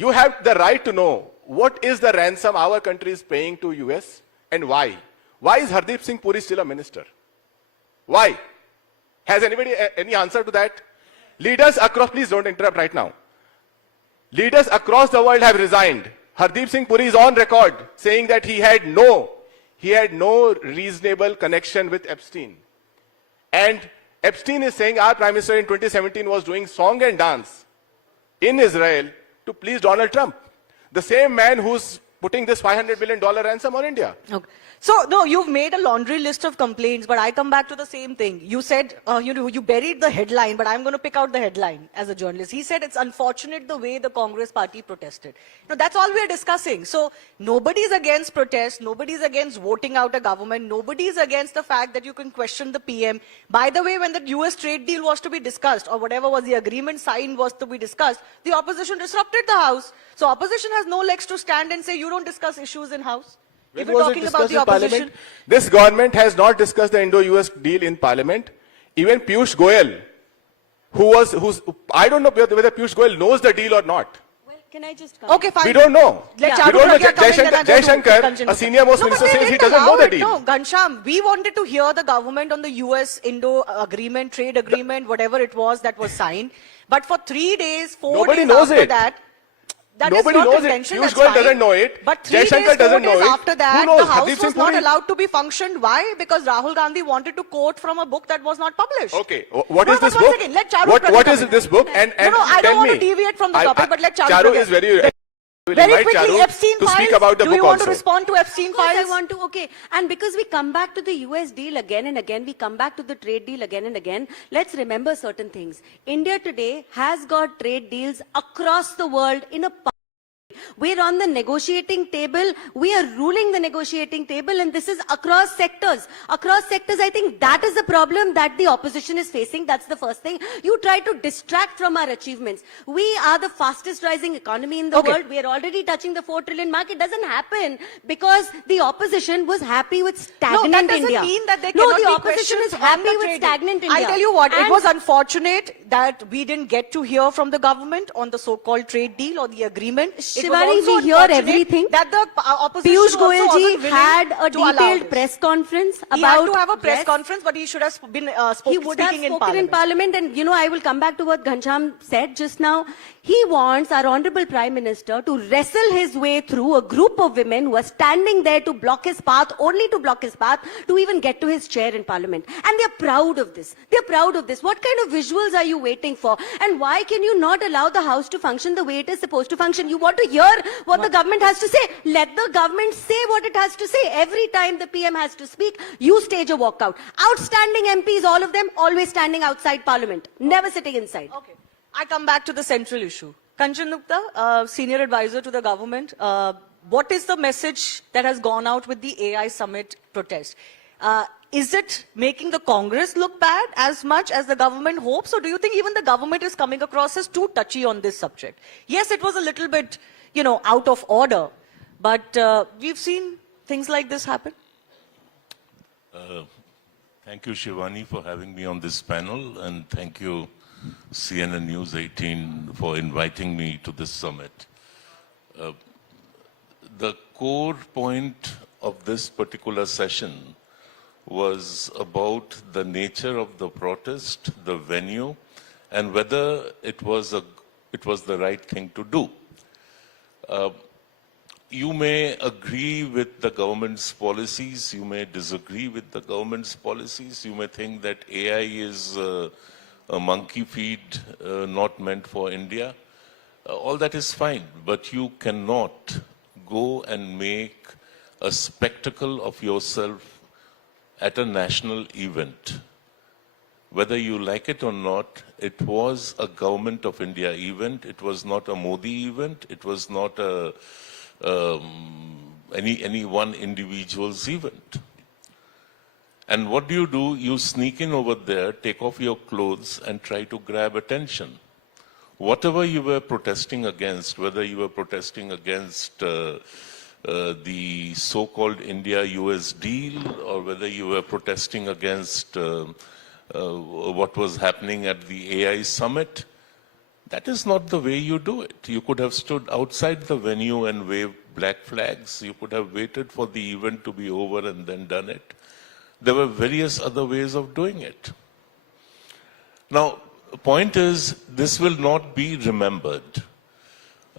You have the right to know what is the ransom our country is paying to US and why. Why is Hardeep Singh Puri still a minister? Why? Has anybody any answer to that? Leaders across, please don't interrupt right now. Leaders across the world have resigned. Hardeep Singh Puri is on record saying that he had no reasonable connection with Epstein. And Epstein is saying our Prime Minister in 2017 was doing song and dance in Israel to please Donald Trump. The same man who's putting this $500 billion ransom on India. Okay. So, no, you've made a laundry list of complaints, but I come back to the same thing. You said, you buried the headline, but I'm going to pick out the headline as a journalist. He said it's unfortunate the way the Congress party protested. That's all we're discussing. So, nobody's against protest, nobody's against voting out a government, nobody's against the fact that you can question the PM. By the way, when the US trade deal was to be discussed, or whatever was the agreement signed was to be discussed, the opposition disrupted the House. So, opposition has no legs to stand and say, you don't discuss issues in House. When was it discussed in Parliament? This government has not discussed the Indo-US deal in Parliament. Even Piyush Goyal, I don't know whether Piyush Goyal knows the deal or not. Well, can I just come? Okay, fine. We don't know. Let We don't know. Jaishankar, a senior most minister, says he doesn't know the deal. No, Ghanshyam, we wanted to hear the government on the US-Indo agreement, trade agreement, whatever it was that was signed. But for 3 days, 4 days after that, Nobody knows it. Piyush Goyal doesn't know it. But 3 days, 4 days after that, the House was not allowed to be functioned. Why? Because Rahul Gandhi wanted to quote from a book that was not published. Okay. What is this book? What is this book? And no, I don't want to deviate from the topic, but let Charu is very quickly, Epstein to files. speak about the Do book you want also. to respond to Epstein files? I want to, okay. And because we come back to the US deal again and again, we come back to the trade deal again and again, let's remember certain things. India today has got trade deals across the world in a we're on the negotiating table. We are ruling the negotiating table, and this is across sectors. Across sectors, I think that is the problem that the opposition is facing. That's the first thing. You try to distract from our achievements. We are the fastest rising economy in the world. We are already touching the 4 trillion mark. It doesn't happen because the opposition was happy with stagnant India. No, that doesn't mean that there cannot the be opposition is questions happy on the with trade stagnant deal. India. I'll tell you what, it was unfortunate that we didn't get to hear from the government on the so-called trade deal or the agreement. Shivani, we hear everything. That the opposition Piyush Goyal ji had a to detailed press conference about He had to have a press conference, but he should have been he would have spoken in Parliament. And I will come back to what Ghanshyam said just now. He wants our Honorable Prime Minister to wrestle his way through a group of women who are standing there to block his path, only to block his path, to even get to his chair in Parliament. And they're proud of this. They're proud of this. What kind of visuals are you waiting for? And why can you not allow the House to function the way it is supposed to function? You want to hear what the government has to say? Let the government say what it has to say. Every time the PM has to speak, you stage a walkout. Outstanding MPs, all of them, always standing outside Parliament, never sitting inside. Okay. I come back to the central issue. Kanchan Gupta, senior advisor to the government, what is the message that has gone out with the AI summit protest? Is it making the Congress look bad as much as the government hopes, or do you think even the government is coming across as too touchy on this subject? Yes, it was a little bit, out of order, but we've seen things like this happen. Thank you, Shivani, for having me on this panel, and thank you, CNN News 18, for inviting me to this summit. The core point of this particular session was about the nature of the protest, the venue, and whether it was the right thing to do. You may agree with the government's policies, you may disagree with the government's policies, you may think that AI is a monkey feed not meant for India. All that is fine, but you cannot go and make a spectacle of yourself at a national event. Whether you like it or not, it was a Government of India event. It was not a Modi event. It was not any one individual's event. And what do? You sneak in over there, take off your clothes and try to grab attention. Whatever you were protesting against, whether you were protesting against the so-called India-US deal, or whether you were protesting against what was happening at the AI summit, That is not the way you do it. You could have stood outside the venue and waved black flags. You could have waited for the event to be over and then done it. There were various other ways of doing it. Now, the point is, this will not be remembered.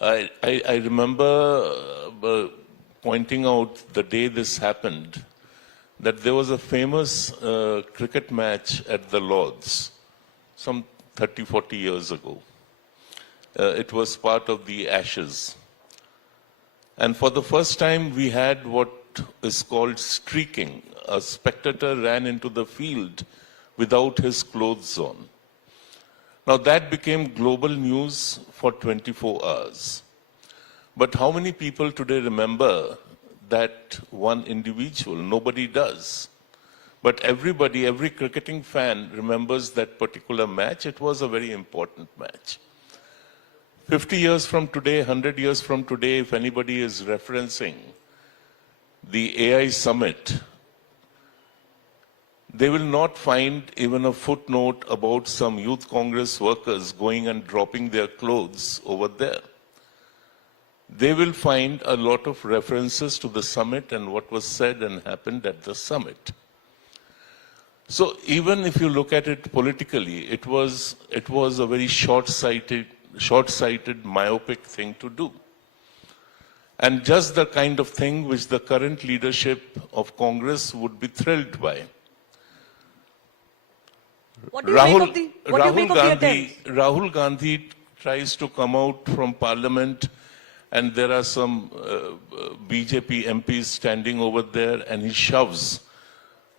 I remember pointing out the day this happened, that there was a famous cricket match at the Lords, some 30, 40 years ago. It was part of the Ashes. And for the first time, we had what is called streaking. A spectator ran into the field without his clothes on. Now that became global news for 24 hours. But how many people today remember that one individual? Nobody does. But everybody, every cricketing fan remembers that particular match. It was a very important match. 50 years from today, 100 years from today, if anybody is referencing the AI summit, they will not find even a footnote about some youth Congress workers going and dropping their clothes over there. They will find a lot of references to the summit and what was said and happened at the summit. So even if you look at it politically, it was a very short-sighted, myopic thing to do. And just the kind of thing which the current leadership of Congress would be thrilled by. What do you make of the attempt? Rahul Gandhi tries to come out from Parliament, and there are some BJP MPs standing over there, and he shoves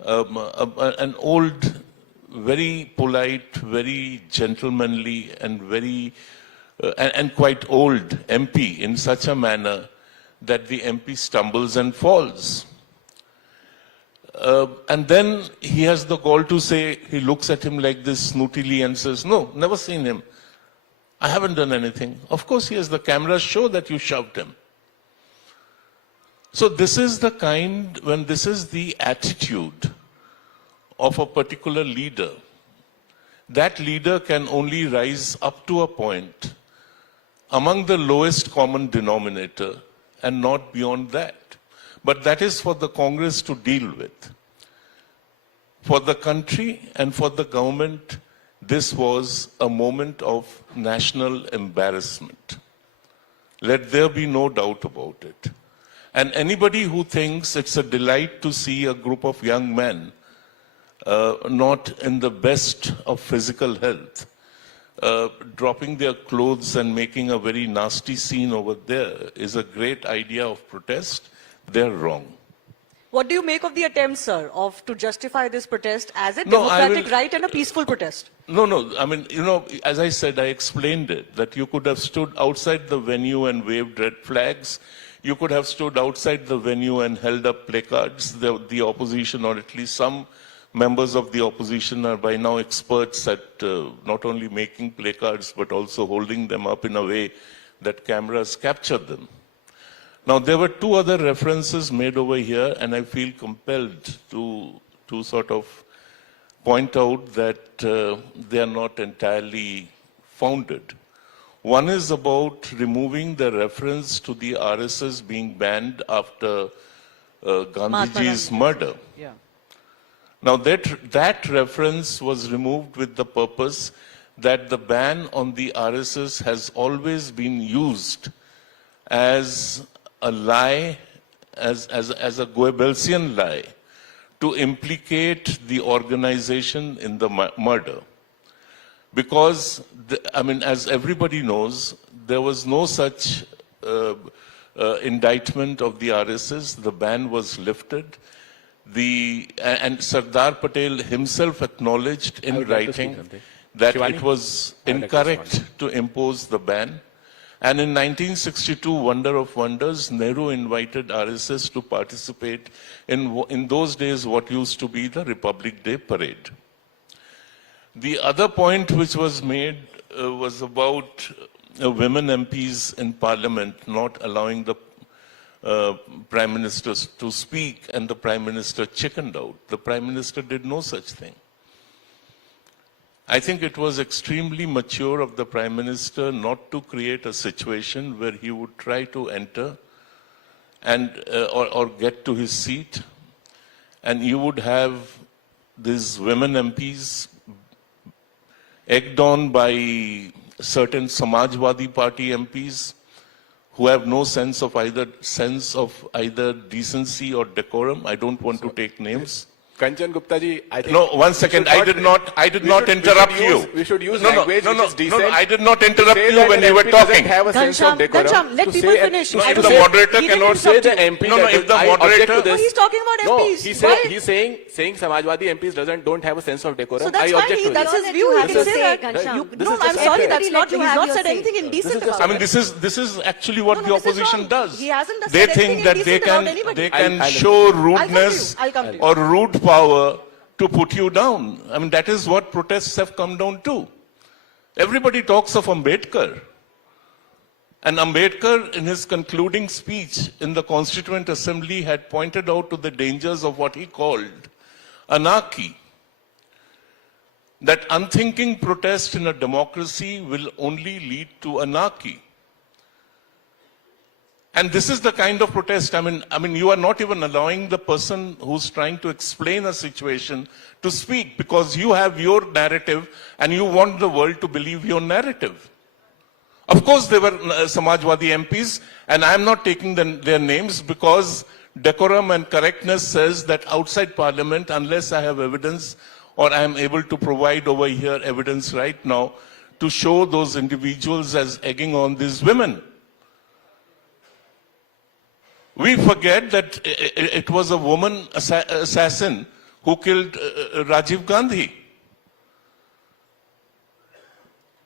an old, very polite, very gentlemanly, and very and quite old MP in such a manner that the MP stumbles and falls. And then he has the gall to say, he looks at him like this snootily and says, no, never seen him. I haven't done anything. Of course, he has the cameras show that you shoved him. So this is the kind, when this is the attitude of a particular leader, that leader can only rise up to a point among the lowest common denominator and not beyond that. But that is for the Congress to deal with. For the country and for the government, this was a moment of national embarrassment. Let there be no doubt about it. And anybody who thinks it's a delight to see a group of young men not in the best of physical health, dropping their clothes and making a very nasty scene over there is a great idea of protest. They're wrong. What do you make of the attempt, sir, to justify this protest as a democratic right and a peaceful protest? No. I mean, as I said, I explained it, that you could have stood outside the venue and waved red flags. You could have stood outside the venue and held up placards. The opposition, or at least some members of the opposition, are by now experts at not only making placards, but also holding them up in a way that cameras capture them. Now, there were two other references made over here, and I feel compelled to sort of point out that they are not entirely founded. One is about removing the reference to the RSS being banned after Gandhiji's murder. Yeah. Now, that reference was removed with the purpose that the ban on the RSS has always been used as a lie, as a Goebbelsian lie, to implicate the organization in the murder. Because, as everybody knows, there was no such indictment of the RSS. The ban was lifted. And Sardar Patel himself acknowledged in writing that it was incorrect to impose the ban. And in 1962, wonder of wonders, Nehru invited RSS to participate in those days what used to be the Republic Day parade. The other point which was made was about women MPs in Parliament not allowing the Prime Minister to speak, and the Prime Minister chickened out. The Prime Minister did no such thing. I think it was extremely mature of the Prime Minister not to create a situation where he would try to enter and or get to his seat, and you would have these women MPs egged on by certain Samajwadi Party MPs who have no sense of either decency or decorum. I don't want to take names. Kanchan Gupta ji, I think. No, one second. I did not interrupt you. We should use language which is decent. No, I did not interrupt Say you that when an you were MP doesn't talking. have a sense of decorum. Ghanshyam, let To people say an- finish. No, I if don't the say- moderator he didn't cannot say interrupt the you. MP No, doesn't, if the I object moderator- to No, this. he's talking about No, MPs. he Why? said, he's saying Samajwadi MPs don't have a sense of decorum. So that's I fine. object to That's this. his view. You He have can to say say, that. Ghanshyam. No, This is I'm just sorry. unfair. That's not. Let you He's have not your said say. anything indecent This is just- about I mean, it. this is actually what No, the no, this is opposition wrong. does. He hasn't They said think anything that they indecent about anybody. they can I'll- show rudeness I'll come to you. or rude power to put you down. I mean, that is what protests have come down to. Everybody talks of Ambedkar. And Ambedkar, in his concluding speech in the Constituent Assembly, had pointed out to the dangers of what he called anarchy. That unthinking protest in a democracy will only lead to anarchy. And this is the kind of protest. I mean, you are not even allowing the person who's trying to explain a situation to speak because you have your narrative and you want the world to believe your narrative. Of course, they were Samajwadi MPs, and I am not taking their names because decorum and correctness says that outside Parliament, unless I have evidence or I am able to provide over here evidence right now to show those individuals as egging on these women. We forget that it was a woman assassin who killed Rajiv Gandhi.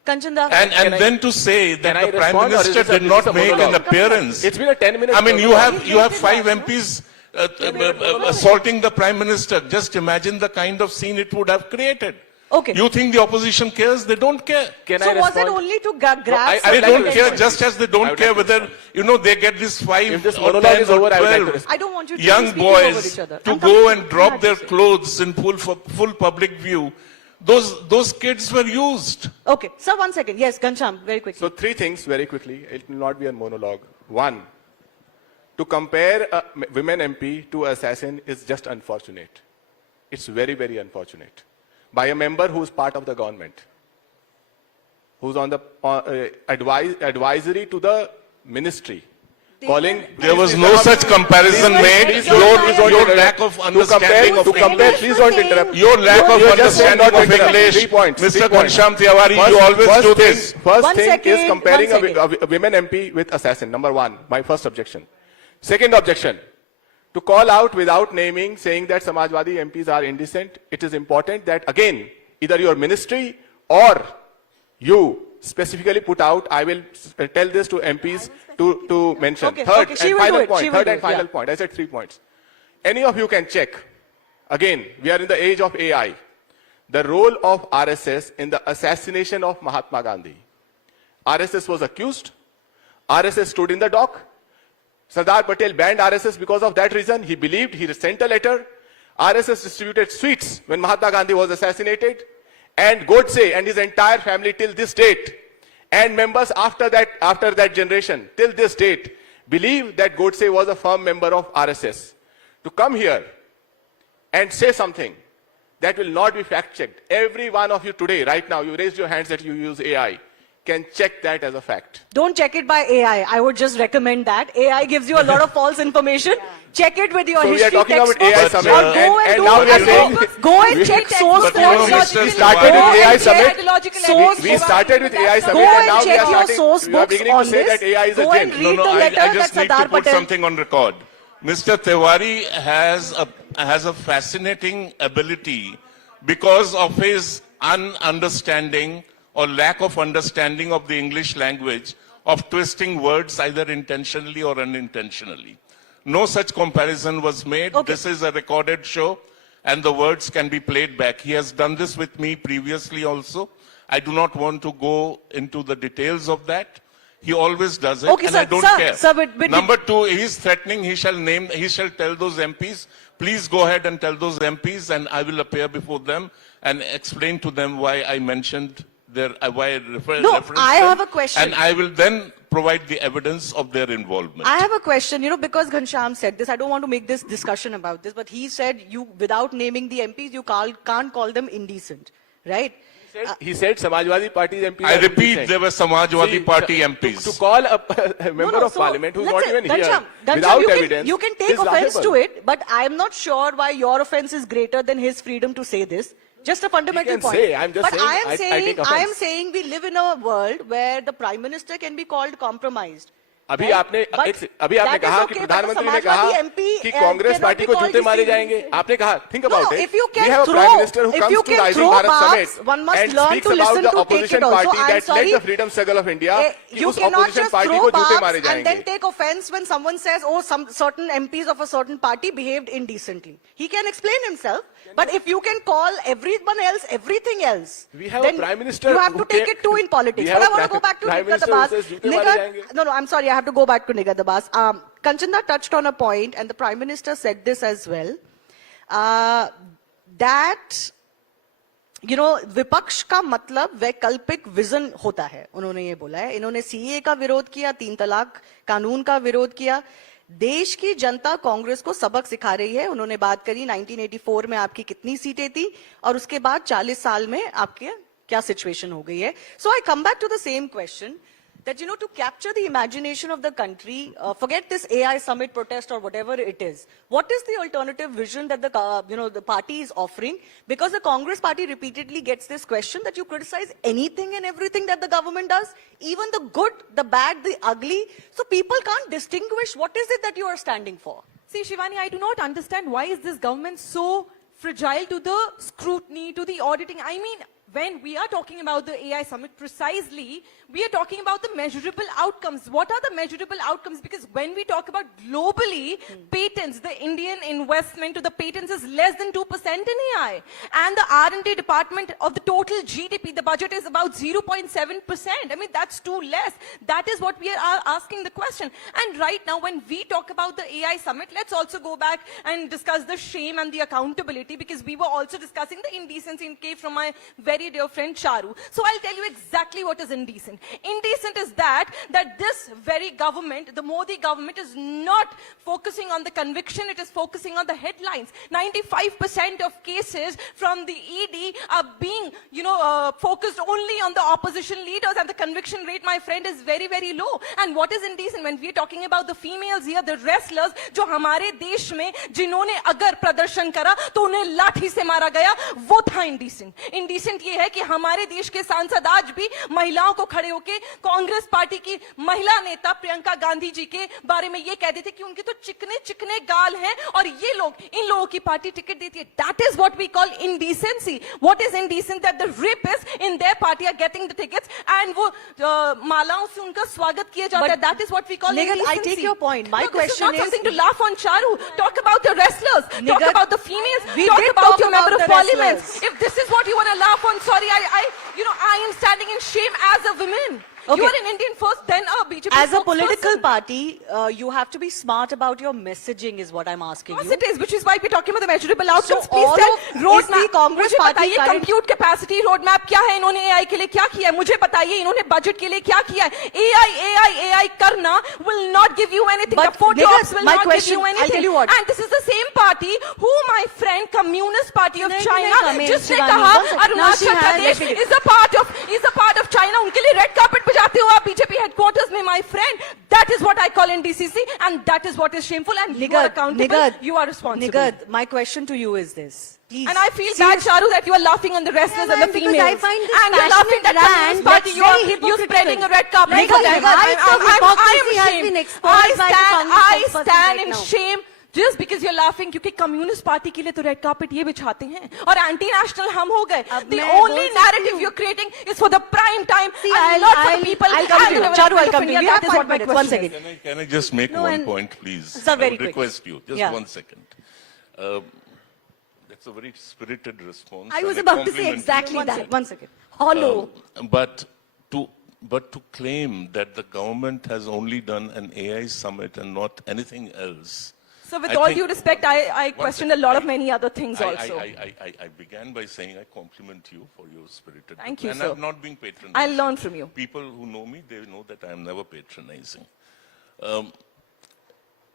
Kanchan, And then to say that can I the Prime respond, or is Minister this a- did is not this a make an monologue? appearance. It's been a 10-minute. I mean, you have five that, no? MPs assaulting the Prime Minister. Just imagine the kind of scene it would have created. Okay. You think the opposition cares? They don't care. Can So I was it respond? only to grab I They would like don't to care, respond. just as they I don't would care like to whether, they get these 5 If this or monologue 10 is over, or I would like to 12 respond. I don't want you to young be speaking over boys each other. to I'm go coming and to drop you. their clothes in full public view. Those kids were used. Okay, sir, 1 second. Yes, Ghanshyam, very quickly. So 3 things very quickly. It will not be a monologue. 1, to compare a women MP to assassin is just unfortunate. It's very, very unfortunate. By a member who is part of the government, who's on the advisory to the ministry, calling. There was no such comparison made. Please don't Your interrupt. lack of understanding of To compare, English. please don't interrupt. Your lack of You just said understanding not of to interrupt. English. 3 points. Mr. 3 points. Ghanshyam Tiwari, you always do this. First 1 thing second, is comparing 1 second. a women MP with assassin. Number 1, my first objection. Second objection, to call out without naming, saying that Samajwadi MPs are indecent. It is important that again, either your ministry or you specifically put out. I will tell this to MPs to mention. Okay, Third okay, she and will do final it, point. she will Third do and it, final yeah. point. I said 3 points. Any of you can check. Again, we are in the age of AI. The role of RSS in the assassination of Mahatma Gandhi. RSS was accused. RSS stood in the dock. Sardar Patel banned RSS because of that reason. He believed, he sent a letter. RSS distributed sweets when Mahatma Gandhi was assassinated. And Godse and his entire family till this date, and members after that generation till this date, believe that Godse was a firm member of RSS. To come here and say something that will not be fact-checked. Every one of you today, right now, you raised your hands that you use AI, can check that as a fact. Don't check it by AI. I would just recommend that. AI gives you a lot of false information. Check it with your So we are history talking about textbooks. AI But, summit, or go and and do now we are it. saying Go and check source But you know, codes. Mr. we started Go with AI and check summit. source We started with AI summit, Go and and now we check are your starting. source We are books beginning to on say this. that AI is a Go and gem. read the letter I that just need to Sardar put Patel. something on record. Mr. Tiwari has a fascinating ability because of his ununderstanding or lack of understanding of the English language of twisting words either intentionally or unintentionally. No such comparison was made. Okay. This is a recorded show and the words can be played back. He has done this with me previously also. I do not want to go into the details of that. He always does it, Okay, and sir, I don't sir, care. sir, but Number two, he's threatening. He shall tell those MPs, please go ahead and tell those MPs, and I will appear before them and explain to them why I mentioned why I referenced No, them, I have a question. and I will then provide the evidence of their involvement. I have a question, because Ghanshyam said this, I don't want to make this discussion about this, but he said without naming the MPs, you can't call them indecent, right? He said Samajwadi Party's MPs. I are repeat, indecent. there were Samajwadi See, Party to- MPs. To call a member of so parliament who's let's not say, even here Ghanshyam, without you evidence. you can take is offense laughable. to it, but I'm not sure why your offense is greater than his freedom to say this. Just a fundamental can point. say, I'm just but saying, I am I saying, take I am offense. saying we live in a world where the prime minister can be called compromised. अभी right? आपने But अभी आपने that is कहा okay, कि but प्रधानमंत्री ने Samajwadi कहा MP, कि कांग्रेस cannot पार्टी be को called जूते मारे deceiving. जाएंगे. आपने कहा, think No, about no, it. if you We can have a throw, prime minister who if comes you to can Rising throw Bharat barbs, Summit one must and learn speaks to about listen the to take opposition it also. party I'm that sorry. led the freedom struggle of India. कि You उस cannot opposition just party throw को जूते मारे barbs and then जाएंगे. take offense when someone says, oh, some certain MPs of a certain party behaved indecently. He can explain himself, but if you can call everyone else everything else, We have a then prime minister you have who to take can- it too in politics. We have But I a want to go back to prime Nigar minister who says jute mare jayenge. No, I'm sorry, I have to go back to Nigar Dabas. Kanchanda touched on a point, and the Prime Minister said this as well, that विपक्ष का मतलब वैकल्पिक vision होता है. उन्होंने ये बोला है. इन्होंने सीए का विरोध किया, 3 तलाक कानून का विरोध किया. देश की जनता कांग्रेस को सबक सिखा रही है. उन्होंने बात करी 1984 में आपकी कितनी सीटें थी और उसके बाद 40 साल में आपके क्या सिचुएशन हो गई है. So I come back to the same question that to capture the imagination of the country, forget this AI summit protest or whatever it is. What is the alternative vision that the party is offering? Because the Congress party repeatedly gets this question that you criticize anything and everything that the government does, even the good, the bad, the ugly. So people can't distinguish what is it that you are standing for. See, Shivani, I do not understand why is this government so fragile to the scrutiny, to the auditing. I mean, when we are talking about the AI summit, precisely, we are talking about the measurable outcomes. What are the measurable outcomes? Because when we talk about globally, patents, the Indian investment to the patents is less than 2% in AI. And the R&D department of the total GDP, the budget is about 0.7%. I mean, that's too less. That is what we are asking the question. And right now, when we talk about the AI summit, let's also go back and discuss the shame and the accountability, because we were also discussing the indecency in case from my very dear friend Charu. So I'll tell you exactly what is indecent. Indecent is that this very government, the Modi government, is not focusing on the conviction, it is focusing on the headlines. 95% of cases from the ED are being, focused only on the opposition leaders, and the conviction rate, my friend, is very, very low. And what is indecent? When we are talking about the females here, the wrestlers, जो हमारे देश में जिन्होंने अगर प्रदर्शन करा तो उन्हें लाठी से मारा गया, वो था indecent. Indecent ये है कि हमारे देश के सांसद आज भी महिलाओं को खड़े होके कांग्रेस पार्टी की महिला नेता प्रियंका गांधी जी के बारे में ये कहते थे कि उनके तो चिकने चिकने गाल हैं और ये लोग इन लोगों की पार्टी टिकट देती है. That is what we call indecency. What is indecent? That the rapists in their party are getting the tickets and वो मालाओं से उनका स्वागत किया जाता है. That is what we call Nigar, indecency. I take your point. My No, question this is not is- something to laugh on, Charu. Talk about the wrestlers. Talk Nigar, about the females. we Talk did about talk your about member the of parliament. wrestlers. If this is what you want to laugh on, sorry, I am standing in shame as a woman. Okay. You are an Indian first, then a BJP As a spokesperson. political party, you have to be smart about your messaging, is what I'm asking Of you. course it is, which is why we're talking about the measurable outcomes. So Please all tell of- roadmap. is the Congress मुझे party बताइए current- compute capacity roadmap क्या है, इन्होंने AI के लिए क्या किया है, मुझे बताइए इन्होंने budget के लिए क्या किया है. AI करना will not give you anything. But The 4 Nigar, jobs will my not question- give you I'll anything. tell you what. And this is the same party who my friend Communist Party of नहीं, China, नहीं, नहीं, जिसने शिवानी, कहा one second. Now she Arunachal has- Pradesh let me- is a part of China, उनके लिए red carpet बजाते हो आप BJP headquarters में, my friend. That is what I call indecency, and that is what is shameful, and you are accountable, you are responsible. Nigar, my question to you is this. Please. And I feel bad, Charu, that you are laughing on the wrestlers Yeah, and the ma'am, because females. I find this and you're laughing passionate at the rant, Communist Party. that's You're very hypocritical. spreading a red carpet. Nigar, for them. Nigar, I think hypocrisy has ashamed. been exposed by the Congress I spokesperson stand right in now. shame. Just because you're laughing, क्योंकि communist party के लिए तो red carpet ये बिछाते हैं और anti national हम हो गए. अब The मैं only बोल सकती narrative हूँ. you're creating is for the prime time See, and not for I'll- the people. I'll come and to you. the Charu, development I'll of come to you. India. We have That is 5 what my minutes. One question is. second. Can I just make No, one and- point, please? Sir, I very would quick. request you, just Yeah. 1 second. That's a very spirited response. I was and I about to say compliment you. exactly One that. second. 1 second. Hollow. But to But to claim that the government has only done an AI summit and not anything else. So with I all think- due respect, I question a lot of many other things also. I began by saying I compliment you for your spirited. Thank you, and sir. I'm not being patronizing. I'll learn from you. People who know me, they know that I am never patronizing.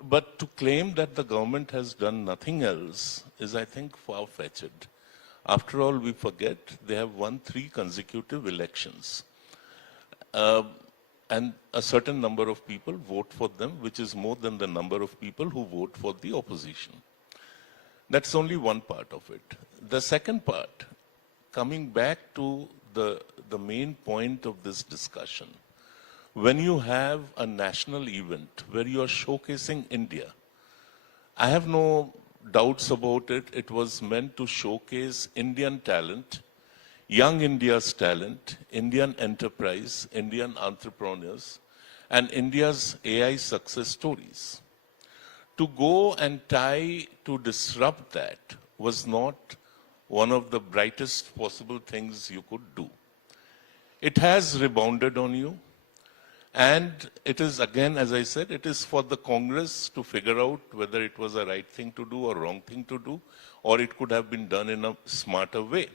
But to claim that the government has done nothing else is, I think, far-fetched. After all, we forget they have won 3 consecutive elections. And a certain number of people vote for them, which is more than the number of people who vote for the opposition. That's only one part of it. The second part, coming back to the main point of this discussion, when you have a national event where you are showcasing India, I have no doubts about it. It was meant to showcase Indian talent, young India's talent, Indian enterprise, Indian entrepreneurs, and India's AI success stories. To go and to disrupt that was not one of the brightest possible things you could do. It has rebounded on you. And it is, again, as I said, it is for the Congress to figure out whether it was a right thing to do or wrong thing to do, or it could have been done in a smarter way.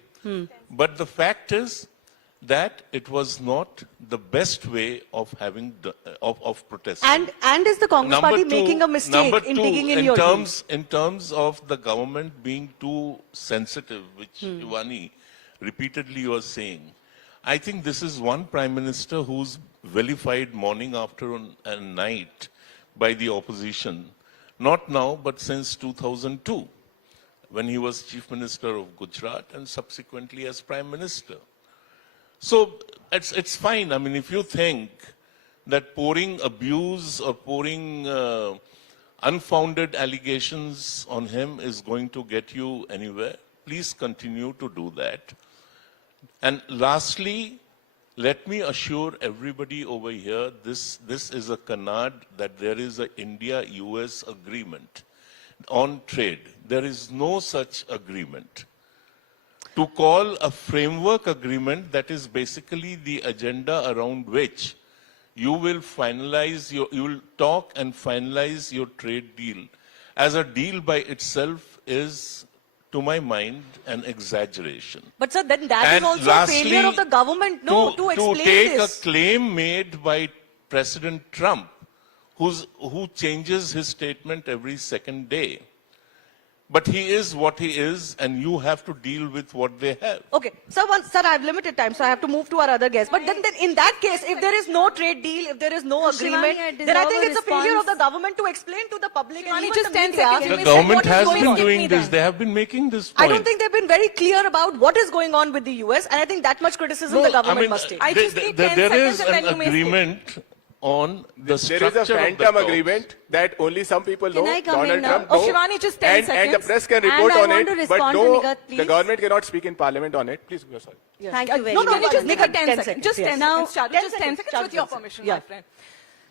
But the fact is that it was not the best way of having of protesting. And is the Congress party making a mistake in digging in your heels? In terms of the government being too sensitive, which Ivani repeatedly was saying, I think this is one prime minister who's vilified morning, afternoon, and night by the opposition. Not now, but since 2002, when he was chief minister of Gujarat and subsequently as prime minister. So it's fine. I mean, if you think that pouring abuse or pouring unfounded allegations on him is going to get you anywhere, please continue to do that. And lastly, let me assure everybody over here, this is a canard that there is an India-US agreement on trade. There is no such agreement. To call a framework agreement, that is basically the agenda around which you will finalize you will talk and finalize your trade deal, as a deal by itself is, to my mind, an exaggeration. But sir, then that is And also lastly, a failure of the government to explain to take this. a claim made by President Trump, who changes his statement every second day. But he is what he is, and you have to deal with what they have. Okay, sir, sir, I have limited time, so I have to move to our other guests. But then in that case, if there is no trade deal, if there is no agreement, Shivani, I then I deserve think a it's a failure of response. the government to explain to the public and Shivani, even just the 10 media. seconds. The You may say, government what is has going been on? Give doing me this. that. They have been making this I point. don't think they've been very clear about what is going on with the US, and I think that much criticism the government must take. I just need 10 there seconds is and then an you may speak. agreement on the structure There is a of the phantom talks. agreement that only some people know. I come Donald in now? Trump Oh, know, Shivani, just 10 and the seconds. press can And report I on want to it, but respond to no, Nigat, the please. government cannot speak in parliament on it. Please go, sorry. Thank you very No, much. Can you just Nigat, make it 10 10 seconds? seconds, Just yes. 10 Now, seconds, Charu. 10 Just 10 seconds, seconds Charu, with your 10 seconds. permission, Yeah. my friend.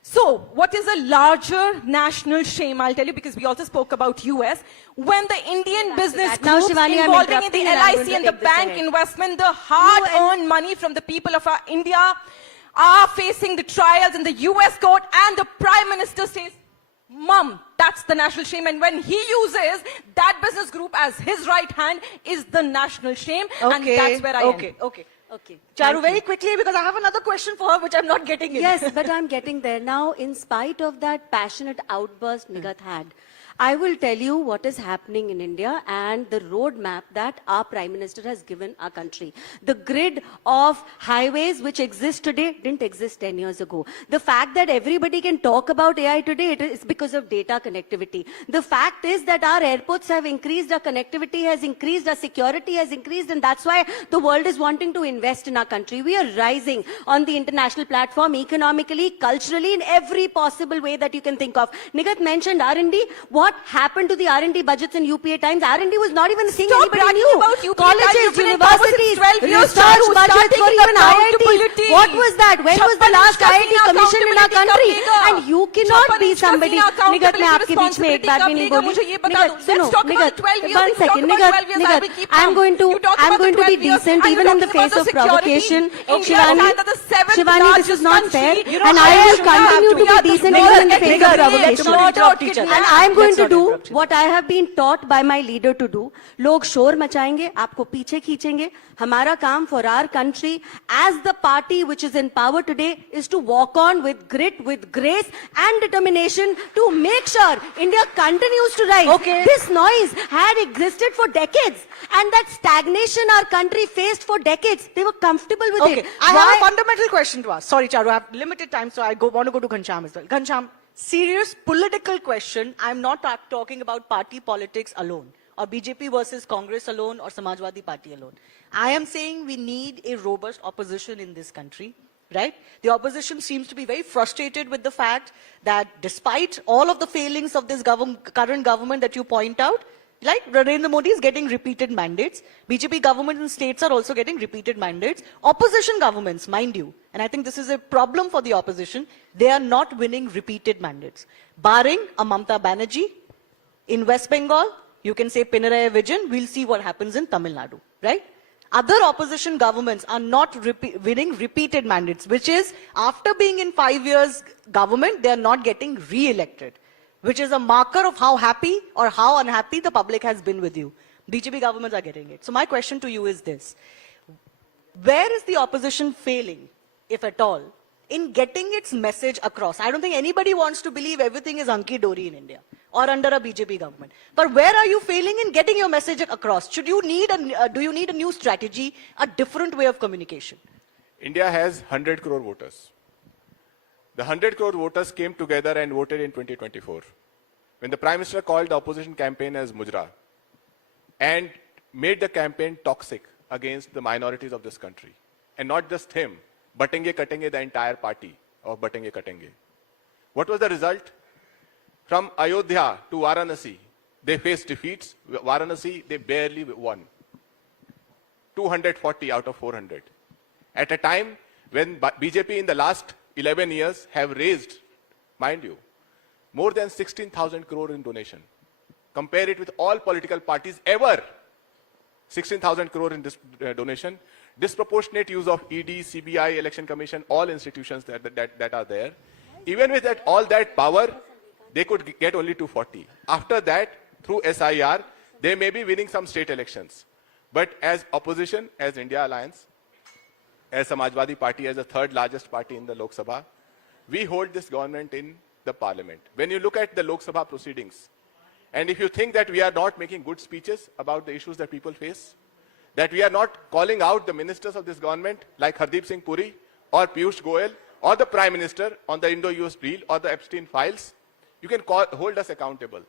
So, what is a larger national shame? I'll tell you, because we also spoke about US. When the Indian business Now, groups Shivani, I'm involving in the interrupting and I'm LIC going and to the take this bank ahead. investment, the hard-earned money from the people of our India are facing the trials in the US court, and the Prime Minister says, Mum, that's the national shame. And when he uses that business group as his right hand is the national shame. And that's where I end. Okay. Okay. Charu, thank very you. quickly, because I have another question for her, which I'm not getting in. Yes, but I'm getting there. Now, in spite of that passionate outburst Nigat had, I will tell you what is happening in India and the roadmap that our Prime Minister has given our country. The grid of highways which exist today didn't exist 10 years ago. The fact that everybody can talk about AI today, it is because of data connectivity. The fact is that our airports have increased, our connectivity has increased, our security has increased, and that's why the world is wanting to invest in our country. We are rising on the international platform economically, culturally, in every possible way that you can think of. Nigat mentioned R&D. What what happened to the R&D budgets in UPA times? R&D was not even a thing Stop anybody bragging knew. about UPA time. Colleges, You've been in power since universities, 12 years, research Charu. budgets Start for taking even IITs. accountability. What was that? When was the last IIT commission in our country? And you cannot be somebody. Nigat, मैं आपके बीच में एक बात भी नहीं बोली. Nigat, सुनो, Nigat, 1 second, Nigat, I'm going to be decent even in the face of provocation. Shivani, this is not fair, and I will continue to be decent even in the face of provocation. And I'm going to do what I have been taught by my leader to do. लोग शोर मचाएंगे, आपको पीछे खींचेंगे. हमारा काम for our country as the party which is in power today is to walk on with grit, with grace and determination to make sure India continues to rise. Okay. This noise had existed for decades, and that stagnation our country faced for decades, they were comfortable with Okay, it. I Why- have a fundamental question to ask. Sorry, Charu, I have limited time, so want to go to Ghanshyam as well. Ghanshyam, serious political question. I'm not talking about party politics alone, or BJP versus Congress alone, or Samajwadi Party alone. I am saying we need a robust opposition in this country, right? The opposition seems to be very frustrated with the fact that despite all of the failings of this current government that you point out, like Narendra Modi is getting repeated mandates. BJP governments and states are also getting repeated mandates. Opposition governments, mind you, and I think this is a problem for the opposition, they are not winning repeated mandates. Barring a Mamata Banerjee, in West Bengal, you can say Pinarayi Vijayan, we'll see what happens in Tamil Nadu, right? Other opposition governments are not winning repeated mandates, which is after being in 5 years government, they are not getting re-elected, which is a marker of how happy or how unhappy the public has been with you. BJP governments are getting it. So my question to you is this. Where is the opposition failing, if at all, in getting its message across? I don't think anybody wants to believe everything is hunky-dory in India or under a BJP government. But where are you failing in getting your message across? Do you need a new strategy, a different way of communication? India has 100 crore voters. The 100 crore voters came together and voted in 2024. When the Prime Minister called the opposition campaign as Mujra and made the campaign toxic against the minorities of this country. And not just him, Batenge Katenge, the entire party of Batenge Katenge. What was the result? From Ayodhya to Varanasi, they faced defeats. Varanasi, they barely won. 240 out of 400. At a time when BJP in the last 11 years have raised, mind you, more than 16,000 crore in donation. Compare it with all political parties ever. 16,000 crore in this donation. Disproportionate use of ED, CBI, Election Commission, all institutions that are there. Even with all that power, they could get only 240. After that, through SIR, they may be winning some state elections. But as opposition, as India Alliance, as Samajwadi Party, as the third largest party in the Lok Sabha, we hold this government in the parliament. When you look at the Lok Sabha proceedings, and if you think that we are not making good speeches about the issues that people face, that we are not calling out the ministers of this government like Hardeep Singh Puri or Piyush Goyal or the Prime Minister on the Indo-US deal or the Epstein files, you can hold us accountable.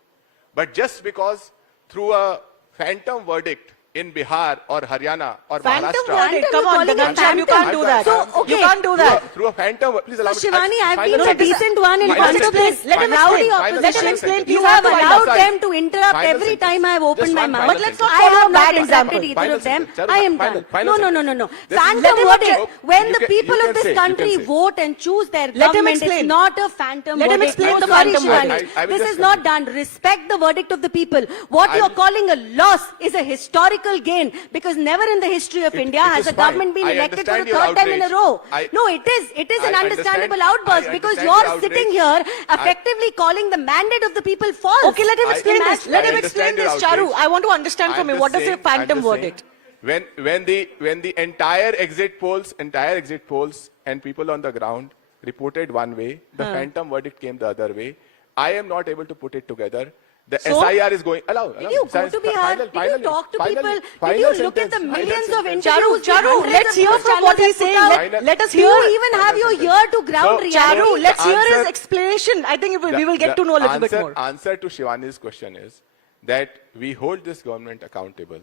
But just because through a phantom verdict in Bihar or Haryana or Phantom Maharashtra. verdict, come on, Ghanshyam, you can't do that. So, okay. You can't do that. Through a phantom, please allow me. Shivani, I've been Final a decent one in Final front of sentence. this Let him rowdy explain. opposition. Let him explain. You Please have have the allowed final them to interrupt Final every sentence. time I've opened Just my one mouth. final But let's not I follow have a not bad example. interrupted either Final of them. sentence. I am Final- done. final No. sentence. This is- Phantom Let him verdict. explain. When You the can- people you of can this say, you country can say. vote and choose their Let him government, it's explain. not a phantom Let him verdict. explain the Sorry, phantom Shivani. verdict. I will This just is not done. Respect the verdict of the people. What I you're will- calling a loss is a historical gain, because never in the history of India it has is a fine. government been I elected for the understand your third time in a outrage. row. I- No, it is I an understandable understand- outburst, I because understand you're your sitting outrage. here effectively calling the mandate of the people false. Okay, let him explain I- this. Let I him understand explain your this, Charu. outrage. I want to understand from I'm him. What just does a saying- I'm phantom just saying, verdict? When the entire exit polls and people on the ground reported one way, the phantom verdict came the other way. I am not able to put it together. The So? SIR is going. Allow. Did you go to Bihar? Did you talk to people? Did you look at the millions of interviews? Charu, the hundreds let's of hear news from what channels he's have saying. put out? Let us Do hear. you even have your ear to ground So, reality? Charu, let's hear his answer- explanation. I think we will get to know a little bit more. Answer to Shivani's question is that we hold this government accountable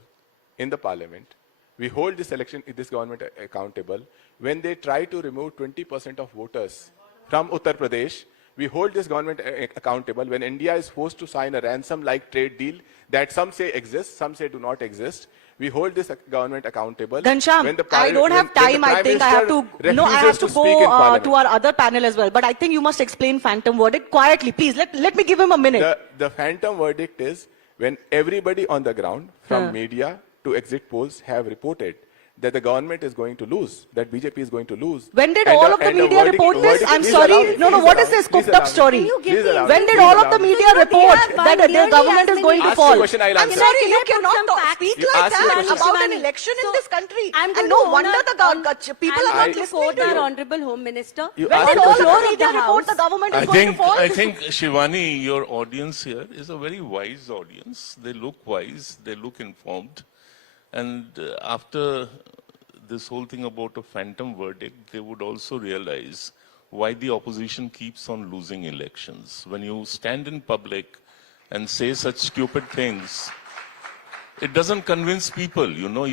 in the parliament. We hold this government accountable when they try to remove 20% of voters from Uttar Pradesh, We hold this government accountable when India is forced to sign a ransom-like trade deal that some say exists, some say do not exist. We hold this government accountable. Ghanshyam, when the I don't have time. I think I have to. No, I have to speak in go Parliament. to our other panel as well. But I think you must explain phantom verdict quietly, please. Let me give him a minute. The phantom verdict is when everybody on the ground, from media to exit polls, have reported that the government is going to lose, that BJP is going to lose. When did all of the media report this? I'm sorry. No, what is this cooked up story? When did all of the media report that the government is going to fall? I'm sorry, you cannot speak like that about an election in this country. And no wonder the people are not listening to our you. Honorable Home Minister. You When asked did the all question. of the media report the government is going to fall? I think Shivani, your audience here is a very wise audience. They look wise, they look informed. And after this whole thing about a phantom verdict, they would also realize why the opposition keeps on losing elections. When you stand in public and say such stupid things, it doesn't convince people. You know,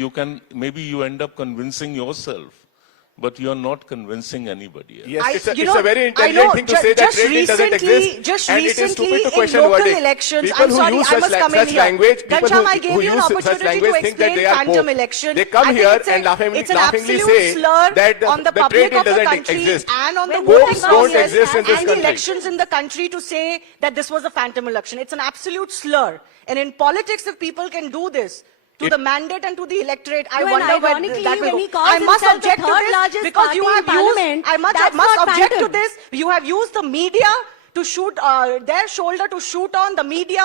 maybe you end up convincing yourself, but you're not convincing anybody else. Yes, it's a very intelligent thing to say that trade deal doesn't exist, and it is stupid to question local verdict. elections, People I'm who sorry, use I must come in such here. language, people Ghanshyam, I gave who you an use such opportunity language to think that explain they are phantom pope. election. They come I think here it's and it's an laughingly absolute say slur that on the the public trade deal of the doesn't country exist. and on the Popes voting don't process exist in this and the country. elections in the country to say that this was a phantom election. It's an absolute slur. And in politics, if people can do this, to the mandate and to the electorate, I No, and wonder where ironically, that will when he go. calls I must himself the object to third this largest because you party have in Parliament, I that's must not object to phantom. this. You have used the media to shoot their shoulder to shoot on the media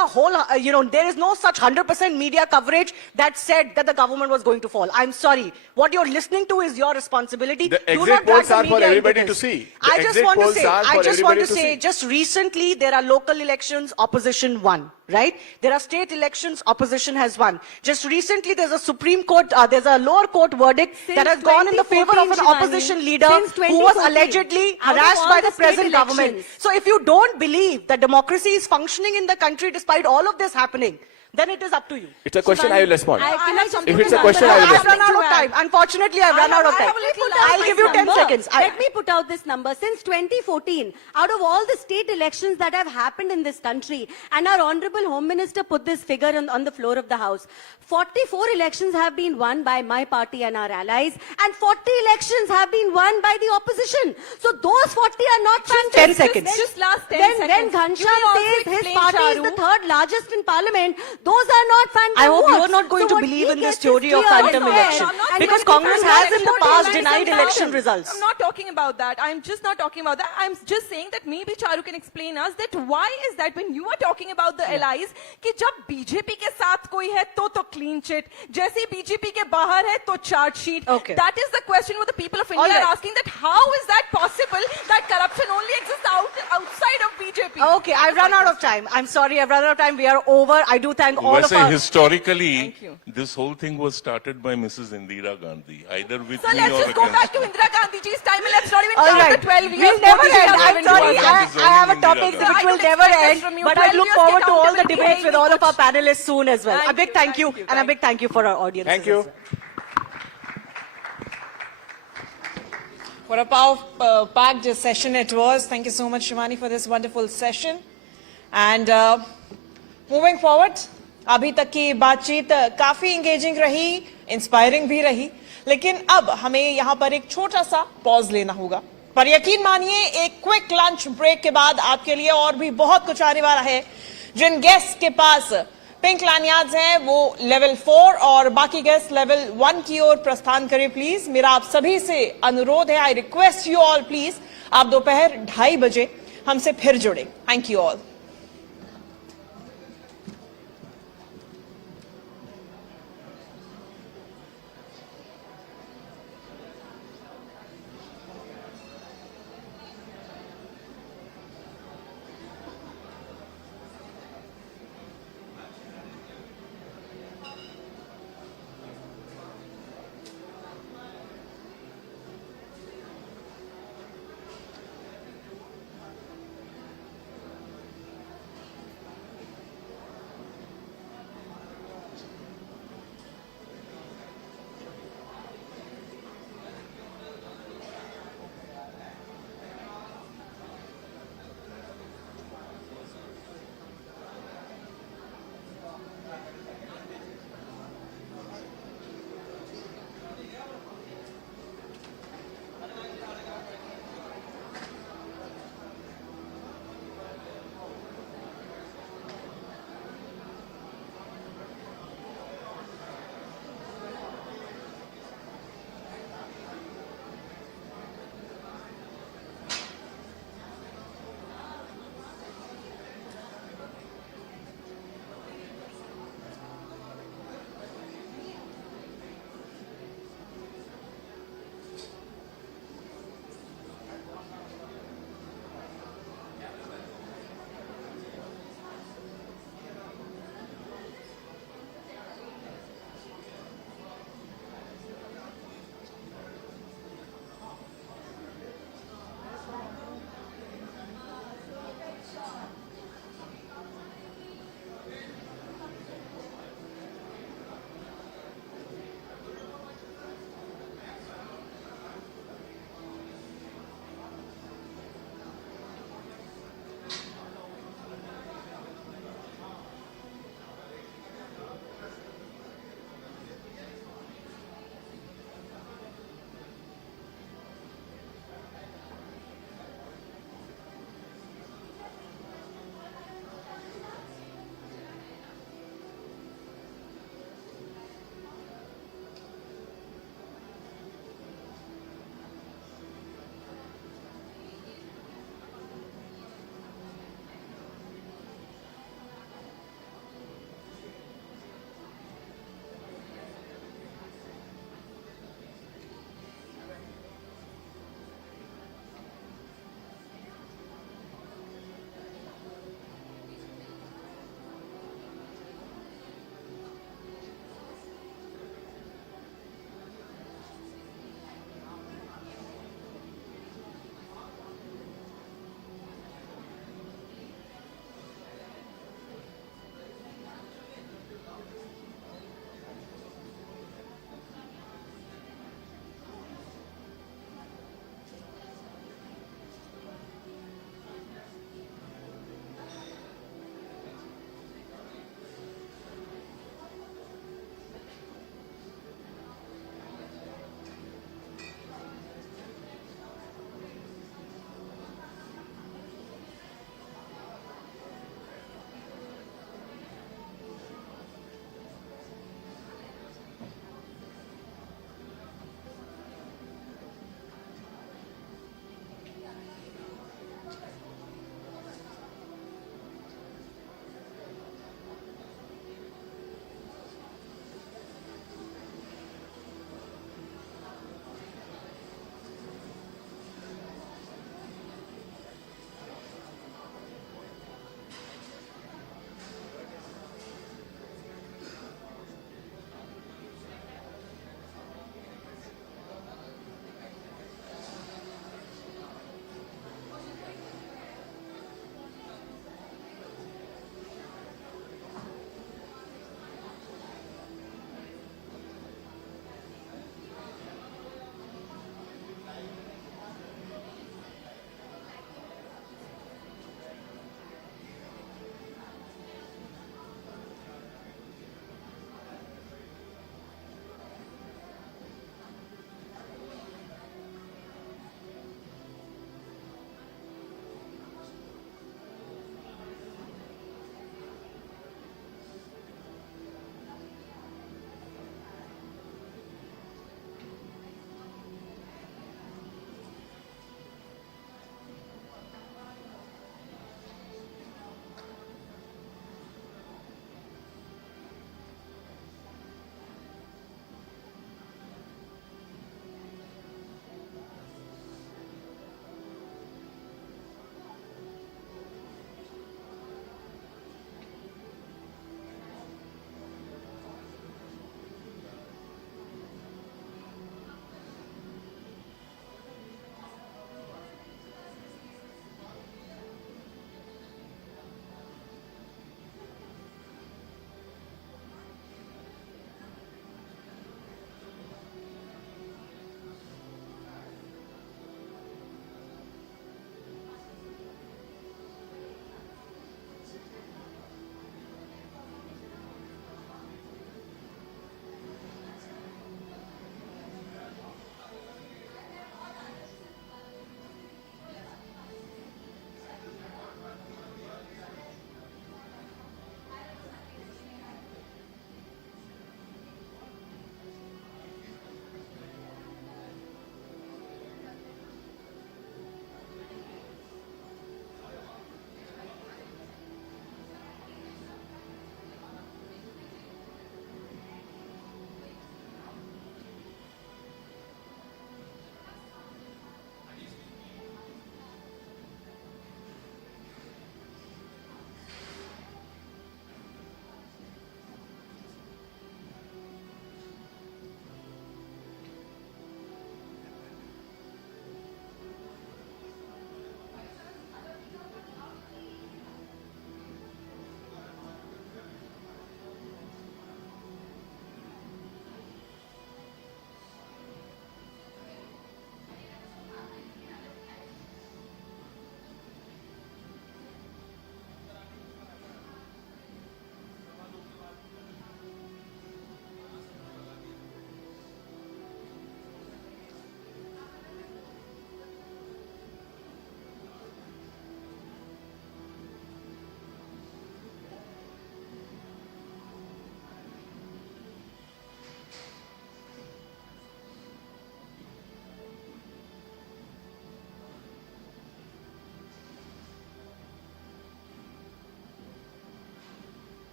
there is no such 100% media coverage that said that the government was going to fall. I'm sorry. What you're listening to is your responsibility. The Do exit not drag polls the are for media into everybody this. to see. The I just exit want to polls say, are for everybody to see. just recently there are local elections, opposition won, right? There are state elections, opposition has won. Just recently there's a Supreme Court, there's a lower court verdict that has gone in the favor of an 2014, opposition Shivani. leader Since who was 2014, allegedly out of harassed all by the the present state government. elections. So if you don't believe that democracy is functioning in the country despite all of this happening, then it is up to you. It's a question I will respond. Can I just If put it's a a question, number? I will I've run respond. out of time. Unfortunately, I've run out of time. I'll give you 10 seconds. Let me put out this number. Since 2014, out of all the state elections that have happened in this country, and our Honorable Home Minister put this figure on the floor of the House, 44 elections have been won by my party and our allies, and 40 elections have been won by the opposition. So those 40 are not phantom. 10 seconds. Just last 10 When seconds. Ghanshyam You can also says his explain, party is the Charu. third largest in Parliament, those are not phantom I hope you votes. are not going So to what believe he in this gets is theory of clear phantom and fair. election. I'm not Because talking Congress about has in the election past results denied and election phantom. results. I'm not talking about that. I'm just not talking about that. I'm just saying that maybe Charu can explain us that why is that when you are talking about the allies कि जब BJP के साथ कोई है तो clean chit, जैसे ही BJP के बाहर है तो charge sheet. Okay. That is the question what the people of India All right. are asking, that how is that possible that corruption only exists outside of BJP? Okay, I've run out of time. I'm sorry, I've run out of time. We are over. I do thank all of Vese our... historically, Thank you. this whole thing was started by Mrs. Indira Gandhi, either with So me let's or just go against back to Indira Gandhi's time and let's not even All count right. the 12 years. We'll never what she end. has I'm given to sorry. us. I have a topic So which I will don't never expect end. this from you. But I 12 look years forward के to all the accountability debates है with he all of कुछ. our panelists soon as well. Thank A big you, thank you. thank you, And a thank big thank you for our audience. Thank you. What a power packed session it was. Thank you so much, Shivani, for this wonderful session. And moving forward, अभी तक की बातचीत काफी engaging रही, inspiring भी रही, लेकिन अब हमें यहाँ पर एक छोटा सा पॉज लेना होगा. पर यकीन मानिए एक क्विक लंच ब्रेक के बाद आपके लिए और भी बहुत कुछ आने वाला है. जिन गेस्ट के पास पिंक लैनियार्ड्स हैं वो लेवल 4 और बाकी गेस्ट लेवल 1 की ओर प्रस्थान करें प्लीज. मेरा आप सभी से अनुरोध है, I request you all please, आप दोपहर 2:30 बजे हमसे फिर जुड़े. Thank you all.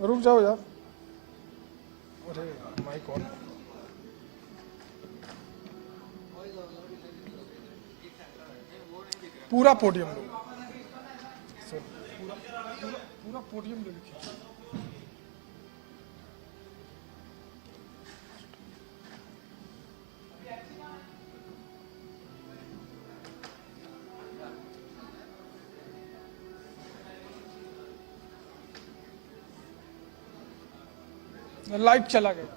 रुक जाओ यार, अरे माइक ऑन। पूरा पोडियम लो, पूरा पोडियम ले लीजिए। लाइट चला गया।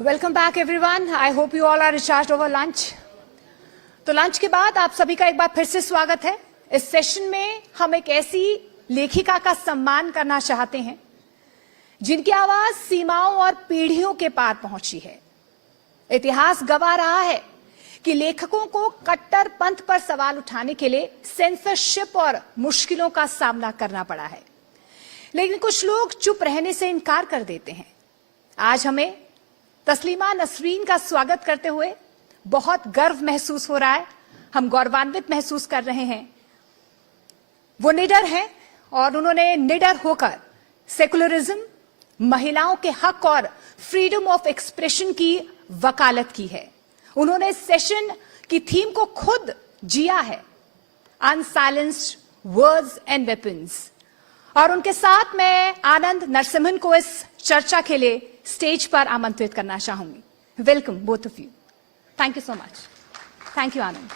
Welcome back everyone. I hope you all are recharged over lunch. तो लंच के बाद आप सभी का एक बार फिर से स्वागत है। इस सेशन में हम एक ऐसी लेखिका का सम्मान करना चाहते हैं जिनकी आवाज सीमाओं और पीढ़ियों के पार पहुंची है। इतिहास गवाह रहा है कि लेखकों को कट्टरपंथ पर सवाल उठाने के लिए सेंसरशिप और मुश्किलों का सामना करना पड़ा है, लेकिन कुछ लोग चुप रहने से इनकार कर देते हैं। आज हमें तस्लीमा नसरीन का स्वागत करते हुए बहुत गर्व महसूस हो रहा है। हम गौरवान्वित महसूस कर रहे हैं। वो निडर हैं और उन्होंने निडर होकर सेकुलरिज्म, महिलाओं के हक और फ्रीडम ऑफ एक्सप्रेशन की वकालत की है। उन्होंने सेशन की थीम को खुद जिया है, अनसाइलेंस्ड वर्ड्स एंड वेपन्स। और उनके साथ मैं आनंद नरसिम्हन को इस चर्चा के लिए स्टेज पर आमंत्रित करना चाहूंगी। Welcome both of you. Thank you so much. Thank you Anand.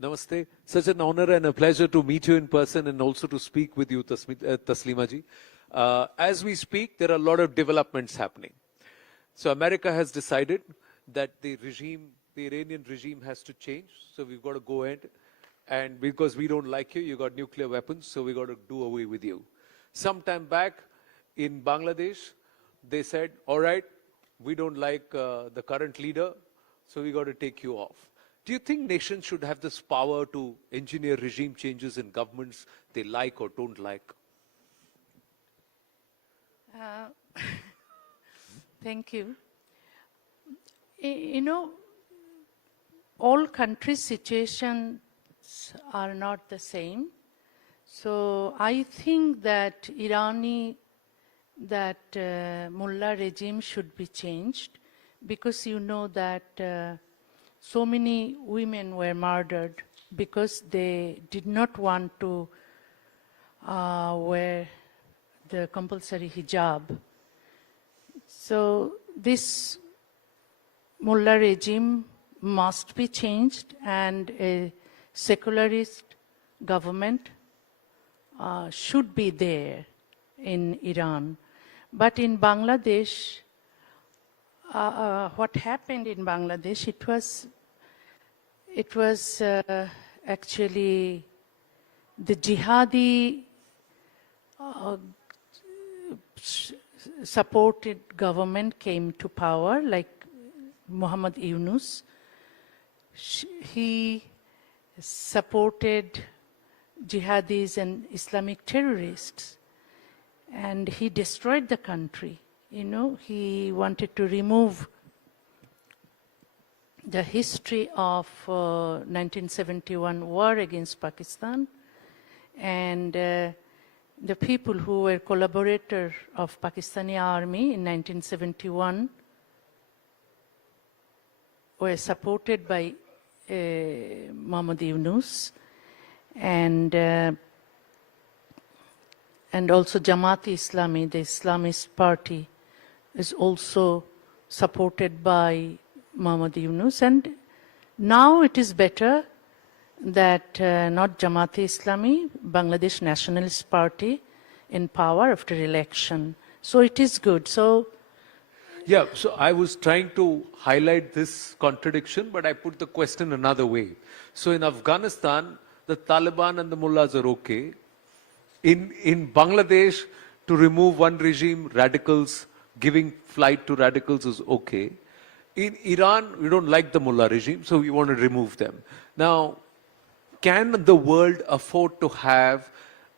Namaste. Such an honor and a pleasure to meet you in person and also to speak with you, Taslima ji. As we speak, there are a lot of developments happening. So America has decided that the regime, the Iranian regime has to change. So we've got to go ahead. And because we don't like you, you got nuclear weapons, so we got to do away with you. Some time back in Bangladesh, they said, all right, we don't like the current leader, so we got to take you off. Do you think nations should have this power to engineer regime changes in governments they like or don't like? Thank you. You know, all countries' situations are not the same. So I think that mullah regime should be changed, because you know that so many women were murdered because they did not want to wear the compulsory hijab. So this mullah regime must be changed, and a secularist government should be there in Iran. But in Bangladesh, what happened in Bangladesh, it was actually the jihadi supported government came to power, like Muhammad Yunus. He supported jihadis and Islamic terrorists, and he destroyed the country. You know, he wanted to remove the history of 1971 war against Pakistan, and the people who were collaborators of Pakistani army in 1971 were supported by Muhammad Yunus, and also Jamaat-e-Islami, the Islamist party, is also supported by Muhammad Yunus. And now it is better that not Jamaat-e-Islami, Bangladesh Nationalist Party in power after election. So it is good. So yeah, so I was trying to highlight this contradiction, but I put the question another way. So in Afghanistan, the Taliban and the mullahs are okay. In Bangladesh, to remove one regime, radicals, giving flight to radicals is okay. In Iran, we don't like the mullah regime, so we want to remove them. Now, can the world afford to have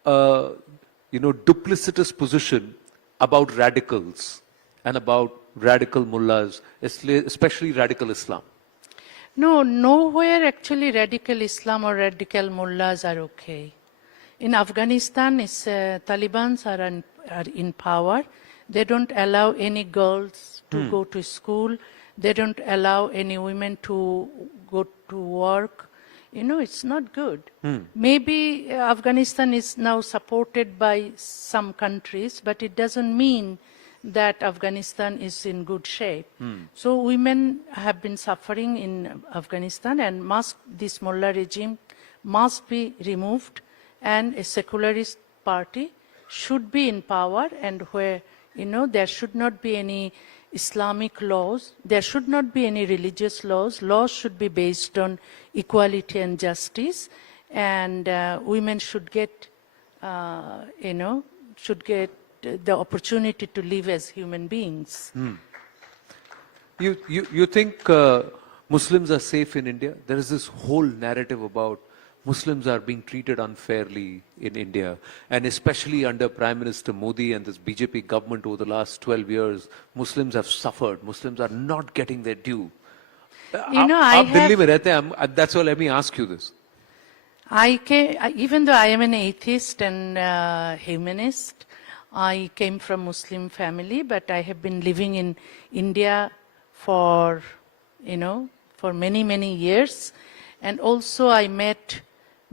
a duplicitous position about radicals and about radical mullahs, especially radical Islam? no, nowhere actually radical Islam or radical mullahs are okay. In Afghanistan, Taliban are in power. They don't allow any girls to go to school. They don't allow any women to go to work. It's not good. Maybe Afghanistan is now supported by some countries, but it doesn't mean that Afghanistan is in good shape. So women have been suffering in Afghanistan, and this mullah regime must be removed, and a secularist party should be in power, and where, there should not be any Islamic laws, there should not be any religious laws. Laws should be based on equality and justice, and women should get, the opportunity to live as human beings. You think Muslims are safe in India? There is this whole narrative about Muslims are being treated unfairly in India, and especially under Prime Minister Modi and this BJP government over the last 12 years, Muslims have suffered. Muslims are not getting their due. I Delhi mein rehte hain, that's why let me ask you this. Even though I am an atheist and humanist, I came from Muslim family, but I have been living in India for many, many years. And also I met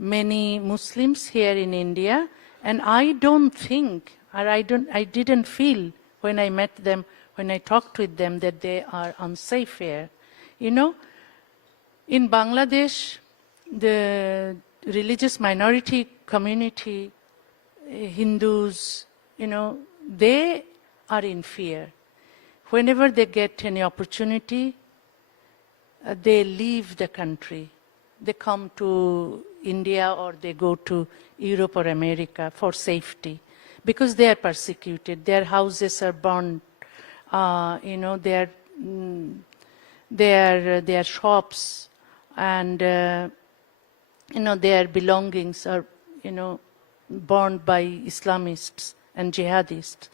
many Muslims here in India, and I don't think, or I didn't feel when I met them, when I talked with them, that they are unsafe here. In Bangladesh, the religious minority community, Hindus, they are in fear. Whenever they get any opportunity, they leave the country. They come to India or they go to Europe or America for safety because they are persecuted. Their houses are burned. Their shops and their belongings are burned by Islamists and jihadists,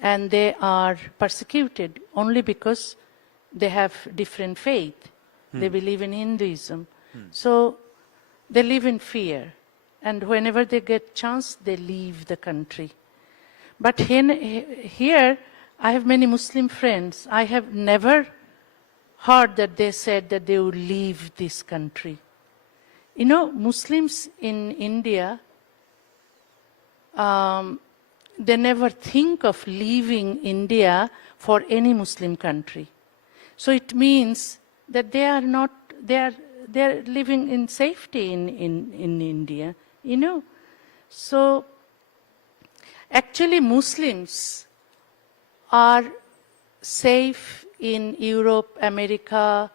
and they are persecuted only because they have different faith. They believe in Hinduism. So they live in fear, and whenever they get chance, they leave the country. But here, I have many Muslim friends. I have never heard that they said that they would leave this country. Muslims in India, they never think of leaving India for any Muslim country. So it means that they are living in safety in India, So actually Muslims are safe in Europe, America,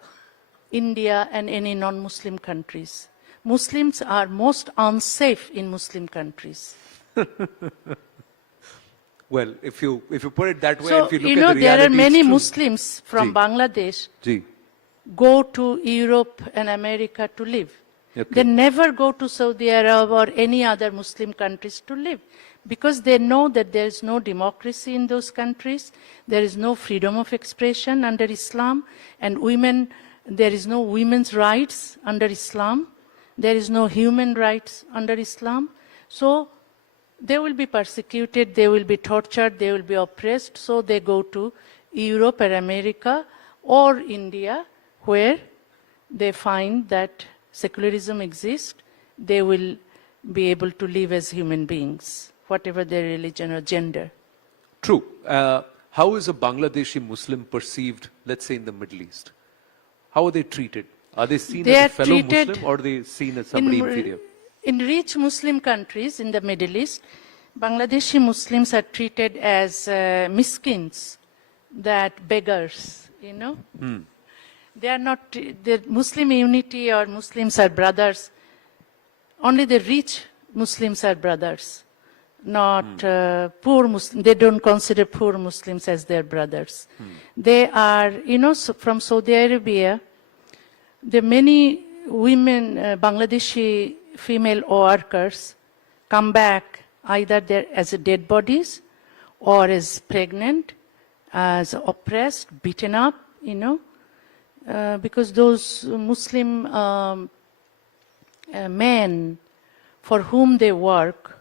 India, and any non-Muslim countries. Muslims are most unsafe in Muslim countries. Well, if you put it that way, So, if you look at the reality, there are many it's true. Muslims from Bangladesh Ji. go to Europe and America to live. Okay. They never go to Saudi Arabia or any other Muslim countries to live because they know that there is no democracy in those countries, there is no freedom of expression under Islam, and there is no women's rights under Islam, there is no human rights under Islam. So they will be persecuted, they will be tortured, they will be oppressed, so they go to Europe or America or India, where they find that secularism exists, they will be able to live as human beings, whatever their religion or gender. True. How is a Bangladeshi Muslim perceived, let's say, in the Middle East? How are they treated? Are they seen as a fellow Muslim, or are they seen as somebody inferior? In rich Muslim countries in the Middle East, Bangladeshi Muslims are treated as miskins, that beggars, They are not, the Muslim unity or Muslims are brothers. Only the rich Muslims are brothers, not poor Muslims. They don't consider poor Muslims as their brothers. They are, from Saudi Arabia, the many women, Bangladeshi female workers, come back either as dead bodies or as pregnant, as oppressed, beaten up, because those Muslim men for whom they work,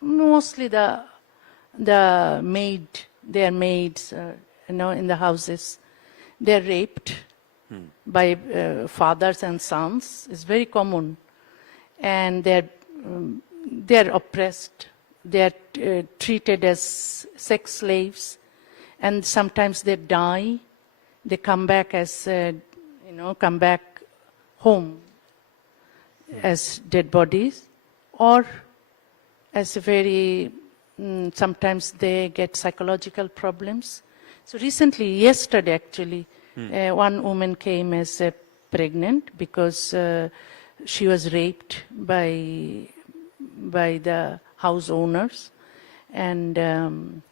mostly the maid, their maids, in the houses, they're raped, by fathers and sons is very common, and they're oppressed. They're treated as sex slaves, and sometimes they die. They come back as come back home as dead bodies, or as a very sometimes they get psychological problems. So recently, yesterday actually, one woman came as pregnant because she was raped by the house owners, and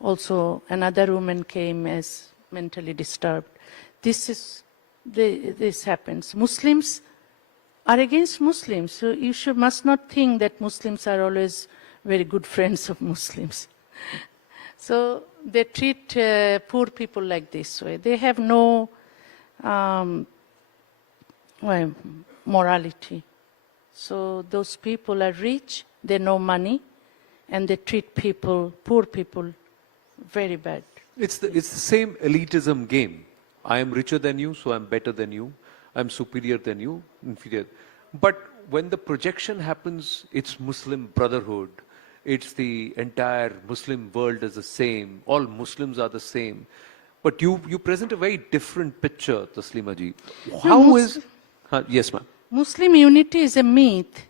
also another woman came as mentally disturbed. This happens. Muslims are against Muslims, so you must not think that Muslims are always very good friends of Muslims. So they treat poor people like this way. They have no morality. So those people are rich, they know money, and they treat poor people, very bad. It's the same elitism game. I am richer than you, so I'm better than you. I'm superior than you, inferior. But when the projection happens, it's Muslim brotherhood. It's the entire Muslim world is the same. All Muslims are the same. But you present a very different picture, Taslima ji. Yes, ma'am. Muslim unity is a myth.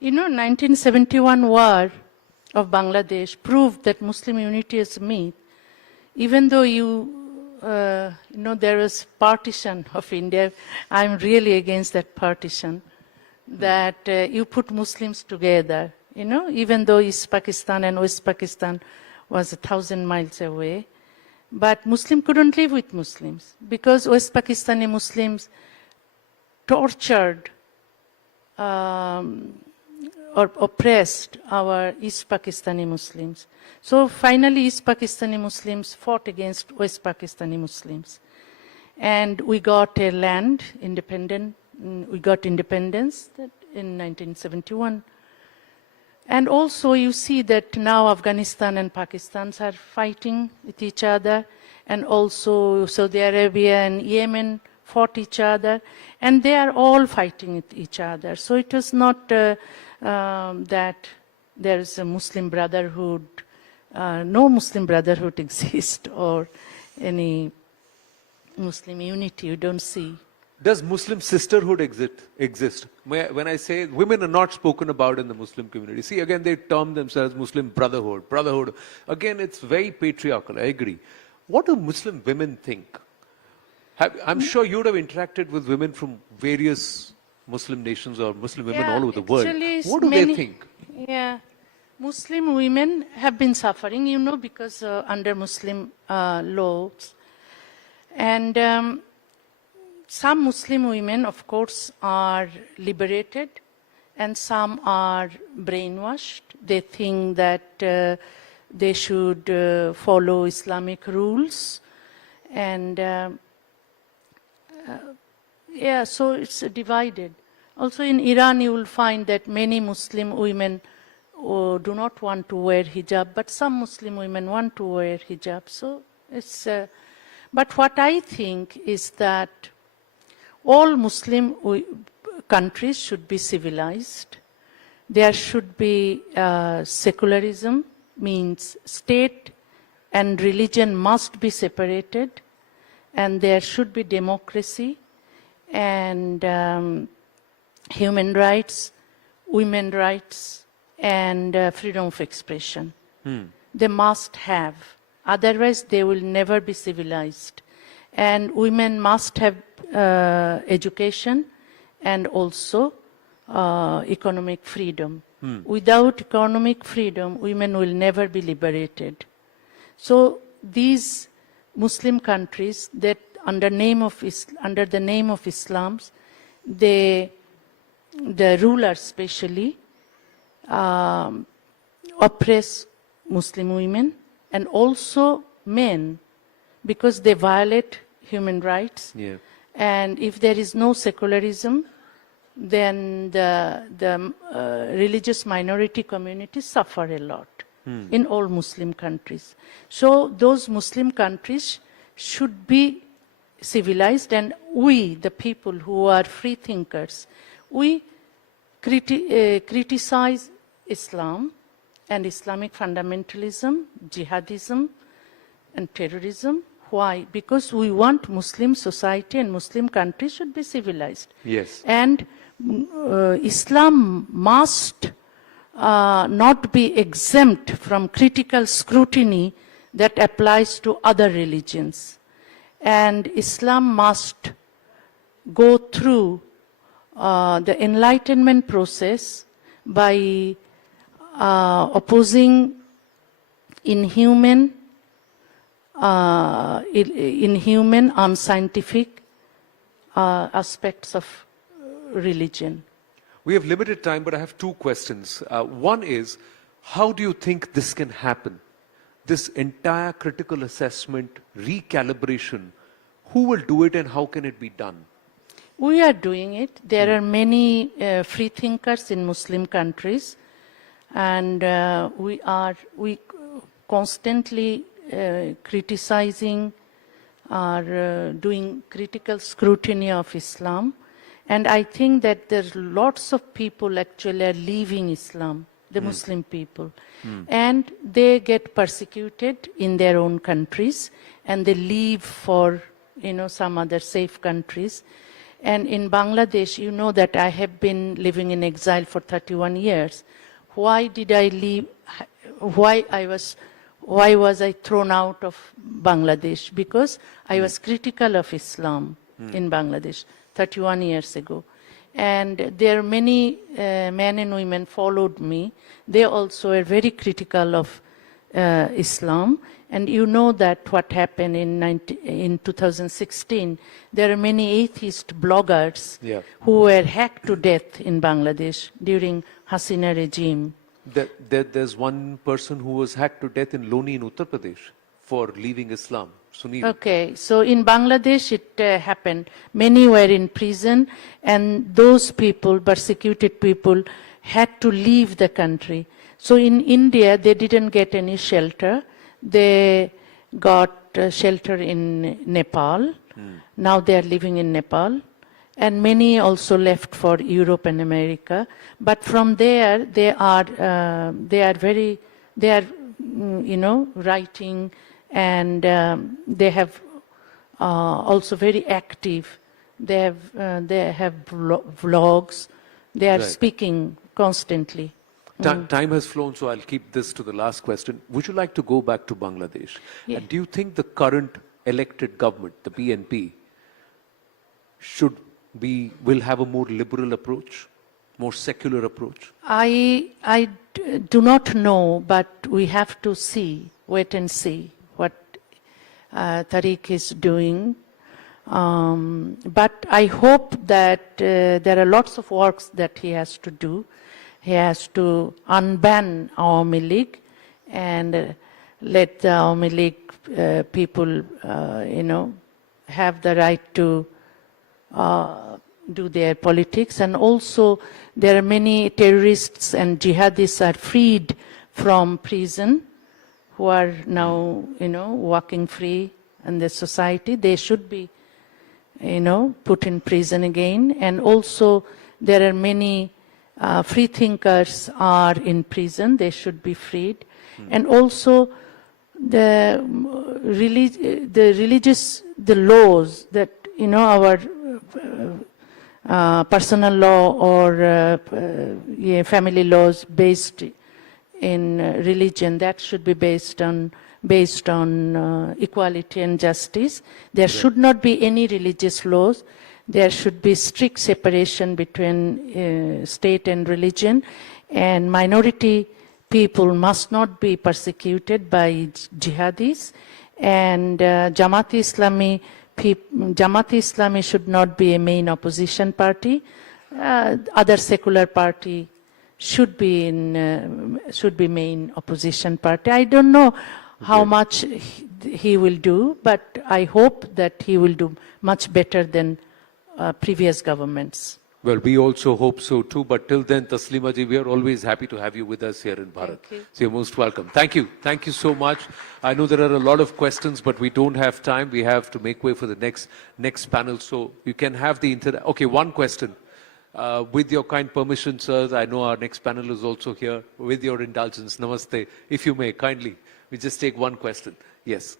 1971 war of Bangladesh proved that Muslim unity is a myth. Even though there was partition of India, I'm really against that partition, that you put Muslims together, even though East Pakistan and West Pakistan was 1,000 miles away. But Muslim couldn't live with Muslims because West Pakistani Muslims tortured or oppressed our East Pakistani Muslims. So finally, East Pakistani Muslims fought against West Pakistani Muslims. And we got a land, we got independence in 1971. And also you see that now Afghanistan and Pakistan are fighting with each other, and also Saudi Arabia and Yemen fought each other, and they are all fighting with each other. So it was not that there is a Muslim brotherhood, no Muslim brotherhood exists, or any Muslim unity, you don't see. Does Muslim sisterhood exist? When I say women are not spoken about in the Muslim community, see, again, they term themselves Muslim brotherhood. Again, it's very patriarchal, I agree. What do Muslim women think? I'm sure you would have interacted with women from various Muslim nations or Muslim women all over the world. What do they think? Yeah, Muslim women have been suffering, because under Muslim laws. And some Muslim women, of course, are liberated, and some are brainwashed. They think that they should follow Islamic rules. And so it's divided. Also in Iran, you will find that many Muslim women do not want to wear hijab, but some Muslim women want to wear hijab. So it's, but what I think is that all Muslim countries should be civilized. There should be secularism, means state and religion must be separated, and there should be democracy and human rights, women's rights, and freedom of expression. They must have. Otherwise, they will never be civilized. And women must have education and also economic freedom. Without economic freedom, women will never be liberated. So these Muslim countries that under the name of Islam, the rulers especially oppress Muslim women and also men, because they violate human rights. Yeah. And if there is no secularism, then the religious minority communities suffer a lot in all Muslim countries. So those Muslim countries should be civilized, and we, the people who are free thinkers, we criticize Islam and Islamic fundamentalism, jihadism, and terrorism. Why? Because we want Muslim society and Muslim countries should be civilized. Yes. And Islam must not be exempt from critical scrutiny that applies to other religions. And Islam must go through the enlightenment process by opposing inhuman, unscientific aspects of religion. We have limited time, but I have two questions. One is, how do you think this can happen? This entire critical assessment, recalibration, who will do it and how can it be done? We are doing it. There are many free thinkers in Muslim countries, and we constantly criticizing or doing critical scrutiny of Islam. And I think that there's lots of people actually are leaving Islam, the Muslim people. And they get persecuted in their own countries and they leave for, some other safe countries. And in Bangladesh, you know that I have been living in exile for 31 years. Why did I leave? Why was I thrown out of Bangladesh? Because I was critical of Islam in Bangladesh 31 years ago. And there are many men and women followed me. They also are very critical of Islam. And you know that what happened in 2016, there are many atheist bloggers who were hacked to death in Bangladesh during Hasina regime. There's one person who was hacked to death in Loni in Uttar Pradesh for leaving Islam. Sunil. Okay, so in Bangladesh it happened. Many were in prison, and those people, persecuted people, had to leave the country. So in India, they didn't get any shelter. They got shelter in Nepal. Now they are living in Nepal. And many also left for Europe and America. But from there, they are writing, and they have also very active. They have vlogs. They are speaking constantly. Time has flown, so I'll keep this to the last question. Would you like to go back to Bangladesh? Yeah. And do you think the current elected government, the BNP, will have a more liberal approach, more secular approach? I do not know, but we have to wait and see what Tariq is doing. But I hope that there are lots of works that he has to do. He has to unban Awami League and let the Awami League people, have the right to do their politics. And also there are many terrorists and jihadists are freed from prison who are now, walking free in the society. They should be, put in prison again. And also there are many free thinkers are in prison. They should be freed. And also the laws that, our personal law or family laws based in religion, that should be based on equality and justice. There should not be any religious laws. There should be strict separation between state and religion, and minority people must not be persecuted by jihadis, and Jamaat-e Islami should not be a main opposition party. Other secular party should be main opposition party. I don't know how much he will do, but I hope that he will do much better than previous governments. Well, we also hope so too. But till then, Taslima ji, we are always happy to have you with us here in Bharat. Thank you. So you're most welcome. Thank you. Thank you so much. I know there are a lot of questions, but we don't have time. We have to make way for the next panel. So you can have the Okay, one question. With your kind permission, sirs, I know our next panel is also here. With your indulgence, namaste. If you may, kindly, we just take one question. Yes.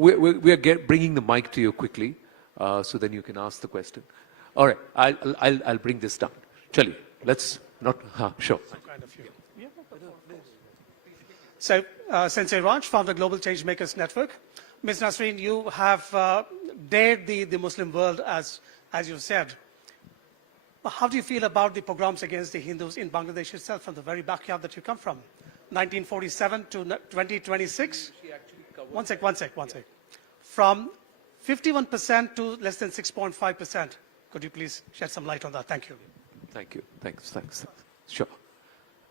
We are bringing the mic to you quickly, so then you can ask the question. All right, I'll bring this down. Chali, let's not. Sure. Kind of you. So, Sensei Raj from the Global Change Makers Network. Ms. Nasreen, you have dared the Muslim world, as you said. How do you feel about the pogroms against the Hindus in Bangladesh itself, from the very backyard that you come from? 1947 to 2026? One sec. From 51% to less than 6.5%. Could you please shed some light on that? Thank you. Thank you. Thanks. Sure.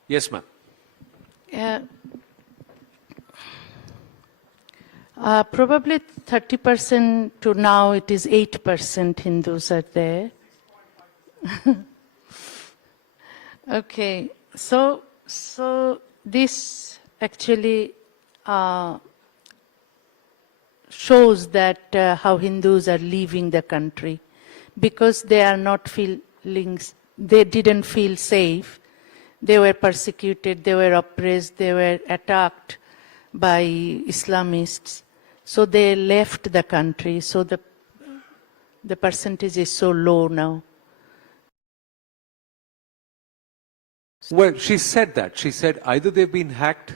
Yes, ma'am. Probably 30% to now it is 8% Hindus are there. Okay, so this actually shows that how Hindus are leaving the country because they are not they didn't feel safe. They were persecuted, they were oppressed, they were attacked by Islamists. So they left the country. So the percentage is so low now. Well, she said that. She said either they've been hacked,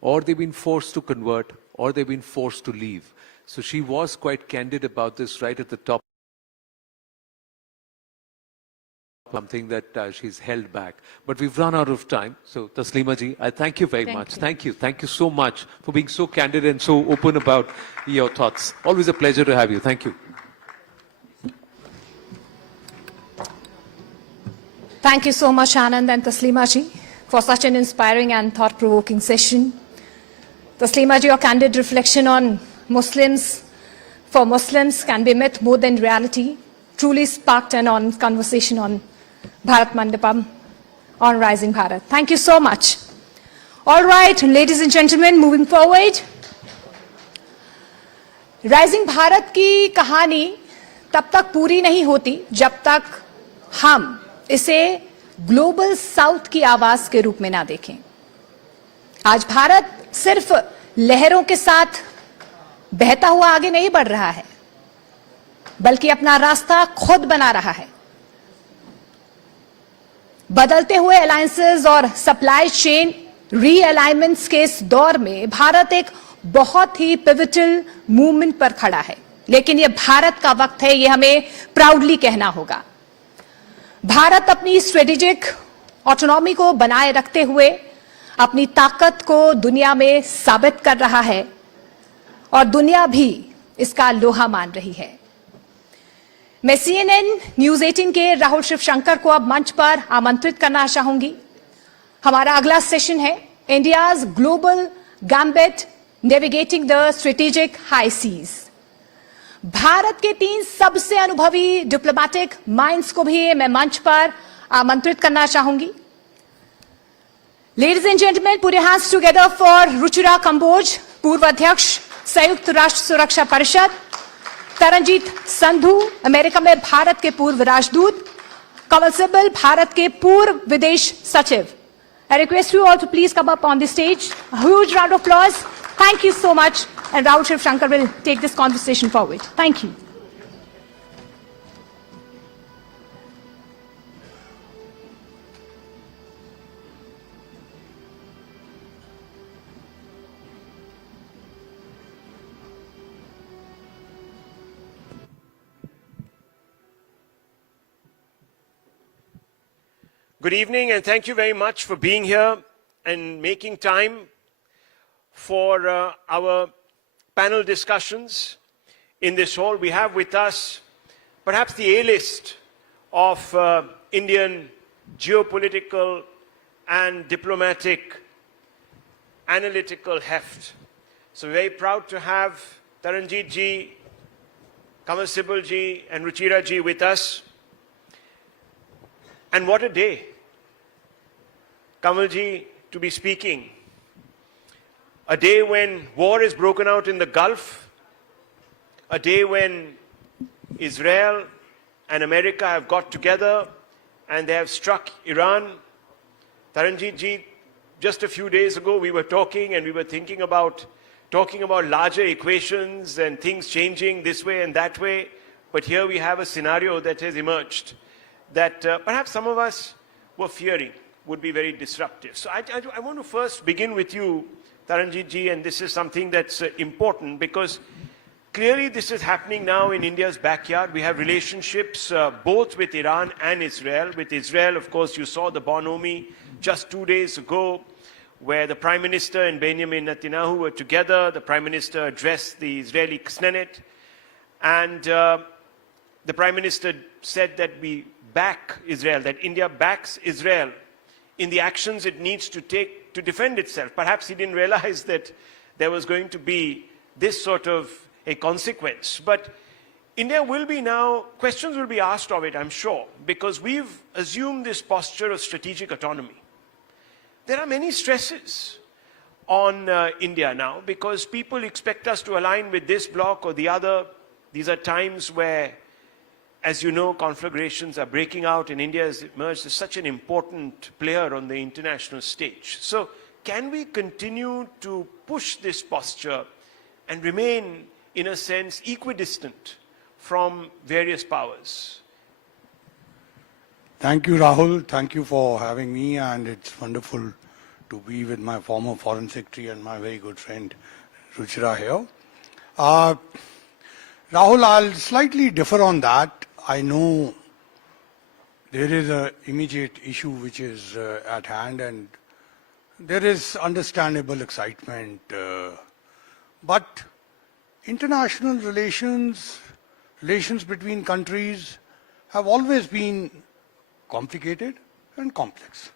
or they've been forced to convert, or they've been forced to leave. So she was quite candid about this right at the top. Something that she's held back. But we've run out of time. So Taslima ji, I thank you very much. Thank you. Thank you so much for being so candid and so open about your thoughts. Always a pleasure to have you. Thank you. Thank you so much, Anand and Taslima ji, for such an inspiring and thought-provoking session. Taslima ji, your candid reflection on Muslims for Muslims can be myth more than reality truly sparked an on conversation on Bharat Mandapam, on Rising Bharat. Thank you so much. All right, ladies and gentlemen, moving forward. Rising Bharat की कहानी तब तक पूरी नहीं होती जब तक हम इसे ग्लोबल साउथ की आवाज के रूप में ना देखें। आज भारत सिर्फ लहरों के साथ बहता हुआ आगे नहीं बढ़ रहा है, बल्कि अपना रास्ता खुद बना रहा है। बदलते हुए अलायंसेस और सप्लाई चेन रीअलाइनमेंट्स के इस दौर में भारत एक बहुत ही पिवटल मूवमेंट पर खड़ा है। लेकिन यह भारत का वक्त है, यह हमें प्राउडली कहना होगा। भारत अपनी स्ट्रेटेजिक ऑटोनॉमी को बनाए रखते हुए अपनी ताकत को दुनिया में साबित कर रहा है और दुनिया भी इसका लोहा मान रही है। मैं CNN न्यूज 18 के राहुल शिवशंकर को अब मंच पर आमंत्रित करना चाहूंगी। हमारा अगला सेशन है India's global gambit navigating the strategic high seas. Bharat के 3 सबसे अनुभवी डिप्लोमैटिक माइंड्स को भी मैं मंच पर आमंत्रित करना चाहूंगी। Ladies and gentleman, put your hands together for Ruchira Kamboj, पूर्व अध्यक्ष संयुक्त राष्ट्र सुरक्षा परिषद, तरनजीत संधू, अमेरिका में भारत के पूर्व राजदूत, कमल सिब्बल, भारत के पूर्व विदेश सचिव। I request you all to please come up on the stage. A huge round of applause. Thank you so much. And Rahul Shivshankar will take this conversation forward. Thank you. Good evening, and thank you very much for being here and making time for our panel discussions in this hall. We have with us perhaps the A-list of Indian geopolitical and diplomatic analytical heft. So we're very proud to have Taranjit ji, Kamal Sibal ji, and Ruchira ji with us. And what a day, Kamal ji, to be speaking. A day when war is broken out in the Gulf. A day when Israel and America have got together and they have struck Iran. Taranjit ji, just a few days ago we were talking and we were thinking about larger equations and things changing this way and that way. But here we have a scenario that has emerged that perhaps some of us were fearing would be very disruptive. So I want to first begin with you, Taranjit ji, and this is something that's important because clearly this is happening now in India's backyard. We have relationships both with Iran and Israel. With Israel, of course, you saw the bonhomie just 2 days ago where the Prime Minister and Benjamin Netanyahu were together. The Prime Minister addressed the Israeli Knesset and the Prime Minister said that we back Israel, that India backs Israel in the actions it needs to take to defend itself. Perhaps he didn't realize that there was going to be this sort of a consequence. But India will be now, questions will be asked of it, I'm sure, because we've assumed this posture of strategic autonomy. There are many stresses on India now because people expect us to align with this bloc or the other. These are times where, as you know, conflagrations are breaking out and India has emerged as such an important player on the international stage. So can we continue to push this posture and remain, in a sense, equidistant from various powers? Thank you, Rahul. Thank you for having me, and it's wonderful to be with my former Foreign Secretary and my very good friend Ruchira here. Rahul, I'll slightly differ on that. I know there is an immediate issue which is at hand, and there is understandable excitement. But international relations between countries have always been complicated and complex.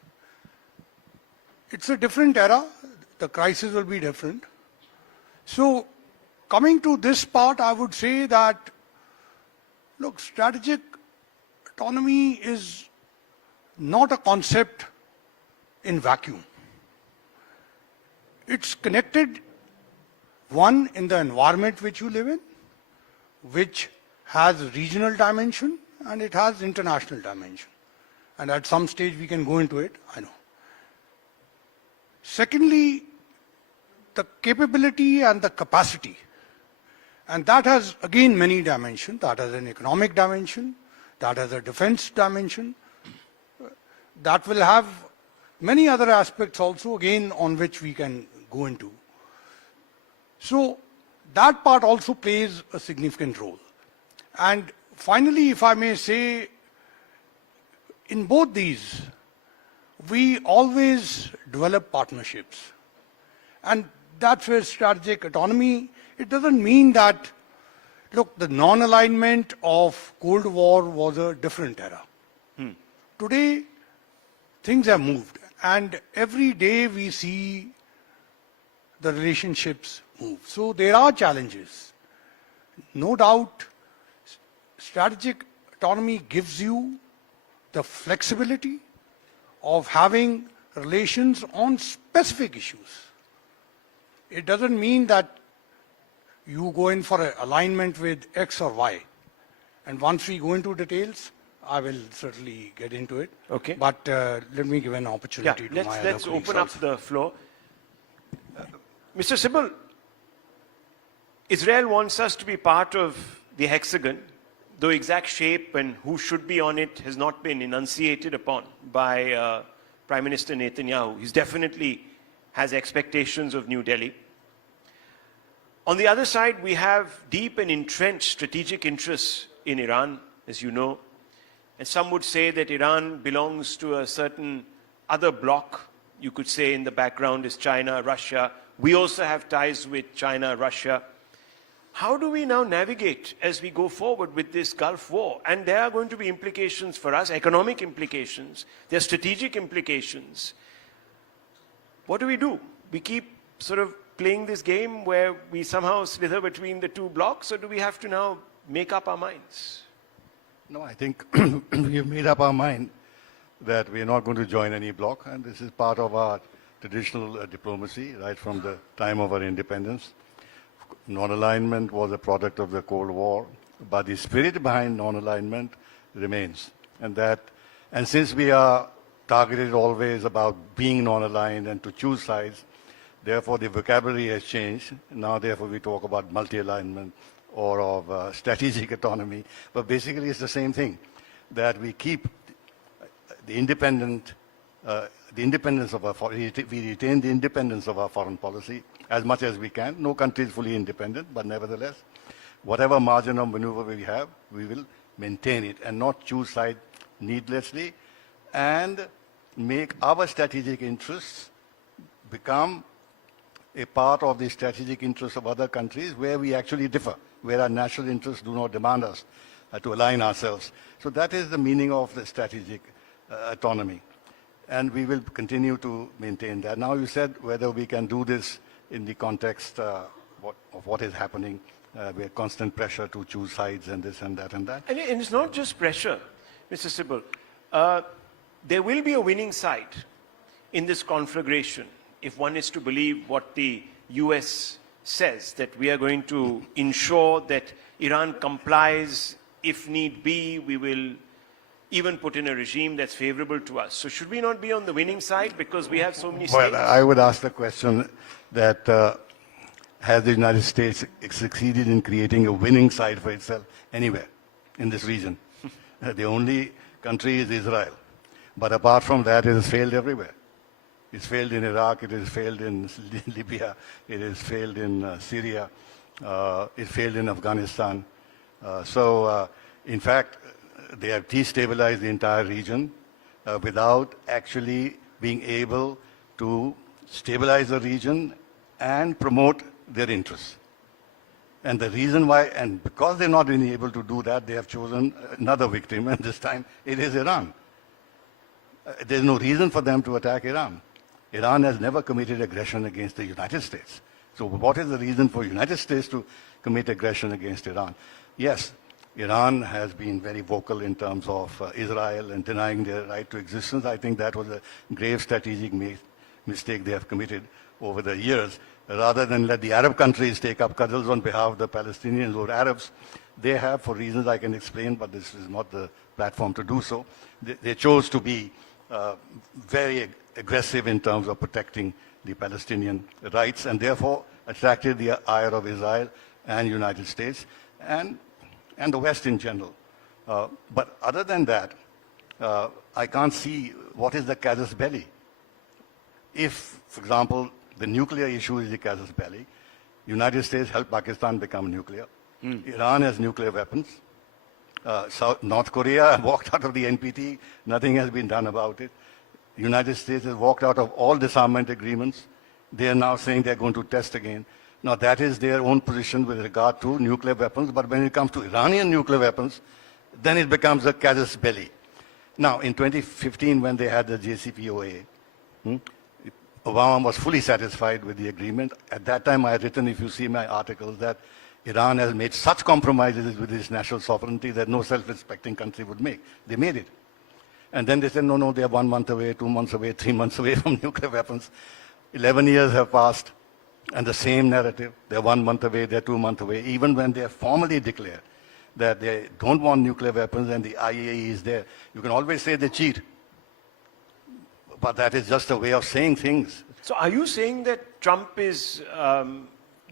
It's a different era. The crisis will be different. So coming to this part, I would say that, look, strategic autonomy is not a concept in vacuum. It's connected, one, in the environment which you live in, which has regional dimension and it has international dimension. And at some stage we can go into it, I know. Secondly, the capability and the capacity. And that has, again, many dimensions. That has an economic dimension, that has a defense dimension, that will have many other aspects also, again, on which we can go into. So that part also plays a significant role. And finally, if I may say, in both these, we always develop partnerships. And that's where strategic autonomy, it doesn't mean that, look, the non-alignment of Cold War was a different era. Today, things have moved. And every day we see the relationships move. So there are challenges. No doubt, strategic autonomy gives you the flexibility of having relations on specific issues. It doesn't mean that you go in for an alignment with X or Y. And once we go into details, I will certainly get into it. Okay. But let me give an opportunity to my other let's colleagues open up also. the floor. Mr. Sibal, Israel wants us to be part of the hexagon, though exact shape and who should be on it has not been enunciated upon by Prime Minister Netanyahu. He definitely has expectations of New Delhi. On the other side, we have deep and entrenched strategic interests in Iran, as you know. And some would say that Iran belongs to a certain other bloc. You could say in the background is China, Russia. We also have ties with China, Russia. How do we now navigate as we go forward with this Gulf War? And there are going to be implications for us, economic implications. There are strategic implications. What do? We keep sort of playing this game where we somehow slither between the two blocks, or do we have to now make up our minds? No, I think we've made up our mind that we are not going to join any bloc, and this is part of our traditional diplomacy right from the time of our independence. Non-alignment was a product of the Cold War, but the spirit behind non-alignment remains. And since we are targeted always about being non-aligned and to choose sides, therefore the vocabulary has changed. Now, therefore, we talk about multi-alignment or of strategic autonomy. But basically, it's the same thing, that we keep the independence of our, we retain the independence of our foreign policy as much as we can. No country is fully independent, but nevertheless, whatever margin of maneuver we have, we will maintain it and not choose side needlessly and make our strategic interests become a part of the strategic interests of other countries where we actually differ, where our national interests do not demand us to align ourselves. So that is the meaning of the strategic autonomy. And we will continue to maintain that. Now, you said whether we can do this in the context of what is happening, with constant pressure to choose sides and this and that and that. And it's not just pressure, Mr. Sibal. There will be a winning side in this conflagration if one is to believe what the US says, that we are going to ensure that Iran complies. If need be, we will even put in a regime that's favorable to us. So should we not be on the winning side because we have so many states? Well, I would ask the question that has the United States succeeded in creating a winning side for itself anywhere in this region? The only country is Israel. But apart from that, it has failed everywhere. It's failed in Iraq, it has failed in Libya, it has failed in Syria, it failed in Afghanistan. In fact, they have destabilized the entire region without actually being able to stabilize the region and promote their interests. And the reason why, and because they're not being able to do that, they have chosen another victim, and this time it is Iran. There's no reason for them to attack Iran. Iran has never committed aggression against the United States. So what is the reason for the United States to commit aggression against Iran? Yes, Iran has been very vocal in terms of Israel and denying their right to existence. I think that was a grave strategic mistake they have committed over the years. Rather than let the Arab countries take up cudgels on behalf of the Palestinians or Arabs, they have, for reasons I can explain, but this is not the platform to do so, they chose to be very aggressive in terms of protecting the Palestinian rights and therefore attracted the ire of Israel and United States and the West in general. But other than that, I can't see what is the casus belli. If, for example, the nuclear issue is the casus belli, United States helped Pakistan become nuclear. Iran has nuclear weapons. North Korea walked out of the NPT. Nothing has been done about it. United States has walked out of all disarmament agreements. They are now saying they're going to test again. Now, that is their own position with regard to nuclear weapons. But when it comes to Iranian nuclear weapons, then it becomes a casus belli. Now, in 2015, when they had the JCPOA, Obama was fully satisfied with the agreement. At that time, I had written, if you see my articles, that Iran has made such compromises with its national sovereignty that no self-respecting country would make. They made it. And then they said, no, they are 1 month away, 2 months away, 3 months away from nuclear weapons. 11 years have passed, and the same narrative. They're 1 month away, they're 2 months away, even when they formally declare that they don't want nuclear weapons and the IAEA is there. You can always say they cheat. But that is just a way of saying things. So are you saying that Trump is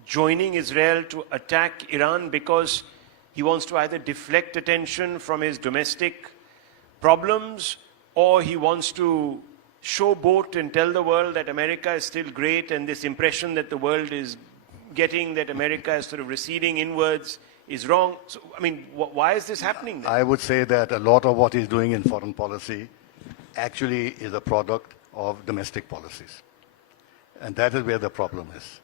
joining Israel to attack Iran because he wants to either deflect attention from his domestic problems, or he wants to showboat and tell the world that America is still great, and this impression that the world is getting that America is sort of receding inwards is wrong? So, I mean, why is this happening then? I would say that a lot of what he's doing in foreign policy actually is a product of domestic policies. And that is where the problem is.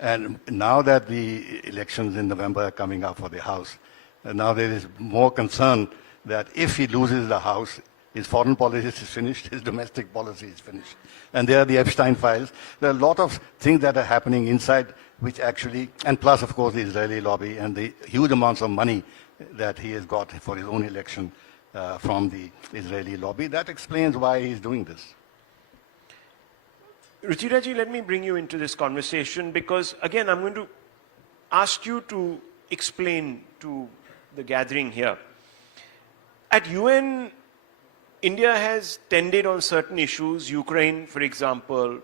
And now that the elections in November are coming up for the House, now there is more concern that if he loses the House, His foreign policy is finished, his domestic policy is finished. And there are the Epstein files. There are a lot of things that are happening inside which actually, and plus of course the Israeli lobby and the huge amounts of money that he has got for his own election from the Israeli lobby. That explains why he's doing this. Ruchiraji, let me bring you into this conversation because, again, I'm going to ask you to explain to the gathering here. At UN, India has tended on certain issues, Ukraine, for example,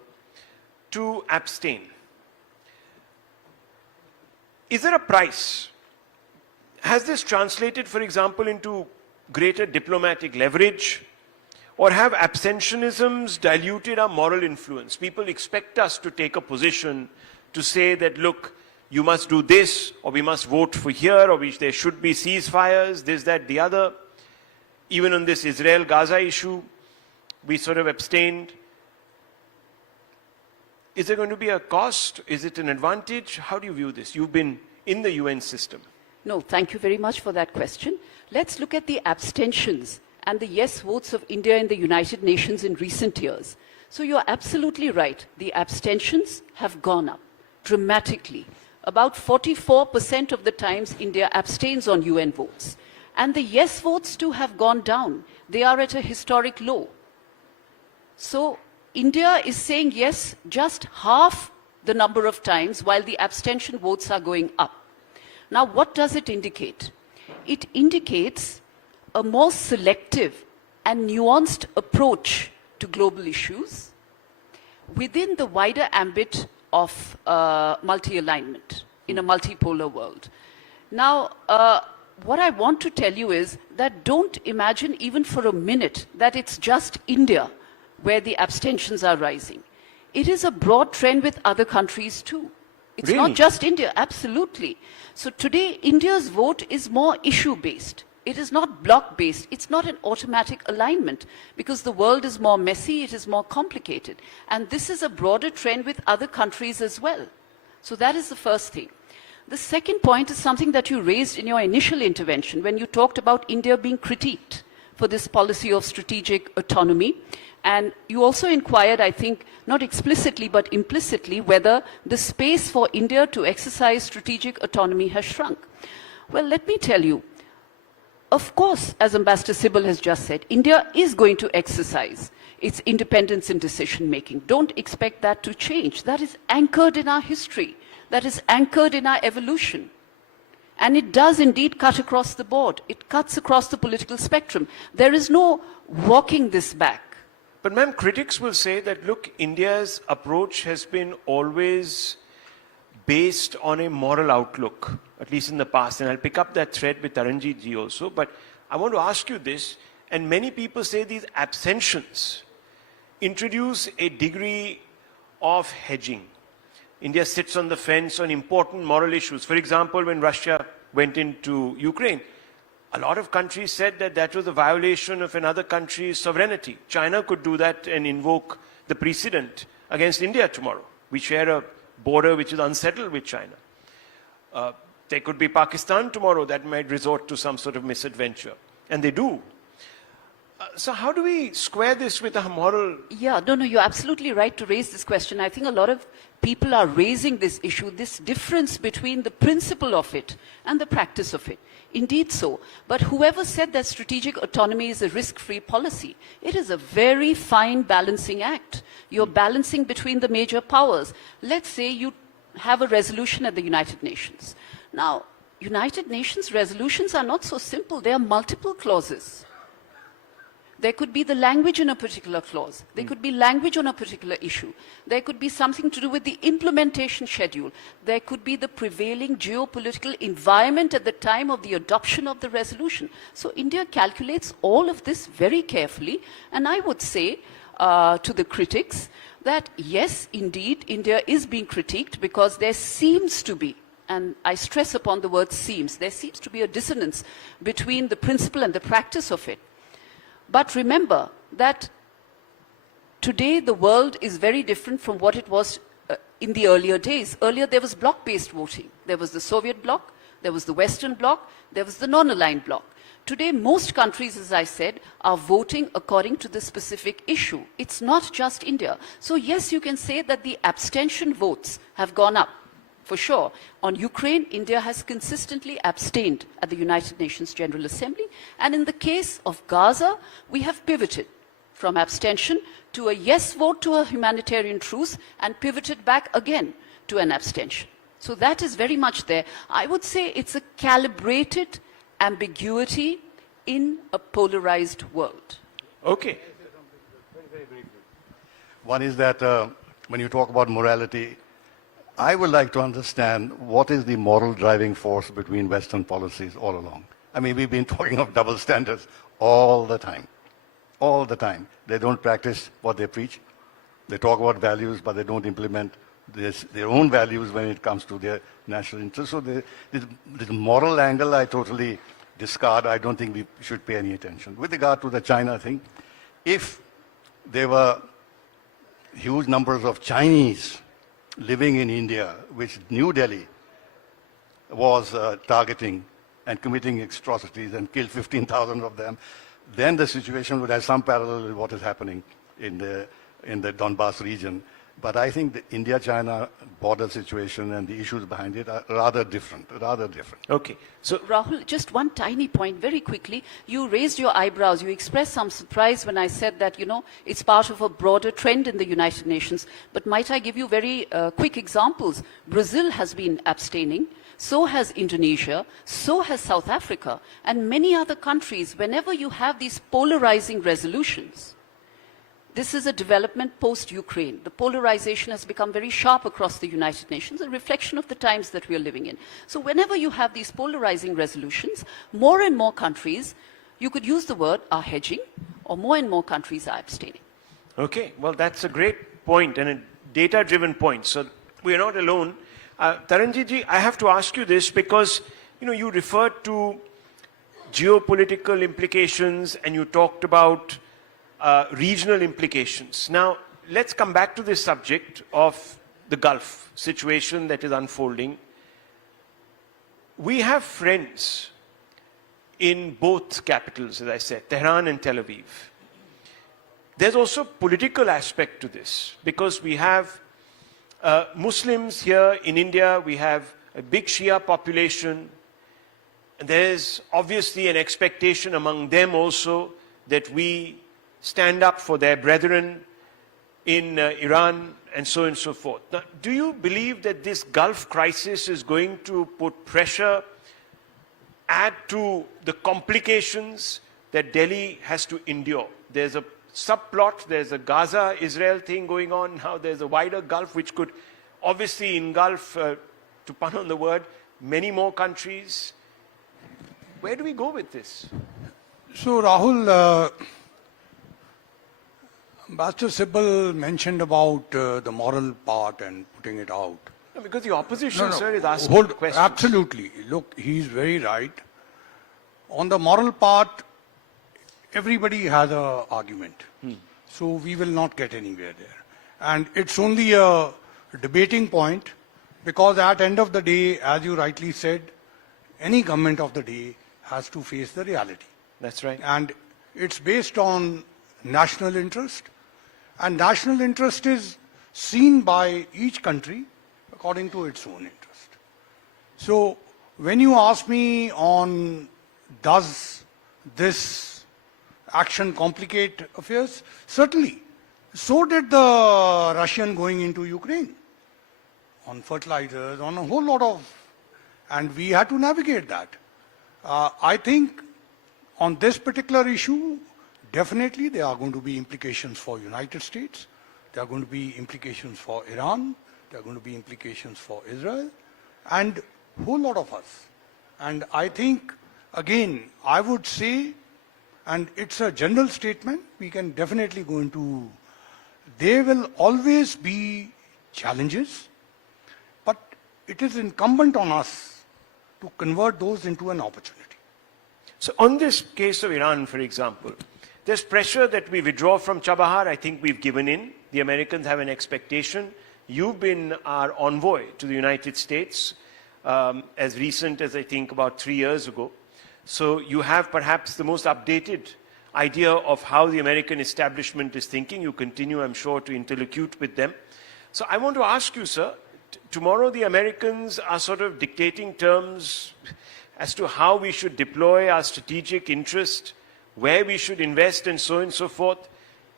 to abstain. Is there a price? Has this translated, for example, into greater diplomatic leverage? Or have abstentionisms diluted our moral influence? People expect us to take a position to say that, look, you must do this, or we must vote for here, or there should be ceasefires, this, that, the other. Even on this Israel-Gaza issue, we sort of abstained. Is there going to be a cost? Is it an advantage? How do you view this? You've been in the UN system. No, thank you very much for that question. Let's look at the abstentions and the yes votes of India in the United Nations in recent years. So you're absolutely right. The abstentions have gone up dramatically. About 44% of the times India abstains on UN votes. And the yes votes too have gone down. They are at a historic low. So India is saying yes just half the number of times while the abstention votes are going up. Now what does it indicate? It indicates a more selective and nuanced approach to global issues within the wider ambit of multi-alignment in a multipolar world. Now, what I want to tell you is that don't imagine even for a minute that it's just India where the abstentions are rising. It is a broad trend with other countries too. It's Really? not just India, absolutely. So today, India's vote is more issue-based. It is not block-based. It's not an automatic alignment because the world is more messy, it is more complicated. And this is a broader trend with other countries as well. So that is the first thing. The second point is something that you raised in your initial intervention when you talked about India being critiqued for this policy of strategic autonomy. And you also inquired, I think, not explicitly but implicitly, whether the space for India to exercise strategic autonomy has shrunk. Well, let me tell you, of course, as Ambassador Sibal has just said, India is going to exercise its independence in decision making. Don't expect that to change. That is anchored in our history. That is anchored in our evolution. And it does indeed cut across the board. It cuts across the political spectrum. There is no walking this back. But ma'am, critics will say that, look, India's approach has been always based on a moral outlook, at least in the past. And I'll pick up that thread with Taranjit ji also. But I want to ask you this, and many people say these abstentions introduce a degree of hedging. India sits on the fence on important moral issues. For example, when Russia went into Ukraine, a lot of countries said that that was a violation of another country's sovereignty. China could do that and invoke the precedent against India tomorrow. We share a border which is unsettled with China. There could be Pakistan tomorrow that might resort to some sort of misadventure. And they do. So how do we square this with a moral... Yeah, no, you're absolutely right to raise this question. I think a lot of people are raising this issue, this difference between the principle of it and the practice of it. Indeed so. But whoever said that strategic autonomy is a risk-free policy, it is a very fine balancing act. You're balancing between the major powers. Let's say you have a resolution at the United Nations. Now, United Nations resolutions are not so simple. There are multiple clauses. There could be the language in a particular clause. There could be language on a particular issue. There could be something to do with the implementation schedule. There could be the prevailing geopolitical environment at the time of the adoption of the resolution. So India calculates all of this very carefully. And I would say to the critics that yes, indeed, India is being critiqued because there seems to be, and I stress upon the word seems, there seems to be a dissonance between the principle and the practice of it. But remember that today the world is very different from what it was in the earlier days. Earlier there was bloc-based voting. There was the Soviet bloc, There was the Western Bloc, there was the non-aligned bloc. Today, most countries, as I said, are voting according to the specific issue. It's not just India. So yes, you can say that the abstention votes have gone up, for sure. On Ukraine, India has consistently abstained at the United Nations General Assembly. And in the case of Gaza, we have pivoted from abstention to a yes vote to a humanitarian truce and pivoted back again to an abstention. So that is very much there. I would say it's a calibrated ambiguity in a polarized world. Okay. One is that when you talk about morality, I would like to understand what is the moral driving force between Western policies all along. I mean, we've been talking of double standards all the time. All the time. They don't practice what they preach. They talk about values, but they don't implement their own values when it comes to their national interests. So this moral angle I totally discard. I don't think we should pay any attention. With regard to the China thing, if there were huge numbers of Chinese living in India, which New Delhi was targeting and committing atrocities and killed 15,000 of them, then the situation would have some parallel with what is happening in the Donbass region. But I think the India-China border situation and the issues behind it are rather different, Okay. So, Rahul, just one tiny point, very quickly. You raised your eyebrows. You expressed some surprise when I said that, it's part of a broader trend in the United Nations. But might I give you very quick examples? Brazil has been abstaining. So has Indonesia. So has South Africa. And many other countries, whenever you have these polarizing resolutions, this is a development post-Ukraine. The polarization has become very sharp across the United Nations, a reflection of the times that we are living in. So whenever you have these polarizing resolutions, more and more countries, you could use the word, are hedging, or more and more countries are abstaining. okay, well, that's a great point and a data-driven point. So we're not alone. Taranjit ji, I have to ask you this because, you referred to geopolitical implications and you talked about regional implications. Now, let's come back to this subject of the Gulf situation that is unfolding. We have friends in both capitals, as I said, Tehran and Tel Aviv. There's also a political aspect to this because we have Muslims here in India, we have a big Shia population, and there's obviously an expectation among them also that we stand up for their brethren in Iran and so on and so forth. Now, do you believe that this Gulf crisis is going to put pressure, add to the complications that Delhi has to endure? There's a subplot, there's a Gaza-Israel thing going on, now there's a wider Gulf which could obviously engulf, to pun on the word, many more countries. Where do we go with this? So, Rahul, Ambassador Sibal mentioned about the moral part and putting it out. No, because the opposition, sir, is asking questions. Absolutely. Look, he's very right. On the moral part, everybody has an argument. So we will not get anywhere there. And it's only a debating point because at the end of the day, as you rightly said, any government of the day has to face the reality. That's right. And it's based on national interest. And national interest is seen by each country according to its own interest. So when you ask me on does this action complicate affairs, certainly. So did the Russian going into Ukraine on fertilizers, on a whole lot of, and we had to navigate that. I think on this particular issue, definitely there are going to be implications for United States, there are going to be implications for Iran, there are going to be implications for Israel, and a whole lot of us. And I think, again, I would say, and it's a general statement, we can definitely go into, there will always be challenges, but it is incumbent on us to convert those into an opportunity. So on this case of Iran, for example, there's pressure that we withdraw from Chabahar. I think we've given in. The Americans have an expectation. You've been our envoy to the United States. as recent as I think about 3 years ago. So you have perhaps the most updated idea of how the American establishment is thinking. You continue, I'm sure, to interlocute with them. So I want to ask you, sir, tomorrow the Americans are sort of dictating terms as to how we should deploy our strategic interest, where we should invest and so on and so forth.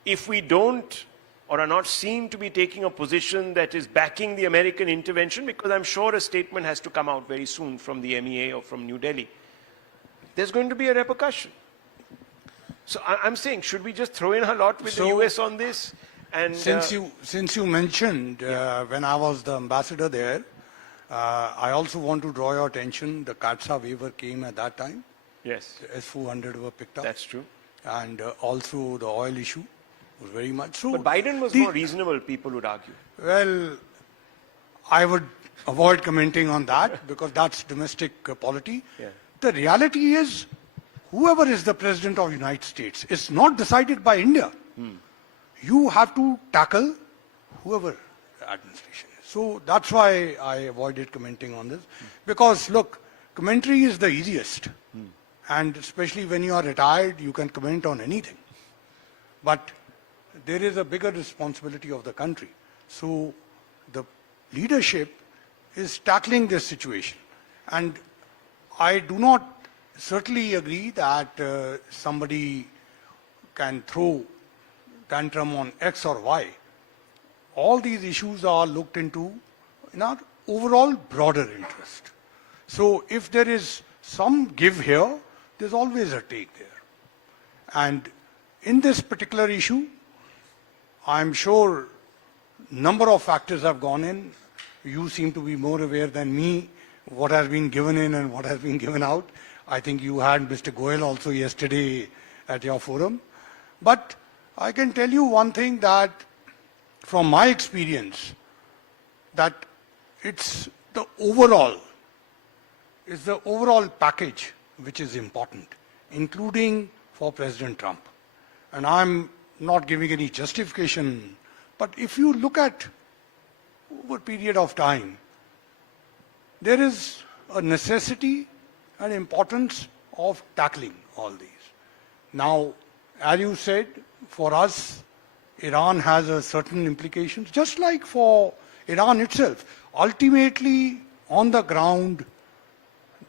If we don't or are not seen to be taking a position that is backing the American intervention, because I'm sure a statement has to come out very soon from the MEA or from New Delhi, there's going to be a repercussion. So I'm saying, should we just throw in a lot with the US on this? And since you mentioned when I was the ambassador there, I also want to draw your attention. The CATSA waiver came at that time. yes, The S-400 were picked up. that's true. And also the oil issue was very much so. But Biden was more reasonable, people would argue. Well, I would avoid commenting on that because that's domestic polity. Yeah. The reality is, whoever is the president of the United States, it's not decided by India. You have to tackle whoever the administration is. So that's why I avoided commenting on this. Because look, commentary is the easiest. And especially when you are retired, you can comment on anything. But there is a bigger responsibility of the country. So the leadership is tackling this situation. And I do not certainly agree that somebody can throw tantrum on X or Y. All these issues are looked into in our overall broader interest. So if there is some give here, there's always a take there. And in this particular issue, I'm sure number of factors have gone in. You seem to be more aware than me what has been given in and what has been given out. I think you had Mr. Goel also yesterday at your forum. But I can tell you one thing, that from my experience, that it's the overall package which is important, including for President Trump. And I'm not giving any justification, but if you look at over a period of time, there is a necessity and importance of tackling all these. Now, as you said, for us, Iran has a certain implications, just like for Iran itself. Ultimately, on the ground,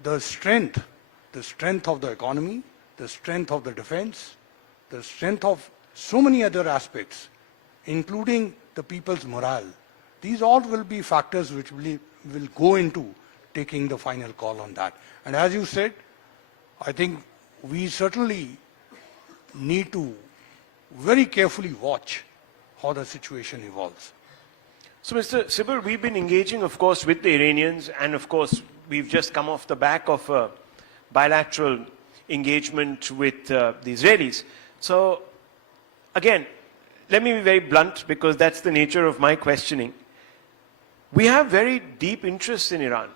the strength of the economy, the strength of the defense, the strength of so many other aspects, including the people's morale, these all will be factors which will go into taking the final call on that. And as you said, I think we certainly need to very carefully watch how the situation evolves. So, Mr. Sibal, we've been engaging, of course, with the Iranians, and of course, we've just come off the back of a bilateral engagement with the Israelis. So, again, let me be very blunt, because that's the nature of my questioning. We have very deep interests in Iran.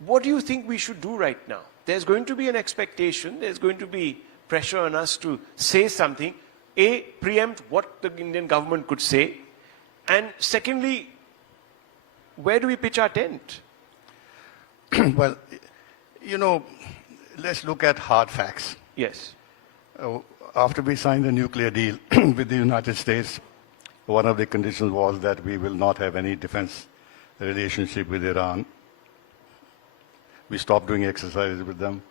What do you think we should do right now? There's going to be an expectation, there's going to be pressure on us to say something. A, preempt what the Indian government could say. And secondly, where do we pitch our tent? Well, you know, let's look at hard facts. Yes. After we signed the nuclear deal with the United States, one of the conditions was that we will not have any defense relationship with Iran. We stopped doing exercises with them.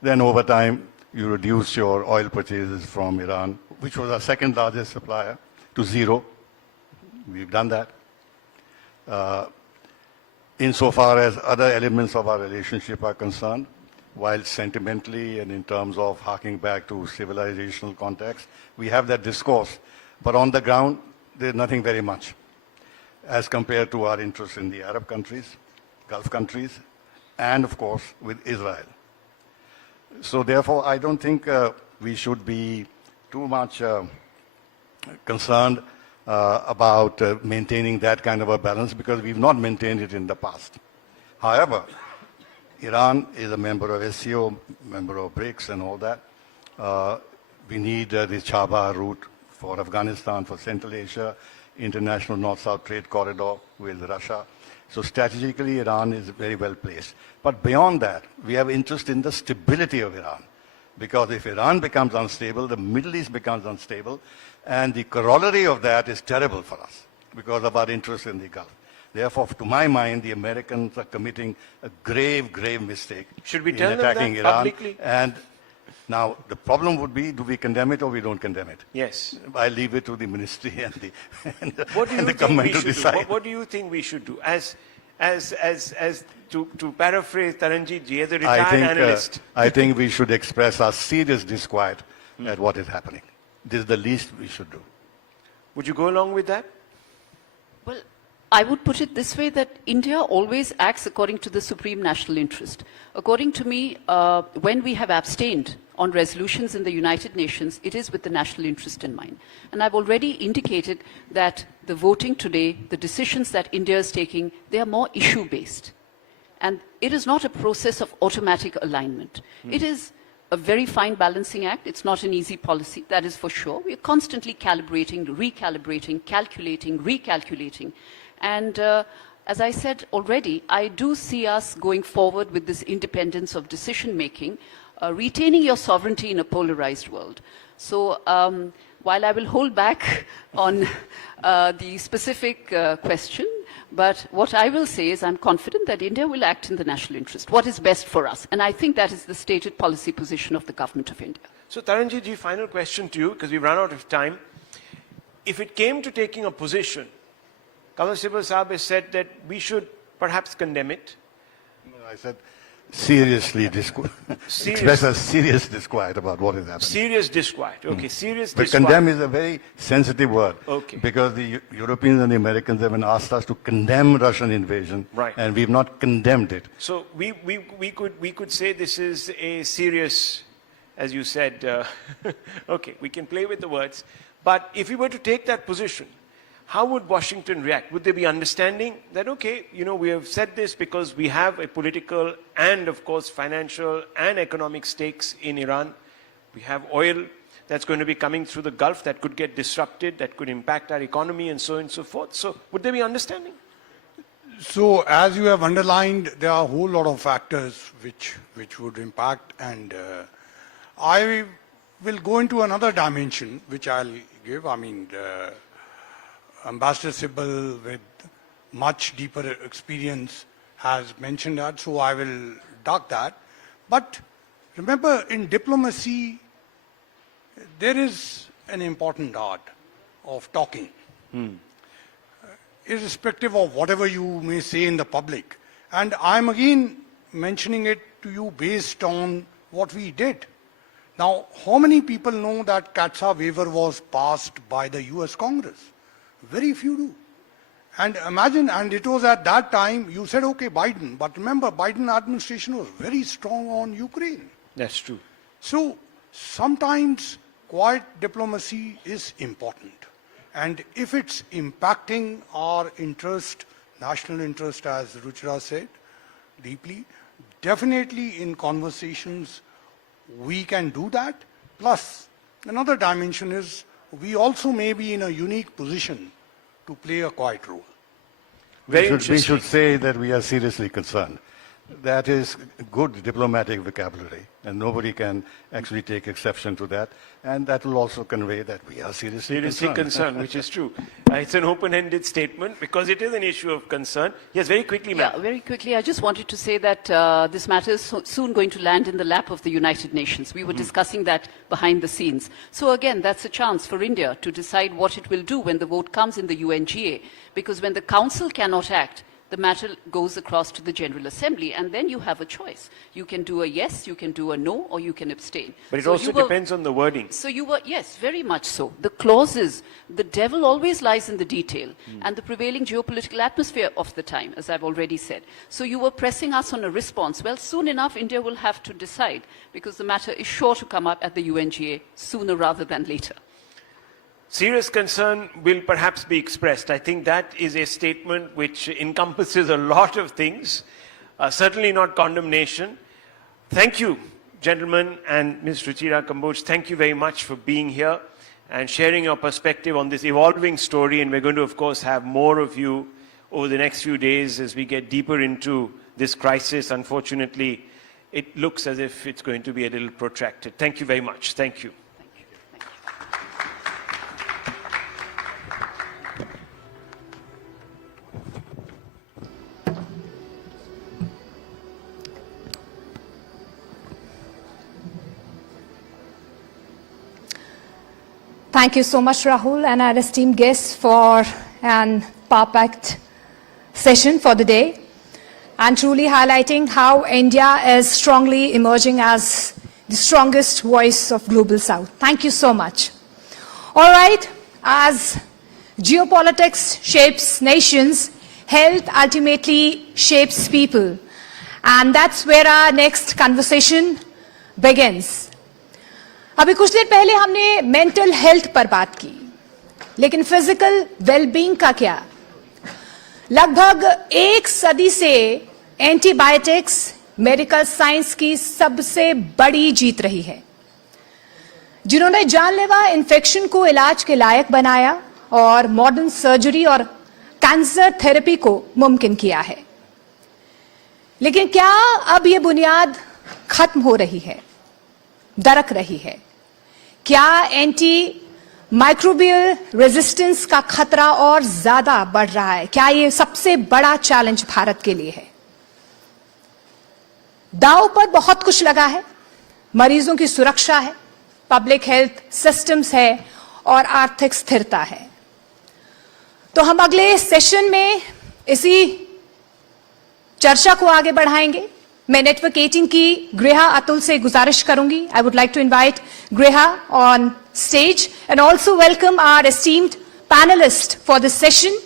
Then over time, you reduced your oil purchases from Iran, which was our second largest supplier, to zero. We've done that. Insofar as other elements of our relationship are concerned, while sentimentally and in terms of harking back to civilizational context, we have that discourse. But on the ground, there's nothing very much as compared to our interests in the Arab countries, Gulf countries, and of course with Israel. So therefore, I don't think we should be too much concerned about maintaining that kind of a balance, because we've not maintained it in the past. However, Iran is a member of SCO, member of BRICS and all that. We need the Chabahar route for Afghanistan, for Central Asia, international North-South trade corridor with Russia. So strategically, Iran is very well placed. But beyond that, we have interest in the stability of Iran. Because if Iran becomes unstable, the Middle East becomes unstable, and the corollary of that is terrible for us because of our interest in the Gulf. Therefore, to my mind, the Americans are committing a grave, grave mistake Should we in tell them attacking that Iran. publicly? And now the problem would be, do we condemn it or we don't condemn it? Yes. I leave it to the ministry and the, What do you and the think government we to should do? decide. What do you think we should do? To paraphrase Taranjit ji, as a retired analyst. I think we should express our serious disquiet at what is happening. This is the least we should do. Would you go along with that? Well, I would put it this way, that India always acts according to the supreme national interest. According to me, when we have abstained on resolutions in the United Nations, it is with the national interest in mind. And I've already indicated that the voting today, the decisions that India is taking, they are more issue-based. And it is not a process of automatic alignment. It is a very fine balancing act. It's not an easy policy, that is for sure. We are constantly calibrating, recalibrating, calculating, recalculating. And as I said already, I do see us going forward with this independence of decision-making, retaining your sovereignty in a polarized world. So while I will hold back on the specific question, but what I will say is I'm confident that India will act in the national interest, what is best for us. And I think that is the stated policy position of the government of India. So Taranjit ji, final question to you, because we've run out of time. If it came to taking a position, Kamal Sibal Saab has said that we should perhaps condemn it. I said seriously express a serious disquiet about what is happening. Serious disquiet. Okay, serious But disquiet. condemn is a very sensitive word. Okay. Because the Europeans and the Americans have asked us to condemn Russian invasion. Right. And we've not condemned it. So we could say this is a serious, as you said, okay, we can play with the words. But if we were to take that position, how would Washington react? Would there be understanding that, okay, you know, we have said this because we have a political and, of course, financial and economic stakes in Iran. We have oil that's going to be coming through the Gulf that could get disrupted, that could impact our economy and so on and so forth. So would there be understanding? So as you have underlined, there are a whole lot of factors which would impact, and I will go into another dimension which I'll give. I mean, Ambassador Sibal, with much deeper experience, has mentioned that, so I will duck that. But remember, in diplomacy, there is an important art of talking. Irrespective of whatever you may say in the public. And I'm again mentioning it to you based on what we did. Now, how many people know that CATSA waiver was passed by the US Congress? Very few do. And imagine, and it was at that time, you said, okay, Biden, but remember, Biden administration was very strong on Ukraine. That's true. So sometimes quiet diplomacy is important. And if it's impacting our interest, national interest, as Ruchira said, deeply, definitely in conversations we can do that. Plus, another dimension is we also may be in a unique position to play a quiet role. Very We should say that we are seriously concerned. That is good diplomatic vocabulary, and nobody can actually take exception to that. And that will also convey that we are seriously concerned, which is true. It's an open-ended statement because it is an issue of concern. Yes, very quickly, ma'am. Yeah, very quickly. I just wanted to say that this matter is soon going to land in the lap of the United Nations. We were discussing that behind the scenes. So again, that's a chance for India to decide what it will do when the vote comes in the UNGA. Because when the Council cannot act, the matter goes across to the General Assembly, and then you have a choice. You can do a yes, you can do a no, or you can abstain. But it also depends on the wording. So you were, yes, very much so. The clauses, the devil always lies in the detail, and the prevailing geopolitical atmosphere of the time, as I've already said. So you were pressing us on a response. Well, soon enough, India will have to decide, because the matter is sure to come up at the UNGA sooner rather than later. Serious concern will perhaps be expressed. I think that is a statement which encompasses a lot of things, certainly not condemnation. Thank you, gentlemen, and Ms. Ruchira Kamboj, thank you very much for being here and sharing your perspective on this evolving story. And we're going to, of course, have more of you over the next few days as we get deeper into this crisis. Unfortunately, it looks as if it's going to be a little protracted. Thank you very much. Thank you. Thank you so much, Rahul, and our esteemed guests for an power-packed session for the day, and truly highlighting how India is strongly emerging as the strongest voice of Global South. Thank you so much. All right, as geopolitics shapes nations, health ultimately shapes people. And that's where our next conversation begins. अभी कुछ देर पहले हमने mental health पर बात की, लेकिन physical wellbeing का क्या? लगभग एक सदी से एंटीबायोटिक्स मेडिकल साइंस की सबसे बड़ी जीत रही है, जिन्होंने जानलेवा इन्फेक्शन को इलाज के लायक बनाया और मॉडर्न सर्जरी और कैंसर थेरेपी को मुमकिन किया है। लेकिन क्या अब ये बुनियाद खत्म हो रही है, दरक रही है? क्या एंटी माइक्रोबियल रेजिस्टेंस का खतरा और ज्यादा बढ़ रहा है? क्या ये सबसे बड़ा चैलेंज भारत के लिए है? दांव पर बहुत कुछ लगा है, मरीजों की सुरक्षा है, पब्लिक हेल्थ सिस्टम्स है और आर्थिक स्थिरता है। तो हम अगले सेशन में इसी चर्चा को आगे बढ़ाएंगे। मैं नेटवर्क 18 की गृहा अतुल से गुजारिश करूंगी। I would like to invite Griha on stage and also welcome our esteemed panelist for this session,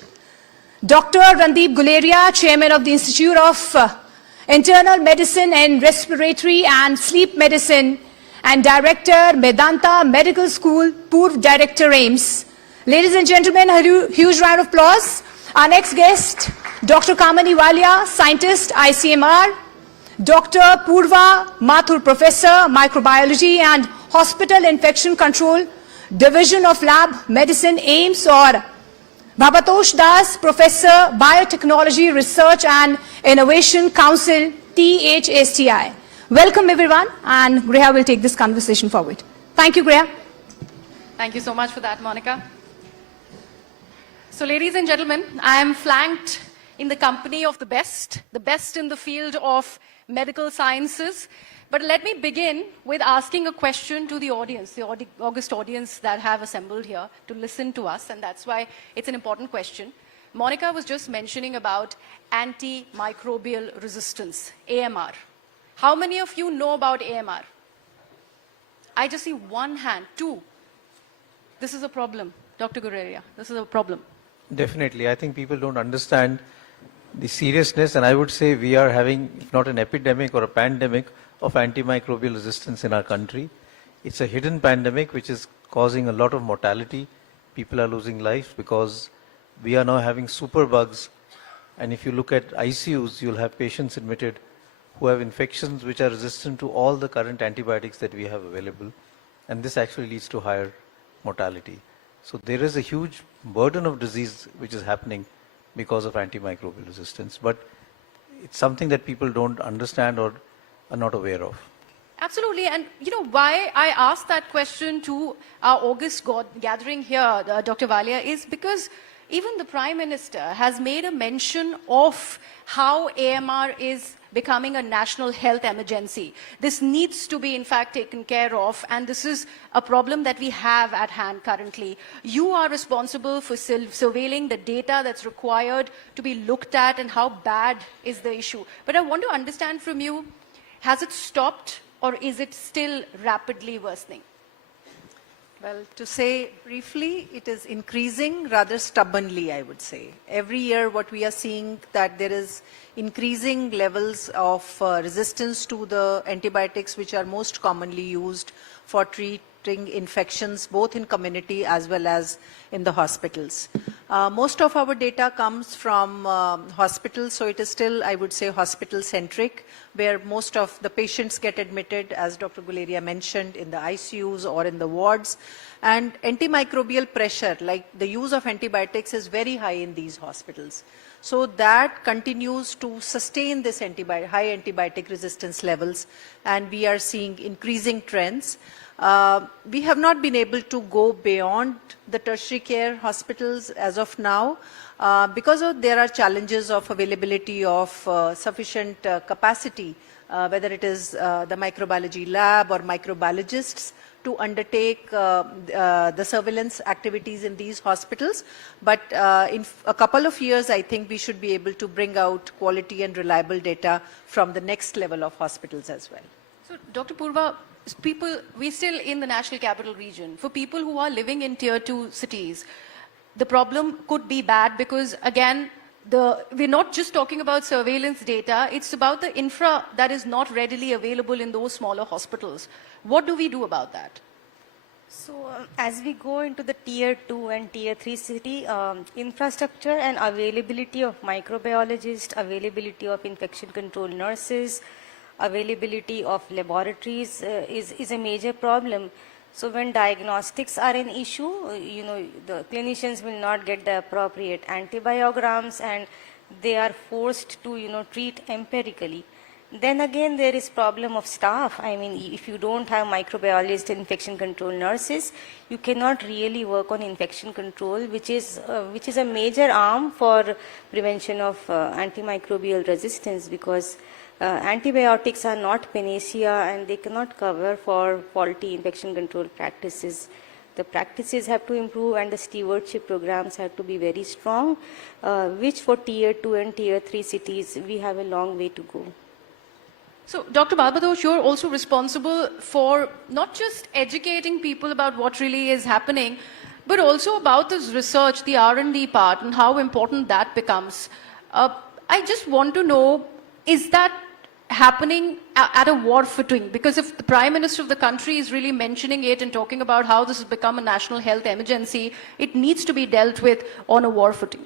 doctor Randeep Guleria, chairman of the institute of internal medicine and respiratory and sleep medicine and director Medanta medical school, पूर्व director AIIMS. Ladies and gentlemen, a huge round of applause. Our next guest, Dr. Kamini Walia, scientist, ICMR. Dr. Purva Mathur, Professor, Microbiology and Hospital Infection Control, Division of Lab Medicine, AIMS, or Bhabatosh Das, Professor, Biotechnology Research and Innovation Council, THSTI. Welcome everyone, and Griha will take this conversation forward. Thank you, Griha. Thank you so much for that, Monica. So ladies and gentlemen, I am flanked in the company of the best in the field of medical sciences. But let me begin with asking a question to the audience, the august audience that have assembled here to listen to us, and that's why it's an important question. Monica was just mentioning about antimicrobial resistance, AMR. How many of you know about AMR? I just see one hand, two. This is a problem, Dr. Gureria. This is a problem. Definitely. I think people don't understand the seriousness, and I would say we are having, if not an epidemic or a pandemic, of antimicrobial resistance in our country. It's a hidden pandemic which is causing a lot of mortality. People are losing life because we are now having superbugs. And if you look at ICUs, you'll have patients admitted who have infections which are resistant to all the current antibiotics that we have available. And this actually leads to higher mortality. So there is a huge burden of disease which is happening because of antimicrobial resistance. But it's something that people don't understand or are not aware of. Absolutely. And you know why I asked that question to our August gathering here, Dr. Walia, is because even the Prime Minister has made a mention of how AMR is becoming a national health emergency. This needs to be in fact taken care of, and this is a problem that we have at hand currently. You are responsible for surveilling the data that's required to be looked at and how bad is the issue. But I want to understand from you, has it stopped or is it still rapidly worsening? Well, to say briefly, it is increasing rather stubbornly, I would say. Every year what we are seeing that there is increasing levels of resistance to the antibiotics which are most commonly used for attracting infections both in community as well as in the hospitals. Most of our data comes from hospitals, so it is still, I would say, hospital-centric, where most of the patients get admitted, as Dr. Guleria mentioned, in the ICUs or in the wards. And antimicrobial pressure, like the use of antibiotics, is very high in these hospitals. So that continues to sustain this high antibiotic resistance levels, and we are seeing increasing trends. We have not been able to go beyond the tertiary care hospitals as of now because there are challenges of availability of sufficient capacity, whether it is the microbiology lab or microbiologists to undertake the surveillance activities in these hospitals. But in a couple of years, I think we should be able to bring out quality and reliable data from the next level of hospitals as well. So, Dr. Purva, we're still in the National Capital Region. For people who are living in Tier 2 cities, the problem could be bad because, again, we're not just talking about surveillance data, it's about the infra that is not readily available in those smaller hospitals. What do we do about that? So, as we go into the Tier 2 and Tier 3 city, infrastructure and availability of microbiologists, availability of infection control nurses, availability of laboratories is a major problem. So when diagnostics are an issue, the clinicians will not get the appropriate antibiograms and they are forced to, treat empirically. Then again, there is problem of staff. I mean, if you don't have microbiologists and infection control nurses, you cannot really work on infection control, which is a major arm for prevention of antimicrobial resistance, because antibiotics are not panacea and they cannot cover for faulty infection control practices. The practices have to improve and the stewardship programs have to be very strong, which for Tier 2 and Tier 3 cities, we have a long way to go. So, Dr. Barbadosh, you're also responsible for not just educating people about what really is happening, but also about this research, the R&D part, and how important that becomes. I just want to know, is that happening at a war footing? Because if the Prime Minister of the country is really mentioning it and talking about how this has become a national health emergency, it needs to be dealt with on a war footing.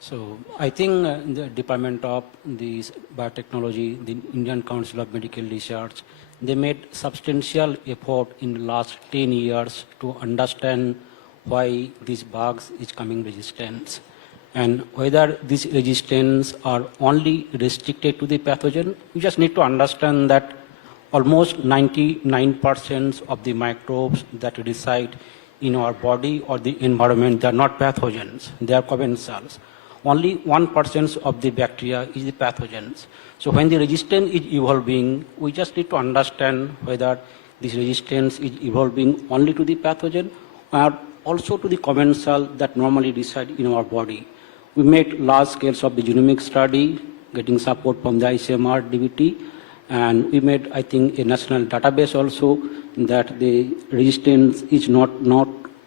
So I think the Department of the Biotechnology, the Indian Council of Medical Research, they made substantial effort in the last 10 years to understand why these bugs is coming resistance, and whether these resistance are only restricted to the pathogen. You just need to understand that almost 99% of the microbes that reside in our body or the environment, they are not pathogens, they are commensals. Only 1% of the bacteria is the pathogens. So when the resistance is evolving, we just need to understand whether this resistance is evolving only to the pathogen or also to the commensal that normally reside in our body. We made large scales of the genomic study, getting support from the ICMR, DBT, and we made, I think, a national database also that the resistance is not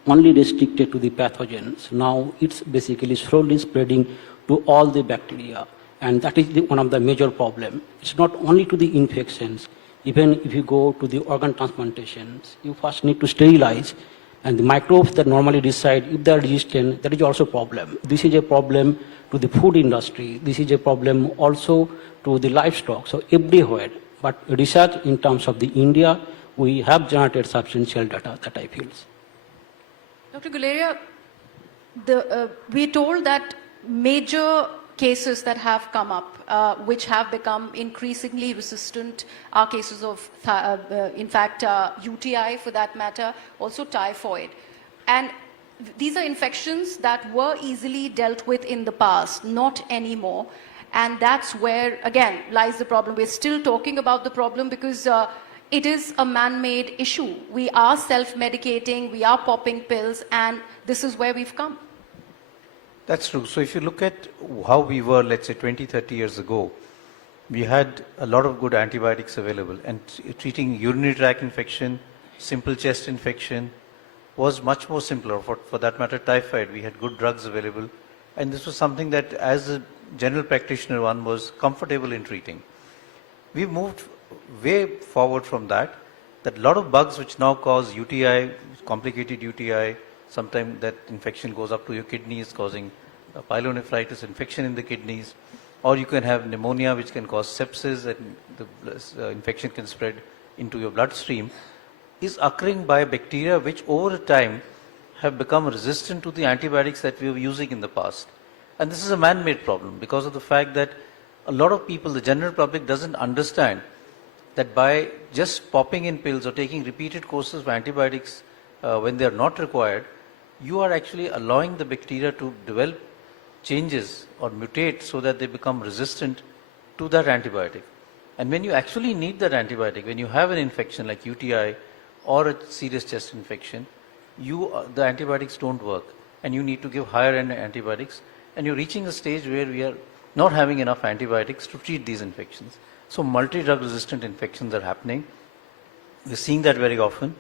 only restricted to the pathogens. Now it's basically slowly spreading to all the bacteria, and that is one of the major problems. It's not only to the infections. Even if you go to the organ transplantations, you first need to sterilize, and the microbes that normally reside, if they are resistant, that is also a problem. This is a problem to the food industry. This is a problem also to the livestock, so everywhere. But research in terms of the India, we have generated substantial data that I feel. Dr. Guleria, we're told that major cases that have come up, which have become increasingly resistant, are cases of, in fact, UTI for that matter, also typhoid. And these are infections that were easily dealt with in the past, not anymore. And that's where, again, lies the problem. We're still talking about the problem because it is a man-made issue. We are self-medicating, we are popping pills, and this is where we've come. That's true. So if you look at how we were, let's say 20, 30 years ago, we had a lot of good antibiotics available, and treating urinary tract infection, simple chest infection was much more simpler. For that matter, typhoid, we had good drugs available, and this was something that as a general practitioner one was comfortable in treating. We moved way forward from that. that a lot of bugs which now cause UTI, complicated UTI, sometimes that infection goes up to your kidneys, causing pyelonephritis, infection in the kidneys, or you can have pneumonia which can cause sepsis and the infection can spread into your bloodstream, is occurring by bacteria which over time have become resistant to the antibiotics that we were using in the past. And this is a man-made problem because of the fact that a lot of people, the general public, doesn't understand that by just popping in pills or taking repeated courses of antibiotics when they are not required, you are actually allowing the bacteria to develop changes or mutate so that they become resistant to that antibiotic. And when you actually need that antibiotic, when you have an infection like UTI or a serious chest infection, the antibiotics don't work and you need to give higher end antibiotics, and you're reaching a stage where we are not having enough antibiotics to treat these infections. So multi-drug resistant infections are happening. We're seeing that very often,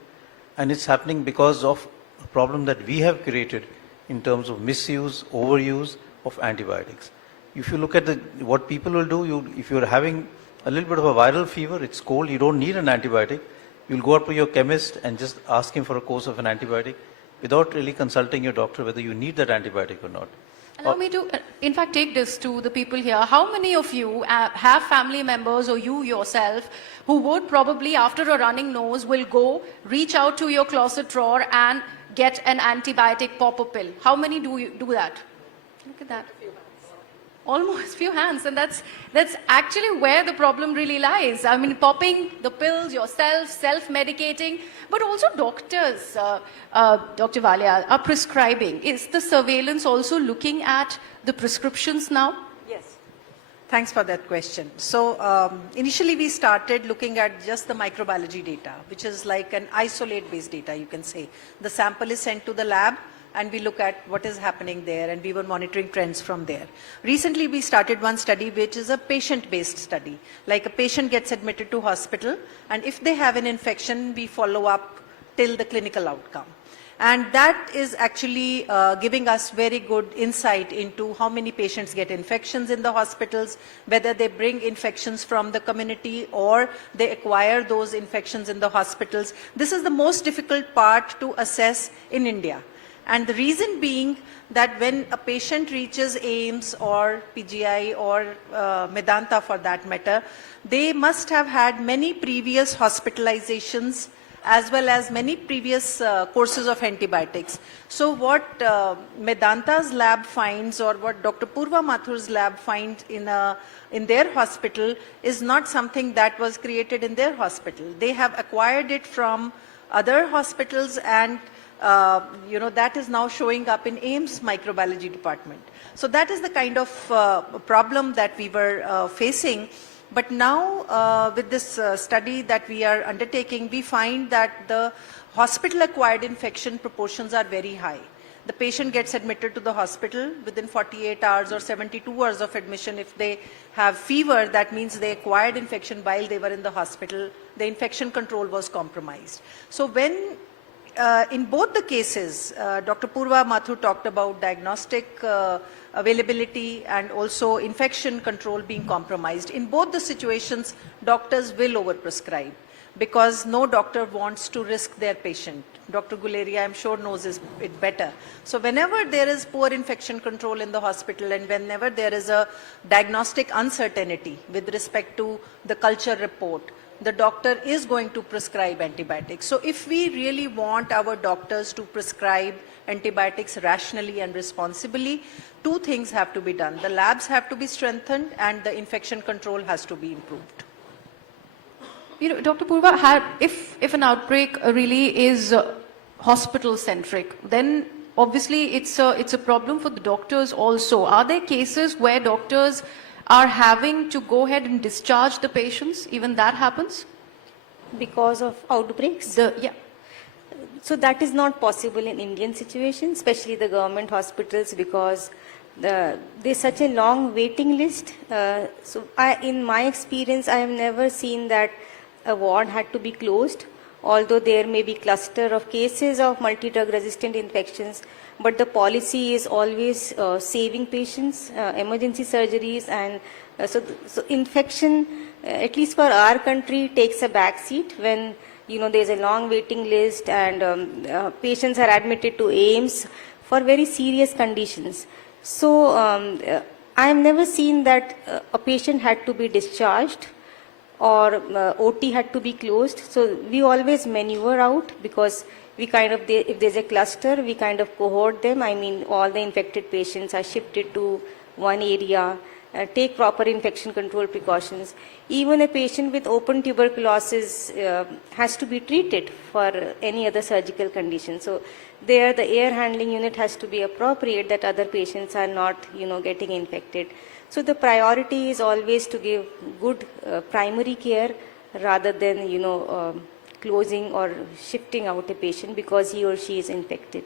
and it's happening because of a problem that we have created in terms of misuse, overuse of antibiotics. If you look at what people will do, if you're having a little bit of a viral fever, it's cold, you don't need an antibiotic, you'll go up to your chemist and just ask him for a course of an antibiotic without really consulting your doctor whether you need that antibiotic or not. Allow me to, in fact, take this to the people here. How many of you have family members or you yourself who would probably, after a running nose, will go reach out to your closet drawer and get an antibiotic pop-up pill? How many do that? Look at that. Almost few hands, and that's actually where the problem really lies. I mean, popping the pills yourself, self-medicating, but also doctors, Dr. Valia, are prescribing. Is the surveillance also looking at the prescriptions now? Yes. Thanks for that question. So initially we started looking at just the microbiology data, which is like an isolate-based data, you can say. The sample is sent to the lab, and we look at what is happening there, and we were monitoring trends from there. Recently, we started one study which is a patient-based study. Like a patient gets admitted to hospital, and if they have an infection, we follow up till the clinical outcome. And that is actually giving us very good insight into how many patients get infections in the hospitals, whether they bring infections from the community or they acquire those infections in the hospitals. This is the most difficult part to assess in India. And the reason being that when a patient reaches AIIMS or PGI or Medanta for that matter, they must have had many previous hospitalizations as well as many previous courses of antibiotics. So what Medanta's lab finds or what Dr. Purva Mathur's lab finds in their hospital is not something that was created in their hospital. They have acquired it from other hospitals, and that is now showing up in AIIMS microbiology department. So that is the kind of problem that we were facing. But now with this study that we are undertaking, we find that the hospital-acquired infection proportions are very high. The patient gets admitted to the hospital within 48 hours or 72 hours of admission. If they have fever, that means they acquired infection while they were in the hospital. The infection control was compromised. So when in both the cases, Dr. Purva Mathur talked about diagnostic availability and also infection control being compromised. In both the situations, doctors will overprescribe because no doctor wants to risk their patient. Dr. Guleria, I'm sure, knows it better. So whenever there is poor infection control in the hospital and whenever there is a diagnostic uncertainty with respect to the culture report, the doctor is going to prescribe antibiotics. So if we really want our doctors to prescribe antibiotics rationally and responsibly, two things have to be done. The labs have to be strengthened and the infection control has to be improved. You know, Dr. Purva, if an outbreak really is hospital-centric, then obviously it's a problem for the doctors also. Are there cases where doctors are having to go ahead and discharge the patients? Even that happens? Because of outbreaks? Yeah. So that is not possible in Indian situation, especially the government hospitals, because there's such a long waiting list. In my experience, I have never seen that a ward had to be closed, although there may be cluster of cases of multi-drug resistant infections, but the policy is always saving patients, emergency surgeries, and so infection, at least for our country, takes a back seat when there's a long waiting list, and patients are admitted to AIMS for very serious conditions. So I have never seen that a patient had to be discharged or OT had to be closed. So we always maneuver out, because we if there's a cluster, we kind of cohort them. I mean, all the infected patients are shifted to one area, take proper infection control precautions. Even a patient with open tuberculosis has to be treated for any other surgical condition. So there the air handling unit has to be appropriate, that other patients are not, getting infected. So the priority is always to give good primary care rather than, closing or shifting out a patient because he or she is infected.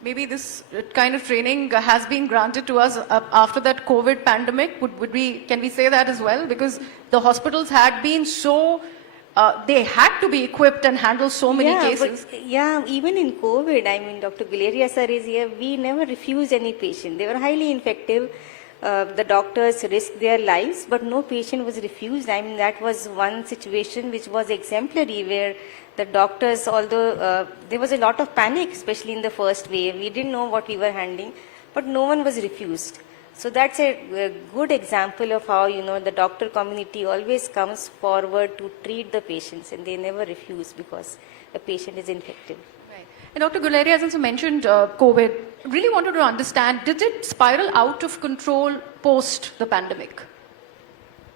Maybe this kind of training has been granted to us after that COVID pandemic. Can we say that as well? Because the hospitals had been so, they had to be equipped and handle so many cases. But, even in COVID, I mean, Dr. Guleria sir is here, we never refused any patient. They were highly infective. The doctors risked their lives, but no patient was refused. I mean, that was one situation which was exemplary, where the doctors, although there was a lot of panic, especially in the first wave, we didn't know what we were handling, but no one was refused. So that's a good example of how, the doctor community always comes forward to treat the patients, and they never refuse because the patient is infected. And Dr. Guleria has also mentioned COVID. Really wanted to understand, did it spiral out of control post the pandemic?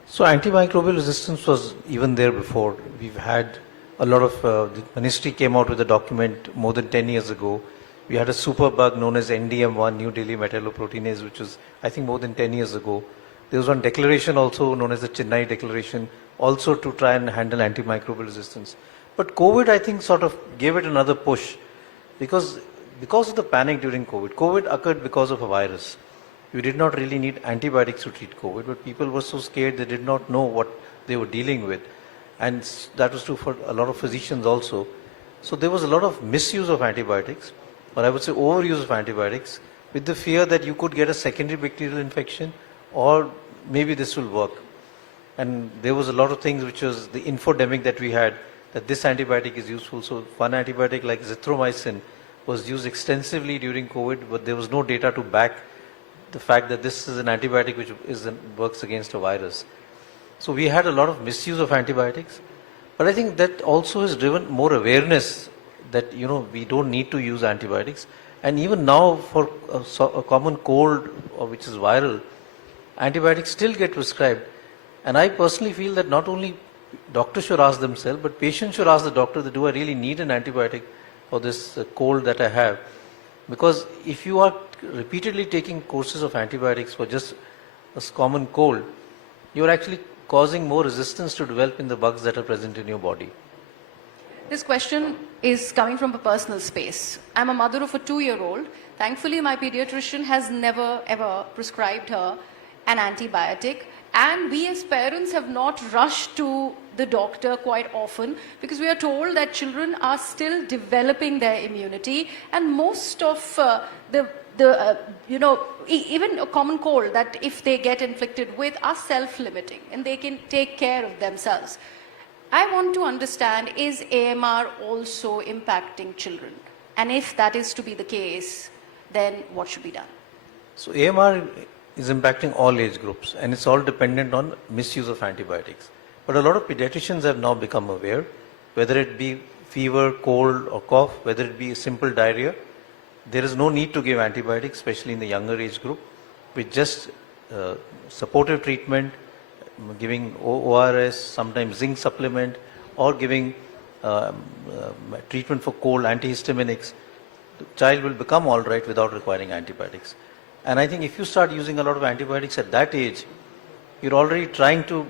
So antimicrobial resistance was even there before. We've had a lot of, the ministry came out with a document more than 10 years ago. We had a super bug known as NDM1, New Delhi Metalloproteinase, which was, I think, more than 10 years ago. There was one declaration also known as the Chennai Declaration, also to try and handle antimicrobial resistance. But COVID, I think, sort of gave it another push. Because of the panic during COVID, COVID occurred because of a virus. We did not really need antibiotics to treat COVID, but people were so scared they did not know what they were dealing with. And that was true for a lot of physicians also. So there was a lot of misuse of antibiotics, or I would say overuse of antibiotics, with the fear that you could get a secondary bacterial infection, or maybe this will work. And there was a lot of things which was the infodemic that we had, that this antibiotic is useful. So one antibiotic like zithromycin was used extensively during COVID, but there was no data to back the fact that this is an antibiotic which works against a virus. So we had a lot of misuse of antibiotics, but I think that also has driven more awareness that, we don't need to use antibiotics. And even now for a common cold, which is viral, antibiotics still get prescribed. And I personally feel that not only doctors should ask themselves, but patients should ask the doctor, that do I really need an antibiotic for this cold that I have? Because if you are repeatedly taking courses of antibiotics for just a common cold, you are actually causing more resistance to develop in the bugs that are present in your body. This question is coming from a personal space. I'm a mother of a 2-year-old. Thankfully, my pediatrician has never ever prescribed her an antibiotic. And we as parents have not rushed to the doctor quite often, because we are told that children are still developing their immunity, and most of even a common cold that if they get inflicted with are self-limiting and they can take care of themselves. I want to understand, is AMR also impacting children? And if that is to be the case, then what should be done? So AMR is impacting all age groups, and it's all dependent on misuse of antibiotics. But a lot of pediatricians have now become aware, whether it be fever, cold or cough, whether it be simple diarrhea, there is no need to give antibiotics, especially in the younger age group, with just supportive treatment, giving ORS, sometimes zinc supplement, or giving treatment for cold, antihistaminics. The child will become all right without requiring antibiotics. And I think if you start using a lot of antibiotics at that age, you're already trying to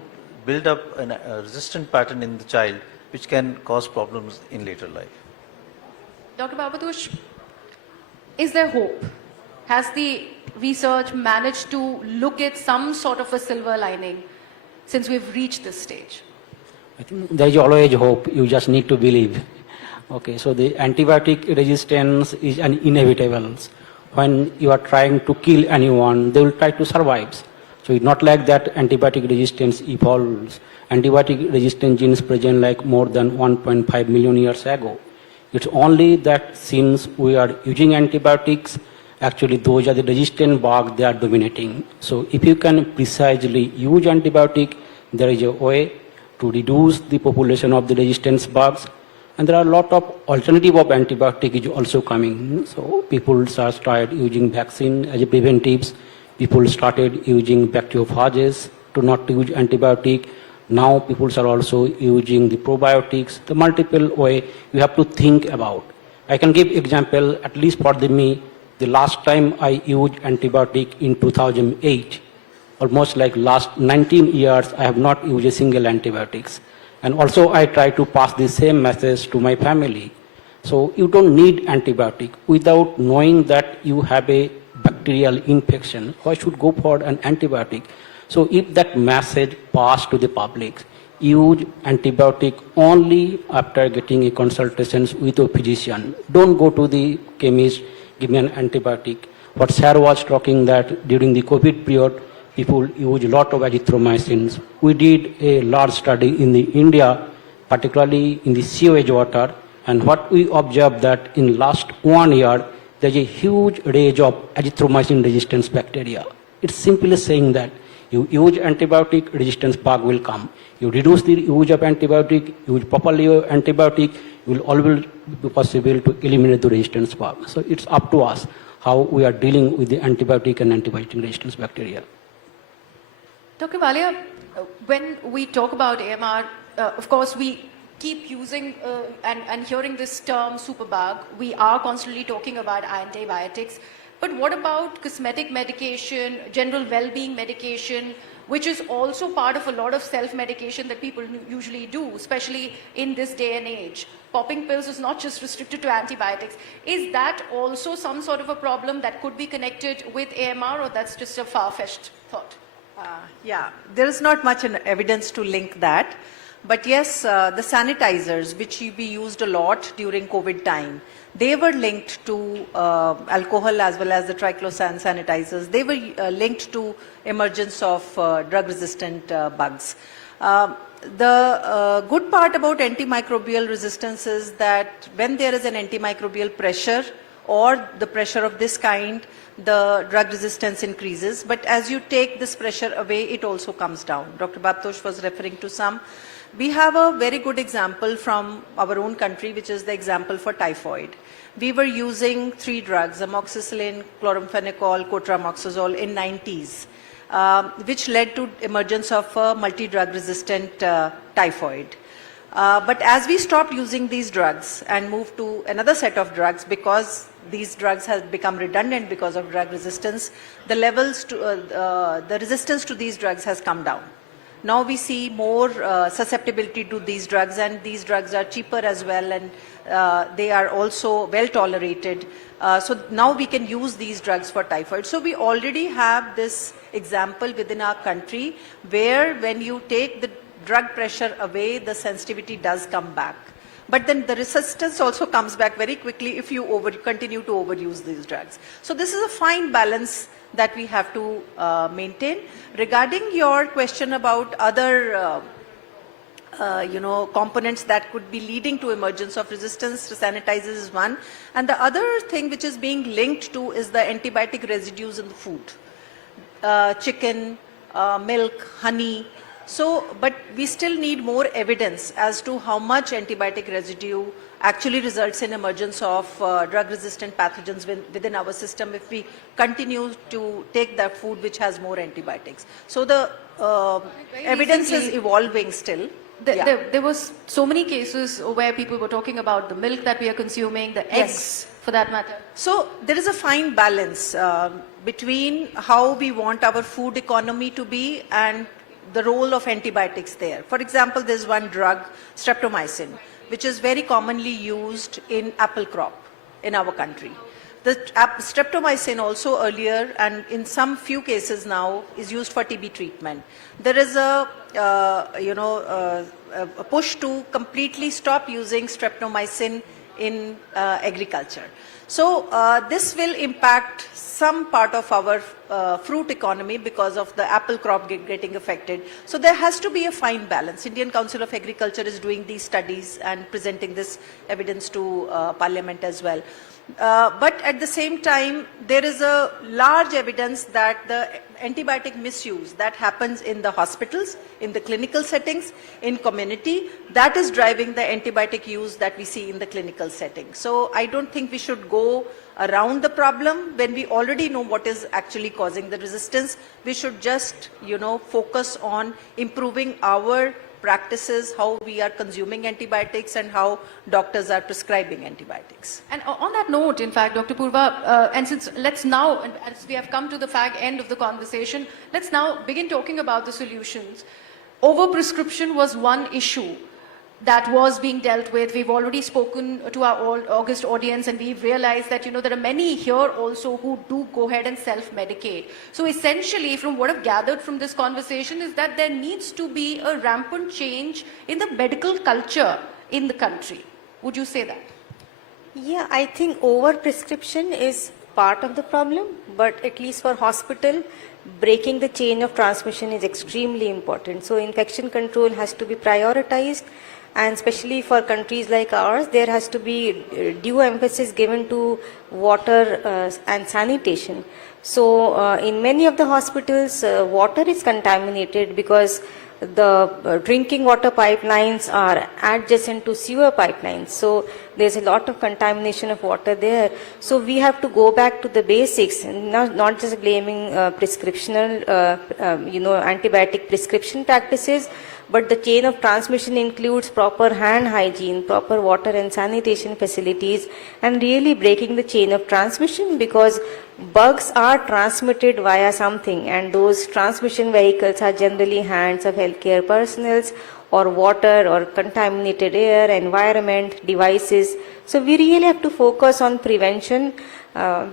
build up a resistant pattern in the child, which can cause problems in later life. Dr. Babatush, is there hope? Has the research managed to look at some sort of a silver lining since we've reached this stage? I think there is always hope. You just need to believe. Okay, so the antibiotic resistance is inevitable. When you are trying to kill anyone, they will try to survive. So it's not like that antibiotic resistance evolves. Antibiotic resistant genes present like more than 1.5 million years ago. It's only that since we are using antibiotics, actually those are the resistant bugs, they are dominating. So if you can precisely use antibiotic, there is a way to reduce the population of the resistant bugs. And there are a lot of alternative of antibiotic is also coming. So people started using vaccine as a preventives. People started using bacteriophages to not use antibiotic. Now people are also using the probiotics. The multiple way you have to think about. I can give example, at least for me, the last time I used antibiotic in 2008, almost like last 19 years, I have not used a single antibiotics. And also I try to pass the same message to my family. So you don't need antibiotic without knowing that you have a bacterial infection. Why should go for an antibiotic? So if that message passed to the public, use antibiotic only after getting a consultation with a physician. Don't go to the chemist, give me an antibiotic. What Sarah was talking that during the COVID period, people use a lot of azithromycins. We did a large study in the India, particularly in the sewage water, and what we observed that in last 1 year, there's a huge range of azithromycin resistance bacteria. It's simply saying that you use antibiotic, resistance bug will come. You reduce the use of antibiotic, use properly antibiotic, you will always be possible to eliminate the resistance bug. So it's up to us how we are dealing with the antibiotic and antibiotic resistance bacteria. Dr. Walia, when we talk about AMR, of course, we keep using and hearing this term superbug. We are constantly talking about antibiotics. But what about cosmetic medication, general well-being medication, which is also part of a lot of self-medication that people usually do, especially in this day and age? Popping pills is not just restricted to antibiotics. Is that also some sort of a problem that could be connected with AMR, or that's just a far-fetched thought? Yeah, there is not much evidence to link that. But yes, the sanitizers, which we used a lot during COVID time, they were linked to alcohol as well as the triclosan sanitizers. They were linked to emergence of drug-resistant bugs. The good part about antimicrobial resistance is that when there is an antimicrobial pressure or the pressure of this kind, the drug resistance increases. But as you take this pressure away, it also comes down. Dr. Baptosh was referring to some. We have a very good example from our own country, which is the example for typhoid. We were using 3 drugs, amoxicillin, chloramphenicol, cotramoxazole in 90s, which led to emergence of multi-drug resistant typhoid. But as we stopped using these drugs and moved to another set of drugs, because these drugs have become redundant because of drug resistance, the levels to, the resistance to these drugs has come down. Now we see more susceptibility to these drugs, and these drugs are cheaper as well, and they are also well tolerated. So now we can use these drugs for typhoid. So we already have this example within our country where when you take the drug pressure away, the sensitivity does come back. But then the resistance also comes back very quickly if you continue to overuse these drugs. So this is a fine balance that we have to maintain. Regarding your question about other components that could be leading to emergence of resistance, sanitizers is one. And the other thing which is being linked to is the antibiotic residues in the food. Chicken, milk, honey. So, but we still need more evidence as to how much antibiotic residue actually results in emergence of drug-resistant pathogens within our system if we continue to take that food which has more antibiotics. So the evidence is evolving still. There was so many cases where people were talking about the milk that we are consuming, the eggs for that matter. So there is a fine balance between how we want our food economy to be and the role of antibiotics there. For example, there's one drug, streptomycin, which is very commonly used in apple crop in our country. The streptomycin also earlier and in some few cases now is used for TB treatment. There is a push to completely stop using streptomycin in agriculture. So this will impact some part of our fruit economy because of the apple crop getting affected. So there has to be a fine balance. Indian Council of Agriculture is doing these studies and presenting this evidence to Parliament as well. But at the same time, there is a large evidence that the antibiotic misuse that happens in the hospitals, in the clinical settings, in community, that is driving the antibiotic use that we see in the clinical setting. So I don't think we should go around the problem when we already know what is actually causing the resistance. We should just, focus on improving our practices, how we are consuming antibiotics and how doctors are prescribing antibiotics. And on that note, in fact, Dr. Purva, and since let's now, as we have come to the end of the conversation, let's now begin talking about the solutions. Overprescription was one issue that was being dealt with. We've already spoken to our August audience and we've realized that, there are many here also who do go ahead and self-medicate. So essentially, from what I've gathered from this conversation is that there needs to be a rampant change in the medical culture in the country. Would you say that? Yeah, I think overprescription is part of the problem, but at least for hospital, breaking the chain of transmission is extremely important. So infection control has to be prioritized. And especially for countries like ours, there has to be due emphasis given to water and sanitation. So in many of the hospitals, water is contaminated because the drinking water pipelines are adjacent to sewer pipelines. So there's a lot of contamination of water there. So we have to go back to the basics, not just blaming prescriptional, antibiotic prescription practices, but the chain of transmission includes proper hand hygiene, proper water and sanitation facilities, and really breaking the chain of transmission, because bugs are transmitted via something, and those transmission vehicles are generally hands of healthcare personnel or water or contaminated air, environment, devices. So we really have to focus on prevention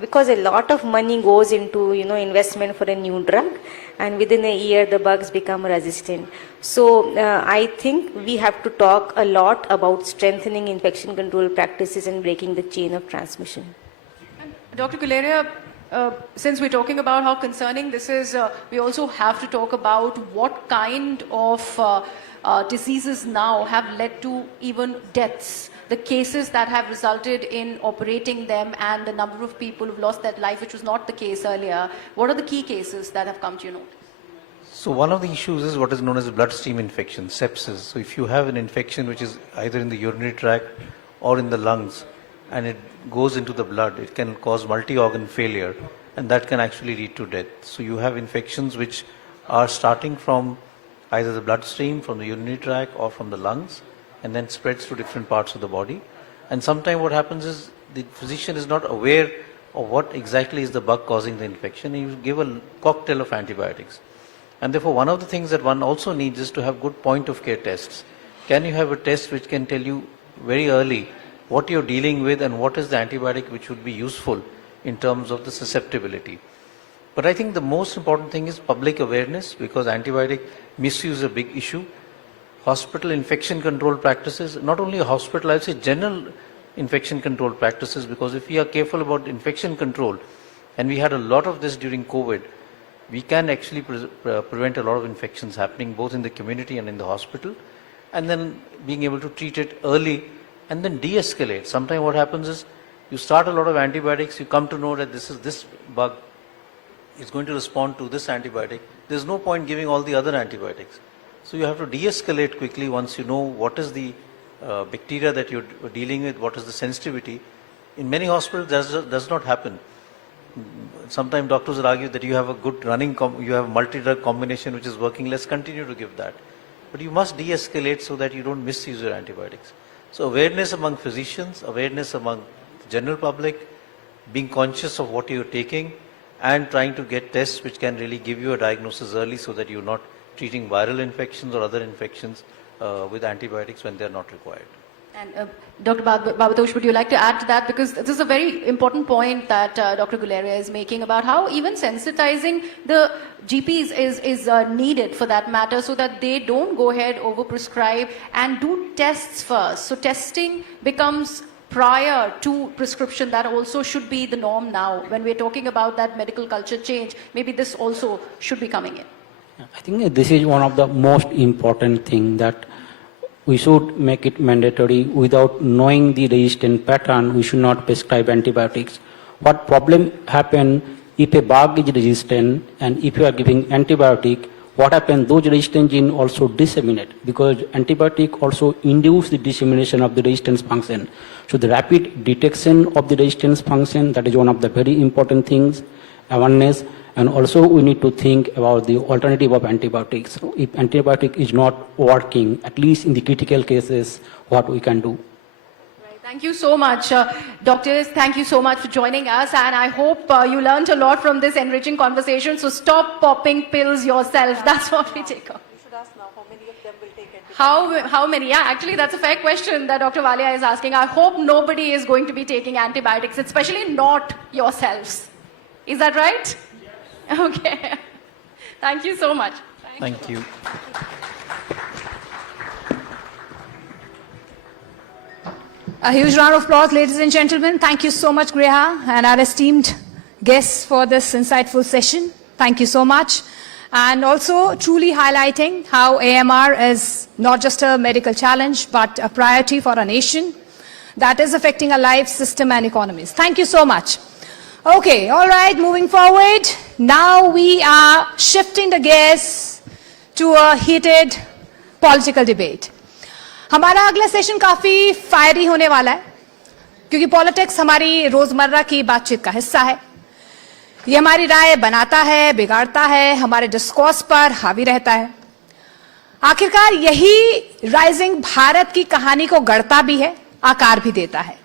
because a lot of money goes into investment for a new drug, and within a year the bugs become resistant. So I think we have to talk a lot about strengthening infection control practices and breaking the chain of transmission. And Dr. Guleria, since we're talking about how concerning this is, we also have to talk about what kind of diseases now have led to even deaths, the cases that have resulted in operating them and the number of people who've lost their life, which was not the case earlier. What are the key cases that have come to your notice? So one of the issues is what is known as bloodstream infection, sepsis. So if you have an infection which is either in the urinary tract or in the lungs, and it goes into the blood, it can cause multi-organ failure, and that can actually lead to death. So you have infections which are starting from either the bloodstream, from the urinary tract, or from the lungs, and then spreads to different parts of the body. And sometimes what happens is the physician is not aware of what exactly is the bug causing the infection, and you give a cocktail of antibiotics. And therefore, one of the things that one also needs is to have good point of care tests. Can you have a test which can tell you very early what you're dealing with and what is the antibiotic which would be useful in terms of the susceptibility? But I think the most important thing is public awareness, because antibiotic misuse is a big issue. Hospital infection control practices, not only a hospital, I would say general infection control practices, because if we are careful about infection control, and we had a lot of this during COVID, we can actually prevent a lot of infections happening both in the community and in the hospital, and then being able to treat it early and then de-escalate. Sometimes what happens is you start a lot of antibiotics, you come to know that this bug is going to respond to this antibiotic. There's no point giving all the other antibiotics. So you have to de-escalate quickly once you know what is the bacteria that you're dealing with, what is the sensitivity. In many hospitals, that does not happen. Sometimes doctors will argue that you have a good running, you have multi-drug combination which is working, let's continue to give that. But you must de-escalate so that you don't misuse your antibiotics. So awareness among physicians, awareness among the general public, being conscious of what you're taking, and trying to get tests which can really give you a diagnosis early so that you're not treating viral infections or other infections with antibiotics when they're not required. And Dr. Babatosh, would you like to add to that? Because this is a very important point that Dr. Guleria is making about how even sensitizing the GPs is needed for that matter, so that they don't go ahead, overprescribe, and do tests first. So testing becomes prior to prescription that also should be the norm now. When we're talking about that medical culture change, maybe this also should be coming in. I think this is one of the most important thing, that we should make it mandatory. Without knowing the resistant pattern, we should not prescribe antibiotics. What problem happen if a bug is resistant and if you are giving antibiotic, what happens? Those resistant genes also disseminate, because antibiotic also induce the dissemination of the resistance function. So the rapid detection of the resistance function, that is one of the very important things, awareness. And also we need to think about the alternative of antibiotics. So if antibiotic is not working, at least in the critical cases, what we can do. Thank you so much, doctors. Thank you so much for joining us, and I hope you learned a lot from this enriching conversation. So stop popping pills yourself. That's what we take on. You should ask now how many of them will take antibiotics. How many? Yeah, actually, that's a fair question that Dr. Walia is asking. I hope nobody is going to be taking antibiotics, especially not yourselves. Is that right? Okay. Thank you so much. Thank you. A huge round of applause, ladies and gentlemen. Thank you so much, Greha, and our esteemed guests for this insightful session. Thank you so much. And also truly highlighting how AMR is not just a medical challenge, but a priority for our nation that is affecting our life, system, and economies. Thank you so much. Okay, all right, moving forward. Now we are shifting the gears to a heated political debate. हमारा अगला session काफी fiery होने वाला है, क्योंकि politics हमारी रोजमर्रा की बातचीत का हिस्सा है. ये हमारी राय बनाता है, बिगाड़ता है, हमारे डिस्कोर्स पर हावी रहता है. आखिरकार यही राइजिंग भारत की कहानी को गढ़ता भी है, आकार भी देता है.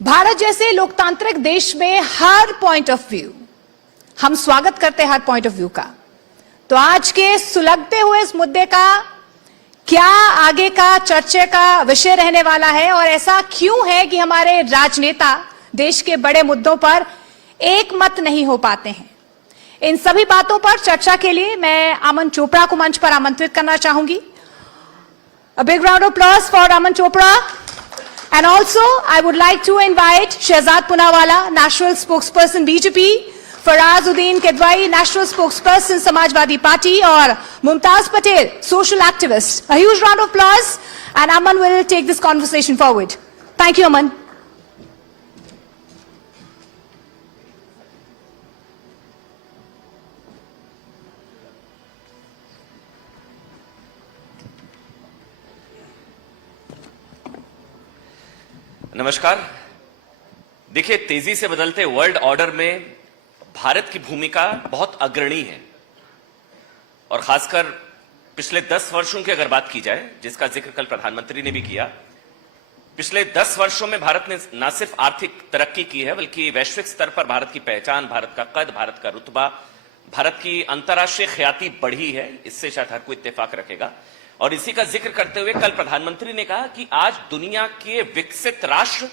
भारत जैसे लोकतांत्रिक देश में हर पॉइंट ऑफ व्यू, हम स्वागत करते हैं हर पॉइंट ऑफ व्यू का. तो आज के सुलगते हुए इस मुद्दे का क्या आगे का चर्चा का विषय रहने वाला है, और ऐसा क्यों है कि हमारे राजनेता देश के बड़े मुद्दों पर एक मत नहीं हो पाते हैं. इन सभी बातों पर चर्चा के लिए मैं अमन चोपड़ा को मंच पर आमंत्रित करना चाहूंगी. A big round of applause for Aman Chopra. And also, I would like to invite Shehzad Punawala, National Spokesperson BJP, Farazuddin Kedwai, National Spokesperson Samajwadi Party, और Mumtaz Patel, Social Activist. A huge round of applause, and Aman will take this conversation forward. Thank you, Aman. नमस्कार. देखिए, तेजी से बदलते world order में भारत की भूमिका बहुत अग्रणी है, और खासकर पिछले 10 वर्षों की अगर बात की जाए, जिसका जिक्र कल प्रधानमंत्री ने भी किया, पिछले 10 वर्षों में भारत ने न सिर्फ आर्थिक तरक्की की है, बल्कि वैश्विक स्तर पर भारत की पहचान, भारत का कद, भारत का रुतबा, भारत की अंतर्राष्ट्रीय ख्याति बढ़ी है. इससे शायद हर कोई इत्तेफाक रखेगा. और इसी का जिक्र करते हुए कल प्रधानमंत्री ने कहा कि आज दुनिया के विकसित राष्ट्र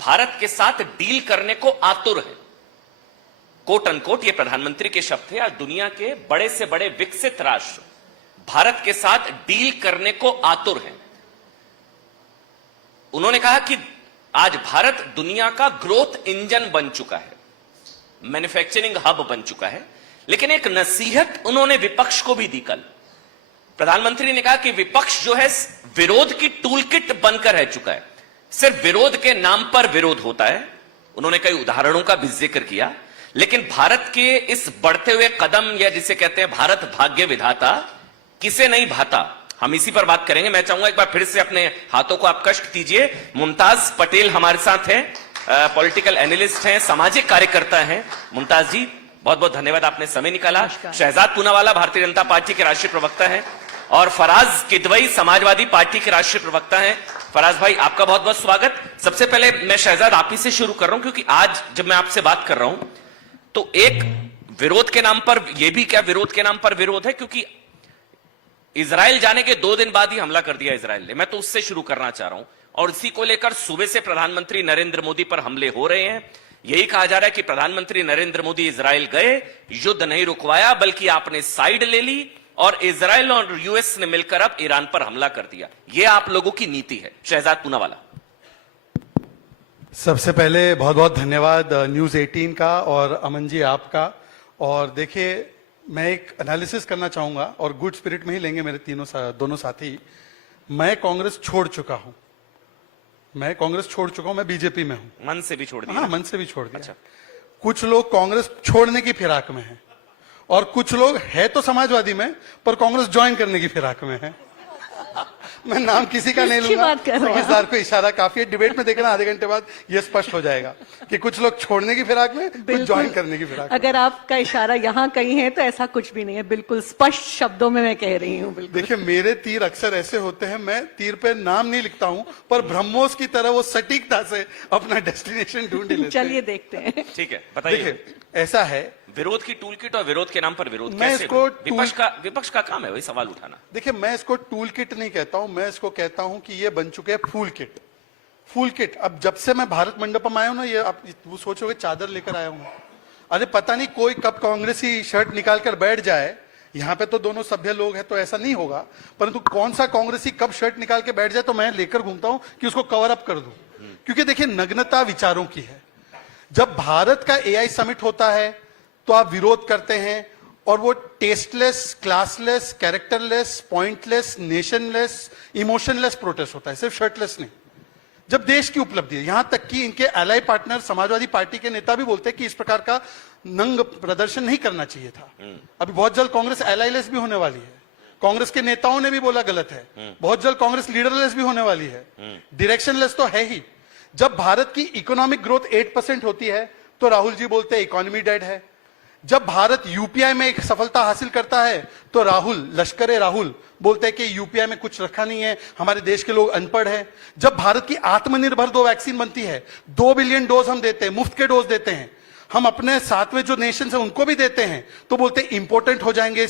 भारत के साथ डील करने को आतुर है. कोट अनकोट ये प्रधानमंत्री के शब्द थे. आज दुनिया के बड़े से बड़े विकसित राष्ट्र भारत के साथ डील करने को आतुर हैं. उन्होंने कहा कि आज भारत दुनिया का ग्रोथ इंजन बन चुका है, मैन्युफैक्चरिंग हब बन चुका है. लेकिन एक नसीहत उन्होंने विपक्ष को भी दी. कल प्रधानमंत्री ने कहा कि विपक्ष जो है विरोध की टूलकिट बनकर रह चुका है. सिर्फ विरोध के नाम पर विरोध होता है. उन्होंने कई उदाहरणों का भी जिक्र किया. लेकिन भारत के इस बढ़ते हुए कदम, या जिसे कहते हैं भारत भाग्य विधाता, किसे नहीं भाता. हम इसी पर बात करेंगे. मैं चाहूंगा एक बार फिर से अपने हाथों को आप कष्ट दीजिए. मुमताज पटेल हमारे साथ हैं, पॉलिटिकल एनालिस्ट हैं, सामाजिक कार्यकर्ता हैं. मुमताज जी, बहुत बहुत धन्यवाद, आपने समय निकाला. शहजाद पूनावाला भारतीय जनता पार्टी के राष्ट्रीय प्रवक्ता हैं, और फराज किदवई समाजवादी पार्टी के राष्ट्रीय प्रवक्ता हैं. फराज भाई, आपका बहुत बहुत स्वागत. सबसे पहले मैं शहजाद आप ही से शुरू कर रहा हूं, क्योंकि आज जब मैं आपसे बात कर रहा हूं तो एक विरोध के नाम पर, यह भी क्या विरोध के नाम पर विरोध है, क्योंकि इजराइल जाने के 2 दिन बाद ही हमला कर दिया इजराइल ने. मैं तो उससे शुरू करना चाह रहा हूं. और इसी को लेकर सुबह से प्रधानमंत्री नरेंद्र मोदी पर हमले हो रहे हैं. यही कहा जा रहा है कि प्रधानमंत्री नरेंद्र मोदी इजराइल गए, युद्ध नहीं रुकवाया, बल्कि आपने साइड ले ली, और इजराइल और यूएस ने मिलकर अब ईरान पर हमला कर दिया. यह आप लोगों की नीति है. शहजाद पूनावाला. सबसे पहले बहुत बहुत धन्यवाद न्यूज़ 18 का और अमन जी आपका। और देखिए, मैं एक एनालिसिस करना चाहूंगा और गुड स्पिरिट में ही लेंगे मेरे दोनों साथी। मैं कांग्रेस छोड़ चुका हूं, मैं बीजेपी में हूं। मन से भी छोड़ दिया? हाँ, मन से भी छोड़ दिया। अच्छा। कुछ लोग कांग्रेस छोड़ने की फिराक में हैं और कुछ लोग है तो समाजवादी में पर कांग्रेस ज्वाइन करने की फिराक में है। मैं नाम किसी का नहीं लूंगा, समझदार को इशारा काफी है। डिबेट में देखना आधे घंटे बाद ये स्पष्ट हो जाएगा कि कुछ लोग छोड़ने की फिराक में, कुछ ज्वाइन करने की फिराक में। अगर आपका इशारा यहाँ कहीं है तो ऐसा कुछ भी नहीं है, बिल्कुल स्पष्ट शब्दों में मैं कह रही हूँ। देखिए, मेरे तीर अक्सर ऐसे होते हैं, मैं तीर पे नाम नहीं लिखता हूँ पर ब्रह्मोस की तरह वो सटीकता से अपना डेस्टिनेशन ढूंढ लेते हैं। चलिए देखते हैं। ठीक है, बताइए। देखिए, ऐसा है, विरोध की टूल किट और विरोध के नाम पर विरोध मैं कैसे? इसको विपक्ष का काम है वही सवाल उठाना। देखिए, मैं इसको टूल किट नहीं कहता हूं, मैं इसको कहता हूं कि ये बन चुके हैं फूल किट। फूल किट। अब जब से मैं भारत मंडपम आया हूं ना, ये आप वो सोचोगे चादर लेकर आया हूं। अरे पता नहीं कोई कब कांग्रेसी शर्ट निकाल कर बैठ जाए, यहाँ पे तो दोनों सभ्य लोग हैं तो ऐसा नहीं होगा, परंतु कौन सा कांग्रेसी कब शर्ट निकाल के बैठ जाए तो मैं लेकर घूमता हूं कि उसको कवर अप कर दूं। क्योंकि देखिए, नग्नता विचारों की है। जब भारत का एआई समिट होता है तो आप विरोध करते हैं और वो tasteless, classless, characterless, pointless, nationless, emotionless protest होता है, सिर्फ शर्टलेस नहीं। जब देश की उपलब्धि है, यहां तक कि इनके एलाई पार्टनर समाजवादी पार्टी के नेता भी बोलते हैं कि इस प्रकार का नंग प्रदर्शन नहीं करना चाहिए था। अभी बहुत जल्द कांग्रेस एलाईलेस भी होने वाली है। कांग्रेस के नेताओं ने भी बोला गलत है। बहुत जल्द कांग्रेस लीडरलेस भी होने वाली है, डायरेक्शनलेस तो है ही। जब भारत की इकोनॉमिक ग्रोथ 8% होती है तो राहुल जी बोलते हैं इकोनॉमी डेड है। जब भारत यूपीआई में एक सफलता हासिल करता है तो राहुल बोलते हैं कि यूपीआई में कुछ रखा नहीं है, हमारे देश के लोग अनपढ़ हैं। जब भारत की आत्मनिर्भर 2 वैक्सीन बनती है, 2 बिलियन डोज हम देते हैं, मुफ्त के डोज देते हैं, हम अपने 7वें जो नेशन है उनको भी देते हैं, तो बोलते हैं इंपोर्टेंट हो जाएंगे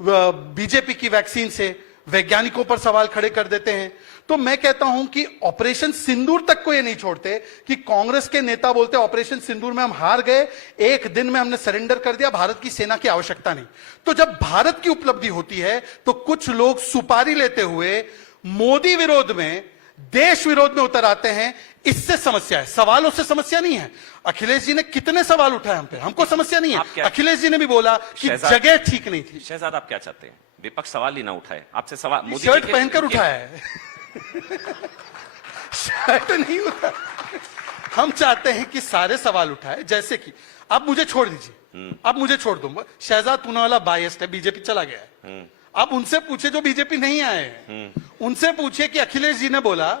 बीजेपी की वैक्सीन से। वैज्ञानिकों पर सवाल खड़े कर देते हैं। तो मैं कहता हूं कि ऑपरेशन सिंदूर तक को ये नहीं छोड़ते कि कांग्रेस के नेता बोलते ऑपरेशन सिंदूर में हम हार गए, 1 दिन में हमने सरेंडर कर दिया, भारत की सेना की आवश्यकता नहीं। तो जब भारत की उपलब्धि होती है तो कुछ लोग सुपारी लेते हुए मोदी विरोध में, देश विरोध में उतर आते हैं। इससे समस्या है, सवालों से समस्या नहीं है। अखिलेश जी ने कितने सवाल उठाए हम पे, हमको समस्या नहीं है। अखिलेश जी ने भी बोला कि जगह ठीक नहीं थी। शहजाद, आप क्या चाहते हैं? विपक्ष सवाल ही ना उठाए आपसे सवाल? मोदी शर्ट पहनकर उठाया है। शर्ट नहीं उठाया। हम चाहते हैं कि सारे सवाल उठाए, जैसे कि आप मुझे छोड़ दीजिए, आप मुझे छोड़ दूंगा। शहजाद पूनावाला बायस्ड है, बीजेपी चला गया है। आप उनसे पूछे जो बीजेपी नहीं आए हैं, उनसे पूछे कि अखिलेश जी ने बोला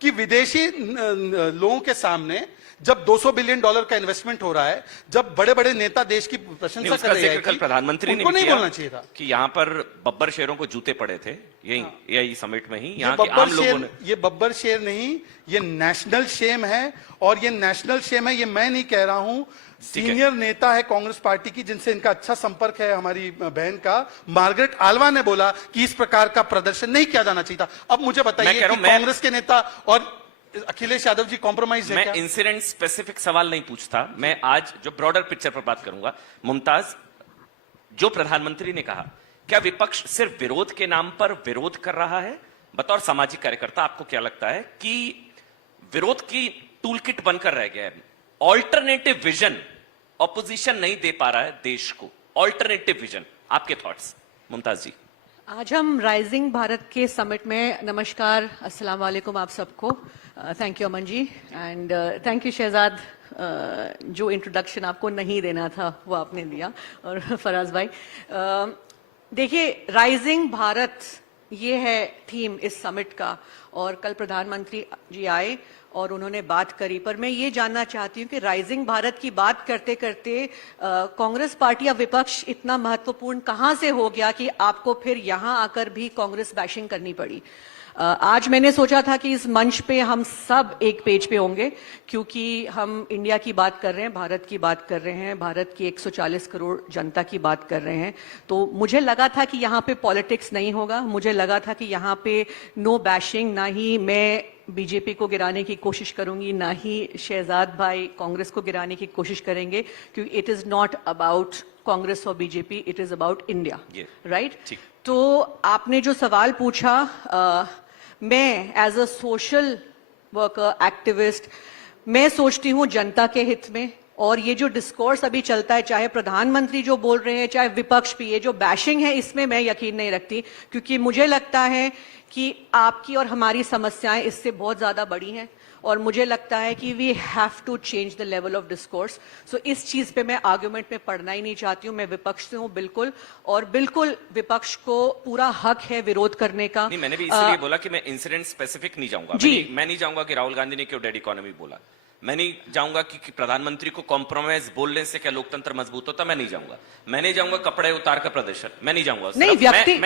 कि विदेशी लोगों के सामने जब $200 बिलियन का इन्वेस्टमेंट हो रहा है, जब बड़े बड़े नेता देश की प्रशंसा कर रहे हैं, कल प्रधानमंत्री ने नहीं बोलना चाहिए था कि यहाँ पर बब्बर शेरों को जूते पड़े थे, यही समिट में ही यहाँ के आम लोगों ने। ये बब्बर शेर नहीं, ये नेशनल शेम है। और ये नेशनल शेम है, ये मैं नहीं कह रहा हूं, सीनियर नेता है कांग्रेस पार्टी की जिनसे इनका अच्छा संपर्क है, हमारी बहन का, मार्गरेट आल्वा ने बोला कि इस प्रकार का प्रदर्शन नहीं किया जाना चाहिए था। अब मुझे बताइए कि कांग्रेस के नेता और अखिलेश यादव जी कॉम्प्रोमाइज है क्या? मैं इंसिडेंट स्पेसिफिक सवाल नहीं पूछता, मैं आज जो ब्रॉडर पिक्चर पर बात करूंगा। मुमताज, जो प्रधानमंत्री ने कहा, क्या विपक्ष सिर्फ विरोध के नाम पर विरोध कर रहा है? बतौर सामाजिक कार्यकर्ता आपको क्या लगता है कि विरोध की टूल किट बनकर रह गया है? ऑल्टरनेटिव विजन ऑपोजिशन नहीं दे पा रहा है देश को, ऑल्टरनेटिव विजन, आपके थॉट्स मुमताज जी? आज हम राइजिंग भारत के समिट में, नमस्कार, अस्सलाम वालेकुम आप सबको। Thank you Aman ji and thank you Shehzad, जो इंट्रोडक्शन आपको नहीं देना था वो आपने दिया, और फराज भाई। देखिए, राइजिंग भारत ये है थीम इस समिट का, और कल प्रधानमंत्री जी आए और उन्होंने बात करी, पर मैं ये जानना चाहती हूँ कि राइजिंग भारत की बात करते करते कांग्रेस पार्टी या विपक्ष इतना महत्वपूर्ण कहाँ से हो गया कि आपको फिर यहाँ आकर भी कांग्रेस बैशिंग करनी पड़ी? आज मैंने सोचा था कि इस मंच पे हम सब एक पेज पे होंगे, क्योंकि हम इंडिया की बात कर रहे हैं, भारत की बात कर रहे हैं, भारत की 140 करोड़ जनता की बात कर रहे हैं। तो मुझे लगा था कि यहाँ पे पॉलिटिक्स नहीं होगा, मुझे लगा था कि यहाँ पे नो बैशिंग, ना ही मैं बीजेपी को गिराने की कोशिश करूंगी, ना ही शहजाद भाई कांग्रेस को गिराने की कोशिश करेंगे, क्योंकि it is not about Congress और BJP, it is about India, right? तो आपने जो सवाल पूछा, मैं as a social worker, activist, मैं सोचती हूं जनता के हित में, और ये जो डिस्कोर्स अभी चलता है, चाहे प्रधानमंत्री जो बोल रहे हैं, चाहे विपक्ष भी, ये जो बैशिंग है, इसमें मैं यकीन नहीं रखती, क्योंकि मुझे लगता है कि आपकी और हमारी समस्याएं इससे बहुत ज्यादा बड़ी हैं, और मुझे लगता है कि we have to change the level of discourse. So इस चीज पे मैं आर्गुमेंट में पढ़ना ही नहीं चाहती हूँ। मैं विपक्ष से हूँ बिल्कुल, और बिल्कुल विपक्ष को पूरा हक है विरोध करने का। नहीं, मैंने भी इसलिए बोला कि मैं इंसिडेंट स्पेसिफिक नहीं जाऊंगा। मैं नहीं जाऊंगा कि राहुल गांधी ने क्यों डेड इकोनॉमी बोला, मैं नहीं जाऊंगा कि प्रधानमंत्री को कॉम्प्रोमाइज बोलने से क्या लोकतंत्र मजबूत होता, मैं नहीं जाऊंगा। मैं नहीं जाऊंगा कपड़े उतार कर प्रदर्शन, मैं नहीं जाऊंगा। नहीं,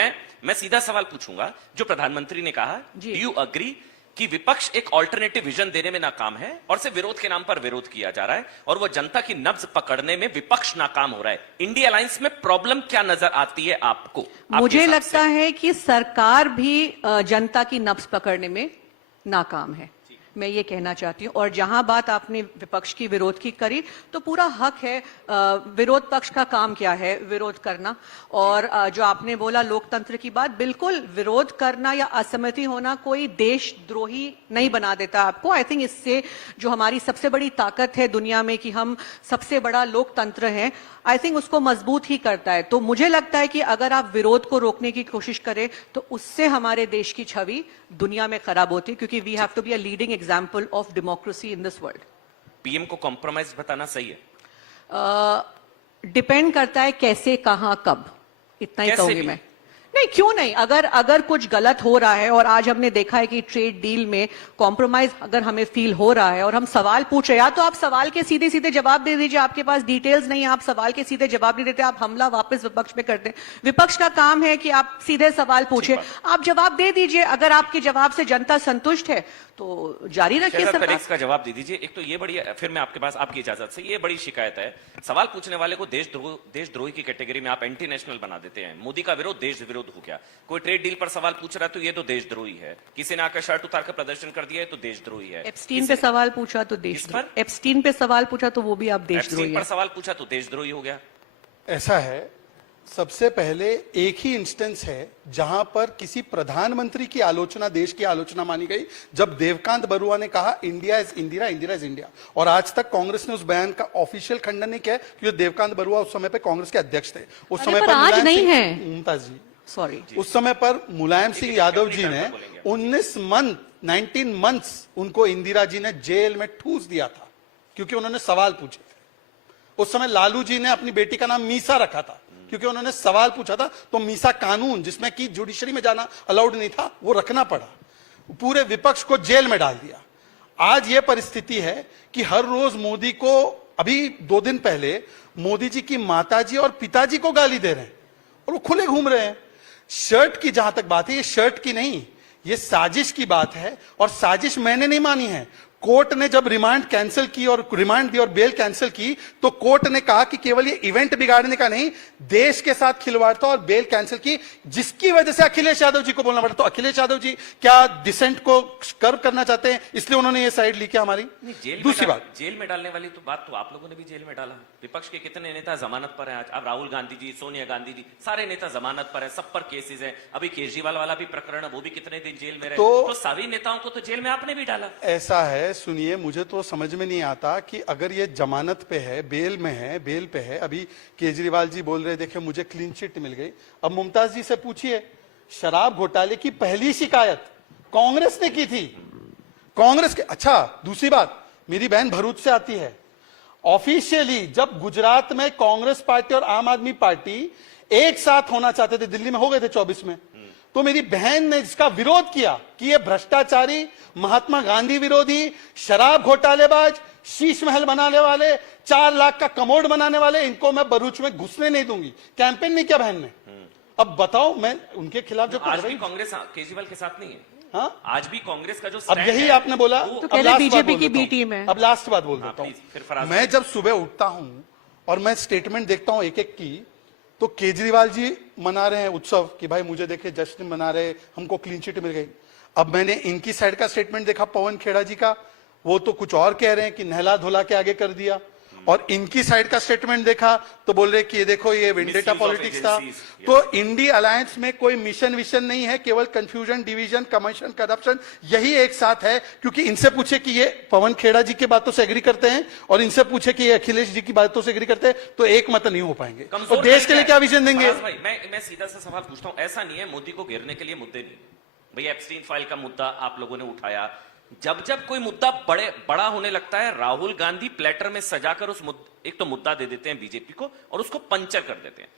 मैं सीधा सवाल पूछूंगा, जो प्रधानमंत्री ने कहा, डू यू अग्री कि विपक्ष एक ऑल्टरनेटिव विजन देने में नाकाम है और सिर्फ विरोध के नाम पर विरोध किया जा रहा है, और वो जनता की नब्ज पकड़ने में विपक्ष नाकाम हो रहा है? इंडिया अलायंस में प्रॉब्लम क्या नजर आती है आपको? मुझे लगता है कि सरकार भी जनता की नब्ज पकड़ने में नाकाम है, मैं ये कहना चाहती हूँ। और जहां बात आपने विपक्ष की विरोध की करी, तो पूरा हक है, विरोध पक्ष का काम क्या है, विरोध करना। और जो आपने बोला लोकतंत्र की बात, बिल्कुल विरोध करना या असहमति होना कोई देशद्रोही नहीं बना देता आपको। आई थिंक इससे जो हमारी सबसे बड़ी ताकत है दुनिया में, कि हम सबसे बड़ा लोकतंत्र है, आई थिंक उसको मजबूत ही करता है। तो मुझे लगता है कि अगर आप विरोध को रोकने की कोशिश करें, तो उससे हमारे देश की छवि दुनिया में खराब होती है, क्योंकि we have to be a leading example of democracy in this world. PM को कॉम्प्रोमाइज बताना सही है? डिपेंड करता है कैसे, कहां, कब, इतना ही कहूंगी मैं। नहीं, क्यों नहीं, अगर कुछ गलत हो रहा है, और आज हमने देखा है कि ट्रेड डील में कॉम्प्रोमाइज अगर हमें फील हो रहा है और हम सवाल पूछ रहे हैं, या तो आप सवाल के सीधे सीधे जवाब दे दीजिए, आपके पास डिटेल्स नहीं है, आप सवाल के सीधे जवाब नहीं देते, आप हमला वापस विपक्ष में करते हैं। विपक्ष का काम है कि आप सीधे सवाल पूछे, आप जवाब दे दीजिए। अगर आपके जवाब से जनता संतुष्ट है तो जारी रखिए सरकार। इसका जवाब दे दीजिए। एक तो ये बड़ी, फिर मैं आपके पास आपकी इजाजत से, ये बड़ी शिकायत है, सवाल पूछने वाले को देशद्रोही की कैटेगरी में आप एंटी नेशनल बना देते हैं। मोदी का विरोध देश विरोध हो गया। कोई ट्रेड डील पर सवाल पूछ रहा है तो ये तो देशद्रोही है। किसी ने आकर शर्ट उतार कर प्रदर्शन कर दिया है तो देशद्रोही है। एप्स्टीन पे सवाल पूछा तो देशद्रोही, एप्स्टीन पे सवाल पूछा तो वो भी आप देशद्रोही पर सवाल पूछा तो देशद्रोही हो गया। ऐसा है, सबसे पहले एक ही इंस्टेंस है जहां पर किसी प्रधानमंत्री की आलोचना, देश की आलोचना मानी गई, जब देवकांत बरुआ ने कहा India is Indira, Indira is India. और आज तक कांग्रेस ने उस बयान का ऑफिशियल खंडन नहीं किया, क्योंकि देवकांत बरुआ उस समय पे कांग्रेस के अध्यक्ष थे। उस समय पर आज नहीं है, मुमताज जी, सॉरी, उस समय पर मुलायम सिंह यादव जी ने 19 मंथ्स उनको इंदिरा जी ने जेल में ठूस दिया था, क्योंकि उन्होंने सवाल पूछे थे। उस समय लालू जी ने अपनी बेटी का नाम मीसा रखा था, क्योंकि उन्होंने सवाल पूछा था। तो मीसा कानून, जिसमें कि जुडिशरी में जाना अलाउड नहीं था, वो रखना पड़ा। पूरे विपक्ष को जेल में डाल दिया। आज ये परिस्थिति है कि हर रोज मोदी को, अभी 2 दिन पहले मोदी जी की माताजी और पिताजी को गाली दे रहे हैं, और वो खुले घूम रहे हैं। शर्ट की जहां तक बात है, ये शर्ट की नहीं, ये साजिश की बात है। और साजिश मैंने नहीं मानी है। कोर्ट ने जब रिमांड कैंसिल की और रिमांड दी और बेल कैंसिल की, तो कोर्ट ने कहा कि केवल ये इवेंट बिगाड़ने का नहीं, देश के साथ खिलवाड़ था, और बेल कैंसिल की, जिसकी वजह से अखिलेश यादव जी को बोलना पड़ा। तो अखिलेश यादव जी क्या डिसेंट को कर्व करना चाहते हैं, इसलिए उन्होंने ये साइड ली क्या हमारी? दूसरी बात, जेल में डालने वाली तो बात तो आप लोगों ने भी जेल में डाला। विपक्ष के कितने नेता जमानत पर हैं आज? अब राहुल गांधी जी, सोनिया गांधी जी, सारे नेता जमानत पर है, सब पर केसेस है। अभी केजरीवाल वाला भी प्रकरण है, वो भी कितने दिन जेल में रहे। तो सभी नेताओं को तो जेल में आपने भी डाला। ऐसा है, सुनिए, मुझे तो समझ में नहीं आता कि अगर ये जमानत पे है, बेल में है, बेल पे है, अभी केजरीवाल जी बोल रहे देखिए मुझे क्लीन चिट मिल गई। अब मुमताज जी से पूछिए, शराब घोटाले की पहली शिकायत कांग्रेस ने की थी, कांग्रेस के। अच्छा, दूसरी बात, मेरी बहन भरूच से आती है, ऑफिशियली जब गुजरात में कांग्रेस पार्टी और आम आदमी पार्टी एक साथ होना चाहते थे, दिल्ली में हो गए थे 24 में, तो मेरी बहन ने इसका विरोध किया कि ये भ्रष्टाचारी, महात्मा गांधी विरोधी, शराब घोटालेबाज, शीश महल बनाने वाले, 4 लाख का कमोड बनाने वाले, इनको मैं भरूच में घुसने नहीं दूंगी। कैंपेन नहीं किया बहन ने। अब बताओ, मैं उनके खिलाफ जो आज भी कांग्रेस केजरीवाल के साथ नहीं है। हाँ, आज भी कांग्रेस का जो अब यही आपने बोला, तो कहते बीजेपी की बी टीम है। अब लास्ट बात बोल देता हूं। मैं जब सुबह उठता हूं और मैं स्टेटमेंट देखता हूं एक एक की, तो केजरीवाल जी मना रहे हैं उत्सव कि भाई मुझे देखे जश्न मना रहे, हमको क्लीन चिट मिल गई। अब मैंने इनकी साइड का स्टेटमेंट देखा, पवन खेड़ा जी का, वो तो कुछ और कह रहे हैं कि नहला धुला के आगे कर दिया। और इनकी साइड का स्टेटमेंट देखा तो बोल रहे कि ये देखो ये वेंडेटा पॉलिटिक्स था। तो इंडी अलायंस में कोई मिशन विशन नहीं है, केवल कंफ्यूजन, डिवीजन, कमीशन, करप्शन यही एक साथ है। क्योंकि इनसे पूछे कि ये पवन खेड़ा जी की बातों से एग्री करते हैं और इनसे पूछे कि ये अखिलेश जी की बातों से एग्री करते हैं, तो एक मत नहीं हो पाएंगे। तो देश के लिए क्या विजन देंगे? भाई मैं सीधा सा सवाल पूछता हूं, ऐसा नहीं है मोदी को घेरने के लिए मुद्दे नहीं, भैया एप्स्टीन फाइल का मुद्दा आप लोगों ने उठाया, जब जब कोई मुद्दा बड़ा होने लगता है राहुल गांधी प्लेटर में सजाकर उस एक तो मुद्दा दे देते हैं बीजेपी को और उसको पंचर कर देते हैं।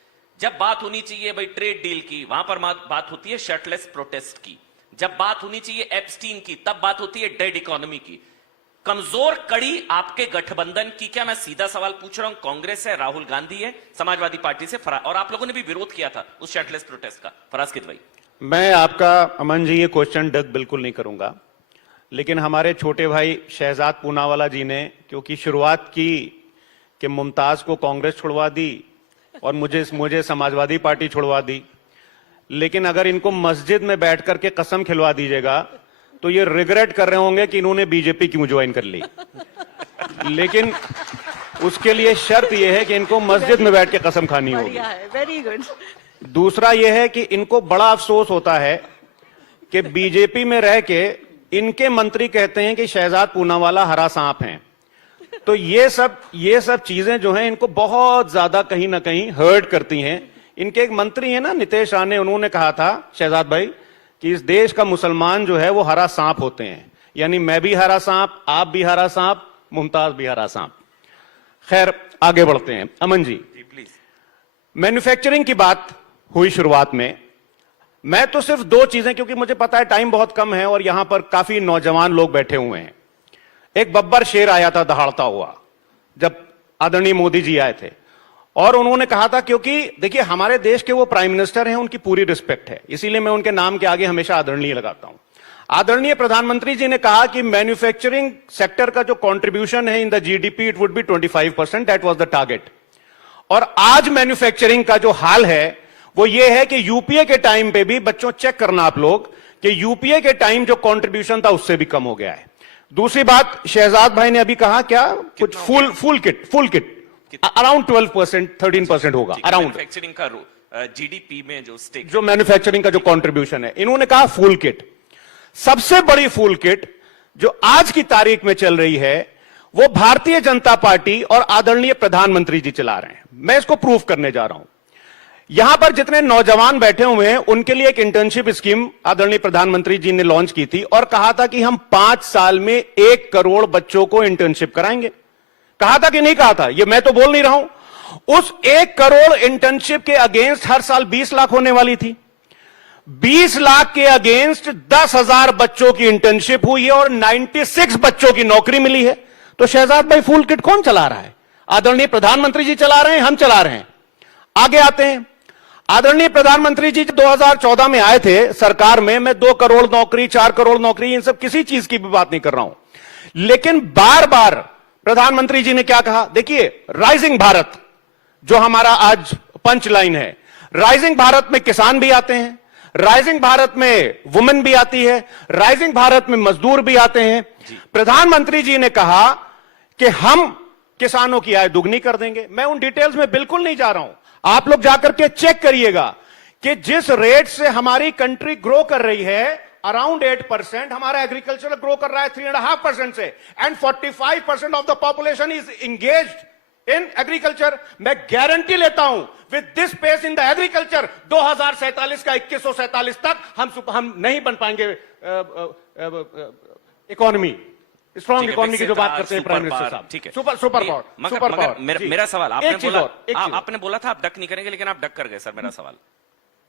जब बात होनी चाहिए भाई ट्रेड डील की, वहां पर बात होती है शर्टलेस प्रोटेस्ट की, जब बात होनी चाहिए एप्स्टीन की तब बात होती है डेड इकोनॉमी की। कमजोर कड़ी आपके गठबंधन की, क्या मैं सीधा सवाल पूछ रहा हूं, कांग्रेस है, राहुल गांधी है, समाजवादी पार्टी से और आप लोगों ने भी विरोध किया था उस शर्टलेस प्रोटेस्ट का। फराज किदवई, मैं आपका अमन जी ये क्वेश्चन डग बिल्कुल नहीं करूंगा, लेकिन हमारे छोटे भाई शहजाद पूनावाला जी ने क्योंकि शुरुआत की कि मुमताज को कांग्रेस छुड़वा दी और मुझे समाजवादी पार्टी छुड़वा दी, लेकिन अगर इनको मस्जिद में बैठ करके कसम खिलवा दीजिएगा तो ये रिग्रेट कर रहे होंगे कि इन्होंने बीजेपी क्यों ज्वाइन कर ली। लेकिन उसके लिए शर्त यह है कि इनको मस्जिद में बैठ के कसम खानी होगी। Very good. दूसरा यह है कि इनको बड़ा अफसोस होता है कि बीजेपी में रह के इनके मंत्री कहते हैं कि शहजाद पूनावाला हरा सांप हैं। तो ये सब चीजें जो हैं इनको बहुत ज्यादा कहीं ना कहीं हर्ट करती हैं। इनके एक मंत्री हैं ना नितेश राणे, उन्होंने कहा था शहजाद भाई कि इस देश का मुसलमान जो है वो हरा सांप होते हैं, यानी मैं भी हरा सांप, आप भी हरा सांप, मुमताज भी हरा सांप। खैर आगे बढ़ते हैं। अमन जी प्लीज। मैन्युफैक्चरिंग की बात हुई शुरुआत में, मैं तो सिर्फ दो चीजें, क्योंकि मुझे पता है टाइम बहुत कम है और यहां पर काफी नौजवान लोग बैठे हुए हैं। एक बब्बर शेर आया था दहाड़ता हुआ जब आदरणीय मोदी जी आए थे और उन्होंने कहा था, क्योंकि देखिए हमारे देश के वो प्राइम मिनिस्टर हैं, उनकी पूरी रिस्पेक्ट है, इसीलिए मैं उनके नाम के आगे हमेशा आदरणीय लगाता हूं। आदरणीय प्रधानमंत्री जी ने कहा कि मैन्युफैक्चरिंग सेक्टर का जो कंट्रीब्यूशन है in the GDP it would be 25%, that was the target. और आज मैन्युफैक्चरिंग का जो हाल है वो ये है कि यूपीए के टाइम पे भी, बच्चों चेक करना आप लोग, कि यूपीए के टाइम जो कंट्रीब्यूशन था उससे भी कम हो गया है। दूसरी बात शहजाद भाई ने अभी कहा, क्या कुछ फुल किट अराउंड 12%, 13% होगा अराउंड मैन्युफैक्चरिंग का जीडीपी में जो स्टेक, जो मैन्युफैक्चरिंग का जो कंट्रीब्यूशन है। इन्होंने कहा फुल किट। सबसे बड़ी फुल किट जो आज की तारीख में चल रही है वो भारतीय जनता पार्टी और आदरणीय प्रधानमंत्री जी चला रहे हैं। मैं इसको प्रूफ करने जा रहा हूं। यहां पर जितने नौजवान बैठे हुए हैं उनके लिए एक इंटर्नशिप स्कीम आदरणीय प्रधानमंत्री जी ने लॉन्च की थी और कहा था कि हम 5 साल में 1 करोड़ बच्चों को इंटर्नशिप कराएंगे। कहा था कि नहीं कहा था, ये मैं तो बोल नहीं रहा हूं। उस 1 करोड़ इंटर्नशिप के अगेंस्ट हर साल 20 लाख होने वाली थी। 20 लाख के अगेंस्ट 10,000 बच्चों की इंटर्नशिप हुई है और 96 बच्चों की नौकरी मिली है। तो शहजाद भाई फुल किट कौन चला रहा है? आदरणीय प्रधानमंत्री जी चला रहे हैं, हम चला रहे हैं। आगे आते हैं। आदरणीय प्रधानमंत्री जी 2014 में आए थे सरकार में, मैं 2 करोड़ नौकरी, 4 करोड़ नौकरी, इन सब किसी चीज की भी बात नहीं कर रहा हूं, लेकिन बार बार प्रधानमंत्री जी ने क्या कहा? देखिए राइजिंग भारत जो हमारा आज पंच लाइन है, राइजिंग भारत में किसान भी आते हैं, राइजिंग भारत में वुमेन भी आती है, राइजिंग भारत में मजदूर भी आते हैं। प्रधानमंत्री जी ने कहा कि हम किसानों की आय दुगनी कर देंगे। मैं उन डिटेल्स में बिल्कुल नहीं जा रहा हूं, आप लोग जाकर के चेक करिएगा कि जिस रेट से हमारी कंट्री ग्रो कर रही है अराउंड 8%, हमारा एग्रीकल्चर ग्रो कर रहा है 3.5% से, and 45% of the population is engaged in agriculture. मैं गारंटी लेता हूं with this pace in the agriculture 2047 का 2147 तक हम नहीं बन पाएंगे इकोनॉमी, स्ट्रॉन्ग इकोनॉमी की जो बात करते हैं प्राइम मिनिस्टर साहब। ठीक है, सुपर पावर। मेरा सवाल, आपने बोला था आप डक नहीं करेंगे, लेकिन आप डक कर गए सर। मेरा सवाल,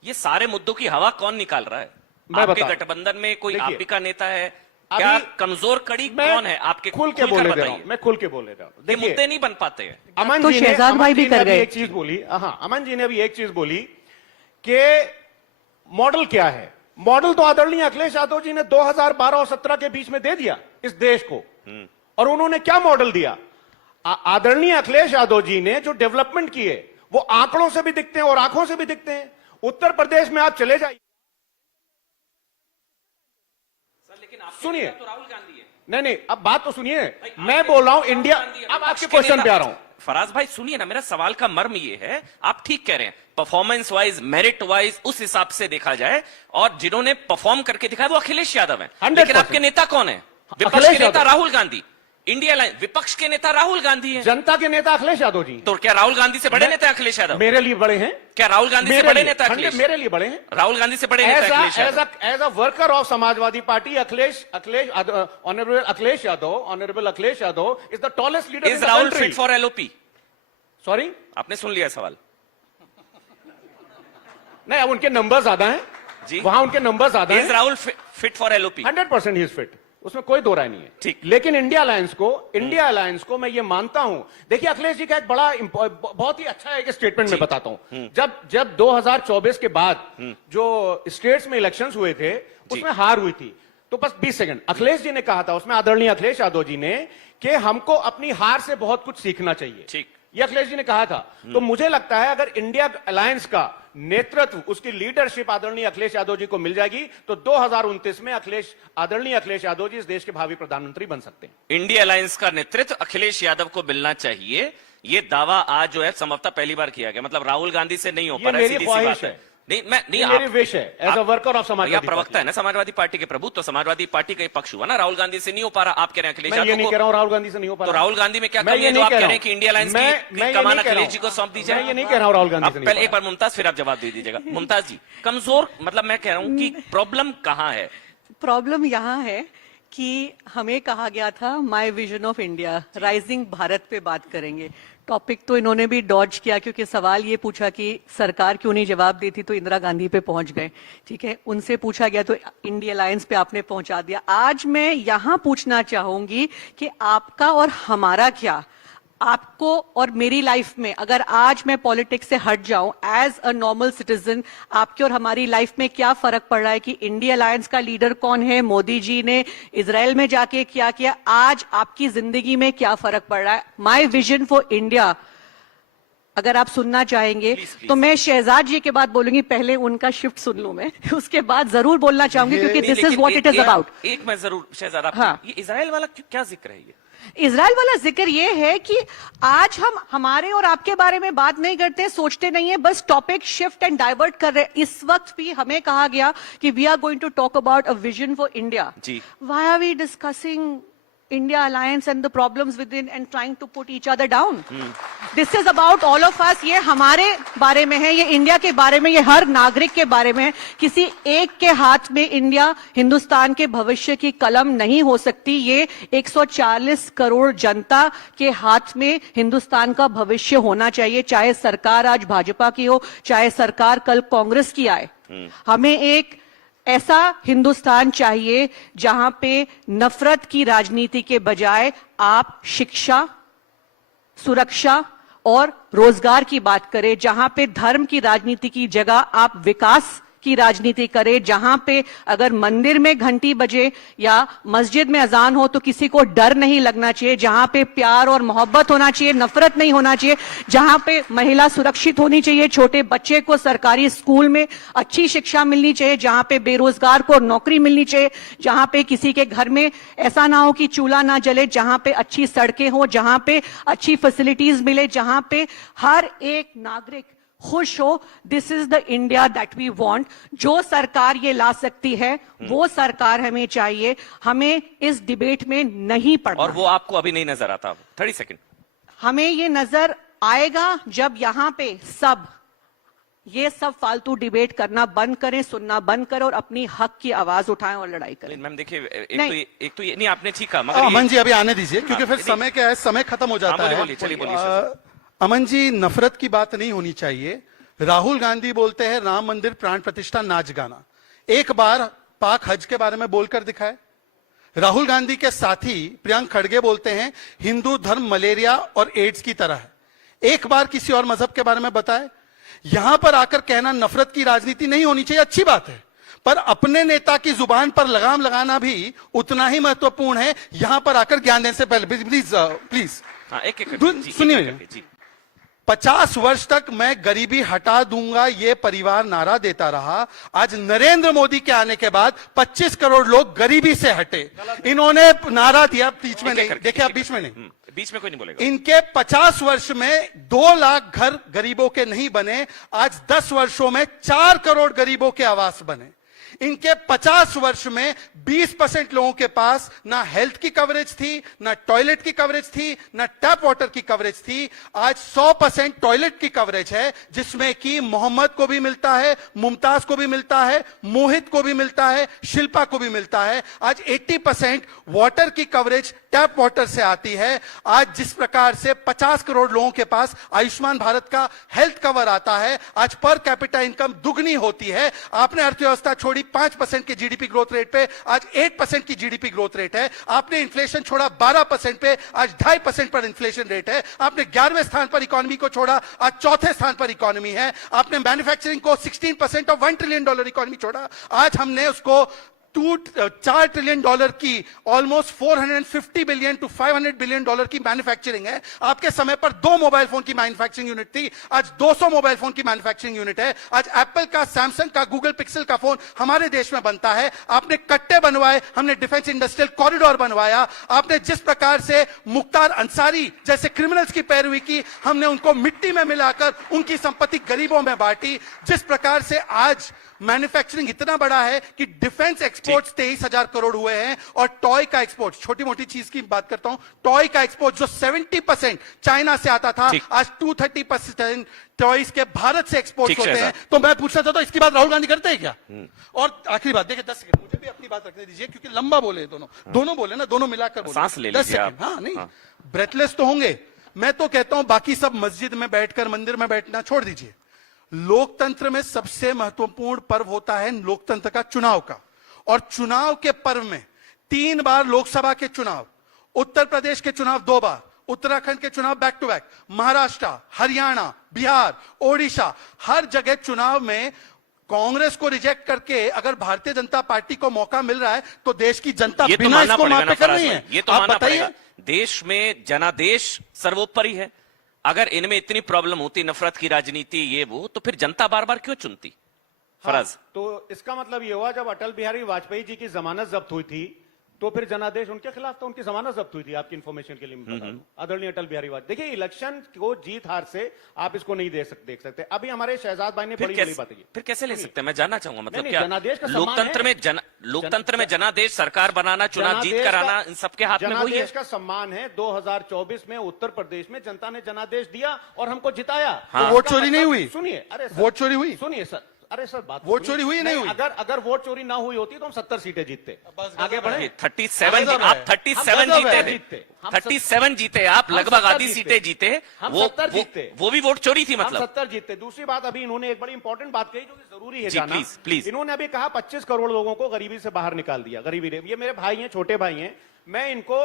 ये सारे मुद्दों की हवा कौन निकाल रहा है? आपके गठबंधन में कोई आपी का नेता है क्या? कमजोर कड़ी कौन है आपके? खुल के बोले रहा हूं, मैं खुल के बोले रहा हूं। ये मुद्दे नहीं बन पाते हैं। अमन तो जी ने शहजाद भाई भी कर गए। एक चीज बोली, हाँ अमन जी ने अभी एक चीज बोली कि मॉडल क्या है। मॉडल तो आदरणीय अखिलेश यादव जी ने 2012 और 17 के बीच में दे दिया इस देश को। और उन्होंने क्या मॉडल दिया? आदरणीय अखिलेश यादव जी ने जो डेवलपमेंट किए वो आंकड़ों से भी दिखते हैं और आंखों से भी दिखते हैं। उत्तर प्रदेश में आप चले जाइए, सुनिए, तो राहुल गांधी है। नहीं अब बात तो सुनिए, मैं बोल रहा हूं इंडिया। अब आपके क्वेश्चन पे आ रहा हूं, फराज भाई सुनिए ना, मेरा सवाल का मर्म ये है, आप ठीक कह रहे हैं, परफॉर्मेंस वाइज, मेरिट वाइज, उस हिसाब से देखा जाए, और जिन्होंने परफॉर्म करके दिखाया वो अखिलेश यादव है, लेकिन आपके नेता कौन है? विपक्ष के नेता राहुल गांधी, इंडिया अलायंस, विपक्ष के नेता राहुल गांधी है, जनता के नेता अखिलेश यादव जी। तो क्या राहुल गांधी से बड़े नेता अखिलेश यादव? मेरे लिए बड़े हैं। क्या राहुल गांधी से बड़े नेता अखिलेश? मेरे लिए बड़े हैं। राहुल गांधी से बड़े नेता Akhilesh Yadav? As a worker of Samajwadi Party, honourable Akhilesh Yadav is the tallest leader in the Rahul country. Fit for LOP? Sorry, आपने सुन लिया सवाल? नहीं, अब उनके नंबर ज्यादा हैं जी, वहां उनके नंबर ज्यादा हैं। Rahul fit for LOP? 100% he is fit, उसमें कोई दो राय नहीं है। ठीक, लेकिन इंडिया अलायंस को मैं ये मानता हूं। देखिए, अखिलेश जी का एक बड़ा बहुत ही अच्छा एक स्टेटमेंट मैं बताता हूं। जब 2024 के बाद जो स्टेट्स में इलेक्शंस हुए थे उसमें हार हुई थी, तो बस 20 सेकंड, अखिलेश जी ने कहा था उसमें, आदरणीय अखिलेश यादव जी ने, कि हमको अपनी हार से बहुत कुछ सीखना चाहिए। ठीक, ये अखिलेश जी ने कहा था। तो मुझे लगता है अगर इंडिया अलायंस का नेतृत्व, उसकी लीडरशिप आदरणीय अखिलेश यादव जी को मिल जाएगी, तो 2029 में आदरणीय अखिलेश यादव जी इस देश के भावी प्रधानमंत्री बन सकते हैं। इंडिया अलायंस का नेतृत्व अखिलेश यादव को मिलना चाहिए, ये दावा आज जो है संभवतः पहली बार किया गया। मतलब राहुल गांधी से नहीं हो पा रहा है, सीधी सी बात है। नहीं, मैं नहीं, मेरी विश है as a worker of Samajwadi प्रवक्ता है ना समाजवादी पार्टी के प्रभु, तो समाजवादी पार्टी का पक्ष हुआ ना, राहुल गांधी से नहीं हो पा रहा, आप कह रहे हैं अखिलेश यादव को। मैं ये नहीं कह रहा हूं राहुल गांधी से नहीं हो पा रहा। तो राहुल गांधी में क्या कमी है जो आप कह रहे हैं कि इंडिया अलायंस की कमान अखिलेश जी को सौंप दी जाए? मैं ये नहीं कह रहा हूं राहुल गांधी से नहीं। पहले एक बार मुमताज, फिर आप जवाब दे दीजिएगा। मुमताज जी, कमजोर मतलब मैं कह रहा हूं कि प्रॉब्लम कहां है? प्रॉब्लम यहाँ है कि हमें कहा गया था my vision of India, rising Bharat पे बात करेंगे। टॉपिक तो इन्होंने भी डॉज किया, क्योंकि सवाल ये पूछा कि सरकार क्यों नहीं जवाब देती, तो इंदिरा गांधी पे पहुंच गए। ठीक है, उनसे पूछा गया तो इंडिया अलायंस पे आपने पहुंचा दिया। आज मैं यहां पूछना चाहूंगी कि आपका और हमारा क्या, आपको और मेरी लाइफ में, अगर आज मैं पॉलिटिक्स से हट जाऊं एज अ नॉर्मल सिटीजन, आपकी और हमारी लाइफ में क्या फर्क पड़ रहा है कि इंडिया अलायंस का लीडर कौन है, मोदी जी ने इजराइल में जाके क्या किया, आज आपकी जिंदगी में क्या फर्क पड़ रहा है? माय विजन फॉर इंडिया अगर आप सुनना चाहेंगे तो मैं शहजाद जी के बाद बोलूंगी, पहले उनका शिफ्ट सुन लूं मैं, उसके बाद जरूर बोलना चाहूंगी, क्योंकि this is what it is about. एक मैं जरूर शहजाद, हाँ, ये इजराइल वाला क्या जिक्र है? ये इजराइल वाला जिक्र ये है कि आज हम हमारे और आपके बारे में बात नहीं करते, सोचते नहीं है, बस टॉपिक शिफ्ट एंड डाइवर्ट कर रहे हैं। इस वक्त भी हमें कहा गया कि we are going to talk about a vision for India. Why are we discussing India alliance and the problems within and trying to put each other down? This is about all of us. ये हमारे बारे में है, ये India के बारे में, ये हर नागरिक के बारे में है। किसी एक के हाथ में इंडिया, हिंदुस्तान के भविष्य की कलम नहीं हो सकती। ये 140 करोड़ जनता के हाथ में हिंदुस्तान का भविष्य होना चाहिए, चाहे सरकार आज भाजपा की हो, चाहे सरकार कल कांग्रेस की आए। हमें एक ऐसा हिंदुस्तान चाहिए जहां पे नफरत की राजनीति के बजाय आप शिक्षा, सुरक्षा और रोजगार की बात करें, जहां पे धर्म की राजनीति की जगह आप विकास की राजनीति करें, जहां पे अगर मंदिर में घंटी बजे या मस्जिद में अजान हो तो किसी को डर नहीं लगना चाहिए, जहां पे प्यार और मोहब्बत होना चाहिए, नफरत नहीं होना चाहिए, जहां पे महिला सुरक्षित होनी चाहिए, छोटे बच्चे को सरकारी स्कूल में अच्छी शिक्षा मिलनी चाहिए, जहां पे बेरोजगार को नौकरी मिलनी चाहिए, जहां पे किसी के घर में ऐसा ना हो कि चूल्हा ना जले, जहां पे अच्छी सड़कें हो, जहां पे अच्छी फैसिलिटीज मिले, जहां पे हर एक नागरिक खुश हो। This is the India that we want. जो सरकार ये ला सकती है वो सरकार हमें चाहिए, हमें इस डिबेट में नहीं पड़ना। और वो आपको अभी नहीं नजर आता? 30 सेकंड। हमें ये नजर आएगा जब यहां पे ये सब फालतू डिबेट करना बंद करें, सुनना बंद करें और अपनी हक की आवाज उठाएं और लड़ाई करें। मैम देखिए, एक तो ये नहीं, आपने ठीक कहा, मगर अमन जी अभी आने दीजिए, क्योंकि फिर समय क्या है, समय खत्म हो जाता है। बोलिए। अमन जी, नफरत की बात नहीं होनी चाहिए। राहुल गांधी बोलते हैं राम मंदिर प्राण प्रतिष्ठा नाच गाना, एक बार पाक हज के बारे में बोलकर दिखाए। राहुल गांधी के साथी प्रियंक खड़गे बोलते हैं हिंदू धर्म मलेरिया और एड्स की तरह है, एक बार किसी और मजहब के बारे में बताए। यहां पर आकर कहना नफरत की राजनीति नहीं होनी चाहिए, अच्छी बात है, पर अपने नेता की जुबान पर लगाम लगाना भी उतना ही महत्वपूर्ण है। यहां पर आकर ज्ञान देने से पहले प्लीज सुनिए, 50 वर्ष तक मैं गरीबी हटा दूंगा ये परिवार नारा देता रहा। आज नरेंद्र मोदी के आने के बाद 25 करोड़ लोग गरीबी से हटे, इन्होंने नारा दिया, बीच में नहीं, देखिए आप बीच में नहीं, बीच में कोई नहीं बोलेगा। इनके 50 वर्ष में 2 लाख घर गरीबों के नहीं बने, आज 10 वर्षों में 4 करोड़ गरीबों के आवास बने। इनके 50 वर्ष में 20% लोगों के पास ना हेल्थ की कवरेज थी, ना टॉयलेट की कवरेज थी, ना टैप वाटर की कवरेज थी। आज 100% टॉयलेट की कवरेज है, जिसमें कि मोहम्मद को भी मिलता है, मुमताज को भी मिलता है, मोहित को भी मिलता है, शिल्पा को भी मिलता है। आज 80% वाटर की कवरेज टैप वाटर से आती है। आज जिस प्रकार से 50 करोड़ लोगों के पास आयुष्मान भारत का हेल्थ कवर आता है, आज पर कैपिटा इनकम दुगनी होती है। आपने अर्थव्यवस्था छोड़ी 5% के जीडीपी ग्रोथ रेट पे, आज 8% की जीडीपी ग्रोथ रेट है। आपने इन्फ्लेशन छोड़ा 12% पे, आज 2.5% पर इन्फ्लेशन रेट है। आपने 11वें स्थान पर इकोनॉमी को छोड़ा, आज 4थे स्थान पर इकोनॉमी है। आपने मैन्युफैक्चरिंग को 16% ऑफ $1 ट्रिलियन इकोनॉमी छोड़ा, आज हमने उसको $4 ट्रिलियन की ऑलमोस्ट 450 बिलियन टू $500 बिलियन की मैन्युफैक्चरिंग है। आपके समय पर 2 मोबाइल फोन की मैन्युफैक्चरिंग यूनिट थी, आज 200 मोबाइल फोन की मैन्युफैक्चरिंग यूनिट है। आज एप्पल का, सैमसंग का, गूगल पिक्सल का फोन हमारे देश में बनता है। आपने कट्टे बनवाए, हमने डिफेंस इंडस्ट्रियल कॉरिडोर बनवाया। आपने जिस प्रकार से मुख्तार अंसारी जैसे क्रिमिनल्स की पैरवी की, हमने उनको मिट्टी में मिलाकर उनकी संपत्ति गरीबों में बांटी। जिस प्रकार से आज मैन्युफैक्चरिंग इतना बड़ा है कि डिफेंस एक्सपोर्ट्स 23,000 करोड़ हुए हैं, और टॉय का एक्सपोर्ट, छोटी मोटी चीज की बात करता हूं, टॉय का एक्सपोर्ट जो 70% चाइना से आता था, आज 230% टॉयज के भारत से एक्सपोर्ट होते हैं। तो मैं पूछना चाहता हूं, इसकी बात राहुल गांधी करते हैं क्या? और आखिरी बात, देखिए 10 सेकंड मुझे भी अपनी बात रखने दीजिए, क्योंकि लंबा बोले दोनों बोले ना, दोनों मिलाकर बोले। सांस ले 10 लीजिए सेकंड, हाँ नहीं, ब्रेथलेस तो होंगे। मैं तो कहता हूं बाकी सब मस्जिद में बैठकर, मंदिर में बैठना छोड़ दीजिए। लोकतंत्र में सबसे महत्वपूर्ण पर्व होता है लोकतंत्र का चुनाव का, और चुनाव के पर्व में 3 बार लोकसभा के चुनाव, उत्तर प्रदेश के चुनाव 2 बार, उत्तराखंड के चुनाव back to back, Maharashtra, Haryana, Bihar, Odisha, हर जगह चुनाव में कांग्रेस को रिजेक्ट करके अगर भारतीय जनता पार्टी को मौका मिल रहा है, तो देश की जनता बिना इसको मापे कर रही है। ये तो मानना पड़ेगा। देश में जनादेश सर्वोपरि है। अगर इनमें इतनी प्रॉब्लम होती, नफरत की राजनीति, ये वो, तो फिर जनता बार बार क्यों चुनती? फराज, तो इसका मतलब ये हुआ, जब अटल बिहारी वाजपेयी जी की जमानत जब्त हुई थी, तो फिर जनादेश उनके खिलाफ था, उनकी जमानत जब्त हुई थी। आपकी इंफॉर्मेशन के लिए मैं बता दूं, आदरणीय अटल बिहारी वाजपेयी। देखिए, इलेक्शन को जीत हार से आप इसको नहीं देख सकते। अभी हमारे शहजाद भाई ने बड़ी बड़ी बात की, फिर कैसे ले सकते हैं? मैं जानना चाहूंगा, मतलब क्या जनादेश का लोकतंत्र में जनादेश, सरकार बनाना, चुनाव जीत कर आना, इन सबके हाथ में वही है। जनादेश का सम्मान है। 2024 में उत्तर प्रदेश में जनता ने जनादेश दिया और हमको जिताया। तो वोट चोरी नहीं हुई? सुनिए, अरे वोट चोरी हुई? सुनिए सर, अरे सर बात, वोट चोरी हुई नहीं हुई? अगर वोट चोरी ना हुई होती तो हम 70 सीटें जीतते। आगे बढ़े। 37 आप 37 जीते थे, 37 जीते आप, लगभग आधी सीटें जीते। हम 70 जीते, वो भी वोट चोरी थी, मतलब 70 जीते। दूसरी बात, अभी इन्होंने एक बड़ी इंपॉर्टेंट बात कही जो कि जरूरी है जानना। प्लीज। इन्होंने अभी कहा 25 करोड़ लोगों को गरीबी से बाहर निकाल दिया। गरीबी, ये मेरे भाई हैं, छोटे भाई हैं, मैं इनको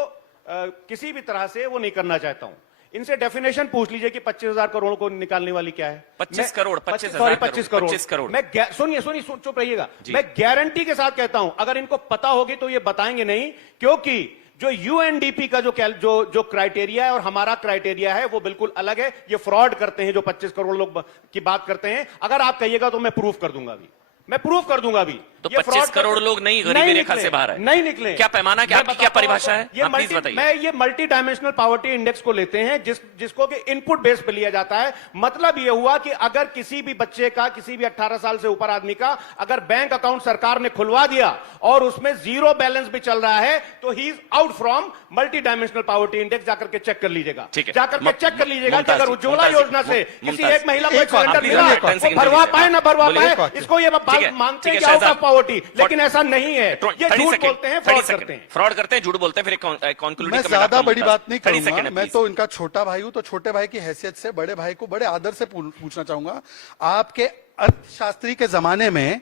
किसी भी तरह से वो नहीं करना चाहता हूं। इनसे डेफिनेशन पूछ लीजिए कि 25,000 करोड़ को निकालने वाली क्या है? 25 करोड़, 25 करोड़। मैं सुनिए, चुप रहिएगा। मैं गारंटी के साथ कहता हूं, अगर इनको पता होगी तो ये बताएंगे नहीं, क्योंकि जो यूएनडीपी का जो क्राइटेरिया है और हमारा क्राइटेरिया है, वो बिल्कुल अलग है। ये फ्रॉड करते हैं जो 25 करोड़ लोग की बात करते हैं। अगर आप कहिएगा तो मैं प्रूफ कर दूंगा अभी, मैं प्रूफ कर दूंगा अभी। तो 25 करोड़ लोग नहीं गरीबी रेखा से बाहर है, नहीं निकले। क्या पैमाना, क्या आपकी क्या परिभाषा है? प्लीज बताइए। मैं ये मल्टी डायमेंशनल पॉवर्टी इंडेक्स को लेते हैं, जिसको कि इनपुट बेस पे लिया जाता है। मतलब ये हुआ कि अगर किसी भी बच्चे का, किसी भी 18 साल से ऊपर आदमी का अगर बैंक अकाउंट सरकार ने खुलवा दिया और उसमें 0 बैलेंस भी चल रहा है, तो he is out from multi dimensional poverty index. जाकर के चेक कर लीजिएगा, जाकर के चेक कर लीजिएगा कि अगर उज्ज्वला योजना से किसी एक महिला को सिलेंडर मिला, भरवा पाए ना भरवा पाए, इसको ये बात मानते हैं आउट ऑफ पॉवर्टी, लेकिन ऐसा नहीं है। ये झूठ बोलते हैं, फ्रॉड करते हैं, झूठ बोलते हैं। फिर कंक्लूडिंग मैं ज्यादा बड़ी बात नहीं करूंगा, मैं तो इनका छोटा भाई हूं, तो छोटे भाई की हैसियत से बड़े भाई को बड़े आदर से पूछना चाहूंगा। आपके अर्थशास्त्री के जमाने में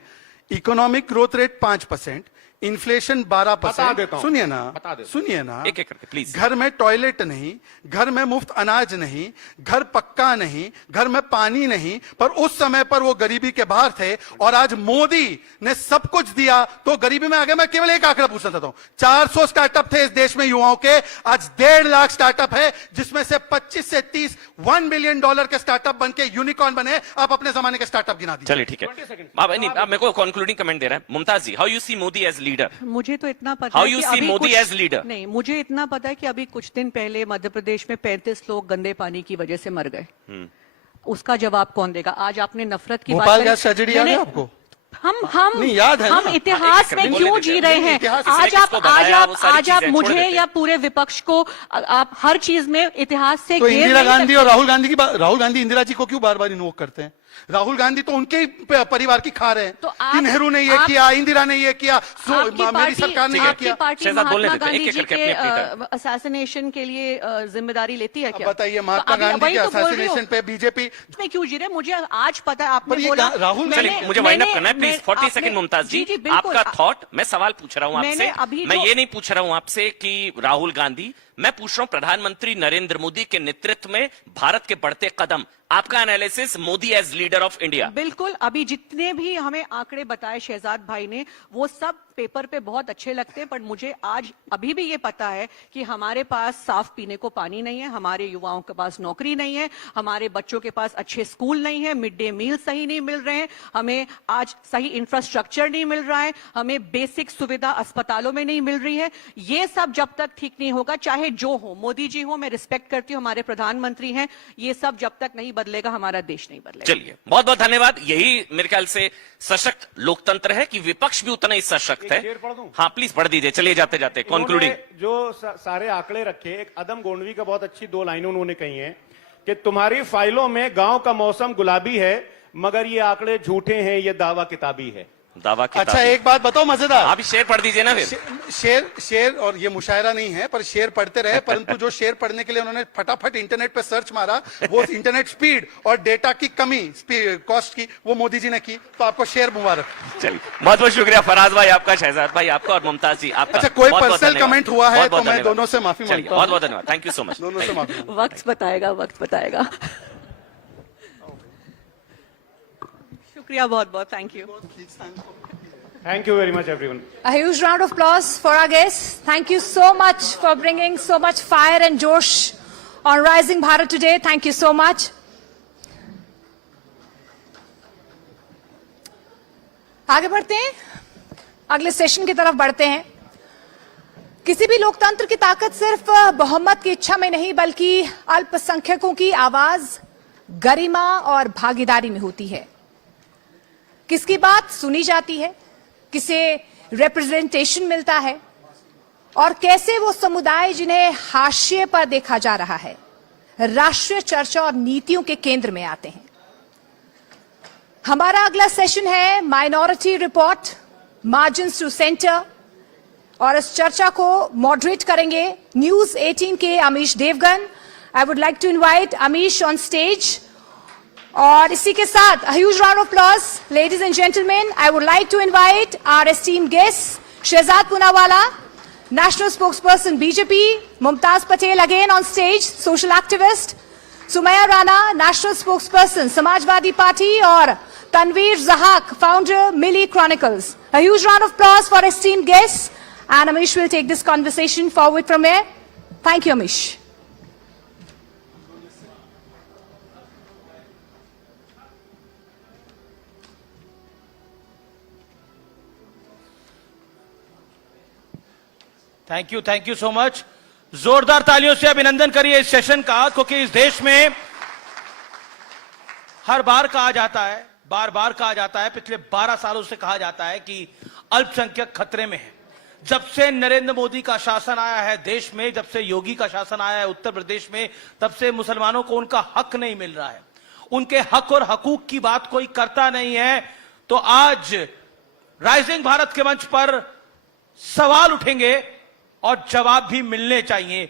इकोनॉमिक ग्रोथ रेट 5%, इन्फ्लेशन 12%। सुनिए ना, एक करके प्लीज। घर में टॉयलेट नहीं, घर में मुफ्त अनाज नहीं, घर पक्का नहीं, घर में पानी नहीं, पर उस समय पर वो गरीबी के बाहर थे। और आज मोदी ने सब कुछ दिया तो गरीबी में आ गए। मैं केवल एक आंकड़ा पूछना चाहता हूं, 400 स्टार्टअप थे इस देश में युवाओं के, आज 1.5 लाख स्टार्टअप है, जिसमें से 25 से 30 $1 बिलियन के स्टार्टअप बन के यूनिकॉर्न बने। आप अपने जमाने के स्टार्टअप गिना दीजिए। चलिए ठीक है, आप मेरे को कंक्लूडिंग कमेंट दे रहे हैं। Mumtaz ji, how you see Modi as leader? मुझे तो इतना पता हाउ है यू कि सी अभी मोदी कुछ- एज लीडर? नहीं, मुझे इतना पता है कि अभी कुछ दिन पहले मध्य प्रदेश में 35 लोग गंदे पानी की वजह से मर गए। उसका जवाब कौन देगा? आज आपने नफरत की भोपाल बात गैस ट्रेजेडी याद है आपको? हम नहीं, याद है हम ना? इतिहास में क्यों जी रहे हैं? आज आप मुझे विपक्ष को आप हर चीज में इतिहास से तो घेर इंदिरा नहीं गांधी सकते। और राहुल गांधी की राहुल गांधी इंदिरा जी को क्यों बार बार इन्वोक करते हैं? राहुल गांधी तो उनके ही परिवार की खा रहे हैं तो कि नेहरू ने ये किया, इंदिरा ने ये किया, मेरी सरकार ने ये आपकी किया। पार्टी महात्मा गांधी जी के असैसिनेशन के लिए जिम्मेदारी लेती है क्या? बताइए, महात्मा गांधी के असैसिनेशन पे बीजेपी में क्यों जी रहे? मुझे आज पता है, आपने पर ये बोला राहुल चलिए, मुझे वाइंड अप करना है प्लीज। 40 सेकंड मुमताज जी, आपका थॉट। मैं सवाल पूछ रहा हूं आपसे, मैं ये नहीं पूछ रहा हूं आपसे कि राहुल गांधी, मैं पूछ रहा हूं प्रधानमंत्री नरेंद्र मोदी के नेतृत्व में भारत के बढ़ते कदम, आपका analysis Modi as leader of India. बिल्कुल, अभी जितने भी हमें आंकड़े बताए शहजाद भाई ने, वो सब पेपर पे बहुत अच्छे लगते हैं, पर मुझे आज अभी भी ये पता है कि हमारे पास साफ पीने को पानी नहीं है, हमारे युवाओं के पास नौकरी नहीं है, हमारे बच्चों के पास अच्छे स्कूल नहीं है, मिड डे मील सही नहीं मिल रहे हैं, हमें आज सही इंफ्रास्ट्रक्चर नहीं मिल रहा है, हमें बेसिक सुविधा अस्पतालों में नहीं मिल रही है। ये सब जब तक ठीक नहीं होगा, चाहे जो हो, मोदी जी हो, मैं रिस्पेक्ट करती हूँ, हमारे प्रधानमंत्री हैं, ये सब जब तक नहीं बदलेगा, हमारा देश नहीं बदलेगा। चलिए, बहुत बहुत धन्यवाद। यही मेरे ख्याल से सशक्त लोकतंत्र है कि विपक्ष भी उतना ही सशक्त है। हाँ प्लीज पढ़ दीजिए, चलिए जाते जाते कंक्लूडिंग। जो सारे आंकड़े रखे, एक अदम गोंडवी का बहुत अच्छी 2 लाइनें उन्होंने कही हैं कि तुम्हारी फाइलों में गांव का मौसम गुलाबी है, मगर ये आंकड़े झूठे हैं, ये दावा किताबी है। दावा किताबी। अच्छा, एक बात बताओ मजेदार, आप शेर पढ़ दीजिए ना फिर। शेर और ये मुशायरा नहीं है, पर शेर पढ़ते रहे, परंतु जो शेर पढ़ने के लिए उन्होंने फटाफट इंटरनेट पे सर्च मारा, वो इंटरनेट स्पीड और डेटा की कमी, कॉस्ट की, वो मोदी जी ने की, तो आपको शेर मुबारक। चलिए, बहुत बहुत शुक्रिया फराज भाई आपका, शहजाद भाई आपका, और मुमताज जी आपका। अच्छा, कोई पर्सनल कमेंट हुआ है तो मैं दोनों से माफी मांगता हूं। बहुत बहुत धन्यवाद, थैंक यू सो मच। दोनों से माफी। वक्त बताएगा, वक्त बताएगा। शुक्रिया बहुत बहुत, thank you. Thank you very much, everyone. A huge round of applause for our guests. Thank you so much for bringing so much fire and josh on Rising Bharat today. Thank you so much. आगे बढ़ते हैं, अगले session की तरफ बढ़ते हैं। किसी भी लोकतंत्र की ताकत सिर्फ बहुमत की इच्छा में नहीं, बल्कि अल्पसंख्यकों की आवाज, गरिमा और भागीदारी में होती है। किसकी बात सुनी जाती है, किसे रिप्रेजेंटेशन मिलता है, और कैसे वो समुदाय जिन्हें हाशिए पर देखा जा रहा है, राष्ट्रीय चर्चा और नीतियों के केंद्र में आते हैं। हमारा अगला सेशन है minority report, margins to centre, और इस चर्चा को मॉडरेट करेंगे न्यूज 18 के Amish Devgan. I would like to invite Amish on stage. और इसी के साथ a huge round of applause, ladies and gentlemen, I would like to invite our esteemed guests, Shehzad Poonawala, National Spokesperson BJP, Mumtaz Patel again on stage, social activist, Sumaya Rana, National Spokesperson Samajwadi Party, और Tanveer Zahak, founder Milli Chronicles. A huge round of applause for esteemed guests, and Amish will take this conversation forward from here. Thank you, Amish. Thank you so much. जोरदार तालियों से अभिनंदन करिए इस session का, क्योंकि इस देश में हर बार कहा जाता है, बार बार कहा जाता है, पिछले 12 सालों से कहा जाता है कि अल्पसंख्यक खतरे में है। जब से नरेंद्र मोदी का शासन आया है देश में, जब से योगी का शासन आया है उत्तर प्रदेश में, तब से मुसलमानों को उनका हक नहीं मिल रहा है। उनके हक और हकूक की बात कोई करता नहीं है। तो आज राइजिंग भारत के मंच पर सवाल उठेंगे और जवाब भी मिलने चाहिए,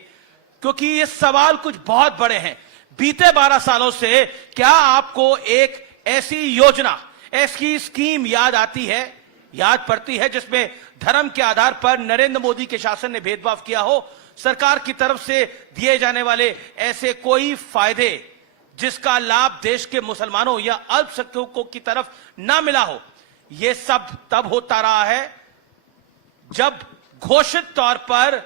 क्योंकि ये सवाल कुछ बहुत बड़े हैं। बीते 12 सालों से क्या आपको एक ऐसी योजना, ऐसी स्कीम याद आती है, याद पड़ती है, जिसमें धर्म के आधार पर नरेंद्र मोदी के शासन ने भेदभाव किया हो? सरकार की तरफ से दिए जाने वाले ऐसे कोई फायदे जिसका लाभ देश के मुसलमानों या अल्पसंख्यकों की तरफ ना मिला हो? यह सब तब होता रहा है जब घोषित तौर पर,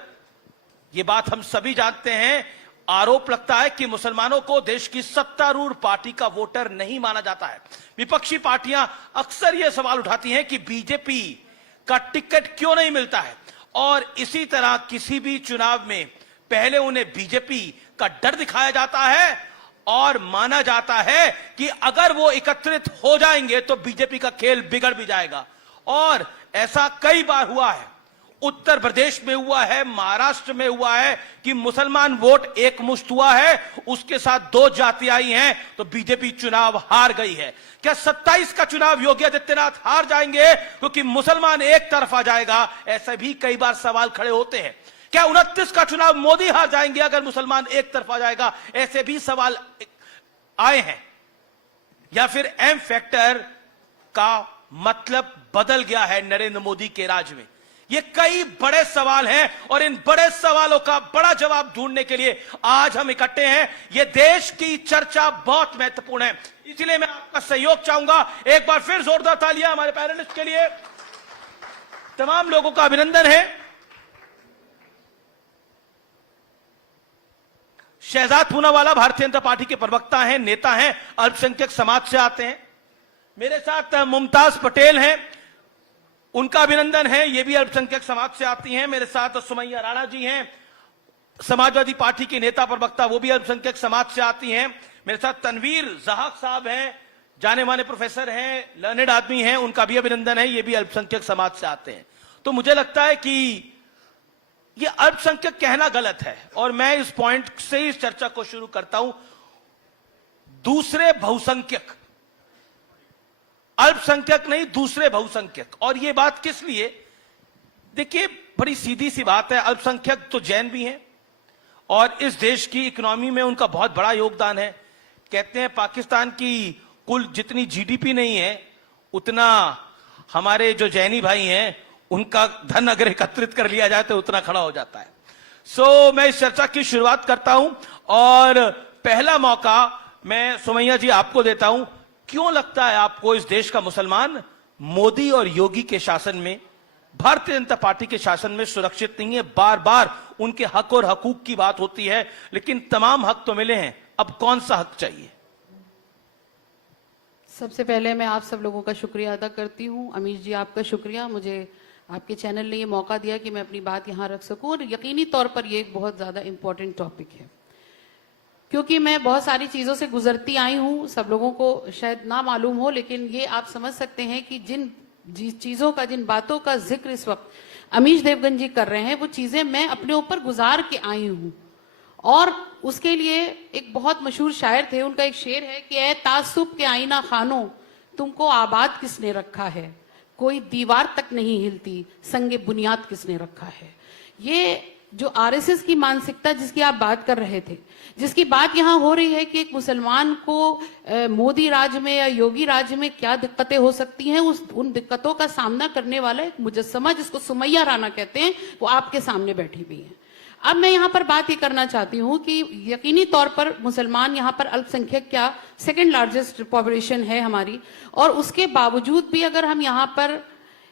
यह बात हम सभी जानते हैं, आरोप लगता है कि मुसलमानों को देश की सत्तारूढ़ पार्टी का वोटर नहीं माना जाता है। विपक्षी पार्टियां अक्सर यह सवाल उठाती हैं कि बीजेपी का टिकट क्यों नहीं मिलता है। और इसी तरह किसी भी चुनाव में पहले उन्हें बीजेपी का डर दिखाया जाता है और माना जाता है कि अगर वो एकत्रित हो जाएंगे तो बीजेपी का खेल बिगड़ भी जाएगा। और ऐसा कई बार हुआ है, उत्तर प्रदेश में हुआ है, महाराष्ट्र में हुआ है कि मुसलमान वोट एक मुश्त हुआ है, उसके साथ दो जाति आई हैं तो बीजेपी चुनाव हार गई है। क्या 27 का चुनाव योगी आदित्यनाथ हार जाएंगे क्योंकि मुसलमान एक तरफ आ जाएगा? ऐसे भी कई बार सवाल खड़े होते हैं। क्या 29 का चुनाव मोदी हार जाएंगे अगर मुसलमान एक तरफ आ जाएगा? ऐसे भी सवाल आए हैं। या फिर एम फैक्टर का मतलब बदल गया है नरेंद्र मोदी के राज में? ये कई बड़े सवाल हैं और इन बड़े सवालों का बड़ा जवाब ढूंढने के लिए आज हम इकट्ठे हैं। ये देश की चर्चा बहुत महत्वपूर्ण है, इसलिए मैं आपका सहयोग चाहूंगा। एक बार फिर जोरदार तालियां हमारे पैनलिस्ट के लिए। तमाम लोगों का अभिनंदन है। शहजाद पूनावाला भारतीय जनता पार्टी के प्रवक्ता हैं, नेता हैं, अल्पसंख्यक समाज से आते हैं। मेरे साथ मुमताज पटेल हैं, उनका अभिनंदन है, ये भी अल्पसंख्यक समाज से आती हैं। मेरे साथ सुमैया राणा जी हैं, समाजवादी पार्टी के नेता प्रवक्ता, वो भी अल्पसंख्यक समाज से आती हैं। मेरे साथ तनवीर जहाक साहब हैं, जाने माने प्रोफेसर हैं, लर्नेड आदमी हैं, उनका भी अभिनंदन है, ये भी अल्पसंख्यक समाज से आते हैं। तो मुझे लगता है कि ये अल्पसंख्यक कहना गलत है और मैं इस पॉइंट से इस चर्चा को शुरू करता हूं। दूसरे बहुसंख्यक, अल्पसंख्यक नहीं, दूसरे बहुसंख्यक। और ये बात किस लिए? देखिए, बड़ी सीधी सी बात है, अल्पसंख्यक तो जैन भी हैं और इस देश की इकोनॉमी में उनका बहुत बड़ा योगदान है। कहते हैं पाकिस्तान की कुल जितनी जीडीपी नहीं है उतना हमारे जो जैनी भाई हैं उनका धन अगर एकत्रित कर लिया जाए तो उतना खड़ा हो जाता है। सो मैं इस चर्चा की शुरुआत करता हूं और पहला मौका मैं सुमैया जी आपको देता हूं। क्यों लगता है आपको इस देश का मुसलमान मोदी और योगी के शासन में, भारतीय जनता पार्टी के शासन में सुरक्षित नहीं है? बार बार उनके हक और हकूक की बात होती है, लेकिन तमाम हक तो मिले हैं, अब कौन सा हक चाहिए? सबसे पहले मैं आप सब लोगों का शुक्रिया अदा करती हूं। अमीश जी, आपका शुक्रिया, मुझे आपके चैनल ने ये मौका दिया कि मैं अपनी बात यहाँ रख सकूं। और यकीनी तौर पर ये एक बहुत ज्यादा इंपॉर्टेंट टॉपिक है, क्योंकि मैं बहुत सारी चीजों से गुजरती आई हूँ। सब लोगों को शायद ना मालूम हो, लेकिन ये आप समझ सकते हैं कि जिन चीजों का, जिन बातों का जिक्र इस वक्त अमीश देवगन जी कर रहे हैं, वो चीजें मैं अपने ऊपर गुजार के आई हूँ। और उसके लिए एक बहुत मशहूर शायर थे, उनका एक शेर है कि ए तासुब के आईना खानो, तुमको आबाद किसने रखा है, कोई दीवार तक नहीं हिलती, संगे बुनियाद किसने रखा है। ये जो आरएसएस की मानसिकता जिसकी आप बात कर रहे थे, जिसकी बात यहाँ हो रही है कि एक मुसलमान को मोदी राज में या योगी राज में क्या दिक्कतें हो सकती हैं, उन दिक्कतों का सामना करने वाला एक मुजस्समा जिसको सुमैया राणा कहते हैं, वो आपके सामने बैठी हुई है। अब मैं यहाँ पर बात ये करना चाहती हूँ कि यकीनी तौर पर मुसलमान यहाँ पर अल्पसंख्यक क्या सेकंड लार्जेस्ट पॉपुलेशन है हमारी, और उसके बावजूद भी अगर हम यहाँ पर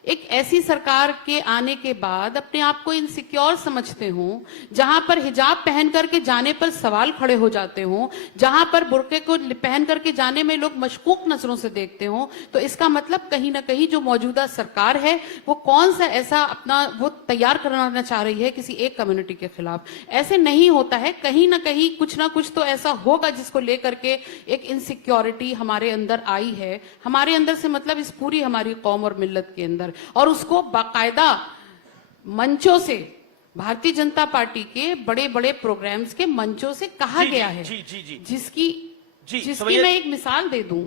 एक ऐसी सरकार के आने के बाद अपने आप को इनसिक्योर समझते हों, जहां पर हिजाब पहन करके जाने पर सवाल खड़े हो जाते हों, जहां पर बुर्के को पहन करके जाने में लोग मशकूक नजरों से देखते हों, तो इसका मतलब कहीं ना कहीं जो मौजूदा सरकार है वो कौन सा ऐसा अपना वो तैयार कराना चाह रही है किसी एक कम्युनिटी के खिलाफ। ऐसे नहीं होता है, कहीं ना कहीं कुछ ना कुछ तो ऐसा होगा जिसको लेकर के एक इनसिक्योरिटी हमारे अंदर आई है, हमारे अंदर से मतलब इस पूरी हमारी कौम और मिल्लत के अंदर। और उसको बाकायदा मंचों से, भारतीय जनता पार्टी के बड़े बड़े प्रोग्राम्स के मंचों से कहा गया है, जिसकी मैं एक मिसाल दे दूं।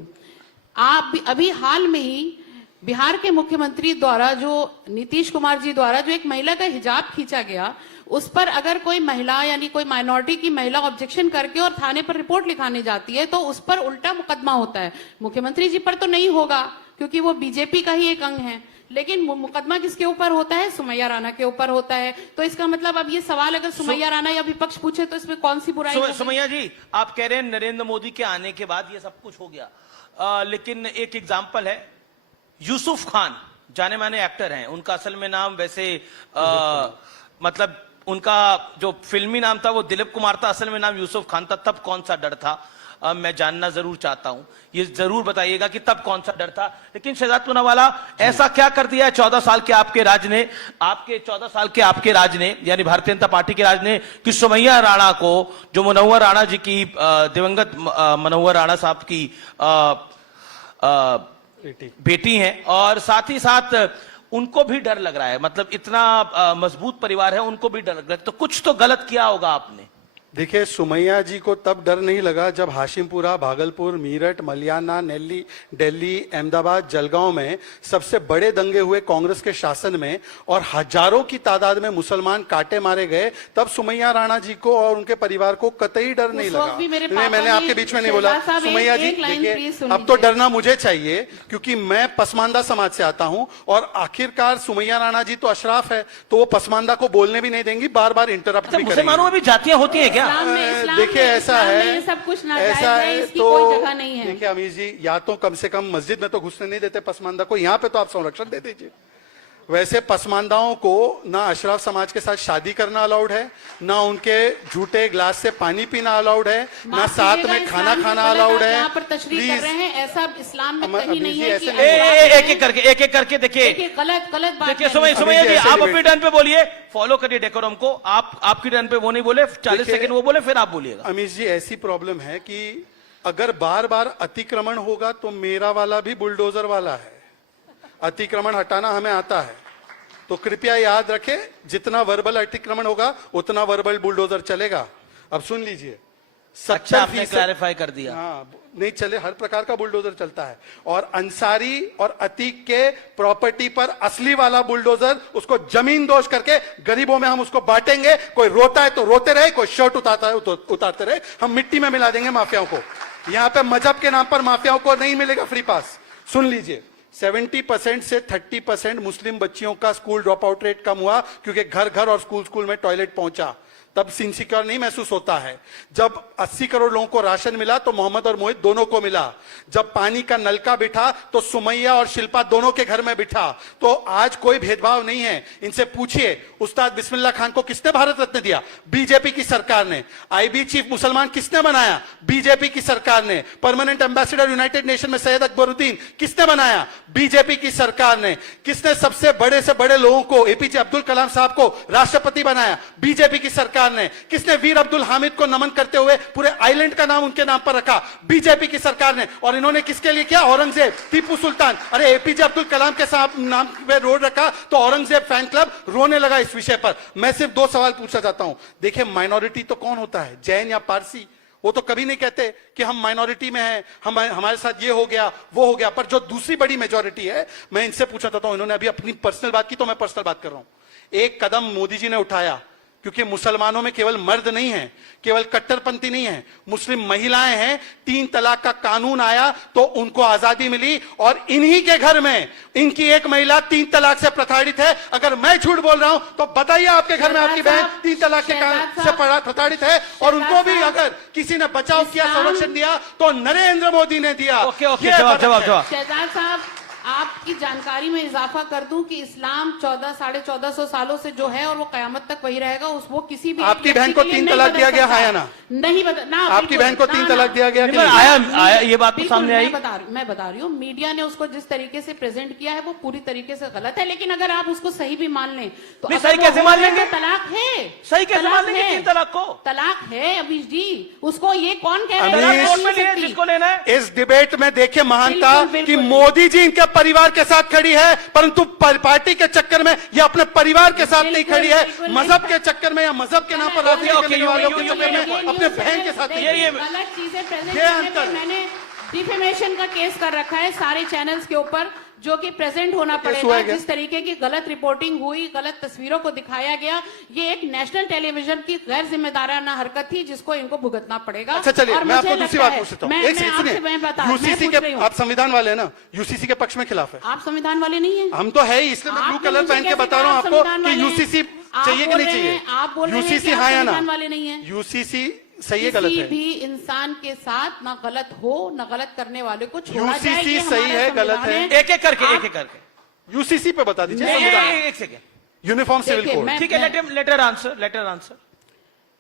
आप अभी हाल में ही बिहार के मुख्यमंत्री द्वारा, जो नीतीश कुमार जी द्वारा जो एक महिला का हिजाब खींचा गया, उस पर अगर कोई महिला यानी कोई माइनॉरिटी की महिला ऑब्जेक्शन करके और थाने पर रिपोर्ट लिखाने जाती है तो उस पर उल्टा मुकदमा होता है। मुख्यमंत्री जी पर तो नहीं होगा क्योंकि वो बीजेपी का ही एक अंग है, लेकिन मुकदमा किसके ऊपर होता है? सुमैया राणा के ऊपर होता है। तो इसका मतलब अब ये सवाल अगर सुमैया राणा या विपक्ष पूछे तो इसमें कौन सी बुराई? सुमैया जी, आप कह रहे हैं नरेंद्र मोदी के आने के बाद ये सब कुछ हो गया, लेकिन एक एग्जाम्पल है, यूसुफ खान जाने माने एक्टर हैं, उनका असल में नाम वैसे मतलब उनका जो फिल्मी नाम था वो दिलीप कुमार था, असल में नाम यूसुफ खान था, तब कौन सा डर था। मैं जानना जरूर चाहता हूं। ये जरूर बताइएगा कि तब कौन सा डर था। लेकिन शहजाद पूनावाला, ऐसा क्या कर दिया है 14 साल के आपके राज ने, यानी भारतीय जनता पार्टी के राज ने, कि सुमैया राणा को, जो मनोहर राणा जी की दिवंगत मनोहर राणा साहब की बेटी हैं, और साथ ही साथ उनको भी डर लग रहा है, मतलब इतना मजबूत परिवार है, उनको भी डर लग रहा है। तो कुछ तो गलत किया होगा आपने। देखिए, सुमैया जी को तब डर नहीं लगा जब हाशिमपुरा, भागलपुर, मीरठ, मलियाना, नेल्ली, दिल्ली, अहमदाबाद, जलगांव में सबसे बड़े दंगे हुए कांग्रेस के शासन में, और हजारों की तादाद में मुसलमान काटे मारे गए। तब सुमैया राणा जी को और उनके परिवार को कतई डर नहीं लगा। नहीं, मैंने आपके बीच में नहीं बोला। सुमैया जी, देखिए, अब तो डरना मुझे चाहिए, क्योंकि मैं पसमानदा समाज से आता हूं, और आखिरकार सुमैया राणा जी तो अशराफ है, तो वो पसमानदा को बोलने भी नहीं देंगी, बार बार इंटरप्ट भी करेंगी। मुसलमानों में भी जातियां होती है क्या? देखिए, ऐसा है, सब कुछ ऐसा है, इसकी तो कोई जगह नहीं है। देखिए अमीर जी, या तो कम से कम मस्जिद में तो घुसने नहीं देते पसमानदा को, यहाँ पे तो आप संरक्षण दे दीजिए। वैसे पसमानदाओं को ना अशराफ समाज के साथ शादी करना अलाउड है, ना उनके झूठे ग्लास से पानी पीना अलाउड है, ना साथ में खाना खाना अलाउड है। यहाँ पर तशरीह कर रहे हैं, ऐसा इस्लाम में कहीं नहीं है कि एक एक करके देखिए, गलत बात। देखिए सुमैया जी, आप अपनी टर्न पे बोलिए, फॉलो करिए डेकोरम को। आपकी टर्न पे वो नहीं बोले, 40 सेकंड वो बोले, फिर आप बोलिएगा। अमीर जी, ऐसी प्रॉब्लम है कि अगर बार बार अतिक्रमण होगा तो मेरा वाला भी बुलडोजर वाला है। अतिक्रमण हटाना हमें आता है, तो कृपया याद रखें, जितना वर्बल अतिक्रमण होगा उतना वर्बल बुलडोजर चलेगा। अब सुन लीजिए, 70% क्लैरिफाई कर दिया। हाँ, नहीं चले, हर प्रकार का बुलडोजर चलता है। और अंसारी और अतीक के प्रॉपर्टी पर असली वाला बुलडोजर, उसको जमीन दोष करके गरीबों में हम उसको बांटेंगे। कोई रोता है तो रोते रहे, कोई शर्ट उतारता है तो उतारते रहे, हम मिट्टी में मिला देंगे माफियाओं को। यहां पे मजहब के नाम पर माफियाओं को नहीं मिलेगा फ्री पास। सुन लीजिए, 70% से 30% मुस्लिम बच्चियों का स्कूल ड्रॉप आउट रेट कम हुआ, क्योंकि घर घर और स्कूल स्कूल में टॉयलेट पहुंचा। तब इनसिक्योर नहीं महसूस होता है। जब 80 करोड़ लोगों को राशन मिला तो मोहम्मद और मोहित दोनों को मिला। जब पानी का नलका बिठा तो सुमैया और शिल्पा दोनों के घर में बिठा। तो आज कोई भेदभाव नहीं है। इनसे पूछिए, उस्ताद बिस्मिल्लाह खान को किसने भारत रत्न दिया? बीजेपी की सरकार ने। आईबी चीफ मुसलमान किसने बनाया? बीजेपी की सरकार ने। परमानेंट एम्बेसडर यूनाइटेड नेशन में सैयद अकबरुद्दीन किसने बनाया? बीजेपी की सरकार ने। किसने सबसे बड़े से बड़े लोगों को, एपीजे अब्दुल कलाम साहब को राष्ट्रपति बनाया? बीजेपी की सरकार ने। किसने वीर अब्दुल हामिद को नमन करते हुए पूरे आइलैंड का नाम उनके नाम पर रखा? बीजेपी की सरकार ने। और इन्होंने किसके लिए किया? औरंगजेब, टीपू सुल्तान। अरे एपीजे अब्दुल कलाम के साथ नाम पे रोड रखा तो औरंगजेब फैन क्लब रोने लगा इस विषय पर। मैं सिर्फ 2 सवाल पूछना चाहता हूं। देखिए, माइनॉरिटी तो कौन होता है? जैन या पारसी? वो तो कभी नहीं कहते कि हम माइनॉरिटी में हैं, हमारे साथ ये हो गया वो हो गया। पर जो दूसरी बड़ी मेजॉरिटी है, मैं इनसे पूछना चाहता हूं। इन्होंने अभी अपनी पर्सनल बात की तो मैं पर्सनल बात कर रहा हूं। एक कदम मोदी जी ने उठाया, क्योंकि मुसलमानों में केवल मर्द नहीं है, केवल कट्टरपंथी नहीं है, मुस्लिम महिलाएं हैं। 3 तलाक का कानून आया तो उनको आजादी मिली। और इन्हीं के घर में इनकी एक महिला 3 तलाक से प्रताड़ित है। अगर मैं झूठ बोल रहा हूं तो बताइए, आपके घर में आपकी बहन 3 तलाक के कारण से प्रताड़ित है। और उनको भी अगर किसी ने बचाव किया, संरक्षण दिया, तो नरेंद्र मोदी ने दिया। जवाब। शहजाद साहब, आपकी जानकारी में इजाफा कर दूं कि इस्लाम 1400-1450 सालों से जो है और वो कयामत तक वही रहेगा। वो किसी भी आपकी बहन को 3 तलाक दिया गया है या ना? नहीं बता, आपकी बहन को 3 तलाक दिया गया? आया ये बात तो सामने आई। मैं बता रही हूँ, मीडिया ने उसको जिस तरीके से प्रेजेंट किया है वो पूरी तरीके से गलत है। लेकिन अगर आप उसको सही भी मान लें तो सही कैसे मान लेंगे? तलाक है। सही कैसे मान लेंगे 3 तलाक को? तलाक है अमीश जी, उसको ये कौन कह रहा है? जिसको लेना है। इस डिबेट में देखिए महानता कि मोदी जी इनके परिवार के साथ खड़ी है, परंतु पार्टी के चक्कर में या अपने परिवार के साथ नहीं खड़ी है। मजहब के चक्कर में या मजहब के नाम पर राजनीति करने वालों के चक्कर में अपने बहन के साथ गलत चीजें प्रेजेंट। मैंने डिफेमेशन का केस कर रखा है सारे चैनल्स के ऊपर, जो कि प्रेजेंट होना पड़ेगा। जिस तरीके की गलत रिपोर्टिंग हुई, गलत तस्वीरों को दिखाया गया, ये एक नेशनल टेलीविजन की गैर जिम्मेदाराना हरकत थी जिसको इनको भुगतना पड़ेगा। अच्छा चलिए, मैं आपको दूसरी बात पूछता हूँ। यूसीसी के, आप संविधान वाले हैं ना, यूसीसी के पक्ष में खिलाफ है? आप संविधान वाले नहीं है। हम तो है ही, इसलिए मैं ब्लू कलर पहन के बता रहा हूँ आपको कि यूसीसी चाहिए कि नहीं चाहिए। आप बोल रहे हैं यूसीसी हाँ या ना? वाले नहीं है। यूसीसी सही है गलत है? किसी भी इंसान के साथ ना गलत हो ना गलत करने वाले को छोड़ा जाए। यूसीसी सही है गलत है? एक एक करके यूसीसी पे बता दीजिए। एक सेकंड। Uniform civil code. ठीक है, लेटर आंसर।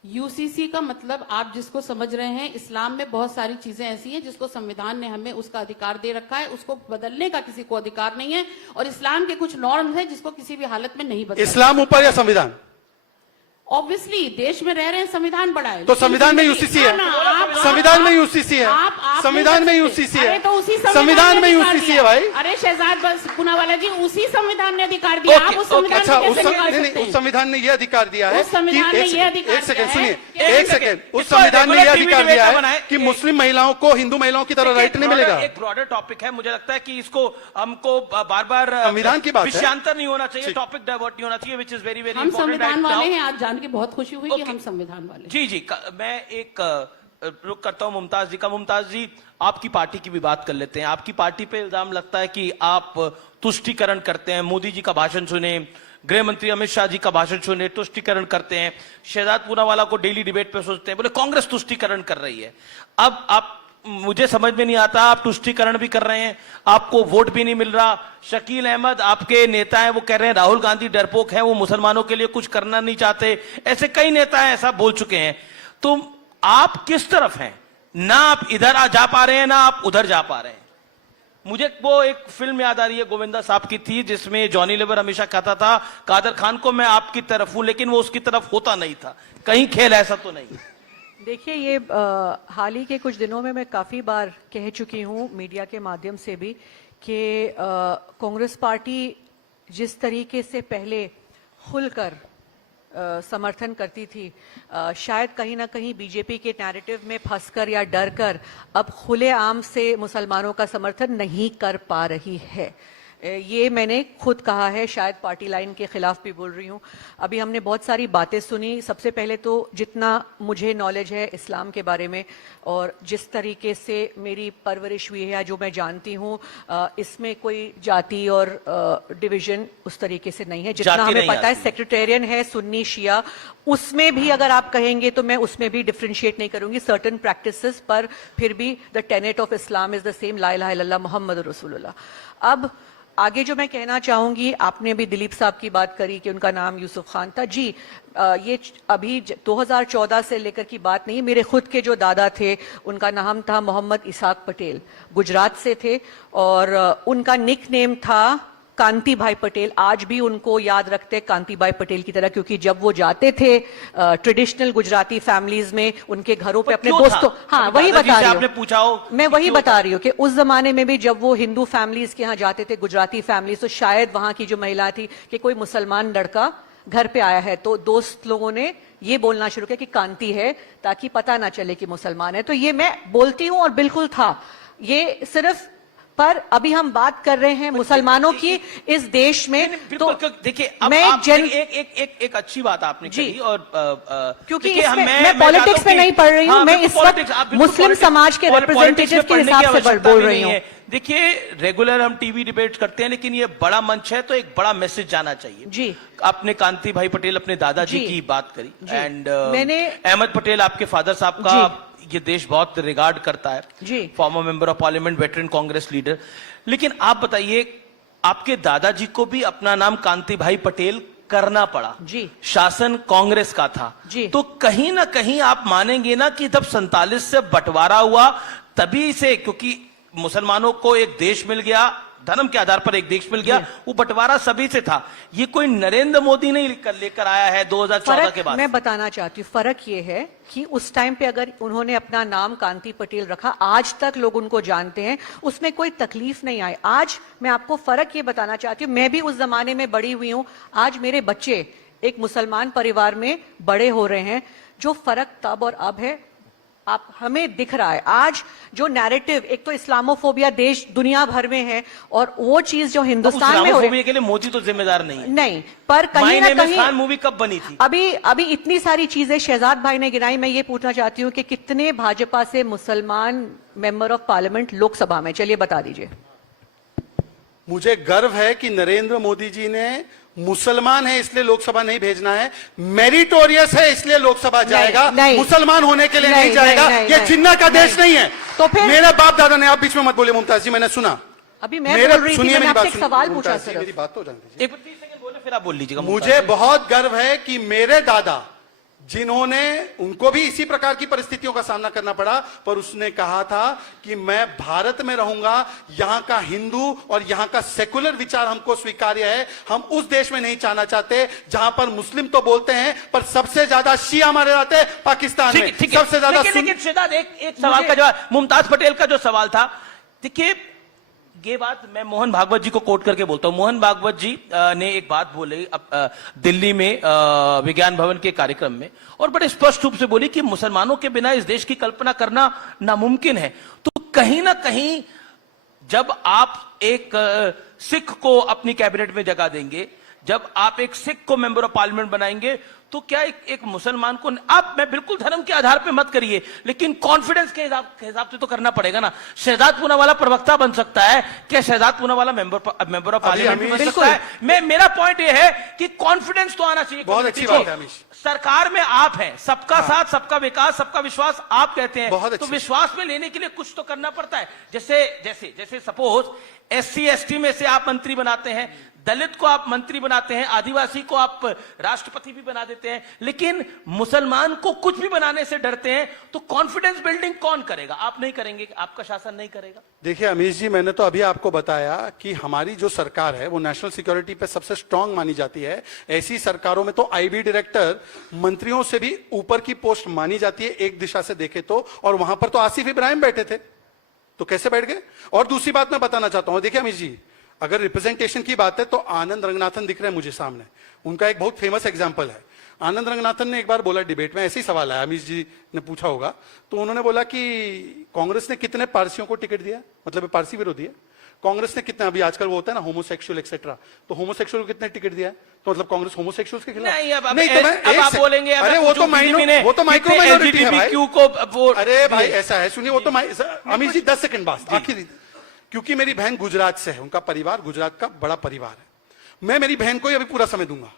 यूसीसी का मतलब आप जिसको समझ रहे हैं, इस्लाम में बहुत सारी चीजें ऐसी हैं जिसको संविधान ने हमें उसका अधिकार दे रखा है, उसको बदलने का किसी को अधिकार नहीं है, और इस्लाम के कुछ नॉर्म्स हैं जिसको किसी भी हालत में नहीं बदलना। इस्लाम ऊपर या संविधान? ऑब्वियसली देश में रह रहे हैं, संविधान बड़ा है तो संविधान में यूसीसी है, संविधान में यूसीसी है, संविधान में यूसीसी है, तो उसी संविधान में यूसीसी है भाई। अरे शहजाद पुनावाला जी, उसी संविधान ने अधिकार दिया, आप उस संविधान अच्छा, को कैसे निकाल सकते हैं? उस संविधान ने यह अधिकार दिया है उस संविधान ने यह अधिकार एक सेकंड दिया सुनिए, है एक सेकंड, उस संविधान ने यह अधिकार दिया है कि मुस्लिम महिलाओं को हिंदू महिलाओं की तरह राइट नहीं मिलेगा। एक ब्रॉडर टॉपिक है, मुझे लगता है कि इसको हमको बार बार संविधान की बात है, विषयांतर नहीं होना चाहिए, टॉपिक डाइवर्ट नहीं होना चाहिए, विच इज वेरी वेरी हम संविधान वाले हैं। आज जान के बहुत खुशी हुई कि हम संविधान वाले। जी जी, मैं एक रुक करता हूं मुमताज जी का। मुमताज जी, आपकी पार्टी की भी बात कर लेते हैं। आपकी पार्टी पे इल्जाम लगता है कि आप तुष्टीकरण करते हैं। मोदी जी का भाषण सुने, गृह मंत्री अमित शाह जी का भाषण सुने, तुष्टीकरण करते हैं। शहजाद पूनावाला को डेली डिबेट पे सोचते हैं, बोले कांग्रेस तुष्टीकरण कर रही है। अब आप, मुझे समझ में नहीं आता, आप तुष्टीकरण भी कर रहे हैं, आपको वोट भी नहीं मिल रहा। शकील अहमद आपके नेता हैं, वो कह रहे हैं राहुल गांधी डरपोक है, वो मुसलमानों के लिए कुछ करना नहीं चाहते। ऐसे कई नेता हैं, ऐसा बोल चुके हैं। तो आप किस तरफ हैं? ना आप इधर जा पा रहे हैं, ना आप उधर जा पा रहे हैं। मुझे वो एक फिल्म याद आ रही है, गोविंदा साहब की थी, जिसमें जॉनी लीवर हमेशा कहता था कादर खान को मैं आपकी तरफ हूं, लेकिन वो उसकी तरफ होता नहीं था। कहीं खेल ऐसा तो नहीं? देखिए, ये हाल ही के कुछ दिनों में मैं काफ़ी बार कह चुकी हूँ मीडिया के माध्यम से भी कि कांग्रेस पार्टी जिस तरीके से पहले खुलकर समर्थन करती थी, शायद कहीं ना कहीं बीजेपी के नैरेटिव में फंसकर या डर कर अब खुलेआम से मुसलमानों का समर्थन नहीं कर पा रही है। ये मैंने खुद कहा है, शायद पार्टी लाइन के खिलाफ भी बोल रही हूँ। अभी हमने बहुत सारी बातें सुनी। सबसे पहले तो जितना मुझे नॉलेज है इस्लाम के बारे में और जिस तरीके से मेरी परवरिश हुई है या जो मैं जानती हूँ, इसमें कोई जाति और डिवीजन उस तरीके से नहीं है। जितना हमें पता है सेक्रेटेरियन है, सुन्नी शिया, उसमें भी अगर आप कहेंगे तो मैं उसमें भी डिफ्रेंशिएट नहीं करूंगी सर्टेन प्रैक्टिसेस, पर फिर भी the tenet of Islam is the same, ला इलाहा इल्लल्लाह मुहम्मद रसूलुल्लाह। अब आगे जो मैं कहना चाहूंगी, आपने भी दिलीप साहब की बात करी कि उनका नाम यूसुफ खान था। जी, ये अभी 2014 से लेकर की बात नहीं, मेरे खुद के जो दादा थे उनका नाम था मोहम्मद इसाक पटेल, गुजरात से थे और उनका निक नेम था कांति भाई पटेल। आज भी उनको याद रखते कांति भाई पटेल की तरह, क्योंकि जब वो जाते थे ट्रेडिशनल गुजराती फैमिलीज में उनके घरों पे अपने दोस्तों, हाँ वही बता रही हूँ मैं, वही बता रही हूँ कि उस जमाने में भी जब वो हिंदू फैमिलीज के यहाँ जाते थे, गुजराती फैमिलीज, तो शायद वहां की जो महिला थी कि कोई मुसलमान लड़का घर पे आया है तो दोस्त लोगों ने ये बोलना शुरू किया कि कांति है, ताकि पता ना चले कि मुसलमान है। तो ये मैं बोलती हूँ और बिल्कुल था ये सिर्फ, पर अभी हम बात कर रहे हैं मुसलमानों की इस देश में। तो देखिए, मैं एक अच्छी बात आपने कही, और क्योंकि मैं पॉलिटिक्स में नहीं पढ़ रही हूँ, मैं इस वक्त मुस्लिम समाज के रिप्रेजेंटेटिव के हिसाब से बोल रही हूँ। देखिए, रेगुलर हम टीवी डिबेट करते हैं, लेकिन ये बड़ा मंच है तो एक बड़ा मैसेज जाना चाहिए। जी, आपने कांति भाई पटेल अपने दादाजी की बात करी, एंड मैंने अहमद पटेल आपके फादर साहब का ये देश बहुत रिगार्ड करता है, जी, former member of parliament, veteran Congress leader. लेकिन आप बताइए, आपके दादाजी को भी अपना नाम कांति भाई पटेल करना पड़ा, जी, शासन कांग्रेस का था, जी, तो कहीं ना कहीं आप मानेंगे ना कि जब 47 से बंटवारा हुआ तभी से, क्योंकि मुसलमानों को एक देश मिल गया, धर्म के आधार पर एक देश मिल गया, वो बंटवारा सभी से था। ये कोई नरेंद्र मोदी नहीं लेकर आया है 2014 के बाद। मैं बताना चाहती हूँ, फर्क ये है कि उस टाइम पे अगर उन्होंने अपना नाम कांति पटेल रखा, आज तक लोग उनको जानते हैं, उसमें कोई तकलीफ नहीं आई। आज मैं आपको फर्क ये बताना चाहती हूँ, मैं भी उस जमाने में बड़ी हुई हूँ, आज मेरे बच्चे एक मुसलमान परिवार में बड़े हो रहे हैं। जो फर्क तब और अब है, आप हमें दिख रहा है। आज जो नैरेटिव, एक तो इस्लामोफोबिया देश दुनिया भर में है, और वो चीज जो हिंदुस्तान में हो रही है, के लिए मोदी तो जिम्मेदार नहीं है। नहीं, पर कहीं ना कहीं मूवी कब बनी थी? अभी इतनी सारी चीजें शहजाद भाई ने गिनाई। मैं ये पूछना चाहती हूँ कि कितने भाजपा से मुसलमान मेंबर ऑफ पार्लियामेंट लोकसभा में, चलिए बता दीजिए। मुझे गर्व है कि नरेंद्र मोदी जी ने मुसलमान है इसलिए लोकसभा नहीं भेजना है, मेरिटोरियस है इसलिए लोकसभा जाएगा, मुसलमान होने के लिए नहीं जाएगा। ये जिन्ना का देश नहीं है। तो फिर मेरे बाप दादा ने, आप बीच में मत बोलिए मुमताज जी, मैंने सुना। अभी मैं बोल रही थी, मैंने आपसे एक सवाल पूछा मेरी बात तो जान दीजिए, फिर आप बोल लीजिएगा। मुझे बहुत गर्व है कि मेरे दादा जिन्होंने, उनको भी इसी प्रकार की परिस्थितियों का सामना करना पड़ा, पर उसने कहा था कि मैं भारत में रहूंगा, यहां का हिंदू और यहां का सेकुलर विचार हमको स्वीकार्य है। हम उस देश में नहीं जाना चाहते जहां पर मुस्लिम तो बोलते हैं पर सबसे ज्यादा शिया मारे जाते हैं पाकिस्तान में, सबसे ज्यादा। लेकिन शहजाद, एक सवाल का जवाब, मुमताज पटेल का जो सवाल था, देखिए ये बात मैं मोहन भागवत जी को कोट करके बोलता हूं। मोहन भागवत जी ने एक बात बोली दिल्ली में विज्ञान भवन के कार्यक्रम में, और बड़े स्पष्ट रूप से बोली कि मुसलमानों के बिना इस देश की कल्पना करना नामुमकिन है। तो कहीं ना कहीं जब आप एक सिख को अपनी कैबिनेट में जगह देंगे, जब आप एक सिख को मेंबर ऑफ पार्लियामेंट बनाएंगे, तो क्या एक मुसलमान को, आप, मैं बिल्कुल धर्म के आधार पे मत करिए, लेकिन कॉन्फिडेंस के हिसाब से तो करना पड़ेगा ना। शहजाद पूनावाला प्रवक्ता बन सकता है, क्या Shehzad Poonawalla member of Parliament बन सकता है? मेरा पॉइंट यह है कि कॉन्फिडेंस तो आना चाहिए। बहुत अच्छी बात है अमीश। सरकार में आप हैं, सबका साथ, सबका विकास, सबका विश्वास आप कहते हैं, तो विश्वास में लेने के लिए कुछ तो करना पड़ता है। जैसे सपोज SC ST में से आप मंत्री बनाते हैं, दलित को आप मंत्री बनाते हैं, आदिवासी को आप राष्ट्रपति भी बना देते हैं, लेकिन मुसलमान को कुछ भी बनाने से डरते हैं, तो कॉन्फिडेंस बिल्डिंग कौन करेगा? आप नहीं करेंगे, आपका शासन नहीं करेगा। देखिए अमीश जी, मैंने तो अभी आपको बताया कि हमारी जो सरकार है वो नेशनल सिक्योरिटी पे सबसे स्ट्रांग मानी जाती है। ऐसी सरकारों में तो IB डायरेक्टर मंत्रियों से भी ऊपर की पोस्ट मानी जाती है, एक दिशा से देखे तो। और वहां पर तो आसिफ इब्राहिम बैठे थे, तो कैसे बैठ गए? और दूसरी बात मैं बताना चाहता हूं, देखिए अमीश जी, अगर रिप्रेजेंटेशन की बात है तो आनंद रंगनाथन दिख रहे हैं मुझे सामने, उनका एक बहुत फेमस एग्जांपल है। आनंद रंगनाथन ने एक बार बोला डिबेट में, ऐसे ही सवाल आया, अमीश जी ने पूछा होगा, तो उन्होंने बोला कि कांग्रेस ने कितने पारसियों को टिकट दिया, मतलब पारसी विरोधी है, कांग्रेस ने कितने, अभी आजकल वो होता है ना होमोसेक्सुअल एक्सेट्रा, तो होमोसेक्सुअल को कितने टिकट दिया है, तो मतलब कांग्रेस होमोसेक्सुअल्स के खिलाफ नहीं। अब आप बोलेंगे, अरे वो तो माइक्रो माइनॉरिटी है भाई। अरे भाई ऐसा है, सुनिए, वो तो अमीश जी 10 सेकंड बाद आखिर, क्योंकि मेरी बहन गुजरात से है, उनका परिवार गुजरात का बड़ा परिवार है, मैं मेरी बहन को ही अभी पूरा समय दूंगा।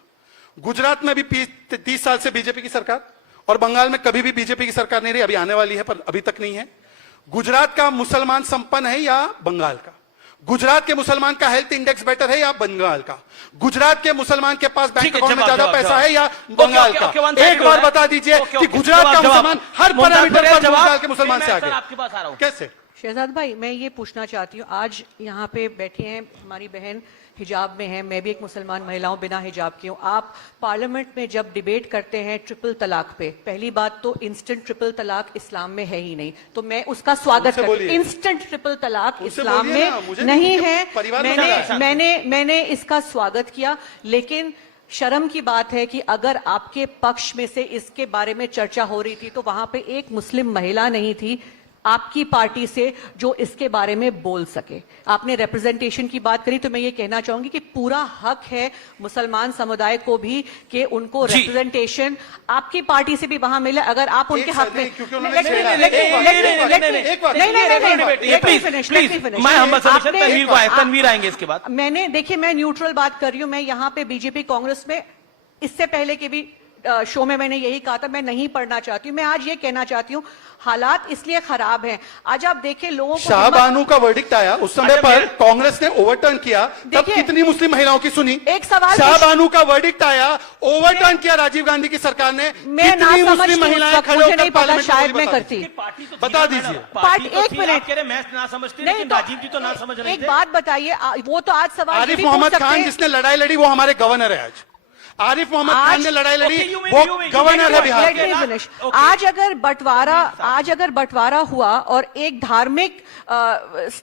गुजरात में भी 30 साल से बीजेपी की सरकार, और बंगाल में कभी भी बीजेपी की सरकार नहीं रही, अभी आने वाली है पर अभी तक नहीं है। गुजरात का मुसलमान संपन्न है या बंगाल का? गुजरात के मुसलमान का हेल्थ इंडेक्स बेटर है या बंगाल का? गुजरात के मुसलमान के पास बैंक अकाउंट में ज्यादा पैसा है या बंगाल का? एक बार बता दीजिए कि गुजरात का मुसलमान हर पैरामीटर पर बंगाल के मुसलमान से आगे आपके पास आ रहा हूं। कैसे? शहजाद भाई, मैं ये पूछना चाहती हूँ, आज यहाँ पे बैठी हैं हमारी बहन, हिजाब में है, मैं भी एक मुसलमान महिला हूँ, बिना हिजाब की हूँ। आप पार्लियामेंट में जब डिबेट करते हैं ट्रिपल तलाक पे, पहली बात तो इंस्टेंट ट्रिपल तलाक इस्लाम में है ही नहीं, तो मैं उसका स्वागत करती हूँ। इंस्टेंट ट्रिपल तलाक इस्लाम में नहीं है, मैंने इसका स्वागत किया, लेकिन शर्म की बात है कि अगर आपके पक्ष में से इसके बारे में चर्चा हो रही थी तो वहां पे एक मुस्लिम महिला नहीं थी आपकी पार्टी से जो इसके बारे में बोल सके। आपने रिप्रेजेंटेशन की बात करी, तो मैं ये कहना चाहूंगी कि पूरा हक है मुसलमान समुदाय को भी कि उनको रिप्रेजेंटेशन आपकी पार्टी से भी वहां मिले, अगर आप उनके हक में। तनवीर आएंगे इसके बाद। मैंने, देखिए, मैं न्यूट्रल बात कर रही हूं, मैं यहाँ पे बीजेपी कांग्रेस में इससे पहले के भी शो में मैंने यही कहा था, मैं नहीं पढ़ना चाहती हूं। मैं आज ये कहना चाहती हूं, हालात इसलिए खराब हैं। आज आप देखें लोगों को, शाहबानू का वर्डिक्ट आया उस समय पर कांग्रेस ने ओवरटर्न किया, तब कितनी मुस्लिम महिलाओं की सुनी? एक सवाल, शाहबानू का वर्डिक्ट आया, ओवरटर्न किया राजीव गांधी की सरकार ने, कितनी मुस्लिम महिलाएं खड़े होकर पार्लियामेंट में, शायद मैं करती, बता दीजिए। एक मिनट, मैं ना समझती, लेकिन राजीव जी तो ना समझ रहे थे। एक बात बताइए, वो तो आज सवाल आरिफ मोहम्मद खान जिसने लड़ाई लड़ी वो हमारे गवर्नर है। आज आरिफ मोहम्मद खान ने लड़ाई लड़ी, वो गवर्नर है बिहार के। आज अगर बंटवारा हुआ और एक धार्मिक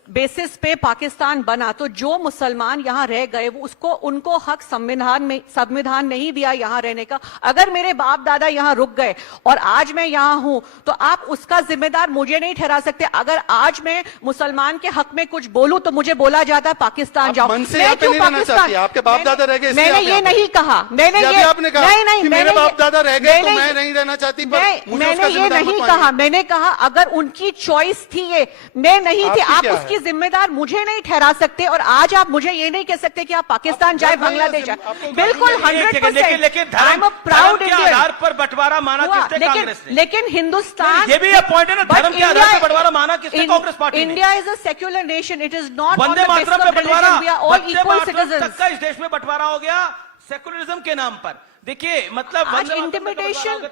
बेसिस पे पाकिस्तान बना, तो जो मुसलमान यहाँ रह गए वो उनको हक संविधान नहीं दिया यहाँ रहने का। अगर मेरे बाप दादा यहाँ रुक गए और आज मैं यहाँ हूं, तो आप उसका जिम्मेदार मुझे नहीं ठहरा सकते। अगर आज मैं मुसलमान के हक में कुछ बोलूं तो मुझे बोला जाता है पाकिस्तान जाओ। मन से क्यों पाकिस्तान? आपके बाप दादा रह गए, मैंने ये नहीं कहा, आपने कहा नहीं, मेरे बाप दादा रह गए तो मैं नहीं रहना चाहती, मैंने ये नहीं कहा। मैंने कहा अगर उनकी चॉइस थी, ये मैं नहीं थी, आप उसकी जिम्मेदार मुझे नहीं ठहरा सकते। और आज आप मुझे ये नहीं कह सकते कि आप पाकिस्तान जाए, बांग्लादेश जाए। बिल्कुल 100%, लेकिन I am a proud Indian. आधार पर बंटवारा माना किसने? कांग्रेस ने। लेकिन हिंदुस्तान, ये भी पॉइंट है ना, धर्म के आधार पर बंटवारा माना किसने? Congress party. India is a secular nation, it is not Vande Mataram पे बंटवारा, ऑल इक्वल सिटीजंस। तक का इस देश में बंटवारा हो गया, सेकुलरिज्म के नाम पर देखिए, मतलब आज इंटिमिडेशन,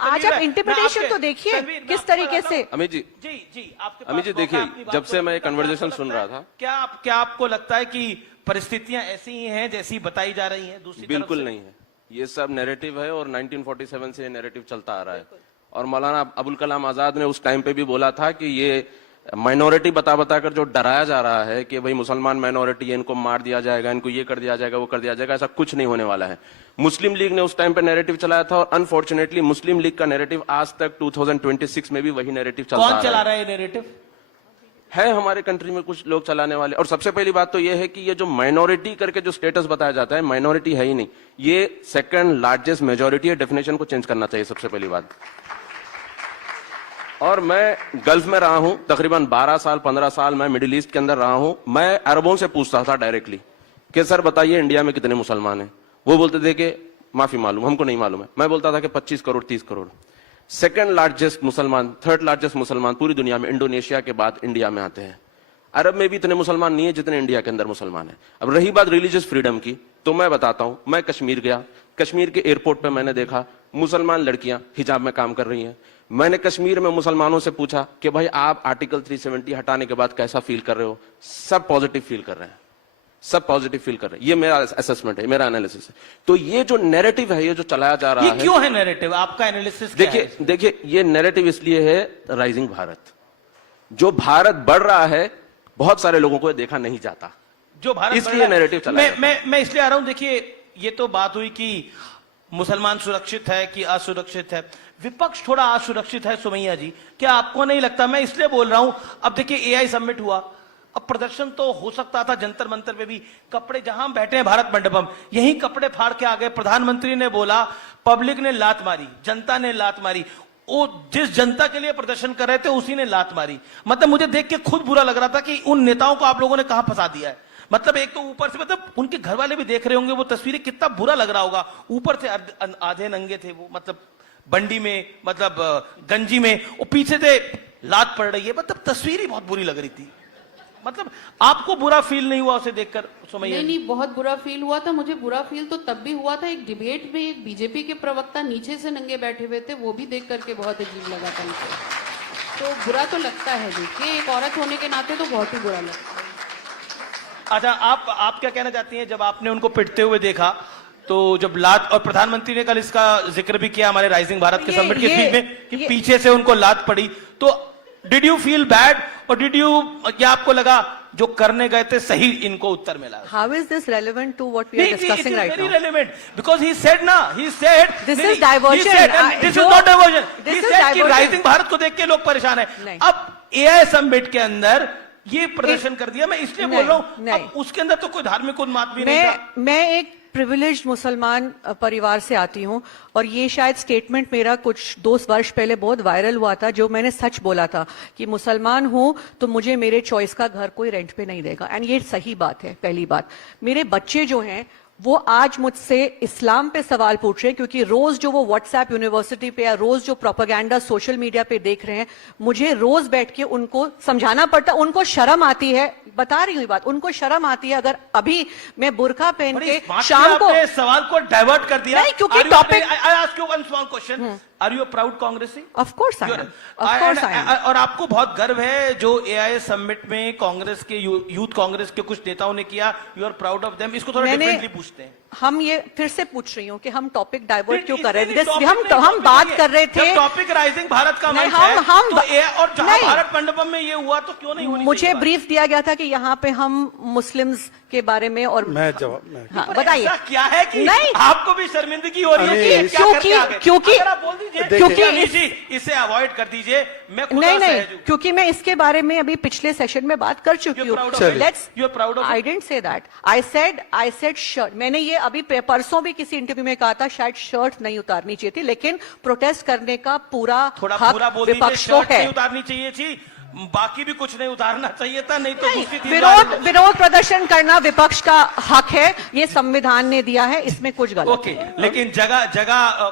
आज आप इंटिमिडेशन तो देखिए किस तरीके से। अमित जी, अमित जी देखिए, जब से मैं कन्वर्सेशन सुन रहा था, क्या आपको लगता है कि परिस्थितियां ऐसी ही हैं जैसी बताई जा रही हैं? दूसरी बिल्कुल नहीं है, ये सब नैरेटिव है और 1947 से ये नैरेटिव चलता आ रहा है। और मौलाना अबुल कलाम आजाद ने उस टाइम पे भी बोला था कि ये माइनॉरिटी बता कर जो डराया जा रहा है कि भाई मुसलमान माइनॉरिटी है, इनको मार दिया जाएगा, इनको ये कर दिया जाएगा, वो कर दिया जाएगा, ऐसा कुछ नहीं होने वाला है। मुस्लिम लीग ने उस टाइम पे नैरेटिव चलाया था और अनफॉर्चुनेटली मुस्लिम लीग का नैरेटिव आज तक 2026 में भी वही नैरेटिव चलता है। कौन चला रहा है नैरेटिव? है हमारे कंट्री में कुछ लोग चलाने वाले। और सबसे पहली बात तो ये है कि ये जो माइनॉरिटी करके जो स्टेटस बताया जाता है, माइनॉरिटी है ही नहीं, ये सेकंड लार्जेस्ट मेजॉरिटी है। डेफिनेशन को चेंज करना चाहिए सबसे पहली बात। और मैं गल्फ में रहा हूं तकरीबन 12 साल 15 साल, मैं मिडिल ईस्ट के अंदर रहा हूं। मैं अरबों से पूछता था डायरेक्टली कि सर बताइए इंडिया में कितने मुसलमान हैं। वो बोलते थे कि माफी मालूम, हमको नहीं मालूम है। मैं बोलता था कि 25 करोड़ 30 करोड़। सेकंड लार्जेस्ट मुसलमान, थर्ड लार्जेस्ट मुसलमान पूरी दुनिया में इंडोनेशिया के बाद इंडिया में आते हैं। अरब में भी इतने मुसलमान नहीं है जितने इंडिया के अंदर मुसलमान है। अब रही बात रिलीजियस फ्रीडम की, तो मैं बताता हूं, मैं कश्मीर गया, कश्मीर के एयरपोर्ट पे मैंने देखा मुसलमान लड़कियां हिजाब में काम कर रही हैं। मैंने कश्मीर में मुसलमानों से पूछा कि भाई आप आर्टिकल 370 हटाने के बाद कैसा फील कर रहे हो? सब पॉजिटिव फील कर रहे हैं, सब पॉजिटिव फील कर रहे हैं। ये मेरा असेसमेंट है, मेरा एनालिसिस है। तो ये जो नैरेटिव है, ये जो चलाया जा रहा है, ये क्यों है नैरेटिव? आपका एनालिसिस देखिए ये नैरेटिव इसलिए है राइजिंग भारत। जो भारत बढ़ रहा है, बहुत सारे लोगों को देखा नहीं जाता, जो भारत इसलिए नैरेटिव चला। मैं इसलिए आ रहा हूं। देखिए, ये तो बात हुई कि मुसलमान सुरक्षित है कि असुरक्षित है, विपक्ष थोड़ा असुरक्षित है। सुमैया जी, क्या आपको नहीं लगता? मैं इसलिए बोल रहा हूं, अब देखिए एआई समिट हुआ, अब प्रदर्शन तो हो सकता था जंतर मंतर पे भी, कपड़े जहां हम बैठे हैं भारत मंडपम, यही कपड़े फाड़ के आ गए। प्रधानमंत्री ने बोला, पब्लिक ने लात मारी, जनता ने लात मारी। वो जिस जनता के लिए प्रदर्शन कर रहे थे उसी ने लात मारी। मतलब मुझे देख के खुद बुरा लग रहा था कि उन नेताओं को आप लोगों ने कहां फंसा दिया है। मतलब एक तो ऊपर से, मतलब उनके घर वाले भी देख रहे होंगे वो तस्वीरें, कितना बुरा लग रहा होगा। ऊपर से आधे नंगे थे वो, मतलब बंडी में, मतलब गंजी में, और पीछे से लात पड़ रही है। मतलब तस्वीर ही बहुत बुरी लग रही थी। मतलब आपको बुरा फील नहीं हुआ उसे देखकर? सुमैया नहीं, बहुत बुरा फील हुआ था। मुझे बुरा फील तो तब भी हुआ था, एक डिबेट में एक बीजेपी के प्रवक्ता नीचे से नंगे बैठे हुए थे, वो भी देख करके बहुत अजीब लगा था मुझे। तो बुरा तो लगता है, देखिए एक औरत होने के नाते तो बहुत ही बुरा लगता है। अच्छा, आप क्या कहना चाहती हैं? जब आपने उनको पिटते हुए देखा, तो जब लात, और प्रधानमंत्री ने कल इसका जिक्र भी किया हमारे राइजिंग भारत के समिट के स्पीच में कि पीछे से उनको लात पड़ी, तो डिड यू फील बैड और डिड यू, क्या आपको लगा जो करने गए थे सही इनको उत्तर मिला? How is this relevant to what we are discussing right now? It is very relevant because he said this is diversion. This is not diversion. He said कि राइजिंग भारत को देख के लोग परेशान हैं। अब एआई समिट के अंदर ये प्रदर्शन कर दिया, मैं इसलिए बोल रहा हूँ, उसके अंदर तो कोई धार्मिक उन्माद भी नहीं था। मैं एक प्रिविलेज्ड मुसलमान परिवार से आती हूँ और ये शायद स्टेटमेंट मेरा कुछ 2 वर्ष पहले बहुत वायरल हुआ था, जो मैंने सच बोला था कि मुसलमान हूँ तो मुझे मेरे चॉइस का घर कोई रेंट पे नहीं देगा। एंड ये सही बात है। पहली बात, मेरे बच्चे जो हैं वो आज मुझसे इस्लाम पे सवाल पूछ रहे हैं, क्योंकि रोज जो वो व्हाट्सएप यूनिवर्सिटी पे या रोज जो प्रोपेगेंडा सोशल मीडिया पे देख रहे हैं, मुझे रोज बैठ के उनको समझाना पड़ता। उनको शर्म आती है, बता रही हुई बात, उनको शर्म आती है अगर अभी मैं बुर्का पहन के शाम को सवाल को डाइवर्ट कर दिया। नहीं, क्योंकि topic, I ask you one small question, are you a proud कांग्रेसी? Of course I am. और आपको बहुत गर्व है जो एआई समिट में कांग्रेस के, यूथ कांग्रेस के कुछ नेताओं ने किया, you are proud of them? इसको थोड़ा डिफरेंटली पूछते हैं। हम ये फिर से पूछ रही हूँ कि हम टॉपिक डाइवर्ट क्यों कर रहे थे? हम बात कर रहे थे, टॉपिक राइजिंग भारत का मंच है, तो और जहां भारत मंडपम में ये हुआ तो क्यों नहीं होनी? मुझे ब्रीफ दिया गया था कि यहाँ पे हम मुस्लिम्स के बारे में, और बताइए क्या है कि नहीं, आपको भी शर्मिंदगी हो रही है क्योंकि इसे अवॉइड कर दीजिए। मैं नहीं, क्योंकि मैं इसके बारे में अभी पिछले सेशन में बात कर चुकी हूँ। I didn't say that, I said shirt. मैंने ये अभी परसों भी किसी इंटरव्यू में कहा था, शायद शर्ट नहीं उतारनी चाहिए थी, लेकिन प्रोटेस्ट करने का पूरा हक विपक्ष को है। उतारनी चाहिए थी, बाकी भी कुछ नहीं उतारना चाहिए था, नहीं तो विरोध प्रदर्शन करना विपक्ष का हक है, ये संविधान ने दिया है, इसमें कुछ गलत ओके, लेकिन जगह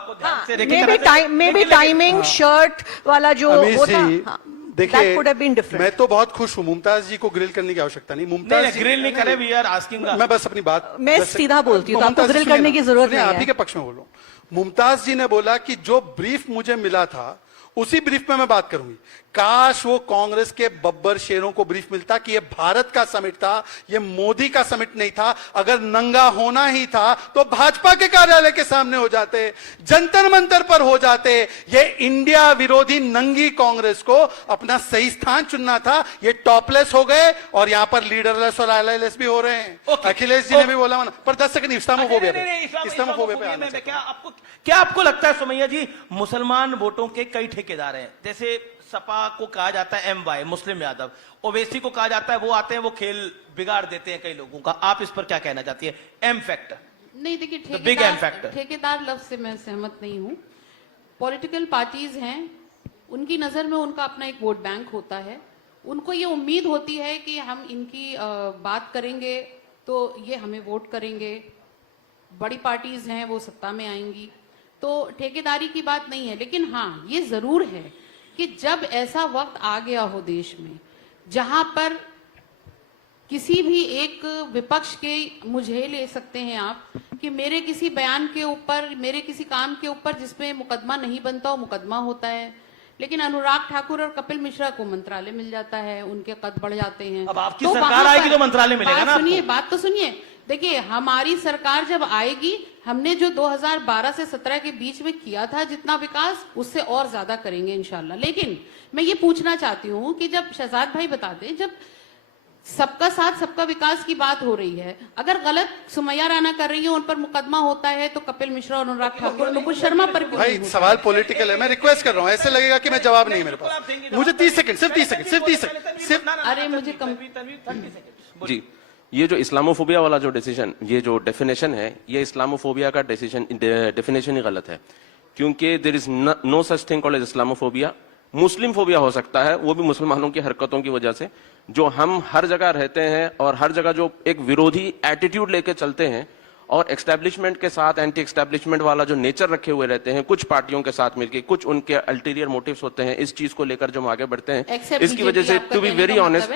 को ध्यान से मे बी टाइमिंग शर्ट वाला जो वो था। देखिए, could have been different. मैं तो बहुत खुश हूं, मुमताज जी को ग्रिल करने की आवश्यकता नहीं। मुमताज जी ग्रिल नहीं करे, वी आर आस्किंग। मैं बस अपनी बात मैं सीधा बोलती हूँ, तो आपको ग्रिल करने की जरूरत नहीं है। आप ही के पक्ष में बोलो। मुमताज जी ने बोला कि जो ब्रीफ मुझे मिला था उसी ब्रीफ में मैं बात करूंगी। काश वो कांग्रेस के बब्बर शेरों को ब्रीफ मिलता कि ये भारत का समिट था, ये मोदी का समिट नहीं था। अगर नंगा होना ही था तो भाजपा के कार्यालय के सामने हो जाते, जंतर मंतर पर हो जाते। ये इंडिया विरोधी नंगी कांग्रेस को अपना सही स्थान चुनना था। ये टॉपलेस हो गए और यहां पर लीडरलेस और आईलेस भी हो रहे हैं। अखिलेश जी ने भी बोला पर 10 सेकंड इस्लामोफोबिया पे आना चाहिए। क्या आपको लगता है सुमैया जी, मुसलमान वोटों के कई ठेकेदार हैं? जैसे सपा को कहा जाता है MY, मुस्लिम यादव, ओवैसी को कहा जाता है वो आते हैं वो खेल बिगाड़ देते हैं कई लोगों का। आप इस पर क्या कहना चाहती है? एम फैक्टर नहीं, देखिए ठेकेदार, ठेकेदार लफ्ज से मैं सहमत नहीं हूं। पॉलिटिकल पार्टीज हैं, उनकी नजर में उनका अपना एक वोट बैंक होता है। उनको ये उम्मीद होती है कि हम इनकी बात करेंगे तो ये हमें वोट करेंगे। बड़ी पार्टीज हैं, वो सत्ता में आएंगी, तो ठेकेदारी की बात नहीं है। लेकिन हाँ, ये जरूर है कि जब ऐसा वक्त आ गया हो देश में जहां पर किसी भी एक विपक्ष के, मुझे ले सकते हैं आप, कि मेरे किसी बयान के ऊपर, मेरे किसी काम के ऊपर जिसमें मुकदमा नहीं बनता हो, मुकदमा होता है। लेकिन अनुराग ठाकुर और कपिल मिश्रा को मंत्रालय मिल जाता है, उनके कद बढ़ जाते हैं। अब आपकी सरकार आएगी तो मंत्रालय मिलेगा ना? सुनिए, बात तो सुनिए। देखिए, हमारी सरकार जब आएगी, हमने जो 2012 से 17 के बीच में किया था जितना विकास, उससे और ज्यादा करेंगे इंशाल्लाह। लेकिन मैं ये पूछना चाहती हूँ कि जब शहजाद भाई बताते हैं, जब सबका साथ सबका विकास की बात हो रही है, अगर गलत सुमैया राणा कर रही है, उन पर मुकदमा होता है, तो कपिल मिश्रा और अनुराग ठाकुर, नुपुर शर्मा पर क्यों? भाई सवाल पॉलिटिकल है, मैं रिक्वेस्ट कर रहा हूँ। ऐसे लगेगा कि मैं जवाब नहीं मेरे पास। मुझे 30 सेकंड, सिर्फ 30 सेकंड। अरे मुझे जी, ये जो इस्लामोफोबिया वाला जो डिसीजन, ये जो डेफिनेशन है, ये इस्लामोफोबिया का डेफिनेशन ही गलत है। क्योंकि there is no such thing called as Islamophobia. Muslim phobia हो सकता है, वो भी मुसलमानों की हरकतों की वजह से, जो हम हर जगह रहते हैं और हर जगह जो एक विरोधी एटीट्यूड लेके चलते हैं और एस्टेब्लिशमेंट के साथ एंटी एस्टेब्लिशमेंट वाला जो नेचर रखे हुए रहते हैं, कुछ पार्टियों के साथ मिलकर, कुछ उनके अल्टीरियर मोटिव्स होते हैं, इस चीज को लेकर जो हम आगे बढ़ते हैं, इसकी वजह से टू बी वेरी ऑनेस्ट,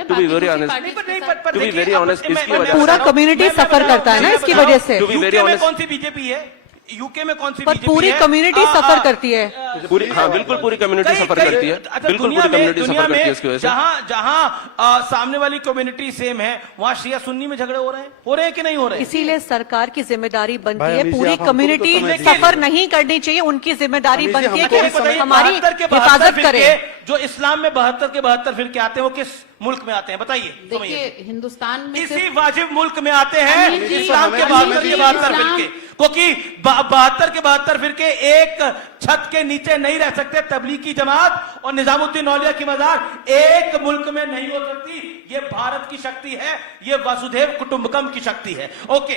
इसकी पूरा कम्युनिटी सफर करता है ना इसकी वजह से। टू बी वेरी ऑनेस्ट, कौन सी बीजेपी है? यूके में कौन सी पर पूरी कम्युनिटी सफर करती है। पूरी, हाँ बिल्कुल पूरी कम्युनिटी सफर करती है, बिल्कुल पूरी कम्युनिटी सफर करती है इसकी वजह से। जहां सामने वाली कम्युनिटी सेम है, वहां शिया सुन्नी में झगड़े हो रहे हैं कि नहीं हो रहे? इसीलिए सरकार की जिम्मेदारी बनती है, पूरी कम्युनिटी सफर नहीं करनी चाहिए, उनकी जिम्मेदारी बनती है कि हमारी हिफाजत करे। जो इस्लाम में 72 के 72 फिरके आते हैं, वो किस मुल्क में आते हैं बताइए? देखिए, हिंदुस्तान में इसी वाजिब मुल्क में आते हैं इस्लाम के 72 के 72 फिरके, क्योंकि 72 के 72 फिरके एक छत के नीचे नहीं रह सकते। तबलीगी जमात और निजामुद्दीन औलिया की मजार एक मुल्क में नहीं हो सकती। ये भारत की शक्ति है, ये वसुधैव कुटुंबकम की शक्ति है। ओके,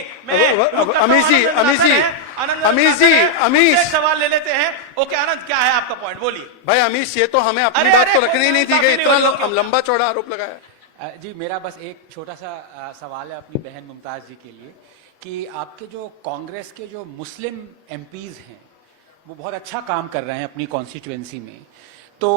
अमीश सवाल ले लेते हैं। ओके आनंद, क्या है आपका पॉइंट? बोलिए भाई। अमीश, ये तो हमें अपनी बात तो रखनी नहीं थी गई, इतना लंबा चौड़ा आरोप लगाया। जी, मेरा बस एक छोटा सा सवाल है अपनी बहन मुमताज जी के लिए, कि आपके जो कांग्रेस के जो मुस्लिम एमपीज हैं, वो बहुत अच्छा काम कर रहे हैं अपनी कॉन्स्टिट्यूएंसी में, तो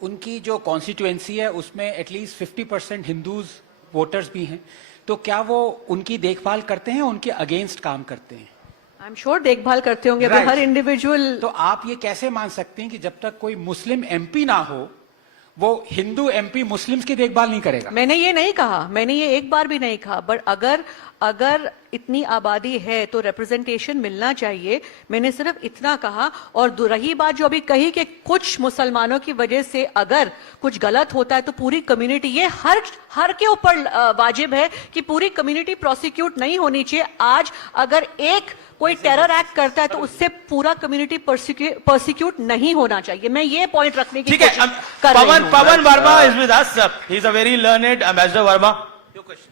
उनकी जो कॉन्स्टिट्यूएंसी है उसमें एटलीस्ट 50% हिंदूज वोटर्स भी हैं, तो क्या वो उनकी देखभाल करते हैं, उनके अगेंस्ट काम करते हैं? आई एम श्योर देखभाल करते होंगे, हर इंडिविजुअल। तो आप ये कैसे मान सकते हैं कि जब तक कोई मुस्लिम एमपी ना हो, वो हिंदू एमपी मुस्लिम्स की देखभाल नहीं करेगा? मैंने ये नहीं कहा, मैंने ये एक बार भी नहीं कहा, बट अगर इतनी आबादी है तो रिप्रेजेंटेशन मिलना चाहिए, मैंने सिर्फ इतना कहा। और रही बात जो अभी कही कि कुछ मुसलमानों की वजह से अगर कुछ गलत होता है तो पूरी कम्युनिटी, ये हर के ऊपर वाजिब है कि पूरी कम्युनिटी प्रोसिक्यूट नहीं होनी चाहिए। आज अगर एक कोई टेरर एक्ट करता है तो उससे पूरा कम्युनिटी प्रोसिक्यूट नहीं होना चाहिए। मैं ये पॉइंट रखने की कोशिश कर रही हूं। Pavan Varma is with us, he is a very learned ambassador Varma. Your question?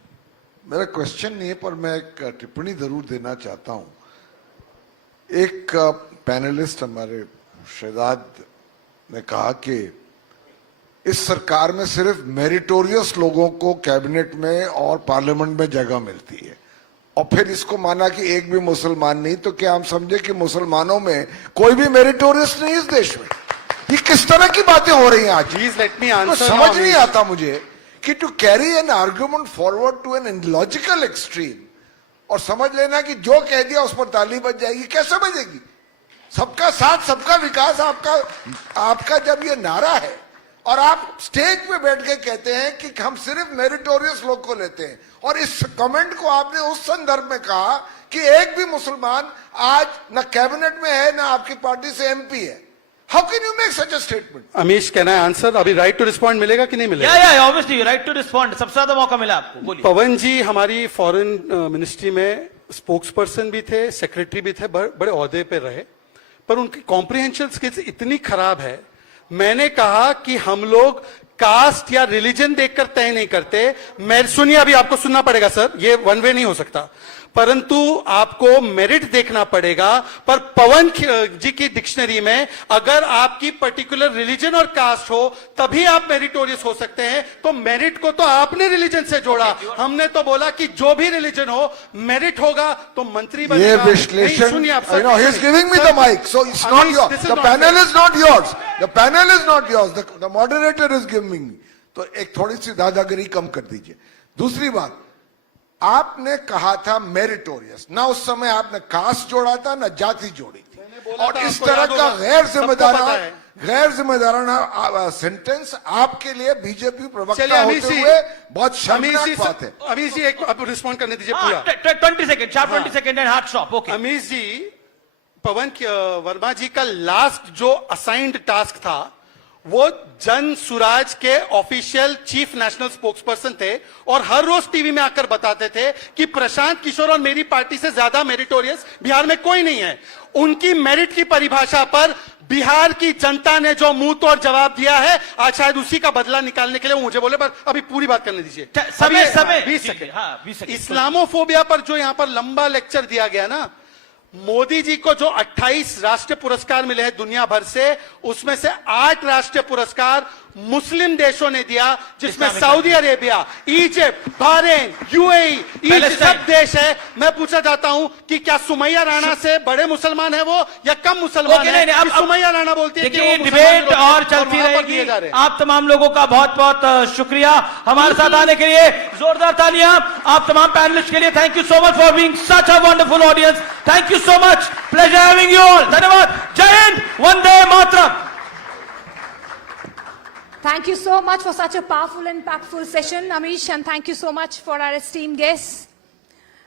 मेरा क्वेश्चन नहीं है, पर मैं एक टिप्पणी जरूर देना चाहता हूं। एक पैनलिस्ट हमारे शहजाद ने कहा कि इस सरकार में सिर्फ मेरिटोरियस लोगों को कैबिनेट में और पार्लियामेंट में जगह मिलती है, और फिर इसको माना कि एक भी मुसलमान नहीं। तो क्या हम समझे कि मुसलमानों में कोई भी मेरिटोरियस नहीं इस देश में? ये किस तरह की बातें हो रही हैं आज? प्लीज लेट मी तो आंसर। समझ नहीं आता मुझे कि to carry an argument forward to an illogical extreme और समझ लेना कि जो कह दिया उस पर ताली बज जाएगी, कैसे बजेगी? सबका साथ सबका विकास आपका जब ये नारा है और आप स्टेज पे बैठ के कहते हैं कि हम सिर्फ मेरिटोरियस लोग को लेते हैं, और इस कमेंट को आपने उस संदर्भ में कहा कि एक भी मुसलमान आज न कैबिनेट में है, न आपकी पार्टी से एमपी है। How can you make such a statement? Amish, can I answer? अभी राइट टू रिस्पॉन्ड मिलेगा कि नहीं मिलेगा? या ऑब्वियसली राइट टू रिस्पॉन्ड, सबसे ज्यादा मौका मिला आपको, बोलिए। पवन जी हमारी फॉरेन मिनिस्ट्री में स्पोक्स पर्सन भी थे, सेक्रेटरी भी थे, बड़े ओहदे पे रहे, पर उनकी कॉम्प्रिहेंशन स्किल्स इतनी खराब है। मैंने कहा कि हम लोग कास्ट या रिलीजन देखकर तय नहीं करते। मैं सुनिए, अभी आपको सुनना पड़ेगा सर, ये वन वे नहीं हो सकता, परंतु आपको मेरिट देखना पड़ेगा। पर पवन जी की डिक्शनरी में अगर आपकी पर्टिकुलर रिलीजन और कास्ट हो तभी आप मेरिटोरियस हो सकते हैं। तो मेरिट को तो आपने रिलीजन से जोड़ा, हमने तो बोला कि जो भी रिलीजन हो मेरिट होगा तो मंत्री बनेगा। ये विश्लेषण, सुनिए आप you know, he is giving me the mic, so it's not yours. The panel is not yours. The panel is not yours. The moderator is giving me. तो एक थोड़ी सी दादागिरी कम कर दीजिए। दूसरी बात, आपने कहा था मेरिटोरियस, ना उस समय आपने कास्ट जोड़ा था ना जाति जोड़ी थी, और इस तरह का गैर जिम्मेदाराना सेंटेंस आपके लिए बीजेपी प्रवक्ता होते हुए बहुत शर्मनाक बात है। अमीश जी एक रिस्पॉन्ड करने दीजिए पूरा। 20 second, 20 second and heart stop. Okay Amish ji, Pavan Varma ji का लास्ट जो असाइंड टास्क था वो जन सुराज के ऑफिशियल चीफ नेशनल स्पोक्सपर्सन थे, और हर रोज टीवी में आकर बताते थे कि प्रशांत किशोर और मेरी पार्टी से ज्यादा मेरिटोरियस बिहार में कोई नहीं है। उनकी मेरिट की परिभाषा पर बिहार की जनता ने जो मुंह तोड़ जवाब दिया है, आज शायद उसी का बदला निकालने के लिए वो मुझे बोले, पर अभी पूरी बात करने दीजिए। समय 20 सेकंड। इस्लामोफोबिया पर जो यहां पर लंबा लेक्चर दिया गया ना, मोदी जी को जो 28 राष्ट्रीय पुरस्कार मिले हैं दुनिया भर से, उसमें से 8 राष्ट्रीय पुरस्कार मुस्लिम देशों ने दिया, जिसमें Saudi Arabia, Egypt, Bahrain, UAE, ये सब देश है। मैं पूछना चाहता हूं कि क्या सुमैया राणा से बड़े मुसलमान है वो या कम मुसलमान है? अब सुमैया राणा बोलती है कि देखिए डिबेट और चलती रहेगी। आप तमाम लोगों का बहुत बहुत शुक्रिया हमारे साथ आने के लिए, जोरदार तालियां आप तमाम पैनलिस्ट के लिए। Thank you so much for being such a wonderful audience. Thank you so much, pleasure having you all. धन्यवाद। जय Hind, Vande Mataram. Thank you so much for such a powerful and impactful session, Amish, and thank you so much for our esteemed guests.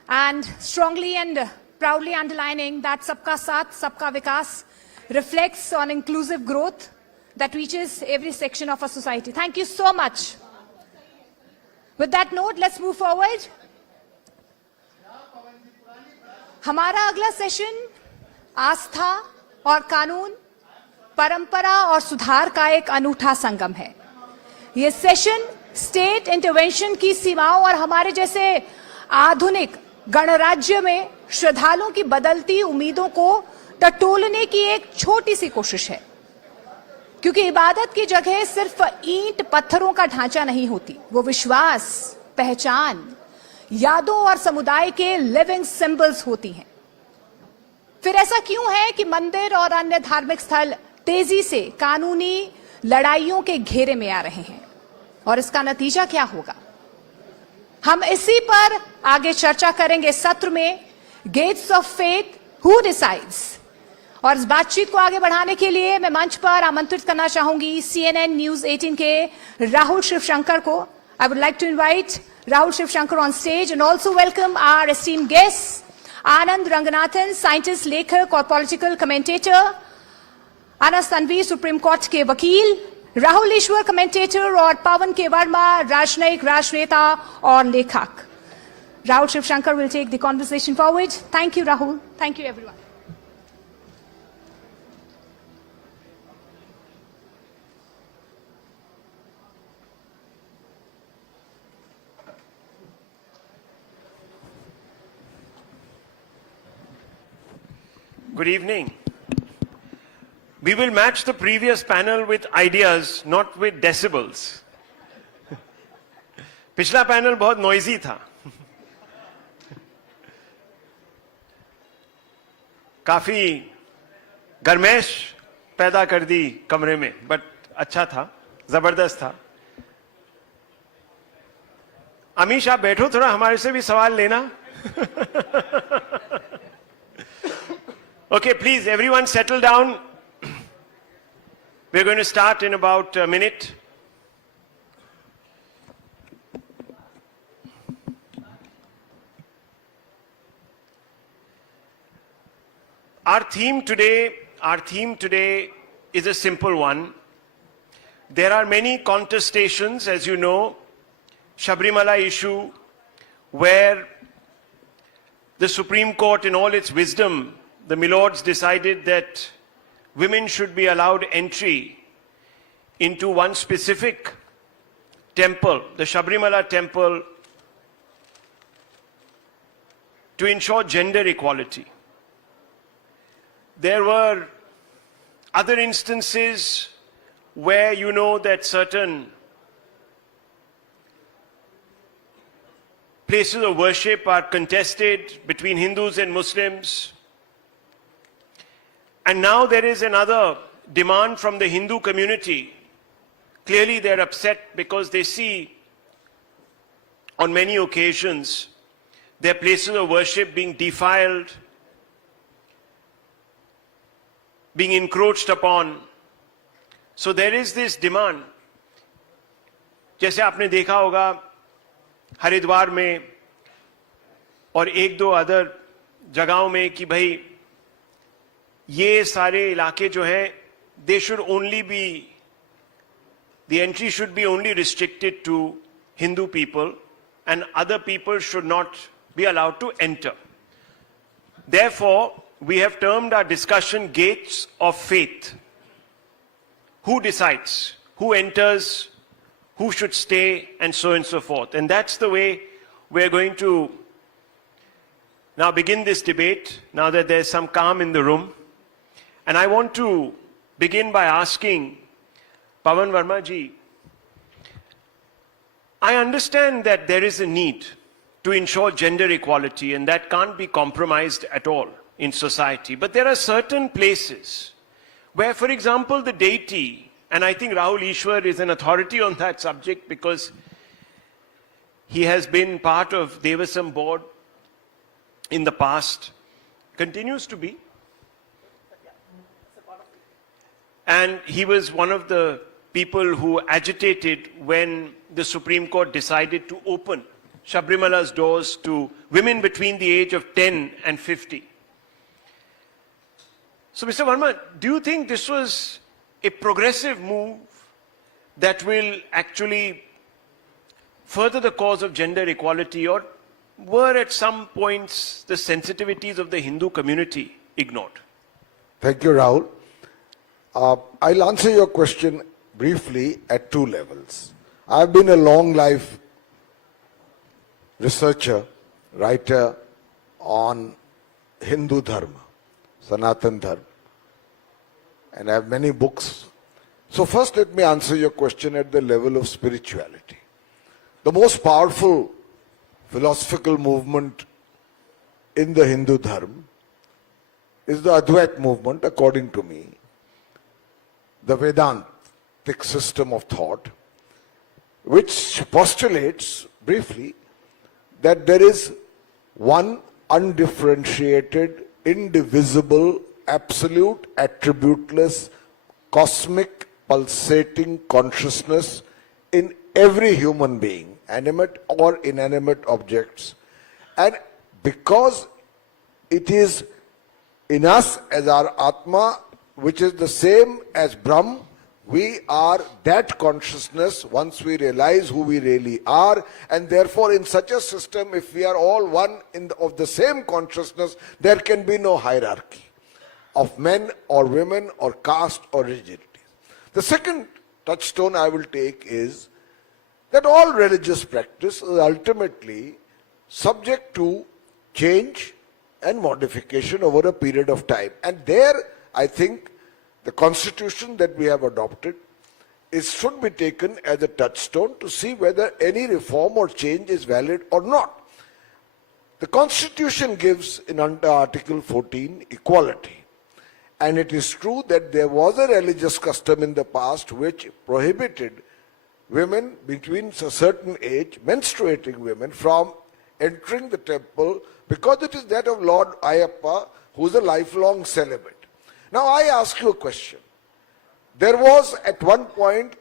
And strongly and proudly underlining that Sabka Saath, Sabka Vikas reflects on inclusive growth that reaches every section of our society. Thank you so much. With that note, let's move forward. हमारा अगला session आस्था और कानून, परंपरा और सुधार का एक अनूठा संगम है। यह सेशन स्टेट इंटरवेंशन की सीमाओं और हमारे जैसे आधुनिक गणराज्य में श्रद्धालुओं की बदलती उम्मीदों को टटोलने की एक छोटी सी कोशिश है, क्योंकि इबादत की जगह सिर्फ ईंट पत्थरों का ढांचा नहीं होती, वो विश्वास, पहचान, यादों और समुदाय के लिविंग सिंबल्स होती हैं। फिर ऐसा क्यों है कि मंदिर और अन्य धार्मिक स्थल तेजी से कानूनी लड़ाइयों के घेरे में आ रहे हैं, और इसका नतीजा क्या होगा? हम इसी पर आगे चर्चा करेंगे सत्र में, gates of faith, who decides. और इस बातचीत को आगे बढ़ाने के लिए मैं मंच पर आमंत्रित करना चाहूंगी CNN News 18 के राहुल शिवशंकर को। I would like to invite Rahul Shivshankar on stage, and also welcome our esteemed guests, Anand Ranganathan, scientist, लेखक और political commentator, Anas Tanvi, Supreme Court के वकील, राहुल ईश्वर commentator और पवन के वर्मा, राजनयिक, राजनेता और लेखक। Rahul Shivshankar will take the conversation forward. Thank you, Rahul. Thank you, everyone. Good evening. We will match the previous panel with ideas, not with decibels. पिछला panel बहुत नॉइजी था, काफी गरमैश पैदा कर दी कमरे में, बट अच्छा था, जबरदस्त था। अमीश आप बैठो, थोड़ा हमारे से भी सवाल लेना। Okay, please, everyone settle down. We're going to start in about a minute. Our theme today is a simple one. There are many contestations, as you know, Sabrimala issue, where the Supreme Court, in all its wisdom, the Milords decided that women should be allowed entry into one specific temple, the Sabrimala temple, to ensure gender equality. There were other instances where you know that certain places of worship are contested between Hindus and Muslims. And now there is another demand from the Hindu community. Clearly they're upset because they see on many occasions their places of worship being defiled, being encroached upon. So there is this demand. जैसे आपने देखा होगा हरिद्वार में और एक दो other जगहों में कि भाई ये सारे इलाके जो हैं, they should only be, the entry should be only restricted to Hindu people and other people should not be allowed to enter. Therefore, we have termed our discussion Gates of Faith. Who decides? Who enters? Who should stay? And so on and so forth. And that's the way we're going to now begin this debate, now that there's some calm in the room. And I want to begin by asking Pawan Verma ji, I understand that there is a need to ensure gender equality and that can't be compromised at all in society. But there are certain places where, for example, the deity, and I think Rahul Ishwar is an authority on that subject because he has been part of Devasam board in the past, continues to be. And he was one of the people who agitated when the Supreme Court decided to open Sabrimala's doors to women between the age of 10 and 50. So, Mr. Verma, do you think this was a progressive move that will actually further the cause of gender equality, or were at some points the sensitivities of the Hindu community ignored? Thank you, Rahul. I'll answer your question briefly at two levels. I've been a long life researcher, writer on Hindu Dharma, Sanatan Dharma, and I have many books. So first let me answer your question at the level of spirituality. The most powerful philosophical movement in the Hindu Dharma is the Advait movement, according to me, the Vedantic system of thought, which postulates briefly that there is one undifferentiated, indivisible, absolute, attributeless, cosmic, pulsating consciousness in every human being, animate or inanimate objects. And because it is in us as our Atma, which is the same as Brahm, we are that consciousness once we realize who we really are. And therefore, in such a system, if we are all one of the same consciousness, there can be no hierarchy of men or women or caste or rigidities. The second touchstone I will take is that all religious practice is ultimately subject to change and modification over a period of time. And there, I think, the constitution that we have adopted should be taken as a touchstone to see whether any reform or change is valid or not. The constitution gives in under Article 14 equality. And it is true that there was a religious custom in the past which prohibited women between a certain age, menstruating women, from entering the temple because it is that of Lord Ayappa, who is a lifelong celibate. Now I ask you a question. There was at one point,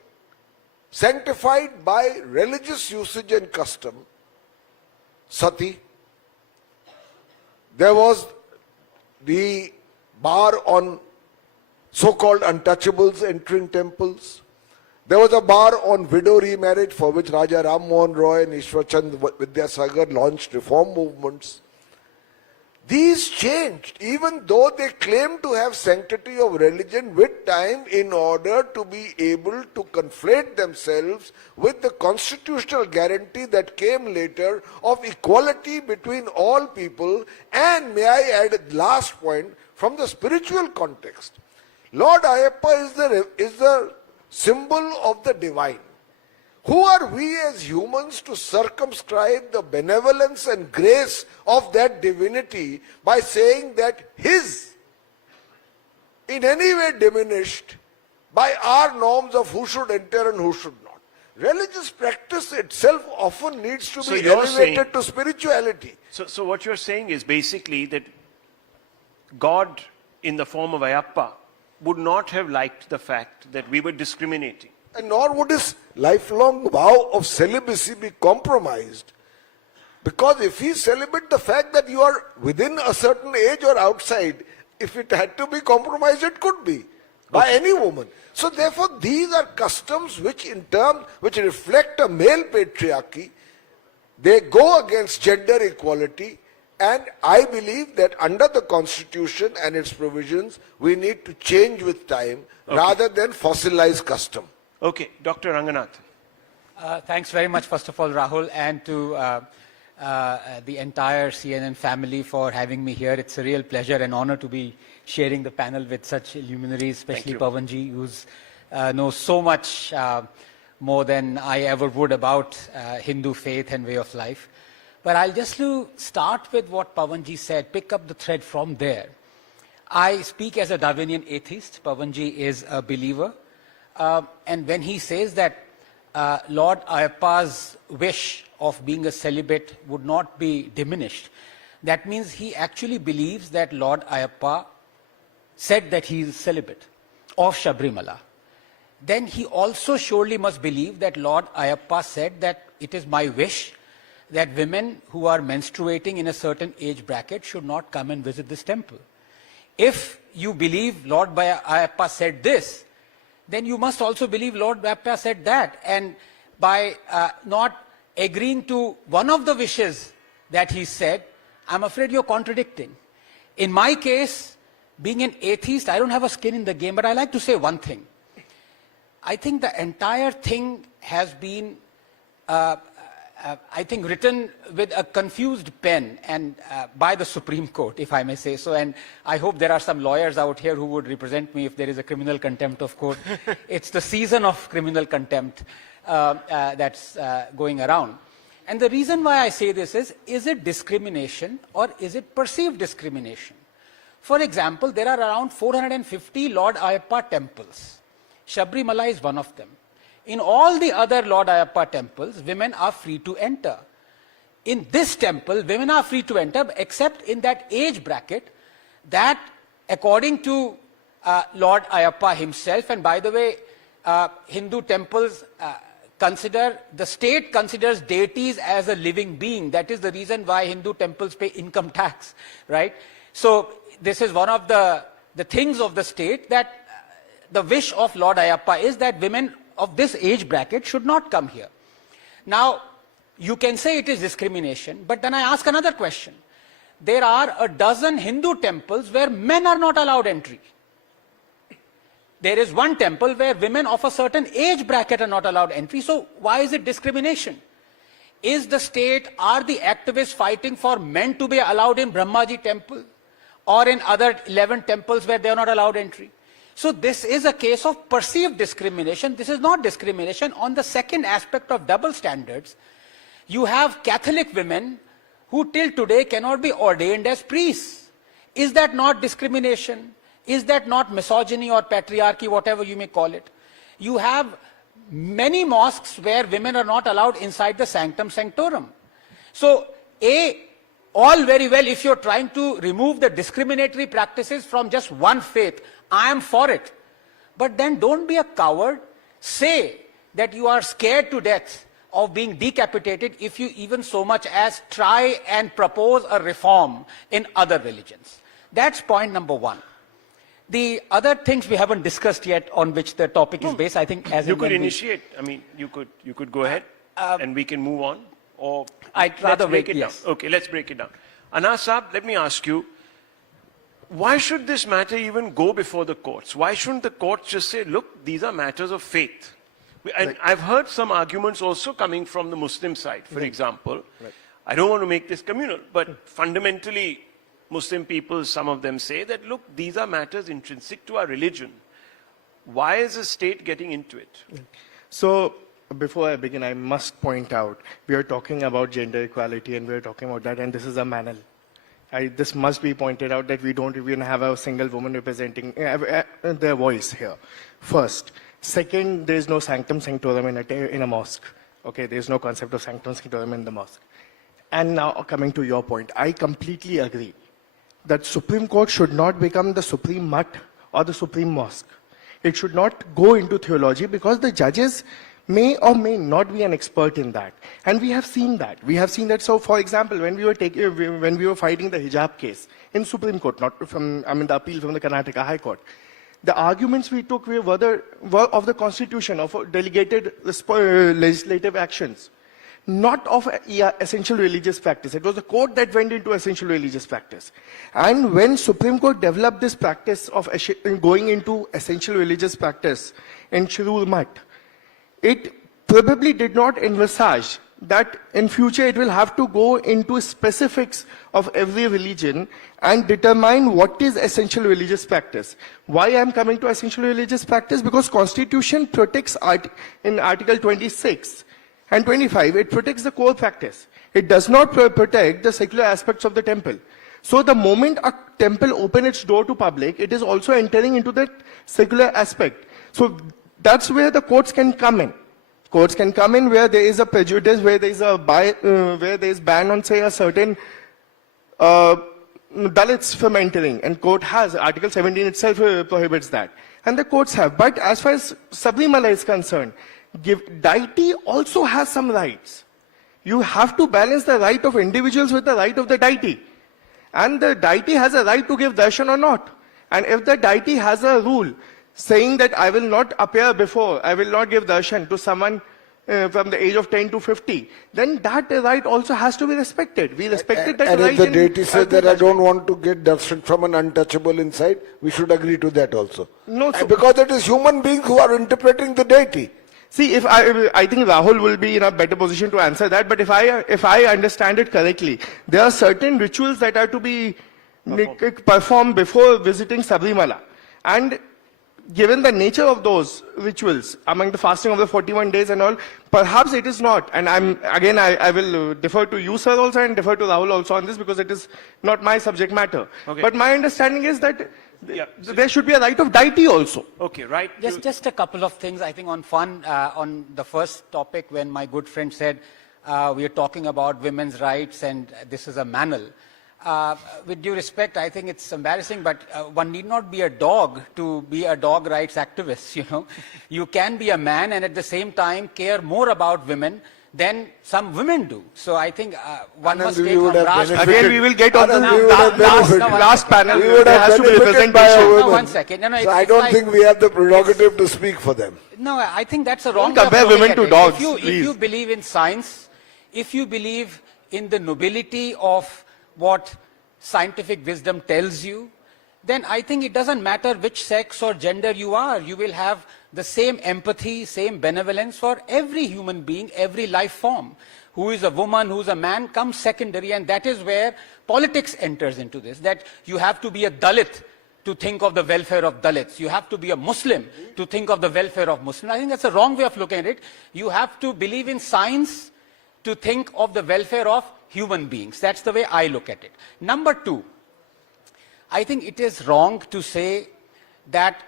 sanctified by religious usage and custom, sati. There was the bar on so-called untouchables entering temples. There was a bar on widow remarriage, for which Raja Ram Mohan Roy and Ishwar Chand Vidyasagar launched reform movements. These changed, even though they claimed to have sanctity of religion with time, in order to be able to conflate themselves with the constitutional guarantee that came later of equality between all people. And may I add a last point, from the spiritual context, Lord Ayappa is the symbol of the divine. Who are we as humans to circumscribe the benevolence and grace of that divinity by saying that his in any way diminished by our norms of who should enter and who should not? Religious practice itself often needs to be elevated to spirituality. So what you're saying is basically that God in the form of Ayappa would not have liked the fact that we were discriminating. And nor would his lifelong vow of celibacy be compromised. Because if he's celibate, the fact that you are within a certain age or outside, if it had to be compromised, it could be by any woman. So therefore, these are customs which reflect a male patriarchy. They go against gender equality. And I believe that under the Constitution and its provisions, we need to change with time rather than fossilize custom. Okay, Dr. Ranganath. Thanks very much, first of all, Rahul, and to the entire CNN family for having me here. It's a real pleasure and honor to be sharing the panel with such luminaries, especially Pavanji, who knows so much more than I ever would about Hindu faith and way of life. But I'll just start with what Pavanji said, pick up the thread from there. I speak as a Darwinian atheist. Pavanji is a believer. And when he says that Lord Ayappa's wish of being a celibate would not be diminished, that means he actually believes that Lord Ayappa said that he is celibate of Sabrimala. Then he also surely must believe that Lord Ayappa said that it is my wish that women who are menstruating in a certain age bracket should not come and visit this temple. If you believe Lord Ayappa said this, then you must also believe Lord Ayappa said that. And by not agreeing to one of the wishes that he said, I'm afraid you're contradicting. In my case, being an atheist, I don't have a skin in the game, but I like to say one thing. I think the entire thing has been I think written with a confused pen and by the Supreme Court, if I may say so. And I hope there are some lawyers out here who would represent me if there is a criminal contempt of court. It's the season of criminal contempt that's going around. And the reason why I say this is it discrimination or is it perceived discrimination? For example, there are around 450 Lord Ayappa temples. Sabrimala is one of them. In all the other Lord Ayappa temples, women are free to enter. In this temple, women are free to enter, except in that age bracket that, according to Lord Ayappa himself, and by the way, Hindu temples the state considers deities as a living being. That is the reason why Hindu temples pay income tax, right? So this is one of the things of the state, that the wish of Lord Ayappa is that women of this age bracket should not come here. Now, you can say it is discrimination, but then I ask another question. There are a dozen Hindu temples where men are not allowed entry. There is one temple where women of a certain age bracket are not allowed entry. So why is it discrimination? Is the state, are the activists fighting for men to be allowed in Brahmaji temple or in other 11 temples where they are not allowed entry? So this is a case of perceived discrimination. This is not discrimination. On the second aspect of double standards, you have Catholic women who till today cannot be ordained as priests. Is that not discrimination? Is that not misogyny or patriarchy, whatever you may call it? You have many mosques where women are not allowed inside the sanctum sanctorum. So, all very well if you're trying to remove the discriminatory practices from just one faith. I am for it. But then don't be a coward. Say that you are scared to death of being decapitated if you even so much as try and propose a reform in other religions. That's point number one. The other things we haven't discussed yet on which the topic is based, I think as you could initiate, I mean, you could go ahead and we can move on, or I'd rather break wait, it yes. down. Okay, let's break it down. Anas Saab, let me ask you, why should this matter even go before the courts? Why shouldn't the courts just say, look, these are matters of faith? And I've heard some arguments also coming from the Muslim side, for example. I don't want to make this communal, but fundamentally, Muslim people, some of them say that, look, these are matters intrinsic to our religion. Why is the state getting into it? So, before I begin, I must point out, we are talking about gender equality and we are talking about that, and this is a manel. This must be pointed out that we don't even have a single woman representing their voice here. First. Second, there is no sanctum sanctorum in a mosque. Okay, there is no concept of sanctum sanctorum in the mosque. And now coming to your point, I completely agree that Supreme Court should not become the supreme mutt or the supreme mosque. It should not go into theology because the judges may or may not be an expert in that. And we have seen that. We have seen that. So, for example, when we were fighting the hijab case in Supreme Court, not from, the appeal from the Karnataka High Court, the arguments we took were of the constitution, of delegated legislative actions, not of essential religious practice. It was the court that went into essential religious practice. And when Supreme Court developed this practice of going into essential religious practice in Shirur Mutt, it probably did not envisage that in future it will have to go into specifics of every religion and determine what is essential religious practice. Why I am coming to essential religious practice? Because Constitution protects in Article 26 and 25, it protects the core practice. It does not protect the secular aspects of the temple. So the moment a temple opens its door to public, it is also entering into that secular aspect. So that's where the courts can come in. Courts can come in where there is a prejudice, where there is where there is ban on, say, a certain Dalits from entering, and court has, Article 17 itself prohibits that. And the courts have. But as far as Sabrimala is concerned, deity also has some rights. You have to balance the right of individuals with the right of the deity. And the deity has a right to give darshan or not. And if the deity has a rule saying that I will not appear before, I will not give darshan to someone from the age of 10 to 50, then that right also has to be respected. We respected that and right. if the deity says that I don't want to get darshan from an untouchable inside, we should agree to that also. No, so because it is human beings who are interpreting the deity. See, if I think Rahul will be in a better position to answer that, but if I understand it correctly, there are certain rituals that are to be performed before visiting Sabrimala. And given the nature of those rituals, among the fasting of the 41 days and all, perhaps it is not. And I will defer to you, sir, also, and defer to Rahul also on this, because it is not my subject matter. Okay. But my understanding is that there should be a right of deity also. Okay, right. Just a couple of things, I think, on fun. On the first topic, when my good friend said, we are talking about women's rights and this is a manel. With due respect, I think it's embarrassing, but one need not be a dog to be a dog rights activist, you know. You can be a man and at the same time care more about women than some women do. So I think one must take from Raj. Again, we will get on the last panel. We would have benefited by our women. No, 1 second. No, so I don't think we have the prerogative to speak for them. No, I think that's a wrong Don't compare women to dogs, if you believe in science, if you believe in the nobility of what scientific wisdom tells you, then I think it doesn't matter which sex or gender you are. You will have the same empathy, same benevolence for every human being, every life form. Who is a woman, who is a man, comes secondary, and that is where politics enters into this. That you have to be a Dalit to think of the welfare of Dalits. You have to be a Muslim to think of the welfare of Muslims. I think that's a wrong way of looking at it. You have to believe in science to think of the welfare of human beings. That's the way I look at it. Number two, I think it is wrong to say that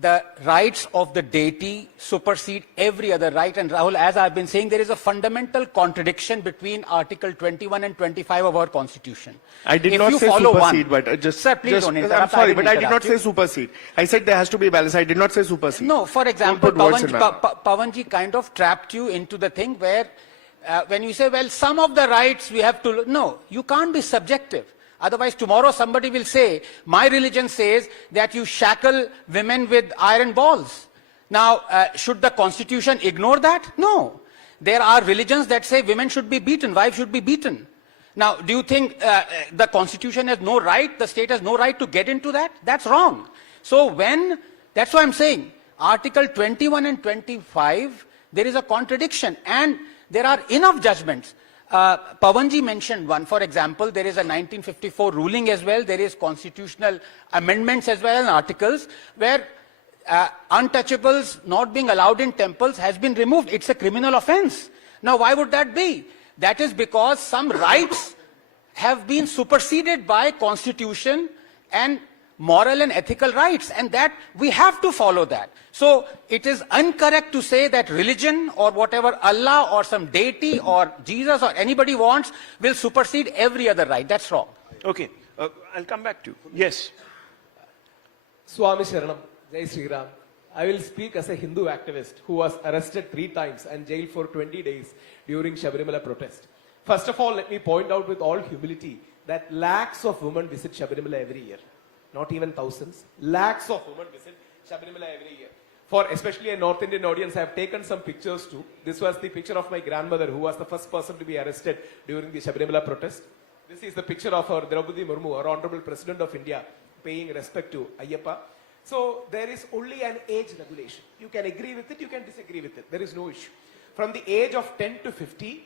the rights of the deity supersede every other right. And Rahul, as I've been saying, there is a fundamental contradiction between Article 21 and 25 of our Constitution. I did If not you say follow supersede, one, but just... Sir, please don't interrupt. I'm sorry, but I did didn't not interrupt say supersede. I said there has to be balance. I did not say supersede. No, for example, Don't put words in my mouth. Pawanji kind of trapped you into the thing where when you say, well, some of the rights we have to... No, you can't be subjective. Otherwise, tomorrow somebody will say, my religion says that you shackle women with iron balls. Now, should the Constitution ignore that? No. There are religions that say women should be beaten, wives should be beaten. Now, do you think the Constitution has no right, the state has no right to get into that? That's wrong. So that's what I'm saying, Article 21 and 25, there is a contradiction and there are enough judgments. Pawanji mentioned one, for example, there is a 1954 ruling as well, there is constitutional amendments as well and articles where untouchables not being allowed in temples has been removed. It's a criminal offense. Now, why would that be? That is because some rights have been superseded by constitution and moral and ethical rights, and that we have to follow that. So it is incorrect to say that religion or whatever Allah or some deity or Jesus or anybody wants will supersede every other right. That's wrong. Okay, I'll come back to you. Yes. Swami Sharanam, Jai Sri Ram. I will speak as a Hindu activist who was arrested 3 times and jailed for 20 days during Shabarimala protest. First of all, let me point out with all humility that lakhs of women visit Shabarimala every year. Not even thousands. Lakhs of women visit Shabarimala every year. For especially a North Indian audience, I have taken some pictures too. This was the picture of my grandmother who was the first person to be arrested during the Shabarimala protest. This is the picture of our Draupadi Murmu, our Honorable President of India, paying respect to Ayyappa. So there is only an age regulation. You can agree with it, you can disagree with it. There is no issue. From the age of 10 to 50,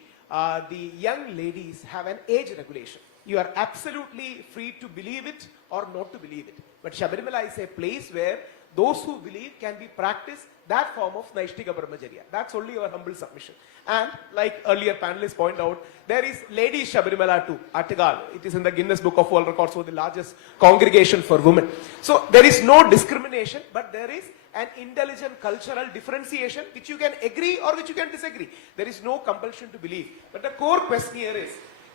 the young ladies have an age regulation. You are absolutely free to believe it or not to believe it. But Shabarimala is a place where those who believe can be practiced that form of Naishtika Brahmacharya. That's only your humble submission. And like earlier panelists point out, there is Ladies Shabarimala too, Attigal. It is in the Guinness Book of World Records for the largest congregation for women. So there is no discrimination, but there is an intelligent cultural differentiation which you can agree or which you can disagree. There is no compulsion to believe. But the core question here is,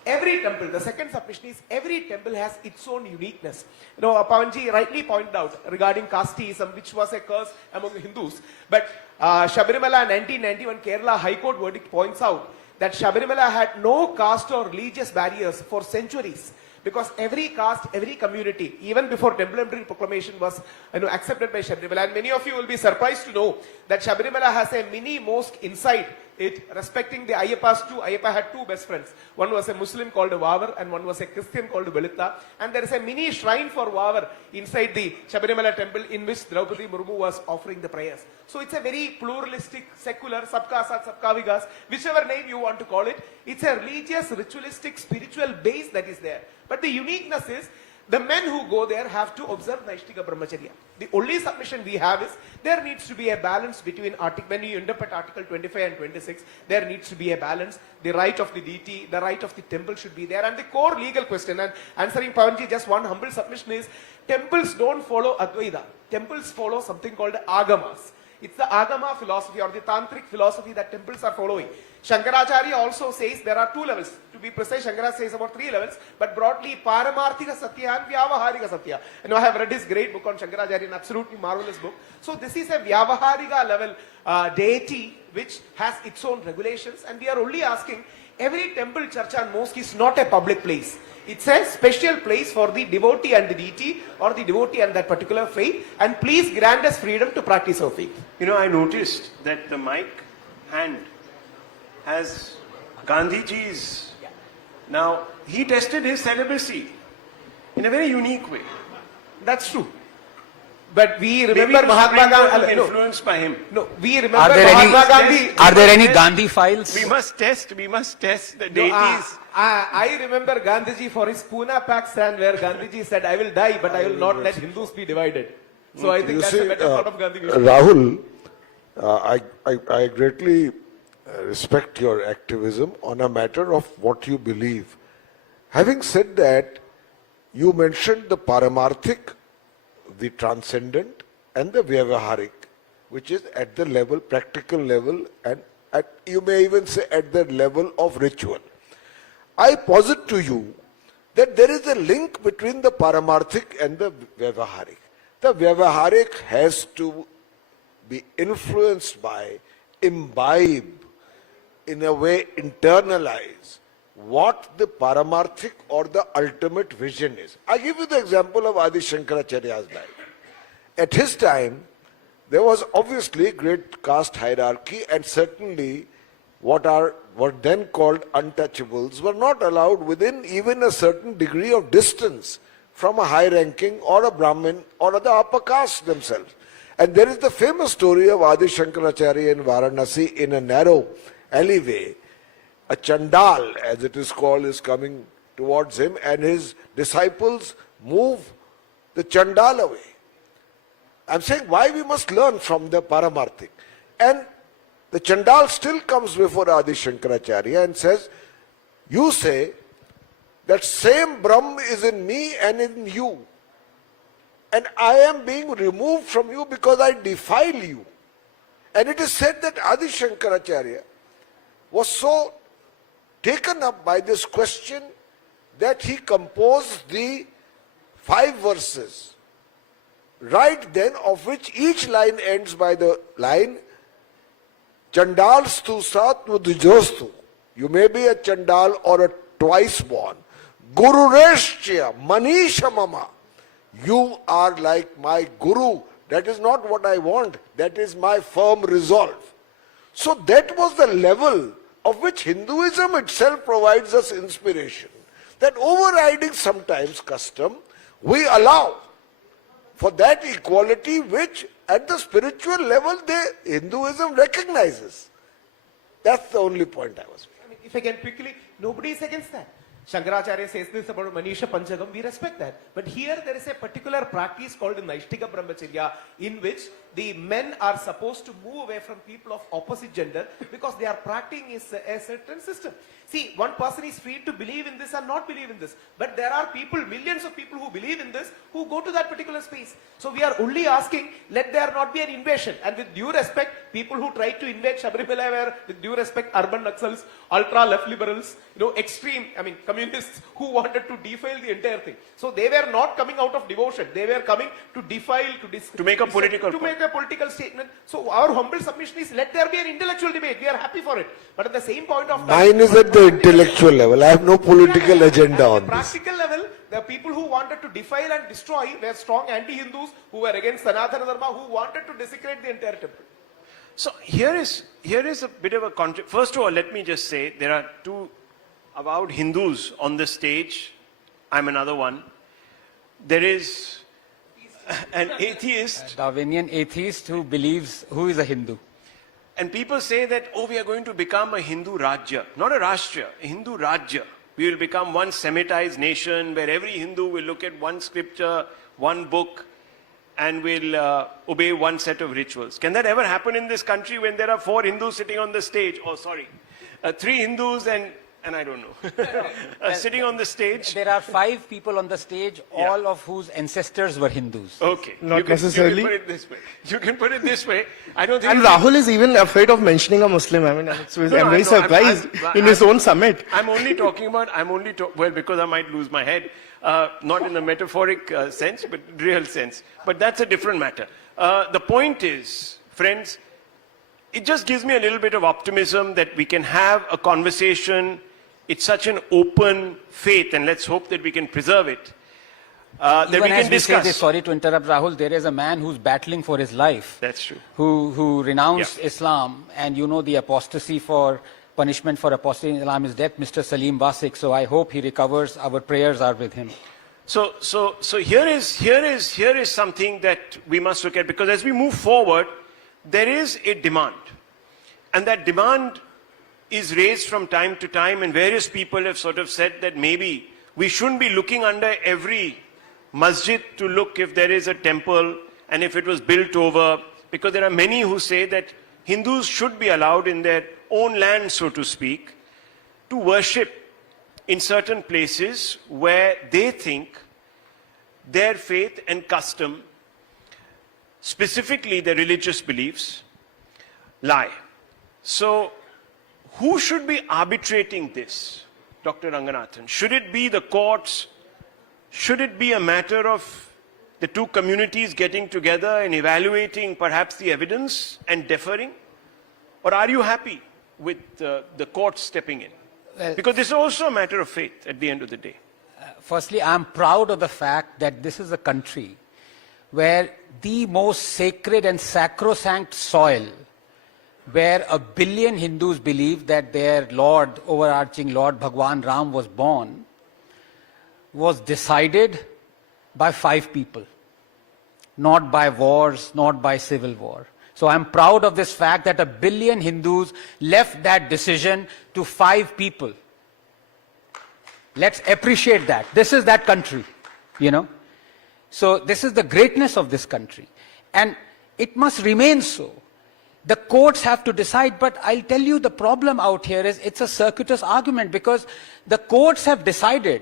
every temple, the second submission is, every temple has its own uniqueness. You know, Pawanji rightly pointed out regarding casteism, which was a curse among the Hindus. But Shabarimala 1991 Kerala High Court verdict points out that Shabarimala had no caste or religious barriers for centuries. Because every caste, every community, even before Temple Emperor Proclamation was accepted by Shabarimala. And many of you will be surprised to know that Shabarimala has a mini mosque inside it, respecting the Ayyappas too. Ayyappa had 2 best friends. One was a Muslim called Vavar and one was a Christian called Velitta. And there is a mini shrine for Vavar inside the Shabarimala temple in which Draupadi Murmu was offering the prayers. So it's a very pluralistic, secular, sabka saath, sabka vikas, whichever name you want to call it. It's a religious, ritualistic, spiritual base that is there. But the uniqueness is, the men who go there have to observe Naishtika Brahmacharya. The only submission we have is, there needs to be a balance between, when you interpret Article 25 and 26, there needs to be a balance. The right of the deity, the right of the temple should be there. And the core legal question, and answering Pawanji, just one humble submission is, temples don't follow Advaita. Temples follow something called Agamas. It's the Agama philosophy or the Tantric philosophy that temples are following. Shankaracharya also says there are 2 levels. To be precise, Shankara says about 3 levels, but broadly, Paramarthika Satya and Vyavaharika Satya. I have read his great book on Shankaracharya, an absolutely marvelous book. So this is a Vyavaharika level deity which has its own regulations, and we are only asking, every temple, church and mosque is not a public place. It's a special place for the devotee and the deity, or the devotee and that particular faith, and please grant us freedom to practice our faith. You know, I noticed that the mic hand has Gandhiji's. Now, he tested his celibacy in a very unique way. That's true. But we remember Mahatma Gandhi. Influenced by him. No, we remember Mahatma Gandhi. Are there any Gandhi files? We must test the deities. I remember Gandhiji for his Pune Pak stand where Gandhiji said, I will die, but I will not let Hindus be divided. So I think that's a better part of Gandhi. Rahul, I greatly respect your activism on a matter of what you believe. Having said that, you mentioned the Paramarthic, the transcendent, and the Vyavaharik, which is at the level, practical level, and you may even say at the level of ritual. I posit to you that there is a link between the Paramarthik and the Vyavaharik. The Vyavaharik has to be influenced by, imbibe, in a way internalize what the Paramarthik or the ultimate vision is. I give you the example of Adi Shankaracharya's life. At his time, there was obviously great caste hierarchy, and certainly what then called untouchables were not allowed within even a certain degree of distance from a high ranking or a Brahmin or the upper caste themselves. And there is the famous story of Adi Shankaracharya in Varanasi. In a narrow alleyway, a Chandal, as it is called, is coming towards him, and his disciples move the Chandal away. I'm saying why we must learn from the Paramarthik. And the Chandal still comes before Adi Shankaracharya and says, you say that same Brahm is in me and in you, and I am being removed from you because I defile you. And it is said that Adi Shankaracharya was so taken up by this question that he composed the 5 verses, right then, of which each line ends by the line, Chandal stu sat dujostu. You may be a Chandal or a twice born. Guru Reshya Manisha Mama. You are like my Guru. That is not what I want. That is my firm resolve. So that was the level of which Hinduism itself provides us inspiration. That overriding sometimes custom, we allow for that equality which at the spiritual level Hinduism recognizes. That's the only point I was making. I mean, if I can quickly, nobody is against that. Shankaracharya says this about Manisha Panchagam, we respect that. But here there is a particular practice called Naishtika Brahmacharya, in which the men are supposed to move away from people of opposite gender because they are practicing a certain system. See, one person is free to believe in this or not believe in this. But there are people, millions of people who believe in this, who go to that particular space. So we are only asking, let there not be an invasion. And with due respect, people who try to invade Shabarimala were, with due respect, urban Naxals, ultra left liberals, extreme, communists who wanted to defile the entire thing. So they were not coming out of devotion. They were coming to defile, to make a political statement. So our humble submission is, let there be an intellectual debate. We are happy for it. But at the same point of time, mine is at the intellectual level. I have no political agenda on this. Practical level, the people who wanted to defile and destroy were strong anti-Hindus who were against Sanatana Dharma, who wanted to desecrate the entire temple. So here is a bit of a contrast. First of all, let me just say there are 2 avowed Hindus on the stage. I'm another one. There is an atheist, Darwinian atheist who is a Hindu. And people say that, we are going to become a Hindu Rajya. Not a Rashtriya, a Hindu Rajya. We will become one Semitized nation where every Hindu will look at one scripture, one book, and will obey one set of rituals. Can that ever happen in this country when there are 4 Hindus sitting on the stage? 3 Hindus and I don't know, sitting on the stage? There are 5 people on the stage, all of whose ancestors were Hindus. Okay. Not necessarily. You can put it this way. You can put it this way. I don't think. And Rahul is even afraid of mentioning a Muslim. I'm very surprised in his own summit. I'm only talking about, because I might lose my head. Not in the metaphoric sense, but real sense. But that's a different matter. The point is, friends, it just gives me a little bit of optimism that we can have a conversation. It's such an open faith, and let's hope that we can preserve it. That we can discuss. Sorry to interrupt, Rahul. There is a man who's battling for his life. That's true. Who renounced Islam, and the apostasy for punishment for apostasy in Islam is death, Mr. Salim Wasik. So I hope he recovers. Our prayers are with him. So here is something that we must look at, because as we move forward, there is a demand, and that demand is raised from time to time, and various people have sort of said that maybe we shouldn't be looking under every masjid to look if there is a temple and if it was built over, because there are many who say that Hindus should be allowed in their own land, so to speak, to worship in certain places where they think their faith and custom specifically their religious beliefs, lie. So, who should be arbitrating this, Dr. Ranganathan? Should it be the courts? Should it be a matter of the two communities getting together and evaluating perhaps the evidence and deferring? Or are you happy with the courts stepping in? Well, because this is also a matter of faith at the end of the day. Firstly, I'm proud of the fact that this is a country where the most sacred and sacrosanct soil, where 1 billion Hindus believe that their Lord, overarching Lord Bhagwan Ram was born, was decided by 5 people, not by wars, not by civil war. So I'm proud of this fact that 1 billion Hindus left that decision to 5 people. Let's appreciate that. This is that country, you know. So this is the greatness of this country. And it must remain so. The courts have to decide, but I'll tell you the problem out here is it's a circuitous argument because the courts have decided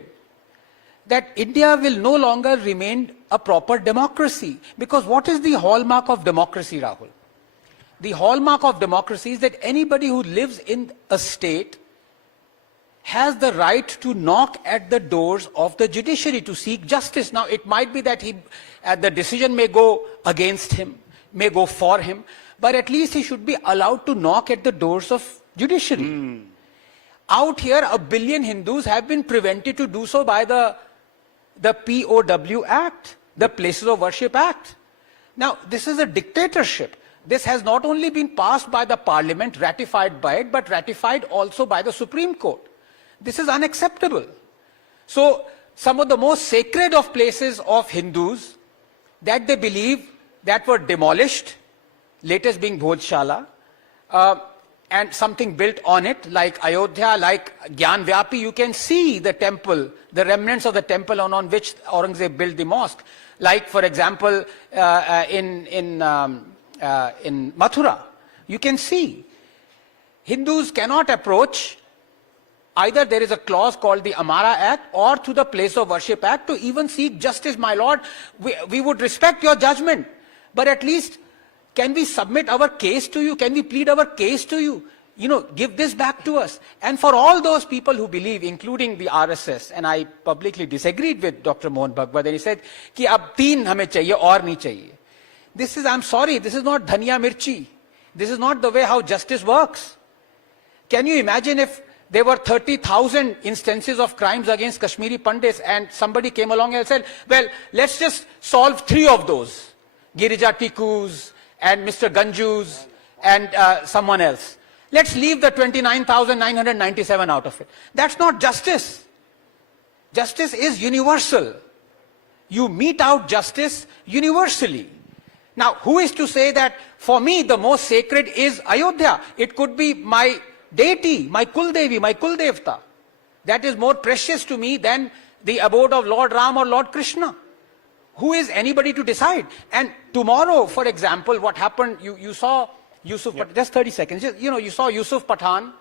that India will no longer remain a proper democracy. Because what is the hallmark of democracy, Rahul? The hallmark of democracy is that anybody who lives in a state has the right to knock at the doors of the judiciary to seek justice. Now, it might be that the decision may go against him, may go for him, but at least he should be allowed to knock at the doors of judiciary. Out here, 1 billion Hindus have been prevented to do so by the POW Act, the Places of Worship Act. Now, this is a dictatorship. This has not only been passed by the parliament, ratified by it, but ratified also by the Supreme Court. This is unacceptable. So, some of the most sacred of places of Hindus that they believe that were demolished, latest being Bhojshala, and something built on it, like Ayodhya, like Gyanvapi, you can see the temple, the remnants of the temple on which Aurangzeb built the mosque. Like, for example, in Mathura, you can see Hindus cannot approach. Either there is a clause called the Amara Act or to the Place of Worship Act to even seek justice, my lord. We would respect your judgment, but at least can we submit our case to you? Can we plead our case to you? You know, give this back to us. And for all those people who believe, including the RSS, and I publicly disagreed with Dr. Mohan Bhagwat, and he said, ki ab 3 hame chahiye aur nahi chahiye. This is, I'm sorry, this is not dhania mirchi. This is not the way how justice works. Can you imagine if there were 30,000 instances of crimes against Kashmiri Pandits and somebody came along and said, well, let's just solve 3 of those. Girija Tikus and Mr. Ganjus and someone else. Let's leave the 29,997 out of it. That's not justice. Justice is universal. You mete out justice universally. Now, who is to say that for me the most sacred is Ayodhya? It could be my deity, my Kuldevi, my Kuldevta. That is more precious to me than the abode of Lord Ram or Lord Krishna. Who is anybody to decide? And tomorrow, for example, what happened, you saw Yusuf, just 30 seconds, you saw Yusuf Pathan,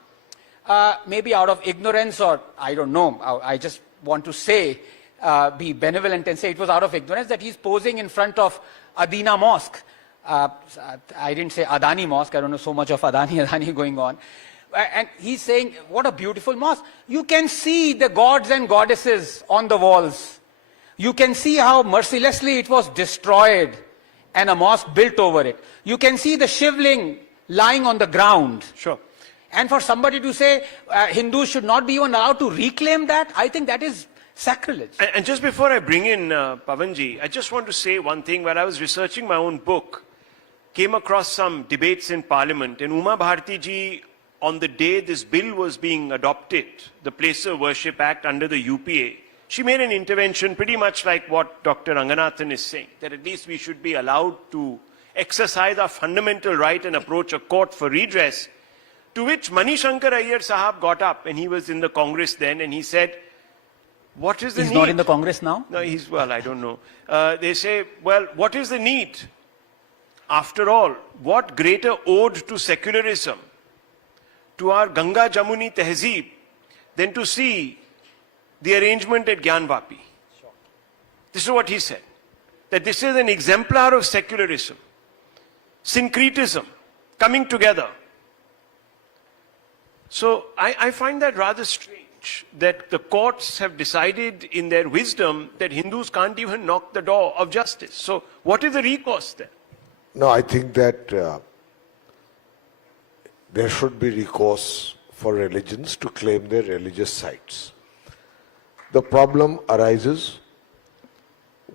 maybe out of ignorance or I don't know, I just want to say, be benevolent and say it was out of ignorance that he's posing in front of Adina Mosque. I didn't say Adani Mosque, I don't know so much of Adani going on. And he's saying, what a beautiful mosque. You can see the gods and goddesses on the walls. You can see how mercilessly it was destroyed and a mosque built over it. You can see the shivling lying on the ground. Sure. And for somebody to say Hindus should not be even allowed to reclaim that, I think that is sacrilege. And just before I bring in Pavanji, I just want to say one thing. When I was researching my own book, came across some debates in Parliament, and Uma Bharti ji, on the day this bill was being adopted, the Place of Worship Act under the UPA, she made an intervention pretty much like what Dr. Ranganathan is saying, that at least we should be allowed to exercise our fundamental right and approach a court for redress, to which Mani Shankar Iyer Sahab got up, and he was in the Congress then, and he said, what is the need? He's not in the Congress now? No, well, I don't know. They say, well, what is the need? After all, what greater ode to secularism, to our Ganga Jamuni Tehzeeb, than to see the arrangement at Gyanvapi? This is what he said, that this is an exemplar of secularism. syncretism coming together. So I find that rather strange that the courts have decided in their wisdom that Hindus can't even knock the door of justice. So what is the recourse then? No, I think that there should be recourse for religions to claim their religious sites. The problem arises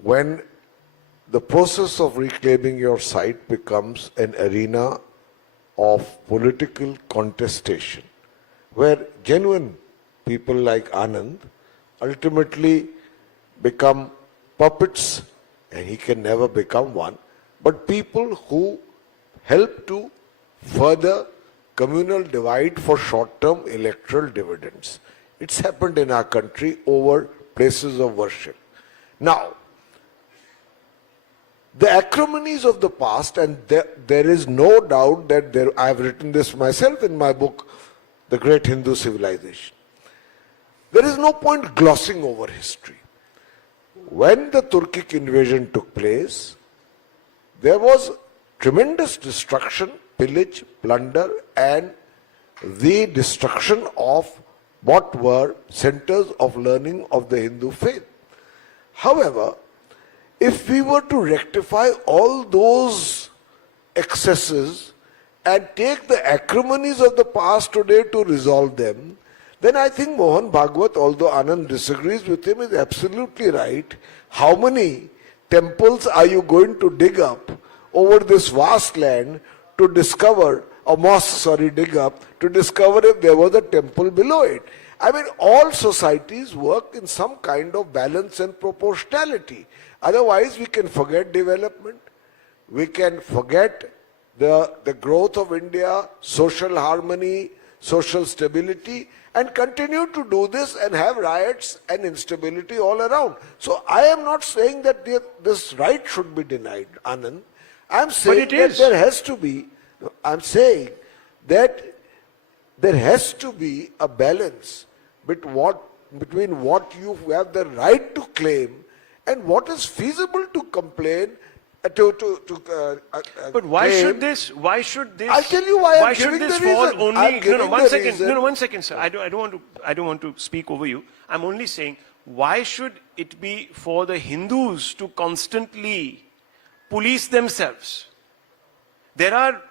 when the process of reclaiming your site becomes an arena of political contestation, where genuine people like Anand ultimately become puppets, and he can never become one, but people who help to further communal divide for short-term electoral dividends. It's happened in our country over places of worship. Now, the acrimonies of the past, and there is no doubt that I have written this myself in my book, The Great Hindu Civilization. There is no point glossing over history. When the Turkic invasion took place, there was tremendous destruction, pillage, plunder, and the destruction of what were centers of learning of the Hindu faith. However, if we were to rectify all those excesses and take the acrimonies of the past today to resolve them, then I think Mohan Bhagwat, although Anand disagrees with him, is absolutely right. How many temples are you going to dig up over this vast land to discover, a mosque, dig up, to discover if there was a temple below it? I mean, all societies work in some kind of balance and proportionality. Otherwise, we can forget development, we can forget the growth of India, social harmony, social stability, and continue to do this and have riots and instability all around. So I am not saying that this right should be denied, Anand. I'm saying that there has to be, I'm saying that there has to be a balance between what you have the right to claim and what is feasible to complain. But why should this? I'll tell you why. Why should this fall only? No, 1 second. No, 1 second, sir. I don't want to speak over you. I'm only saying, why should it be for the Hindus to constantly police themselves? There are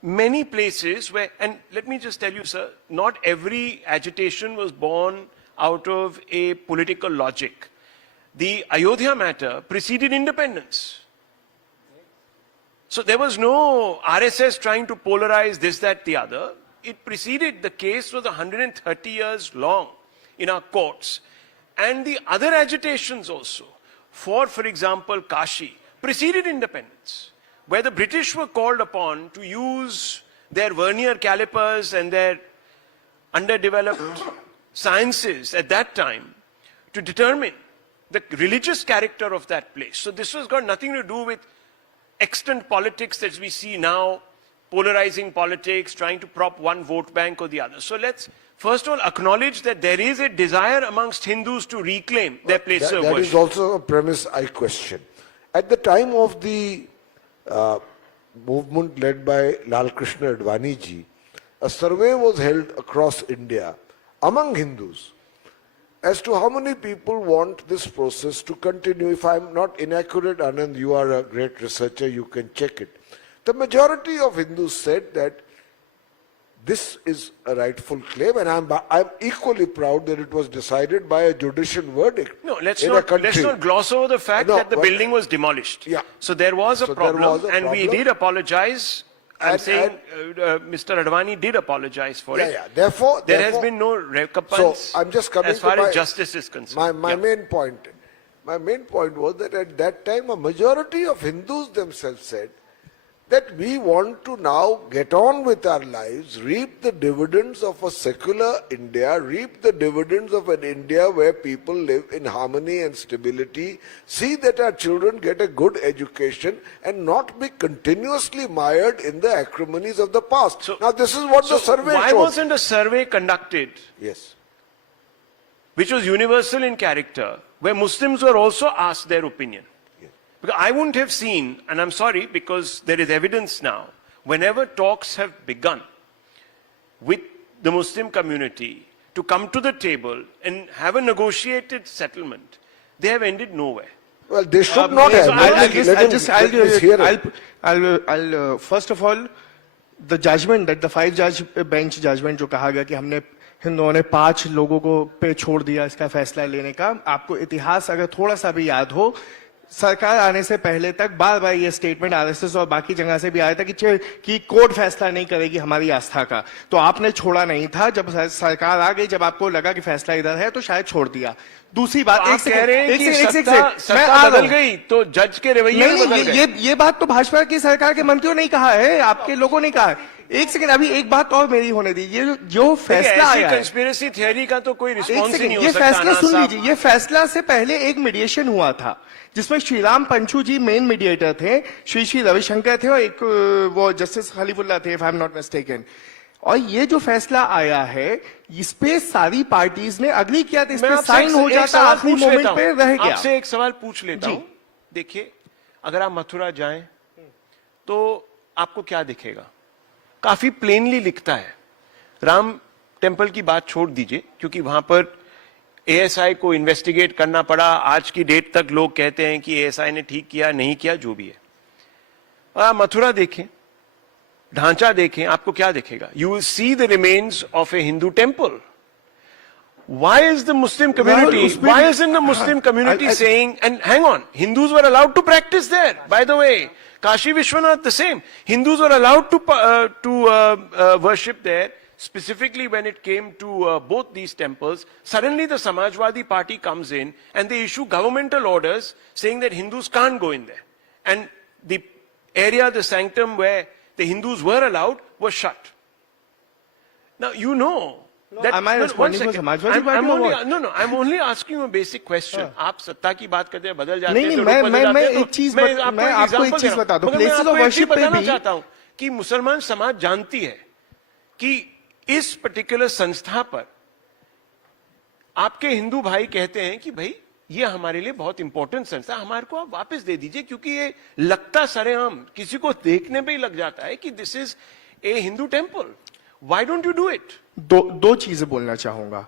many places where, and let me just tell you, sir, not every agitation was born out of a political logic. The Ayodhya matter preceded independence. So there was no RSS trying to polarize this, that, the other. It preceded, the case was 130 years long in our courts. And the other agitations also, for example, Kashi, preceded independence, where the British were called upon to use their vernier calipers and their underdeveloped sciences at that time to determine the religious character of that place. So this has got nothing to do with extant politics that we see now, polarizing politics, trying to prop one vote bank or the other. So let's first of all acknowledge that there is a desire amongst Hindus to reclaim their place of worship. That is also a premise I question. At the time of the movement led by Lal Krishna Advani ji, a survey was held across India among Hindus as to how many people want this process to continue. If I'm not inaccurate, Anand, you are a great researcher, you can check it. The majority of Hindus said that this is a rightful claim, and I'm equally proud that it was decided by a judicial verdict. No, let's not gloss over the fact that the building was demolished. Yeah. So there was a problem, and we did apologize. I'm saying Mr. Advani did apologize for it. Yeah. Therefore, there has been no recompense. So I'm just coming as far as justice is concerned. My main point was that at that time a majority of Hindus themselves said that we want to now get on with our lives, reap the dividends of a secular India, reap the dividends of an India where people live in harmony and stability, see that our children get a good education and not be continuously mired in the acrimonies of the past. So, now this is what the survey why showed. Wasn't a survey conducted? Yes. Which was universal in character, where Muslims were also asked their opinion. Because I wouldn't have seen, and I'm sorry because there is evidence now, whenever talks have begun with the Muslim community to come to the table and have a negotiated settlement, they have ended nowhere. Well, they should not have. I'll first of all, the judgment that the 5-judge bench judgment जो कहा गया कि हमने हिंदुओं ने 5 लोगों को पे छोड़ दिया इसका फैसला लेने का, आपको इतिहास अगर थोड़ा सा भी याद हो, सरकार आने से पहले तक बार बार ये स्टेटमेंट आरएसएस और बाकी जगह से भी आया था कि कोर्ट फैसला नहीं करेगी हमारी आस्था का, तो आपने छोड़ा नहीं था। जब सरकार आ गई, जब आपको लगा कि फैसला इधर है तो शायद छोड़ दिया। दूसरी बात, आप कह रहे हैं कि सत्ता बदल गई तो जज के रवैये बदल गए। ये बात तो भाजपा की सरकार के मंत्रियों ने कहा है, आपके लोगों ने कहा है। एक सेकंड, अभी एक बात और मेरी होने दी। ये जो फैसला आया है, कंस्पिरेसी थियरी का तो कोई रिस्पॉन्स नहीं हो सकता। ये फैसला सुन लीजिए, ये फैसला से पहले एक मीडिएशन हुआ था जिसमें श्री राम पंचू जी मेन मीडिएटर थे, श्री रविशंकर थे और एक वो जस्टिस खलीफुल्लाह थे, if I am not mistaken. और ये जो फैसला आया है, इस पे सारी पार्टीज ने अग्री किया था, इस पे साइन हो जाता, आखिरी मोमेंट पे रह गया। आपसे एक सवाल पूछ लेता हूं। देखिए, अगर आप मथुरा जाएं तो आपको क्या दिखेगा? काफी प्लेनली लिखता है। राम टेम्पल की बात छोड़ दीजिए, क्योंकि वहां पर एएसआई को इन्वेस्टिगेट करना पड़ा। आज की डेट तक लोग कहते हैं कि एएसआई ने ठीक किया, नहीं किया, जो भी है। और आप मथुरा देखें, ढांचा देखें, आपको क्या दिखेगा? You will see the remains of A Hindu temple. Why is the Muslim community, why isn't the Muslim community saying, and hang on, Hindus were allowed to practice there, by the way. Kashi Vishwanath the same. Hindus were allowed to worship there, specifically when it came to both these temples. Suddenly the Samajwadi Party comes in and they issue governmental orders saying that Hindus can't go in there. And the area, the sanctum where the Hindus were allowed was shut. Now, you know, that, am I responding to Samajwadi Party? I'm only asking you a basic question. आप सत्ता की बात करते हैं, बदल जाते हैं, मैं एक चीज मैं आपको एक चीज बता दूं। प्लेसेस ऑफ वर्शिप पे भी चाहता हूं कि मुसलमान समाज जानती है कि इस पर्टिकुलर संस्था पर आपके हिंदू भाई कहते हैं कि भाई ये हमारे लिए बहुत इंपॉर्टेंट संस्था, हमारे को आप वापस दे दीजिए, क्योंकि ये लगता सरेआम किसी को देखने पे ही लग जाता है कि this is a Hindu temple. Why don't you do it? दो चीजें बोलना चाहूंगा।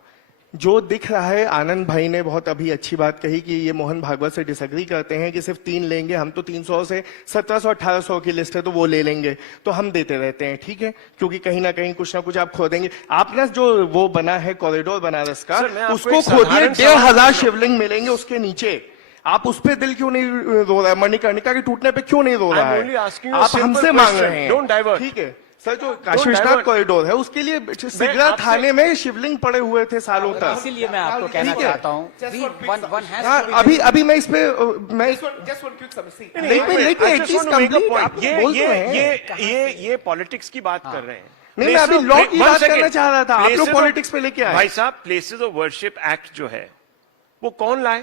जो दिख रहा है, आनंद भाई ने बहुत अभी अच्छी बात कही कि ये मोहन भागवत से डिसएग्री करते हैं कि सिर्फ 3 लेंगे, हम तो 300 से 1700 1800 की लिस्ट है तो वो ले लेंगे, तो हम देते रहते हैं, ठीक है, क्योंकि कहीं ना कहीं कुछ ना कुछ आप खो देंगे। आपने जो वो बना है कॉरिडोर बनारस का, उसको खोदिए, 1500 शिवलिंग मिलेंगे उसके नीचे। आप उस पे दिल क्यों नहीं रो रहा है? मणिकर्णिका के टूटने पे क्यों नहीं रो रहा है? आप हमसे मांग रहे हैं, ठीक है सर। जो काशी विश्वनाथ कॉरिडोर है उसके लिए सिगरा थाने में शिवलिंग पड़े हुए थे सालों तक। इसीलिए मैं आपको कहना चाहता हूं, अभी मैं इस पे ये पॉलिटिक्स की बात कर रहे हैं। नहीं, मैं अभी लॉ की बात करना चाह रहा था, आप लोग पॉलिटिक्स पे लेके आए। भाई साहब, प्लेसेस ऑफ वर्शिप एक्ट जो है वो कौन लाए?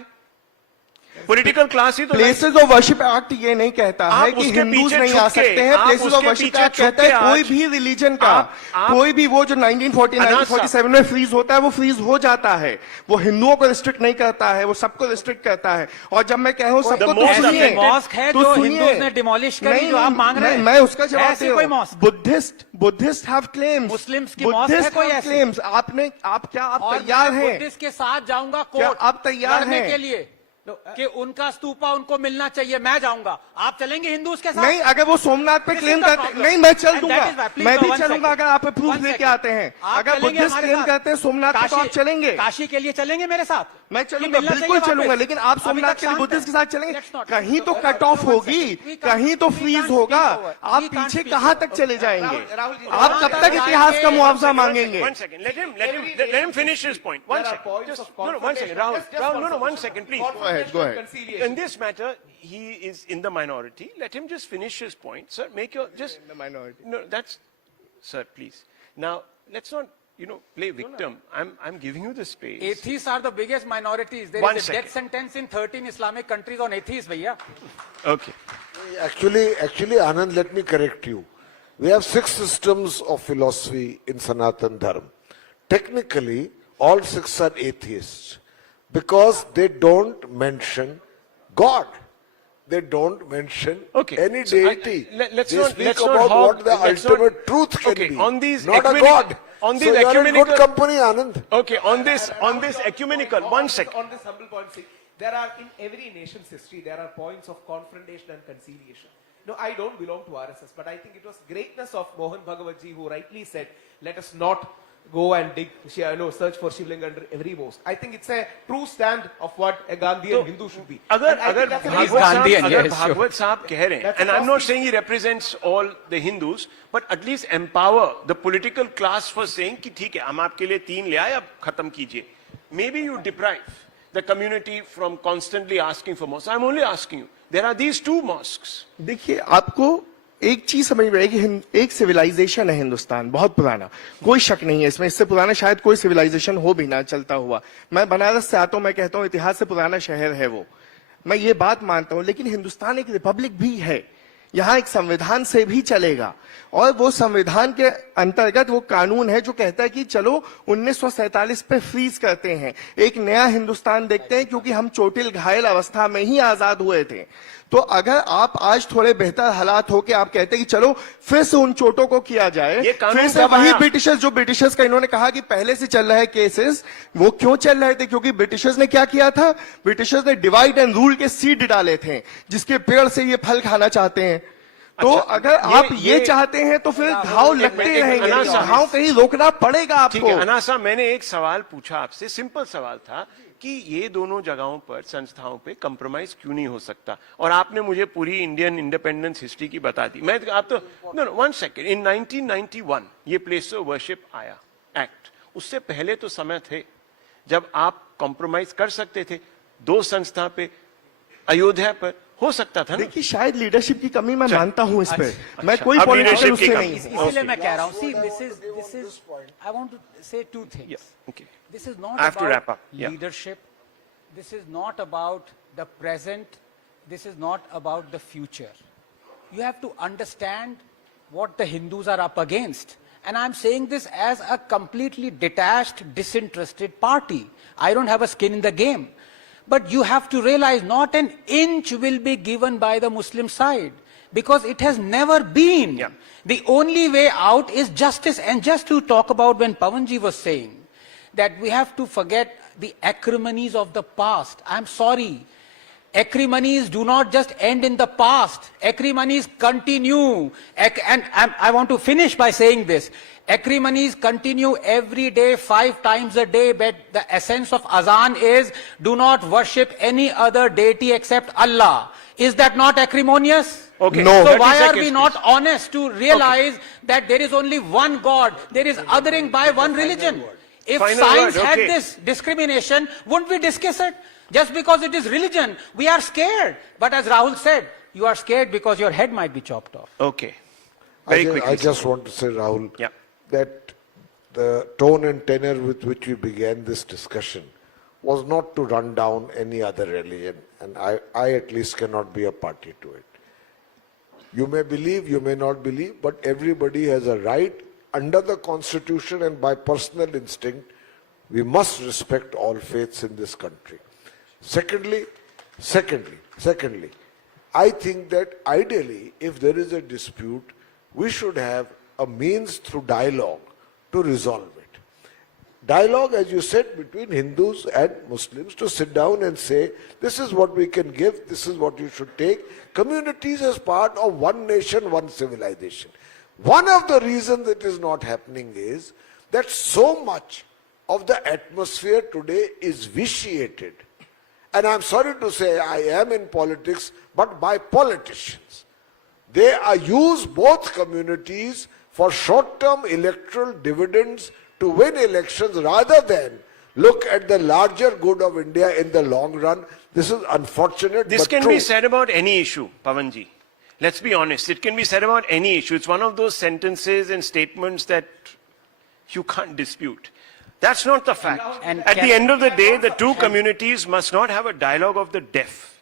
पॉलिटिकल क्लास ही तो। प्लेसेस ऑफ वर्शिप एक्ट ये नहीं कहता है कि हिंदूज नहीं आ सकते हैं। प्लेसेस ऑफ वर्शिप एक्ट कहता है कोई भी रिलीजन का, कोई भी वो जो 1947 में फ्रीज होता है वो फ्रीज हो जाता है। वो हिंदुओं को रिस्ट्रिक्ट नहीं करता है, वो सबको रिस्ट्रिक्ट करता है। और जब मैं कह रहा हूँ सबको, तो सुनिए, मॉस्क है जो हिंदूज ने डिमोलिश करी, जो आप मांग रहे हैं, मैं उसका जवाब दे रहा हूं। बुद्धिस्ट हैव क्लेम्स, मुस्लिम्स की मॉस्क है कोई ऐसी? क्लेम्स आप तैयार हैं? बुद्धिस्ट के साथ जाऊंगा कोर्ट, आप तैयार हैं के लिए कि उनका स्तूपा उनको मिलना चाहिए, मैं जाऊंगा। आप चलेंगे हिंदूज के साथ? नहीं, अगर वो सोमनाथ पे क्लेम करते, नहीं मैं चल दूंगा, मैं भी चलूंगा अगर आप प्रूफ लेके आते हैं। अगर बुद्धिस्ट क्लेम करते हैं सोमनाथ पे तो आप चलेंगे? काशी के लिए चलेंगे मेरे साथ? मैं चलूंगा, बिल्कुल चलूंगा, लेकिन आप सोमनाथ के लिए बुद्धिस्ट के साथ चलेंगे? कहीं तो कट ऑफ होगी, कहीं तो फ्रीज होगा। आप पीछे कहां तक चले जाएंगे? आप कब तक इतिहास का मुआवजा मांगेंगे? Let him finish his point. One second, Rahul, one second, please. Go ahead. In this matter, he is in the minority. Let him just finish his point, sir. Make your just in the minority. No, that's, sir, please. Now, let's not, play victim. I'm giving you the space. Atheists are the biggest minorities. There is a death sentence in 13 Islamic countries on atheists, bhaiya. Okay. Actually, Anand, let me correct you. We have 6 systems of philosophy in Sanatan Dharma. Technically, all 6 are atheists, because they don't mention God. they don't mention Okay. any So deity. let's they not speak let's not about hog, what the let's not- ultimate truth can okay, be. on these not a ecumenical- god. on so these you are in ecumenical- good company, Anand. Okay, on this ecumenical. One second. On this humble point, see, there are in every nation's history there are points of confrontation and conciliation. No, I don't belong to RSS, but I think it was greatness of Mohan Bhagavatji who rightly said, "Let us not go and dig, search for Shivling under every mosque." I think it's a true stand of what a Gandhian Hindu should be. अगर And I think अगर that's a Bhagavat very- साहब अगर भागवत साहब कह रहे हैं, That's a and I'm not positive- saying he represents all the Hindus, but at least empower the political class for saying कि ठीक है हम आपके लिए 3 ले आए अब खत्म कीजिए. Maybe you deprive the community from constantly asking for mosques. I'm only asking you. There are these 2 mosques. देखिए आपको एक चीज समझ में आएगी, एक सिविलाइजेशन है हिंदुस्तान, बहुत पुराना, कोई शक नहीं है इसमें, इससे पुराना शायद कोई सिविलाइजेशन हो भी ना चलता हुआ. मैं बनारस से आता हूं, मैं कहता हूं इतिहास से पुराना शहर है वो, मैं ये बात मानता हूं, लेकिन हिंदुस्तान एक रिपब्लिक भी है, यहाँ एक संविधान से भी चलेगा, और वो संविधान के अंतर्गत वो कानून है जो कहता है कि चलो 1947 पे फ्रीज करते हैं, एक नया हिंदुस्तान देखते हैं, क्योंकि हम चोटिल घायल अवस्था में ही आजाद हुए थे. तो अगर आप आज थोड़े बेहतर हालात हो के आप कहते हैं कि चलो फिर से उन चोटों को किया जाए, फिर से वही ब्रिटिशर्स, जो ब्रिटिशर्स का इन्होंने कहा कि पहले से चल रहे केसेस, वो क्यों चल रहे थे? क्योंकि ब्रिटिशर्स ने क्या किया था, ब्रिटिशर्स ने डिवाइड एंड रूल के सीड डाले थे, जिसके पेड़ से ये फल खाना चाहते हैं. तो अगर आप ये चाहते हैं तो फिर घाव लगते रहेंगे, घाव कहीं रोकना पड़ेगा आपको. ठीक है अनासा, मैंने एक सवाल पूछा आपसे, सिंपल सवाल था कि ये दोनों जगहों पर संस्थाओं पे कंप्रोमाइज क्यों नहीं हो सकता, और आपने मुझे पूरी इंडियन इंडिपेंडेंस हिस्ट्री की बता दी. मैं आप तो नो 1 सेकेंड, इन 1991 ये प्लेस ऑफ वर्शिप आया एक्ट, उससे पहले तो समय थे जब आप कॉम्प्रोमाइज कर सकते थे. 2 संस्था पे, अयोध्या पर हो सकता था. देखिए शायद लीडरशिप की कमी मैं मानता हूं इस पे, मैं कोई पॉलिटिशियन उससे नहीं. इसलिए मैं कह रहा हूं, see this is I want to say 2 things. Yeah, okay. This is not I have to about wrap up. Yeah. leadership. This is not about the present. This is not about the future. You have to understand what the Hindus are up against. And I'm saying this as a completely detached, disinterested party. I don't have a skin in the game. But you have to realize not an inch will be given by the Muslim side, because it has never been. Yeah. The only way out is justice. And just to talk about when Pavanji was saying that we have to forget the acrimonies of the past. I'm sorry. Acrimonies do not just end in the past. Acrimonies continue. And I want to finish by saying this. Acrimonies continue every day, 5 times a day, but the essence of azan is do not worship any other deity except Allah. Is that not acrimonious? Okay. No. So 30 why are seconds, we not please. honest to realize that there is only one God, there is othering by one religion? If Final science word, had okay. this discrimination, wouldn't we discuss it? Just because it is religion, we are scared. But as Rahul said, you are scared because your head might be chopped off. Okay. Very quickly. I just want to say, Rahul, Yeah. that the tone and tenor with which we began this discussion was not to run down any other religion, and I at least cannot be a party to it. You may believe, you may not believe, but everybody has a right under the Constitution, and by personal instinct, we must respect all faiths in this country. Secondly, I think that ideally, if there is a dispute, we should have a means through dialogue to resolve it. Dialogue, as you said, between Hindus and Muslims, to sit down and say, this is what we can give, this is what you should take. Communities as part of one nation, one civilization. One of the reasons it is not happening is that so much of the atmosphere today is vitiated. And I'm sorry to say, I am in politics, but by politicians. They are use both communities for short-term electoral dividends to win elections rather than look at the larger good of India in the long run. This is unfortunate, This but can true. be said about any issue, Pavanji. Let's be honest. It can be said about any issue. It's one of those sentences and statements that you can't dispute. That's not the fact. And At the end of the day, the 2 communities must not have a dialogue of the deaf.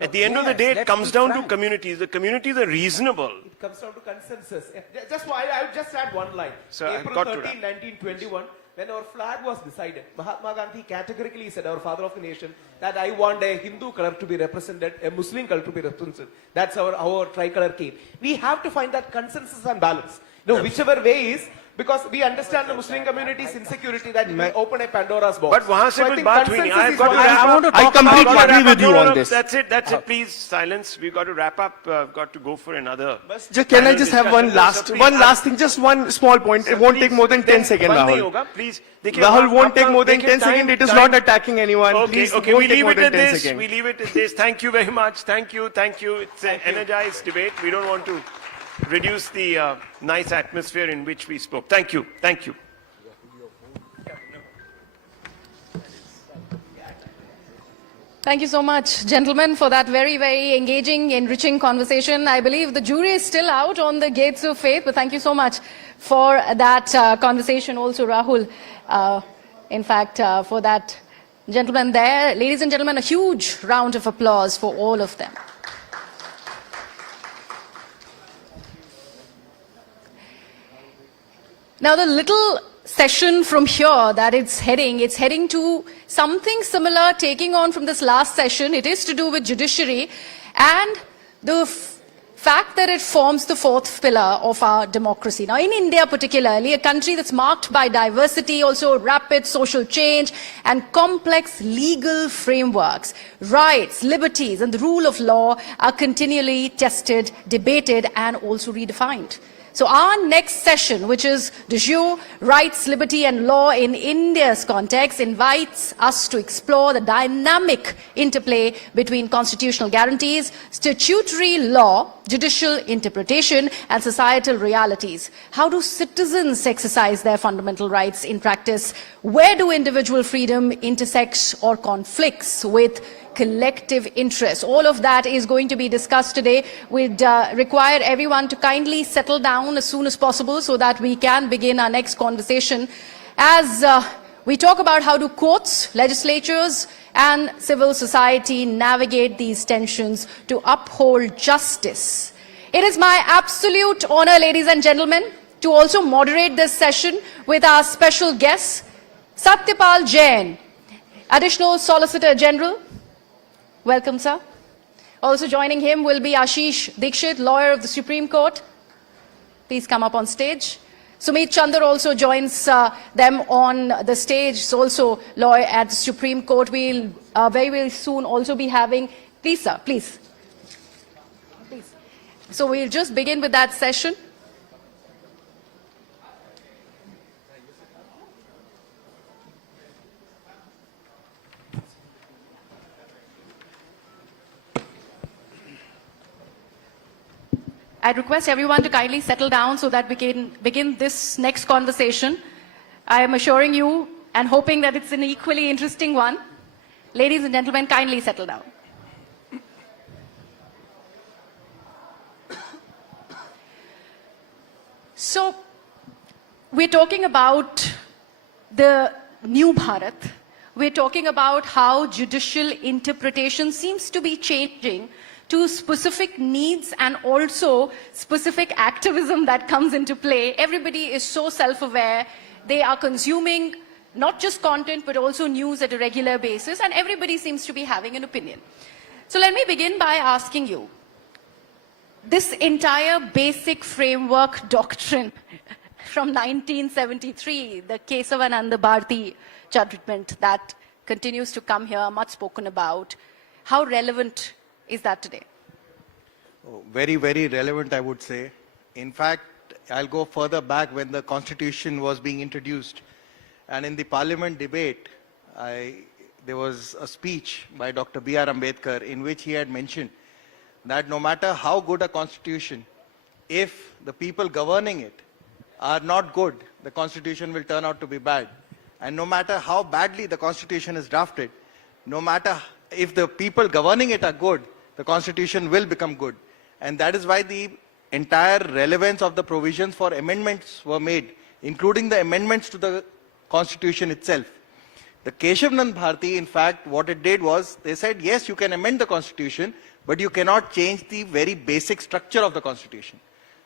At the end of the day, it let's comes be down to frank. communities. The communities are reasonable. It comes down to consensus. I would just add one line. Sir, I've April got to 13, 1921, when our flag was decided, Mahatma Gandhi categorically said, our father of the nation, that I want a Hindu color to be represented, a Muslim color to be represented. That's our tricolor came. We have to find that consensus and balance. No, whichever way is, because we understand the Muslim community's insecurity that will open a Pandora's box. But वहां से कुछ बात हुई नहीं. I completely agree with you on this. That's it. Please silence. We've got to wrap up. I've got to go for another. Can I just have one last thing, just one small point. It won't take more than 10 seconds, Rahul. Please. Rahul won't take more than 10 seconds. It is not attacking anyone. Okay, Please, we leave it at this. Seconds. We leave it at this. Thank you very much. Thank you. It's an energized debate. We don't want to reduce the nice atmosphere in which we spoke. Thank you. Thank you so much, gentlemen, for that very, very engaging, enriching conversation. I believe the jury is still out on the gates of faith, but thank you so much for that conversation also, Rahul. In fact, for that gentleman there. Ladies and gentlemen, a huge round of applause for all of them. Now, the little session from here that it's heading to something similar, taking on from this last session. It is to do with judiciary and the fact that it forms the fourth pillar of our democracy. Now, in India particularly, a country that's marked by diversity, also rapid social change and complex legal frameworks, rights, liberties and the rule of law are continually tested, debated and also redefined. So our next session, which is de jure, rights, liberty and law in India's context, invites us to explore the dynamic interplay between constitutional guarantees, statutory law, judicial interpretation and societal realities. How do citizens exercise their fundamental rights in practice? Where do individual freedom intersects or conflicts with collective interest? All of that is going to be discussed today. We'd require everyone to kindly settle down as soon as possible so that we can begin our next conversation. As we talk about how do courts, legislatures and civil society navigate these tensions to uphold justice. It is my absolute honor, ladies and gentlemen, to also moderate this session with our special guest, Satyapal Jain, Additional Solicitor General. Welcome, sir. Also joining him will be Ashish Dikshit, lawyer of the Supreme Court. Please come up on stage. Sumit Chandar also joins them on the stage. He's also lawyer at the Supreme Court. We'll very, very soon also be having... Please, sir, please. So we'll just begin with that session. I'd request everyone to kindly settle down so that we can begin this next conversation. I am assuring you and hoping that it's an equally interesting one. Ladies and gentlemen, kindly settle down. So, we're talking about the new Bharat. We're talking about how judicial interpretation seems to be changing to specific needs and also specific activism that comes into play. Everybody is so self-aware. They are consuming not just content but also news at a regular basis, and everybody seems to be having an opinion. So let me begin by asking you, this entire basic framework doctrine from 1973, the Kesavananda Bharati judgment that continues to come here, much spoken about, how relevant is that today? Oh, very, very relevant, I would say. In fact, I'll go further back when the Constitution was being introduced. And in the Parliament debate, there was a speech by Dr. B.R. Ambedkar in which he had mentioned that no matter how good a Constitution, if the people governing it are not good, the Constitution will turn out to be bad. And no matter how badly the Constitution is drafted, no matter if the people governing it are good, the Constitution will become good. And that is why the entire relevance of the provisions for amendments were made, including the amendments to the Constitution itself. The Kesavananda Bharati, in fact, what it did was, they said, yes, you can amend the Constitution, but you cannot change the very basic structure of the Constitution.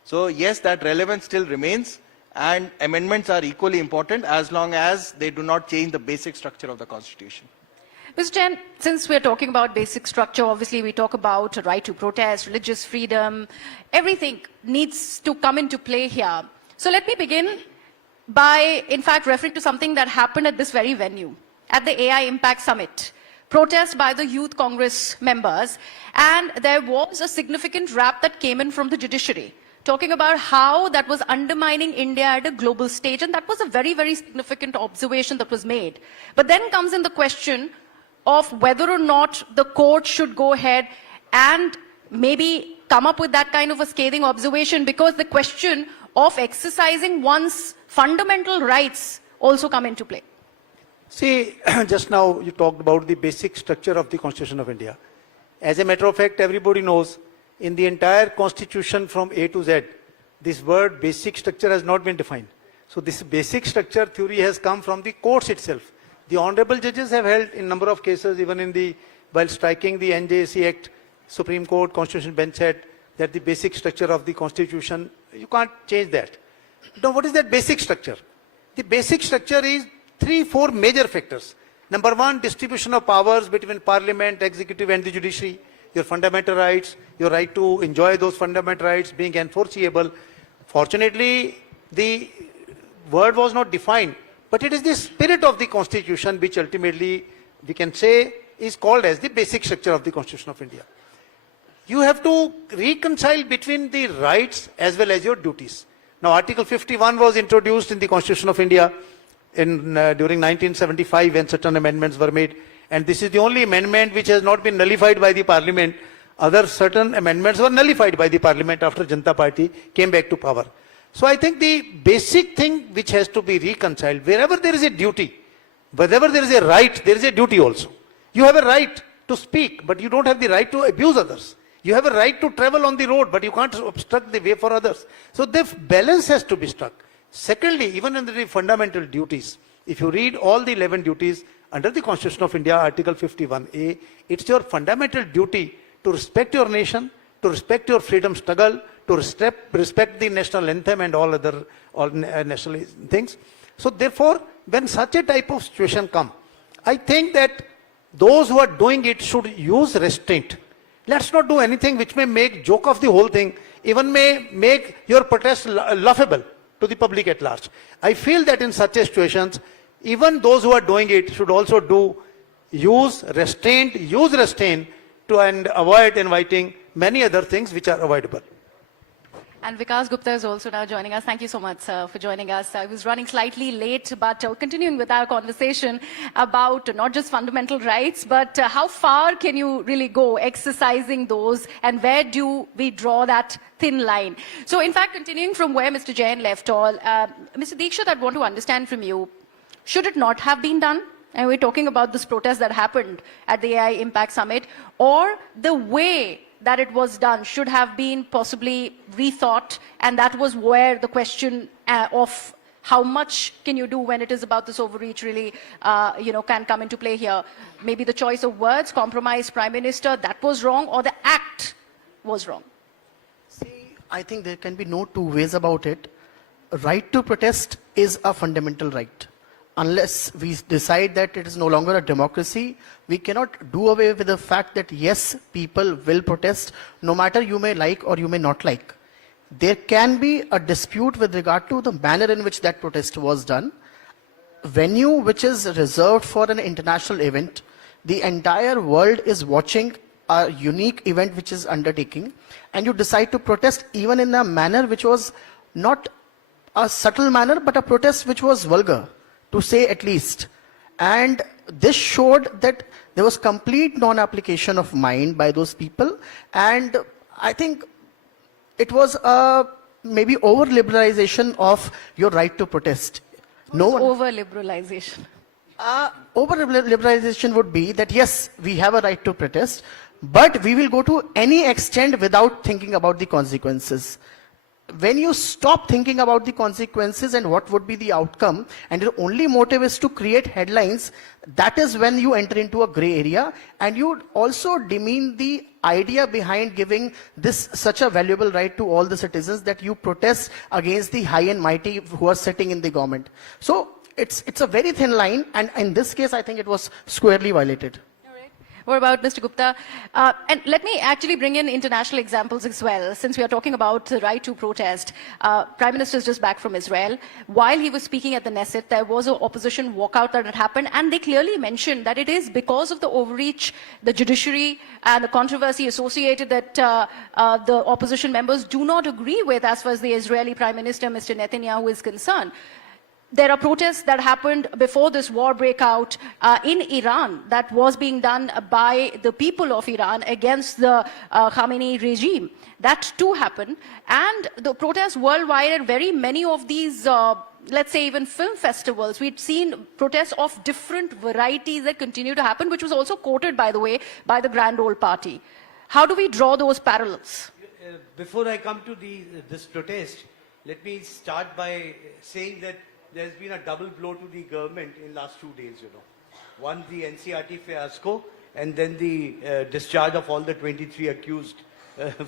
So yes, that relevance still remains, and amendments are equally important as long as they do not change the basic structure of the Constitution. Mr. Jain, since we're talking about basic structure, obviously we talk about right to protest, religious freedom, everything needs to come into play here. So let me begin by, in fact, referring to something that happened at this very venue, at the AI Impact Summit. Protest by the Youth Congress members, and there was a significant rap that came in from the judiciary, talking about how that was undermining India at a global stage, and that was a very, very significant observation that was made. But then comes in the question of whether or not the court should go ahead and maybe come up with that kind of a scathing observation, because the question of exercising one's fundamental rights also come into play. See, just now you talked about the basic structure of the Constitution of India. As a matter of fact, everybody knows in the entire Constitution from A to Z, this word basic structure has not been defined. So this basic structure theory has come from the courts itself. The honorable judges have held in number of cases, even in the, while striking the NJC Act, Supreme Court, Constitution Bench said that the basic structure of the Constitution, you can't change that. Now what is that basic structure? The basic structure is 3-4 major factors. Number one, distribution of powers between parliament, executive and the judiciary, your fundamental rights, your right to enjoy those fundamental rights being enforceable. Fortunately, the word was not defined, but it is the spirit of the Constitution which ultimately we can say is called as the basic structure of the Constitution of India. You have to reconcile between the rights as well as your duties. Now, Article 51 was introduced in the Constitution of India during 1975 when certain amendments were made, and this is the only amendment which has not been nullified by the Parliament. Other certain amendments were nullified by the Parliament after Janata Party came back to power. So I think the basic thing which has to be reconciled, wherever there is a duty, wherever there is a right, there is a duty also. You have a right to speak, but you don't have the right to abuse others. You have a right to travel on the road, but you can't obstruct the way for others. So the balance has to be struck. Secondly, even under the fundamental duties, if you read all the 11 duties under the Constitution of India, Article 51A, it's your fundamental duty to respect your nation, to respect your freedom struggle, to respect the national anthem and all other national things. So therefore, when such a type of situation comes, I think that those who are doing it should use restraint. Let's not do anything which may make joke of the whole thing, even may make your protest laughable to the public at large. I feel that in such situations, even those who are doing it should also use restraint to and avoid inviting many other things which are avoidable. And Vikas Gupta is also now joining us. Thank you so much for joining us. I was running slightly late, but continuing with our conversation about not just fundamental rights, but how far can you really go exercising those, and where do we draw that thin line? So in fact, continuing from where Mr. Jain left all, Mr. Dikshit, I'd want to understand from you, should it not have been done? And we're talking about this protest that happened at the AI Impact Summit, or the way that it was done should have been possibly rethought, and that was where the question of how much can you do when it is about this overreach really, can come into play here. Maybe the choice of words, compromise Prime Minister, that was wrong, or the act was wrong. See, I think there can be no two ways about it. Right to protest is a fundamental right. Unless we decide that it is no longer a democracy, we cannot do away with the fact that yes, people will protest, no matter you may like or you may not like. There can be a dispute with regard to the manner in which that protest was done. Venue which is reserved for an international event, the entire world is watching a unique event which is undertaking, and you decide to protest even in a manner which was not a subtle manner, but a protest which was vulgar, to say at least. And this showed that there was complete non-application of mind by those people, and I think it was a maybe over-liberalization of your right to protest. Over-liberalization? Over-liberalization would be that yes, we have a right to protest, but we will go to any extent without thinking about the consequences. when you stop thinking about the consequences and what would be the outcome, and your only motive is to create headlines, that is when you enter into a gray area, and you also demean the idea behind giving this such a valuable right to all the citizens, that you protest against the high and mighty who are sitting in the government. So it's a very thin line, and in this case, I think it was squarely violated. What about Mr. Gupta? And let me actually bring in international examples as well, since we are talking about the right to protest. Prime Minister is just back from Israel. While he was speaking at the Knesset, there was an opposition walkout that had happened, and they clearly mentioned that it is because of the overreach, the judiciary, and the controversy associated that the opposition members do not agree with as far as the Israeli Prime Minister, Mr. Netanyahu, is concerned. There are protests that happened before this war breakout in Iran that was being done by the people of Iran against the Khamenei regime. That too happened. And the protests worldwide at very many of these, let's say even film festivals, we'd seen protests of different varieties that continue to happen, which was also quoted, by the way, by the Grand Old Party. How do we draw those parallels? Before I come to this protest, let me start by saying that there's been a double blow to the government in last 2 days, you know. One, the NCRT fiasco, and then the discharge of all the 23 accused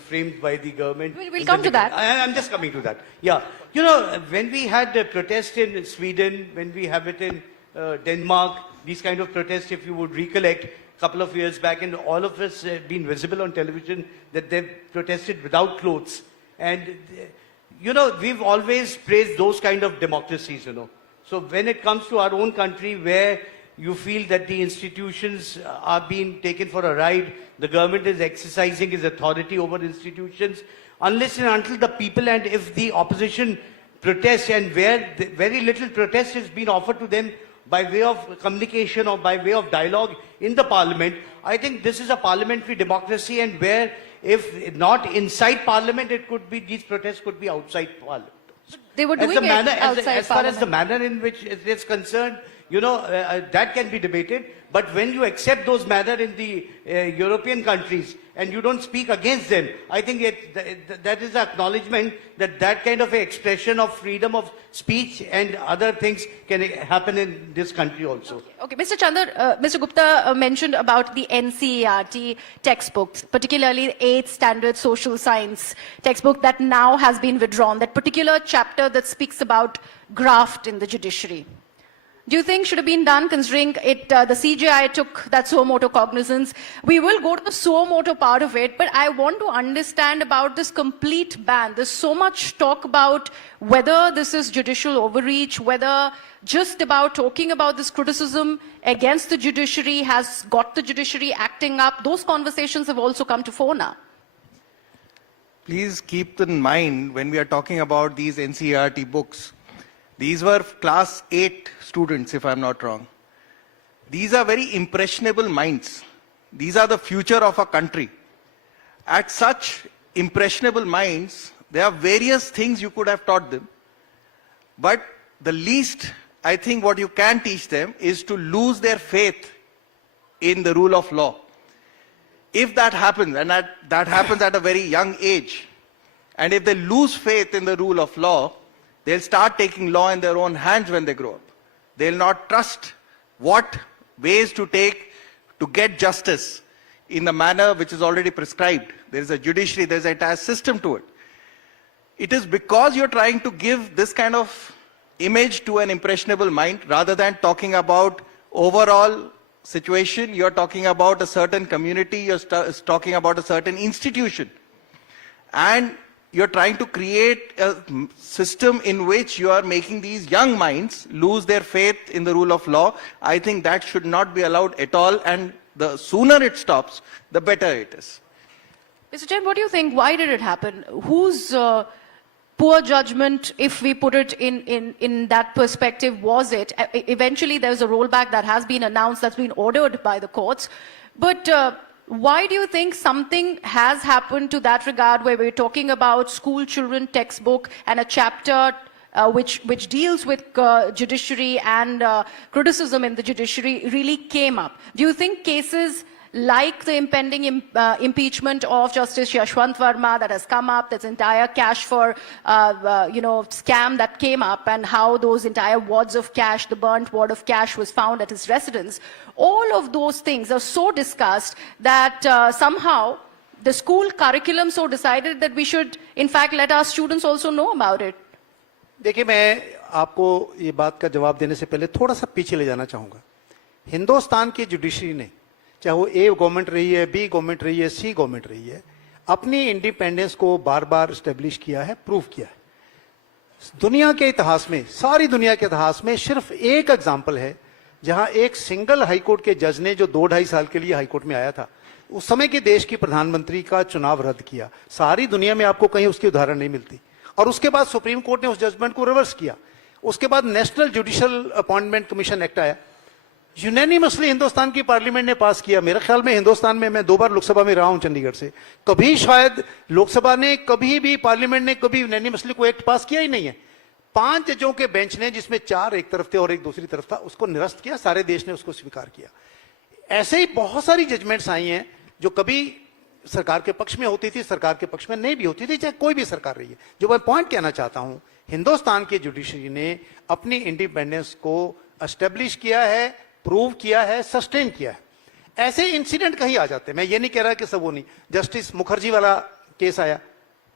framed by the government. We'll come to that. I'm just coming to that. Yeah. You know, when we had a protest in Sweden, when we have it in Denmark, these kind of protests, if you would recollect, a couple of years back, and all of us have been visible on television that they've protested without clothes. And you know, we've always praised those kind of democracies, you know. So when it comes to our own country, where you feel that the institutions are being taken for a ride, the government is exercising its authority over institutions, unless and until the people, and if the opposition protests, and where very little protest has been offered to them by way of communication or by way of dialogue in the parliament, I think this is a parliamentary democracy, and where if not inside parliament, it could be, these protests could be outside parliament. They were doing it outside as far as the manner in which it is concerned, you know, that can be debated. But when you accept those manner in the European countries and you don't speak against them, I think that is an acknowledgement that that kind of expression of freedom of speech and other things can happen in this country also. Okay. Mr. Gupta mentioned about the NCERT textbooks, particularly the 8th Standard Social Science textbook that now has been withdrawn, that particular chapter that speaks about graft in the judiciary. Do you think should have been done, considering it, the CJI took that suo moto cognizance? We will go to the suo moto part of it, but I want to understand about this complete ban. There's so much talk about whether this is judicial overreach, whether just about talking about this criticism against the judiciary has got the judiciary acting up. Those conversations have also come to fore now. Please keep in mind, when we are talking about these NCERT books, these were class 8 students, if I'm not wrong. These are very impressionable minds. These are the future of a country. At such impressionable minds, there are various things you could have taught them. But the least, I think, what you can teach them is to lose their faith in the rule of law. If that happens, and that happens at a very young age, and if they lose faith in the rule of law, they'll start taking law in their own hands when they grow up. They'll not trust what ways to take to get justice in the manner which is already prescribed. There is a judiciary, there's an entire system to it. It is because you're trying to give this kind of image to an impressionable mind, rather than talking about overall situation, you're talking about a certain community, you're talking about a certain institution. And you're trying to create a system in which you are making these young minds lose their faith in the rule of law. I think that should not be allowed at all, and the sooner it stops, the better it is. Mr. Chen, what do you think? Why did it happen? Whose poor judgment, if we put it in that perspective, was it? Eventually, there's a rollback that has been announced, that's been ordered by the courts. But why do you think something has happened to that regard, where we're talking about school children textbook and a chapter which deals with judiciary and criticism in the judiciary really came up? Do you think cases like the impending impeachment of Justice Yashwant Verma that has come up, this entire cash for, scam that came up, and how those entire wads of cash, the burnt wad of cash was found at his residence. All of those things are so discussed that somehow the school curriculum so decided that we should, in fact, let our students also know about it. देखिए, मैं आपको ये बात का जवाब देने से पहले थोड़ा सा पीछे ले जाना चाहूंगा। हिंदुस्तान की जुडिशरी ने, चाहे वो ए गवर्नमेंट रही है, बी गवर्नमेंट रही है, सी गवर्नमेंट रही है, अपनी इंडिपेंडेंस को बार बार स्टेब्लिश किया है, प्रूव किया है। दुनिया के इतिहास में, सारी दुनिया के इतिहास में सिर्फ एक एग्जाम्पल है जहां एक सिंगल हाईकोर्ट के जज ने, जो 2-2.5 साल के लिए हाईकोर्ट में आया था, उस समय के देश की प्रधानमंत्री का चुनाव रद्द किया। सारी दुनिया में आपको कहीं उसकी उदाहरण नहीं मिलती। और उसके बाद सुप्रीम कोर्ट ने उस जजमेंट को रिवर्स किया। उसके बाद national judicial appointment commission act आया, यूनानिमसली हिंदुस्तान की पार्लियामेंट ने पास किया। मेरे ख्याल में हिंदुस्तान में, मैं 2 बार लोकसभा में रहा हूं चंडीगढ़ से, कभी शायद लोकसभा ने, कभी भी पार्लियामेंट ने कभी यूनानिमसली कोई एक्ट पास किया ही नहीं है। 5 जजों के बेंच ने, जिसमें 4 एक तरफ थे और एक दूसरी तरफ था, उसको निरस्त किया। सारे देश ने उसको स्वीकार किया। ऐसे ही बहुत सारी जजमेंट्स आई हैं जो कभी सरकार के पक्ष में होती थी, सरकार के पक्ष में नहीं भी होती थी, चाहे कोई भी सरकार रही है। जो मैं पॉइंट कहना चाहता हूं, हिंदुस्तान की जुडिशरी ने अपनी इंडिपेंडेंस को एस्टेब्लिश किया है, प्रूव किया है, सस्टेन किया है। ऐसे इंसिडेंट कहीं आ जाते हैं। मैं ये नहीं कह रहा कि सब वो नहीं। जस्टिस मुखर्जी वाला केस आया,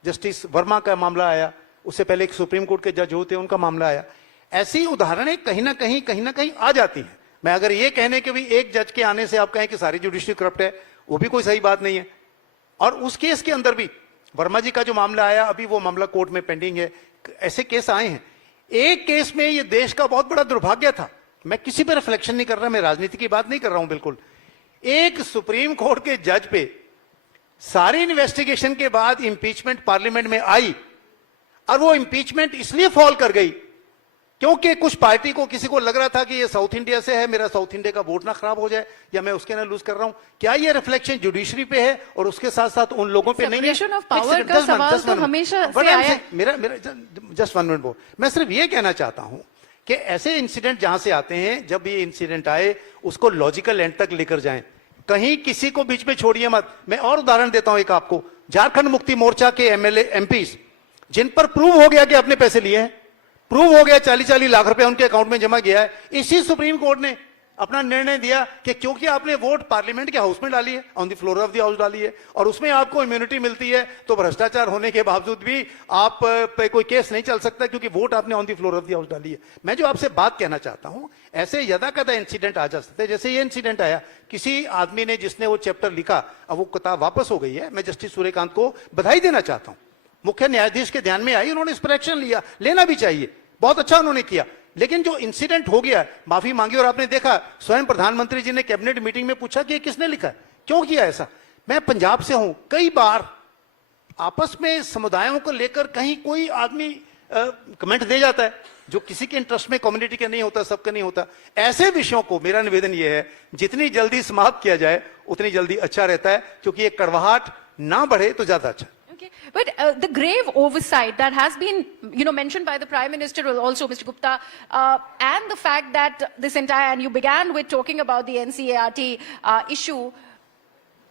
जस्टिस वर्मा का मामला आया, उससे पहले एक सुप्रीम कोर्ट के जज होते हैं, उनका मामला आया। ऐसी उदाहरणें कहीं ना कहीं आ जाती हैं। मैं अगर ये कहने के भी एक जज के आने से आप कहें कि सारी जुडिशरी करप्ट है, वो भी कोई सही बात नहीं है। और उस केस के अंदर भी वर्मा जी का जो मामला आया, अभी वो मामला कोर्ट में पेंडिंग है। ऐसे केस आए हैं। एक केस में ये देश का बहुत बड़ा दुर्भाग्य था, मैं किसी पर रिफ्लेक्शन नहीं कर रहा, मैं राजनीति की बात नहीं कर रहा हूं बिल्कुल। एक सुप्रीम कोर्ट के जज पे सारी इन्वेस्टिगेशन के बाद इंपीचमेंट पार्लियामेंट में आई, और वो इंपीचमेंट इसलिए फॉल कर गई क्योंकि कुछ पार्टी को, किसी को लग रहा था कि ये साउथ इंडिया से है, मेरा साउथ इंडिया का वोट ना खराब हो जाए, या मैं उसके ना लूज कर रहा हूं। क्या ये रिफ्लेक्शन जुडिशरी पे है और उसके साथ साथ उन लोगों पे नहीं है? सेपरेशन ऑफ पावर का सवाल तो हमेशा से आया है। मेरा जस्ट 1 मिनट, मैं सिर्फ ये कहना चाहता हूं कि ऐसे इंसिडेंट जहां से आते हैं, जब ये इंसिडेंट आए, उसको लॉजिकल एंड तक लेकर जाएं, कहीं किसी को बीच में छोड़िए मत। मैं और उदाहरण देता हूं एक आपको। झारखंड मुक्ति मोर्चा के एमएलए, एमपीज, जिन पर प्रूव हो गया कि आपने पैसे लिए हैं, प्रूव हो गया 40-40 लाख रुपए उनके अकाउंट में जमा किया है, इसी सुप्रीम कोर्ट ने अपना निर्णय दिया कि क्योंकि आपने वोट पार्लियामेंट के हाउस में डाली है, on the floor of the house डाली है, और उसमें आपको इम्यूनिटी मिलती है, तो भ्रष्टाचार होने के बावजूद भी आप पे कोई केस नहीं चल सकता, क्योंकि वोट आपने on the floor of the house डाली है। मैं जो आपसे बात कहना चाहता हूं, ऐसे यदाकदा इंसिडेंट आ जा सकते हैं। जैसे ये इंसिडेंट आया, किसी आदमी ने, जिसने वो चैप्टर लिखा, अब वो किताब वापस हो गई है। मैं जस्टिस सूर्यकांत को बधाई देना चाहता हूं। मुख्य न्यायाधीश के ध्यान में आई, उन्होंने इस पर एक्शन लिया, लेना भी चाहिए, बहुत अच्छा उन्होंने किया। लेकिन जो इंसिडेंट हो गया, माफी मांगी, और आपने देखा स्वयं प्रधानमंत्री जी ने कैबिनेट मीटिंग में पूछा कि किसने लिखा है, क्यों किया ऐसा। मैं पंजाब से हूं, कई बार आपस में समुदायों को लेकर कहीं कोई आदमी कमेंट दे जाता है जो किसी के इंटरेस्ट में, कम्युनिटी के नहीं होता, सबका नहीं होता। ऐसे विषयों को मेरा निवेदन यह है, जितनी जल्दी समाप्त किया जाए उतनी जल्दी अच्छा रहता है, क्योंकि ये कड़वाहट ना बढ़े तो ज्यादा अच्छा। But the grave oversight that has been, mentioned by the Prime Minister also, Mr. Gupta, and the fact that this entire, and you began with talking about the NCART issue,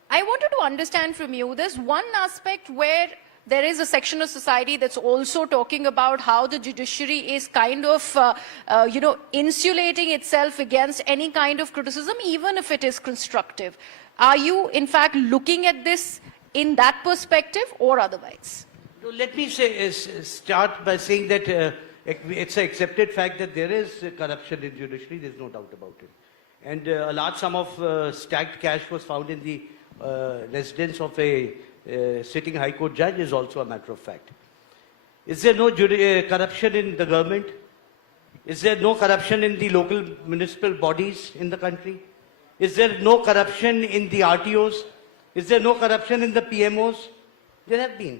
I wanted to understand from you, there's one aspect where there is a section of society that's also talking about how the judiciary is kind of, insulating itself against any kind of criticism, even if it is constructive. Are you, in fact, looking at this in that perspective or otherwise? Let me start by saying that it's an accepted fact that there is corruption in judiciary. There's no doubt about it. And a large sum of stacked cash was found in the residence of a sitting High Court judge is also a matter of fact. Is there no corruption in the government? Is there no corruption in the local municipal bodies in the country? Is there no corruption in the RTOs? Is there no corruption in the PMOs? There have been.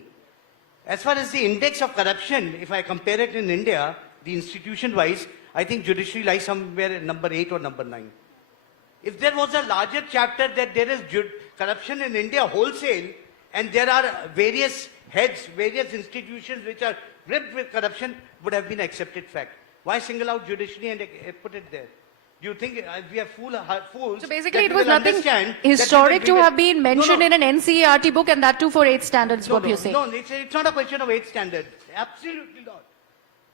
As far as the index of corruption, if I compare it in India, the institution-wise, I think judiciary lies somewhere at number 8 or number 9. If there was a larger chapter that there is corruption in India wholesale, and there are various heads, various institutions which are ripped with corruption, would have been accepted fact. Why single out judiciary and put it there? Do you think we are fools? So basically, that it we was will nothing understand that historic we to will- have been mentioned in an NCERT book, and that too for 8th standards, what you say. No, it's not a question of 8th standard. Absolutely not.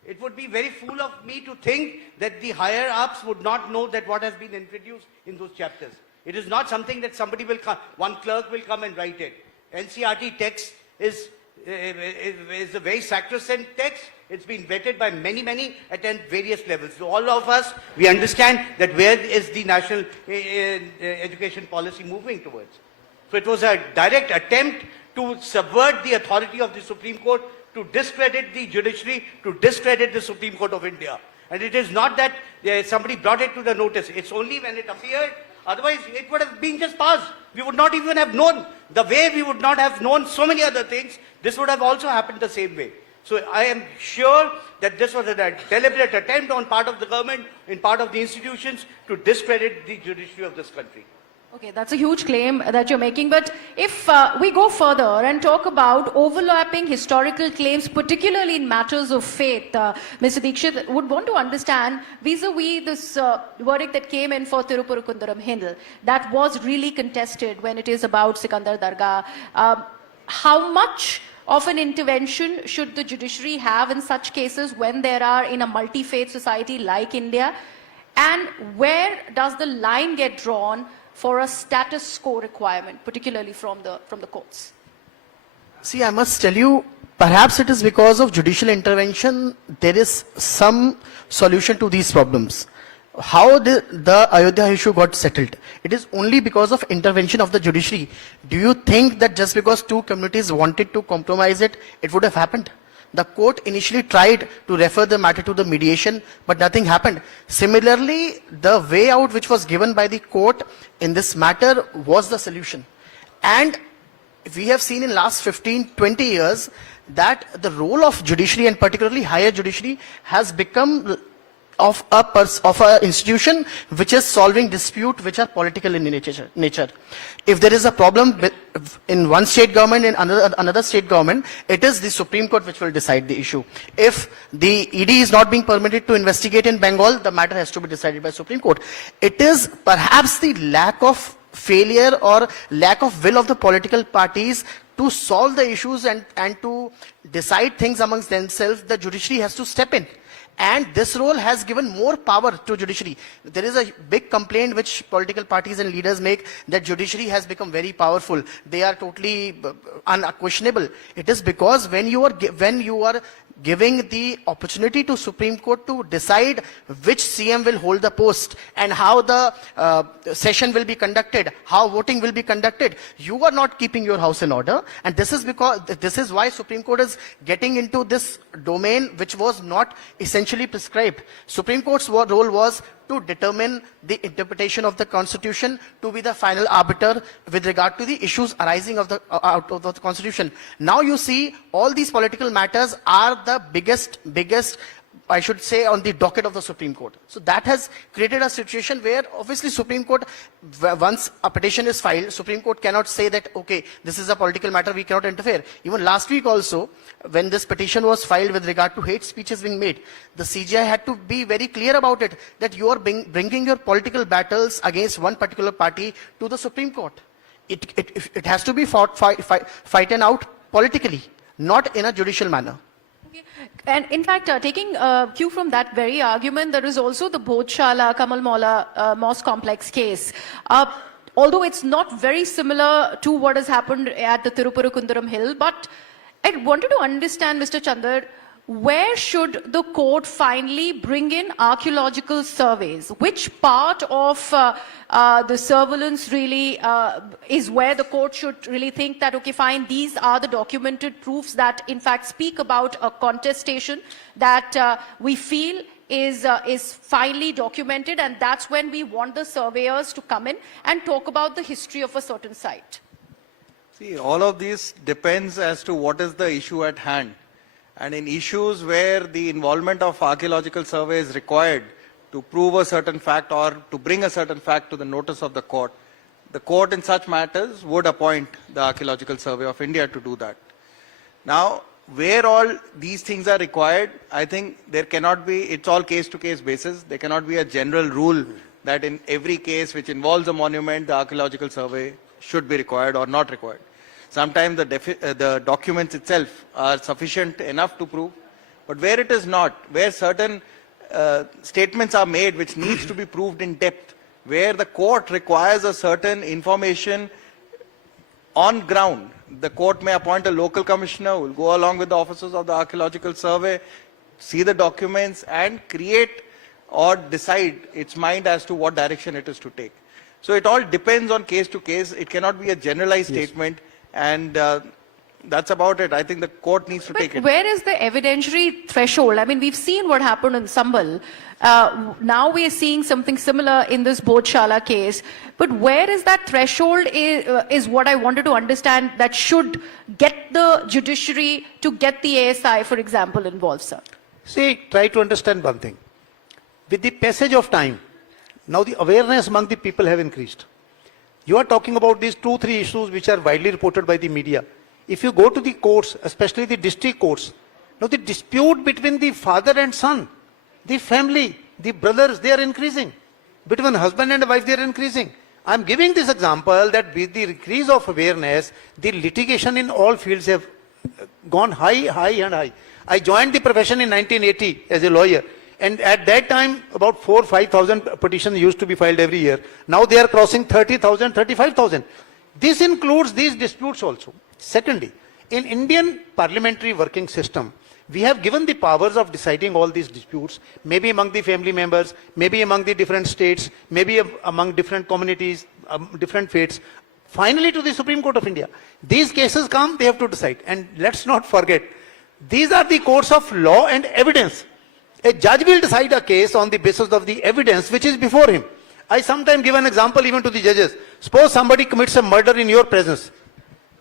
It would be very fool of me to think that the higher ups would not know that what has been introduced in those chapters. It is not something that somebody will come, one clerk will come and write it. NCERT text is a very sacrosanct text. It's been vetted by many at various levels. So all of us, we understand that where is the national education policy moving towards. So it was a direct attempt to subvert the authority of the Supreme Court, to discredit the judiciary, to discredit the Supreme Court of India. And it is not that somebody brought it to the notice. It's only when it appeared. Otherwise, it would have been just passed. We would not even have known. The way we would not have known so many other things, this would have also happened the same way. So I am sure that this was a deliberate attempt on part of the government, in part of the institutions, to discredit the judiciary of this country. Okay, that's a huge claim that you're making. But if we go further and talk about overlapping historical claims, particularly in matters of faith, Mr. Dikshit would want to understand vis-a-vis this verdict that came in for Tiruparukundaram Hill, that was really contested when it is about Sikandar Dargah. How much of an intervention should the judiciary have in such cases when there are in a multi-faith society like India? And where does the line get drawn for a status quo requirement, particularly from the courts? See, I must tell you, perhaps it is because of judicial intervention, there is some solution to these problems. How the Ayodhya issue got settled? It is only because of intervention of the judiciary. Do you think that just because two communities wanted to compromise it, it would have happened? The court initially tried to refer the matter to the mediation, but nothing happened. Similarly, the way out which was given by the court in this matter was the solution. And we have seen in last 15-20 years that the role of judiciary, and particularly higher judiciary, has become of a institution which is solving dispute which are political in nature. If there is a problem in one state government, in another state government, it is the Supreme Court which will decide the issue. If the ED is not being permitted to investigate in Bengal, the matter has to be decided by Supreme Court. It is perhaps the lack of failure or lack of will of the political parties to solve the issues and to decide things amongst themselves. The judiciary has to step in. And this role has given more power to judiciary. There is a big complaint which political parties and leaders make that judiciary has become very powerful. They are totally unquestionable. It is because when you are giving the opportunity to Supreme Court to decide which CM will hold the post and how the session will be conducted, how voting will be conducted, you are not keeping your house in order. And this is why Supreme Court is getting into this domain which was not essentially prescribed. Supreme Court's role was to determine the interpretation of the Constitution, to be the final arbiter with regard to the issues arising out of the Constitution. Now you see all these political matters are the biggest, I should say, on the docket of the Supreme Court. So that has created a situation where obviously Supreme Court, once a petition is filed, Supreme Court cannot say that, okay, this is a political matter, we cannot interfere. Even last week also, when this petition was filed with regard to hate speeches being made, the CJI had to be very clear about it, that you are bringing your political battles against one particular party to the Supreme Court. It has to be fighten out politically, not in a judicial manner. And in fact, taking cue from that very argument, there is also the Bhojshala Kamal Molla Mosque Complex case. Although it's not very similar to what has happened at the Tiruparukundaram Hill, but I wanted to understand, Mr. Chandar, where should the court finally bring in archaeological surveys? Which part of the surveillance really is where the court should really think that, okay, fine, these are the documented proofs that in fact speak about a contestation that we feel is finally documented, and that's when we want the surveyors to come in and talk about the history of a certain site. See, all of this depends as to what is the issue at hand. And in issues where the involvement of archaeological survey is required to prove a certain fact or to bring a certain fact to the notice of the court in such matters would appoint the Archaeological Survey of India to do that. Now, where all these things are required, I think there cannot be, it's all case-to-case basis. There cannot be a general rule that in every case which involves a monument, the archaeological survey should be required or not required. Sometimes the documents itself are sufficient enough to prove, but where it is not, where certain statements are made which needs to be proved in depth, where the court requires a certain information on ground, the court may appoint a local commissioner who will go along with the officers of the archaeological survey, see the documents and create or decide its mind as to what direction it is to take. So it all depends on case to case. It cannot be a generalized statement, and that's about it. I think the court needs to take it. Where is the evidentiary threshold? I mean, we've seen what happened in Sambal. Now we are seeing something similar in this Bodhshala case. But where is that threshold is what I wanted to understand that should get the judiciary to get the ASI, for example, involved, sir? See, try to understand one thing. With the passage of time, now the awareness among the people have increased. You are talking about these 2-3 issues which are widely reported by the media. If you go to the courts, especially the district courts, now the dispute between the father and son, the family, the brothers, they are increasing. Between husband and wife, they are increasing. I am giving this example that with the increase of awareness, the litigation in all fields have gone high, and high. I joined the profession in 1980 as a lawyer. And at that time, about 4,000 or 5,000 petitions used to be filed every year. Now they are crossing 30,000, 35,000. This includes these disputes also. Secondly, in Indian parliamentary working system, we have given the powers of deciding all these disputes, maybe among the family members, maybe among the different states, maybe among different communities, different faiths, finally to the Supreme Court of India. These cases come, they have to decide. And let's not forget, these are the courts of law and evidence. A judge will decide a case on the basis of the evidence which is before him. I sometimes give an example even to the judges. Suppose somebody commits a murder in your presence.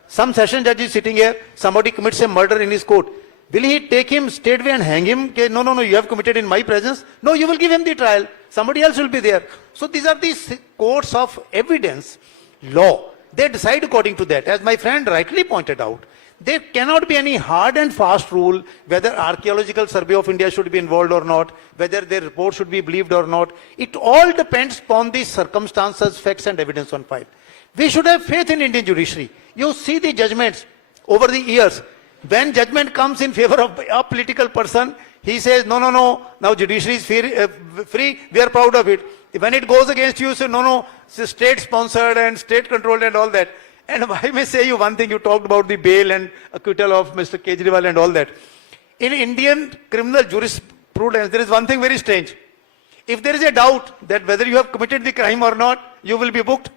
Some session judge is sitting here, somebody commits a murder in his court. Will he take him straightway and hang him? Okay, no, you have committed in my presence. No, you will give him the trial. Somebody else will be there. So these are the courts of evidence, law. They decide according to that. As my friend rightly pointed out, there cannot be any hard and fast rule whether Archaeological Survey of India should be involved or not, whether their report should be believed or not. It all depends upon the circumstances, facts and evidence on file. We should have faith in Indian judiciary. You see the judgments over the years. When judgment comes in favor of a political person, he says, no, now judiciary is free, we are proud of it. When it goes against you, say, no, it's state sponsored and state controlled and all that. And I may say you one thing, you talked about the bail and acquittal of Mr. Kejriwal and all that. In Indian criminal jurisprudence, there is one thing very strange. If there is a doubt that whether you have committed the crime or not, you will be booked.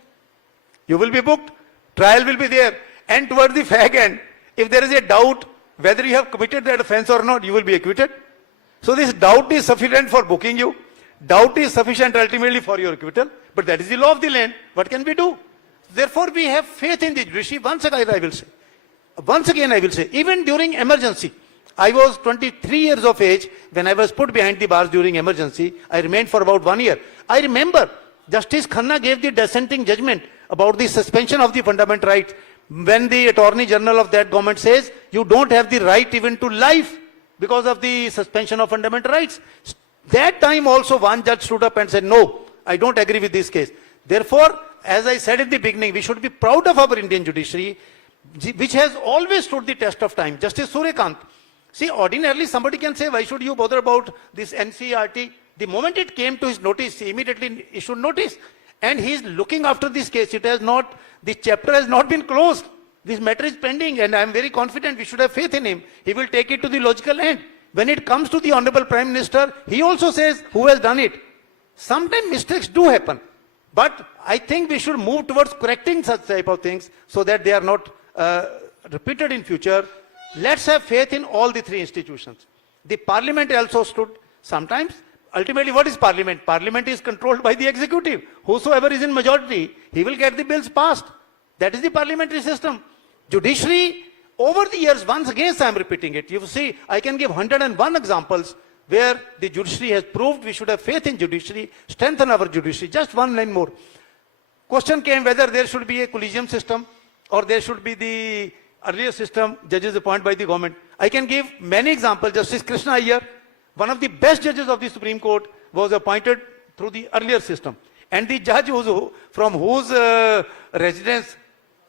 You will be booked. Trial will be there. And towards the fag end, if there is a doubt whether you have committed that offense or not, you will be acquitted. So this doubt is sufficient for booking you. Doubt is sufficient ultimately for your acquittal. But that is the law of the land. What can we do? Therefore, we have faith in the judiciary. Once again, I will say, even during emergency, I was 23 years of age when I was put behind the bars during emergency. I remained for about 1 year. I remember Justice Khanna gave the dissenting judgment about the suspension of the fundamental rights when the Attorney General of that government says, you don't have the right even to life because of the suspension of fundamental rights. That time also one judge stood up and said, no, I don't agree with this case. Therefore, as I said in the beginning, we should be proud of our Indian judiciary, which has always stood the test of time. Justice Suryakant. See, ordinarily somebody can say, why should you bother about this NCRT? The moment it came to his notice, he immediately issued notice. And he is looking after this case. The chapter has not been closed. This matter is pending, and I am very confident we should have faith in him. He will take it to the logical end. When it comes to the Honorable Prime Minister, he also says, who has done it? Sometimes mistakes do happen. But I think we should move towards correcting such type of things so that they are not repeated in future. Let's have faith in all the three institutions. The Parliament also stood sometimes. Ultimately, what is Parliament? Parliament is controlled by the executive. Whosoever is in majority, he will get the bills passed. That is the parliamentary system. Judiciary, over the years, once again I am repeating it. You see, I can give 101 examples where the judiciary has proved we should have faith in judiciary, strengthen our judiciary. Just one line more. Question came whether there should be a collegium system or there should be the earlier system, judges appointed by the government. I can give many examples. Justice Krishna Iyer, one of the best judges of the Supreme Court, was appointed through the earlier system. And the judge from whose residence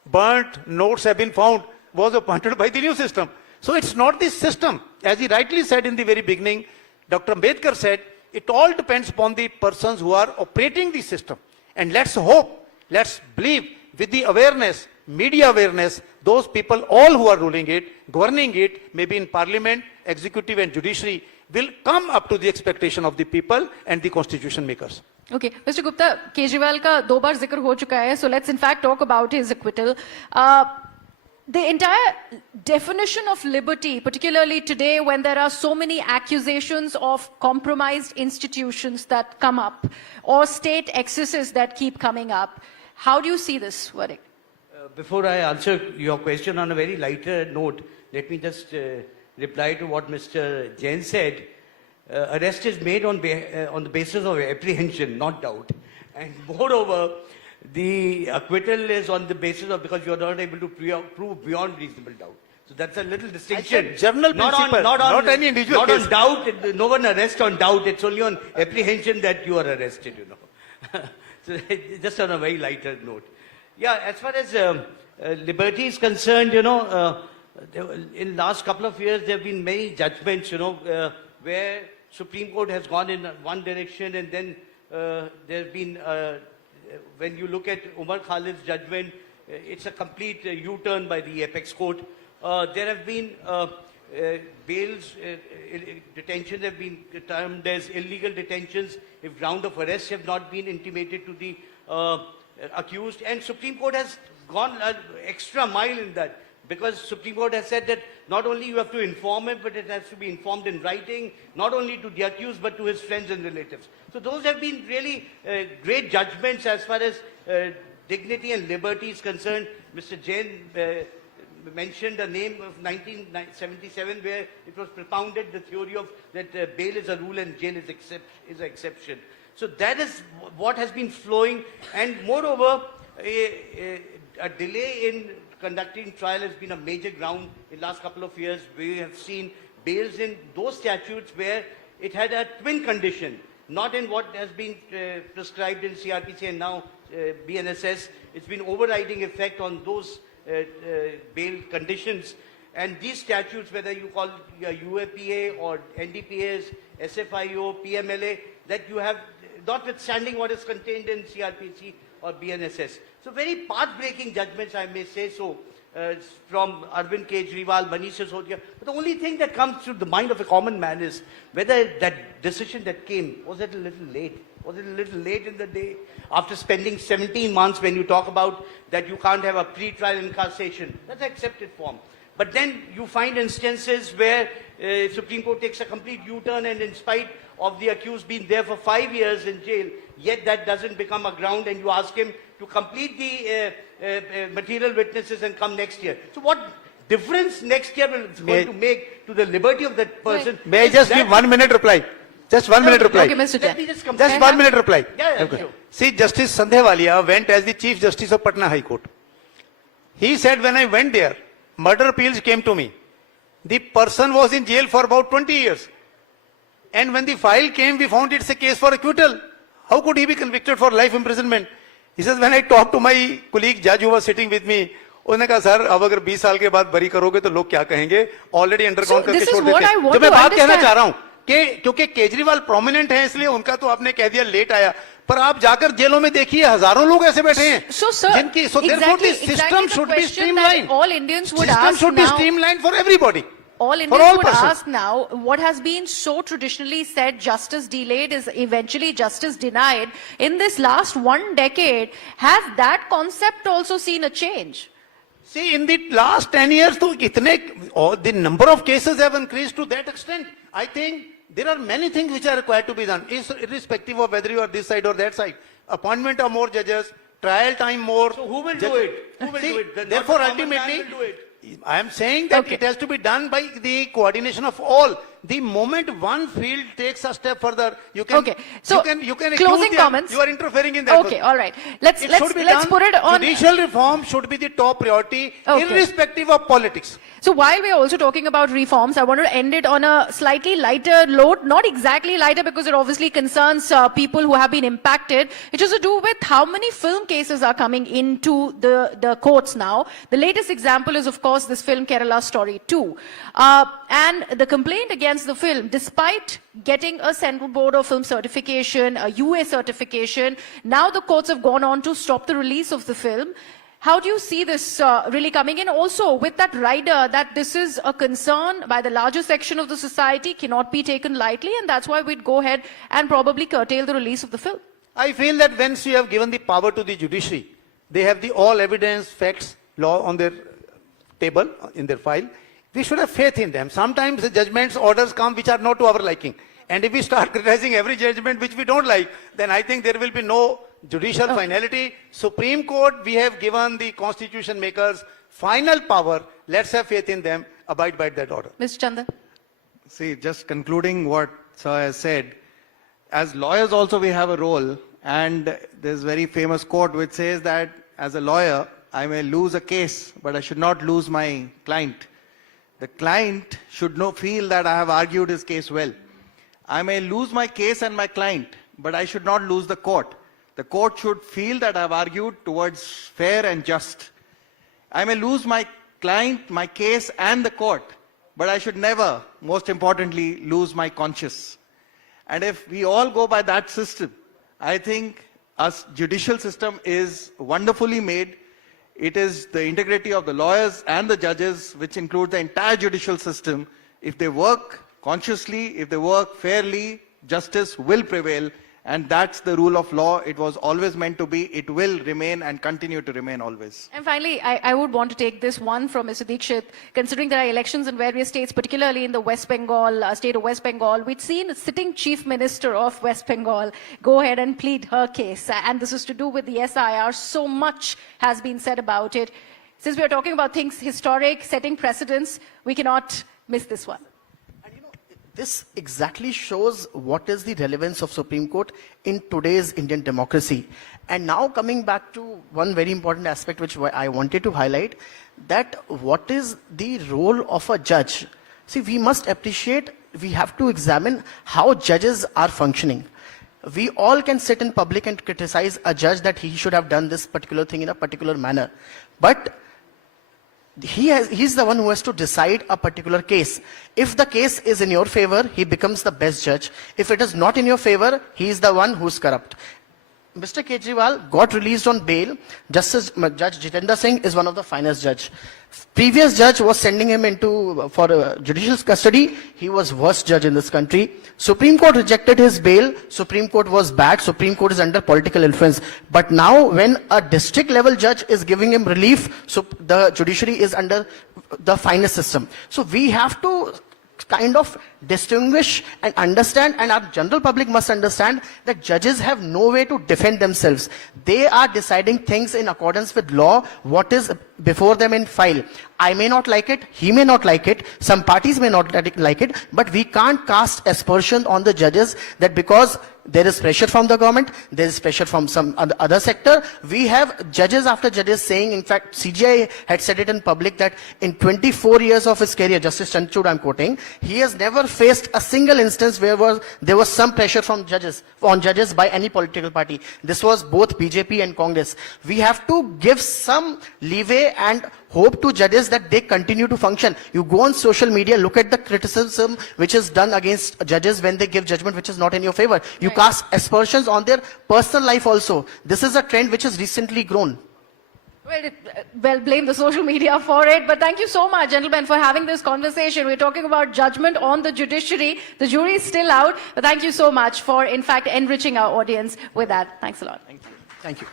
burnt notes have been found was appointed by the new system. So it's not the system. As he rightly said in the very beginning, Dr. Ambedkar said, it all depends upon the persons who are operating the system. And let's hope, let's believe with the awareness, media awareness, those people, all who are ruling it, governing it, maybe in parliament, executive and judiciary, will come up to the expectation of the people and the constitution makers. Okay, Mr. Gupta, Kejriwal ka do baar zikr ho chuka hai, so let's in fact talk about his acquittal. The entire definition of liberty, particularly today when there are so many accusations of compromised institutions that come up or state excesses that keep coming up, how do you see this verdict? Before I answer your question on a very lighter note, let me just reply to what Mr. Jain said. Arrest is made on the basis of apprehension, not doubt. And moreover, the acquittal is on the basis of because you are not able to prove beyond reasonable doubt. So that's a little distinction. General principle, not any individual not case. on doubt. No one arrests on doubt. It's only on apprehension that you are arrested, you know. So just on a very lighter note. Yeah, as far as liberty is concerned, you know, in last couple of years there have been many judgments, you know, where Supreme Court has gone in one direction and then there have been, when you look at Umar Khalid's judgment, it's a complete U-turn by the apex court. There have been bails, detentions have been termed as illegal detentions if ground of arrest have not been intimated to the accused. And Supreme Court has gone an extra mile in that. Because Supreme Court has said that not only you have to inform him, but it has to be informed in writing, not only to the accused, but to his friends and relatives. So those have been really great judgments as far as dignity and liberty is concerned. Mr. Jain mentioned a name of 1977 where it was propounded the theory of that bail is a rule and jail is an exception. So that is what has been flowing. And moreover, a delay in conducting trial has been a major ground in the last couple of years. We have seen bails in those statutes where it had a twin condition, not in what has been prescribed in CRPC and now BNSS. It's been overriding effect on those bail conditions. And these statutes, whether you call UAPA or NDPAs, SFIO, PMLA, that you have, notwithstanding what is contained in CRPC or BNSS. So very path-breaking judgments, I may say so, from Arvind Kejriwal, Manish Sisodia. But the only thing that comes to the mind of a common man is whether that decision that came, was it a little late? Was it a little late in the day? After spending 17 months, when you talk about that you can't have a pre-trial incarceration, that's accepted form. But then you find instances where Supreme Court takes a complete U-turn and in spite of the accused being there for 5 years in jail, yet that doesn't become a ground and you ask him to complete the material witnesses and come next year. So what difference next year will going to make to the liberty of that person? May I just give 1 minute reply? Just 1 minute reply. Okay, Mr. Jain. Just 1 minute reply. Yeah, Okay. sure. See, Justice Sandhyawalia went as the Chief Justice of Patna High Court. He said, when I went there, murder appeals came to me. The person was in jail for about 20 years. And when the file came, we found it's a case for acquittal. How could he be convicted for life imprisonment? He says, when I talked to my colleague judge who was sitting with me, उसने कहा sir अब अगर 20 साल के बाद बरी करोगे तो लोग क्या कहेंगे ऑलरेडी अंडरकाउंट करके छोड़ देते हैं। जो मैं बात कहना चाह रहा हूं कि क्योंकि केजरीवाल प्रोमिनेंट है इसलिए उनका तो आपने कह दिया लेट आया, पर आप जाकर जेलों में देखिए हजारों लोग ऐसे बैठे हैं जिनकी system should be streamline, system should be streamline for everybody. All Indians would ask now, what has been so traditionally said, justice delayed is eventually justice denied. In this last 1 decade, has that concept also seen a change? See, in the last 10 years, the number of cases have increased to that extent. I think there are many things which are required to be done, irrespective of whether you are this side or that side. Appointment of more judges, trial time more. So who will do it? Who will do it? Therefore, ultimately, I am saying that it has to be done by the coordination of all. the moment one field takes a step further, you can Okay. So, you can closing accuse them, comments. you are interfering in that. Okay, all right. Let's should be let's done. put it on. Judicial reform should be the top priority, Okay. irrespective of politics. So while we're also talking about reforms, I want to end it on a slightly lighter note, not exactly lighter because it obviously concerns people who have been impacted. It has to do with how many film cases are coming into the courts now. The latest example is, of course, this film Kerala Story 2. And the complaint against the film, despite getting a Central Board of Film certification, a UA certification, now the courts have gone on to stop the release of the film. How do you see this really coming in? Also, with that rider, that this is a concern by the larger section of the society, cannot be taken lightly, and that's why we'd go ahead and probably curtail the release of the film. I feel that once you have given the power to the judiciary, they have the all evidence, facts, law on their table, in their file. We should have faith in them. Sometimes the judgments, orders come which are not to our liking. And if we start criticizing every judgment which we don't like, then I think there will be no judicial finality. Supreme Court, we have given the constitution makers final power. Let's have faith in them, abide by that order. Mr. Chanda. See, just concluding what Sir has said, as lawyers also we have a role, and there's a very famous quote which says that as a lawyer, I may lose a case, but I should not lose my client. The client should feel that I have argued his case well. I may lose my case and my client, but I should not lose the court. The court should feel that I have argued towards fair and just. I may lose my client, my case and the court, but I should never, most importantly, lose my conscience. And if we all go by that system, I think our judicial system is wonderfully made. It is the integrity of the lawyers and the judges, which includes the entire judicial system. If they work consciously, if they work fairly, justice will prevail. And that's the rule of law. It was always meant to be. It will remain and continue to remain always. And finally, I would want to take this one from Mr. Dikshit. Considering there are elections in various states, particularly in the West Bengal, state of West Bengal, we'd seen the sitting chief minister of West Bengal go ahead and plead her case. And this is to do with the SIR. So much has been said about it. Since we are talking about things historic, setting precedents, we cannot miss this one. This exactly shows what is the relevance of Supreme Court in today's Indian democracy. And now coming back to one very important aspect which I wanted to highlight, that what is the role of a judge? See, we must appreciate, we have to examine how judges are functioning. We all can sit in public and criticize a judge that he should have done this particular thing in a particular manner. But he's the one who has to decide a particular case. If the case is in your favor, he becomes the best judge. If it is not in your favor, he is the one who's corrupt. Mr. Kejriwal got released on bail. Justice Judge Jitendra Singh is one of the finest judge. Previous judge was sending him for judicial custody. He was worst judge in this country. Supreme Court rejected his bail. Supreme Court was bad. Supreme Court is under political influence. But now when a district level judge is giving him relief, so the judiciary is under the finest system. So we have to kind of distinguish and understand, and our general public must understand that judges have no way to defend themselves. They are deciding things in accordance with law, what is before them in file. I may not like it, he may not like it, some parties may not like it, but we can't cast aspersion on the judges that because there is pressure from the government, there is pressure from some other sector. We have judges after judges saying, in fact, CGI had said it in public that in 24 years of his career, Justice Chandrachud, I'm quoting, he has never faced a single instance where there was some pressure from judges, on judges by any political party. This was both BJP and Congress. We have to give some leeway and hope to judges that they continue to function. You go on social media, look at the criticism which is done against judges when they give judgment which is not in your favor. You cast aspersions on their personal life also. This is a trend which has recently grown. Well, blame the social media for it. But thank you so much, gentlemen, for having this conversation. We're talking about judgment on the judiciary. The jury is still out. But thank you so much for, in fact, enriching our audience with that. Thanks a lot. Thank you. Thank you.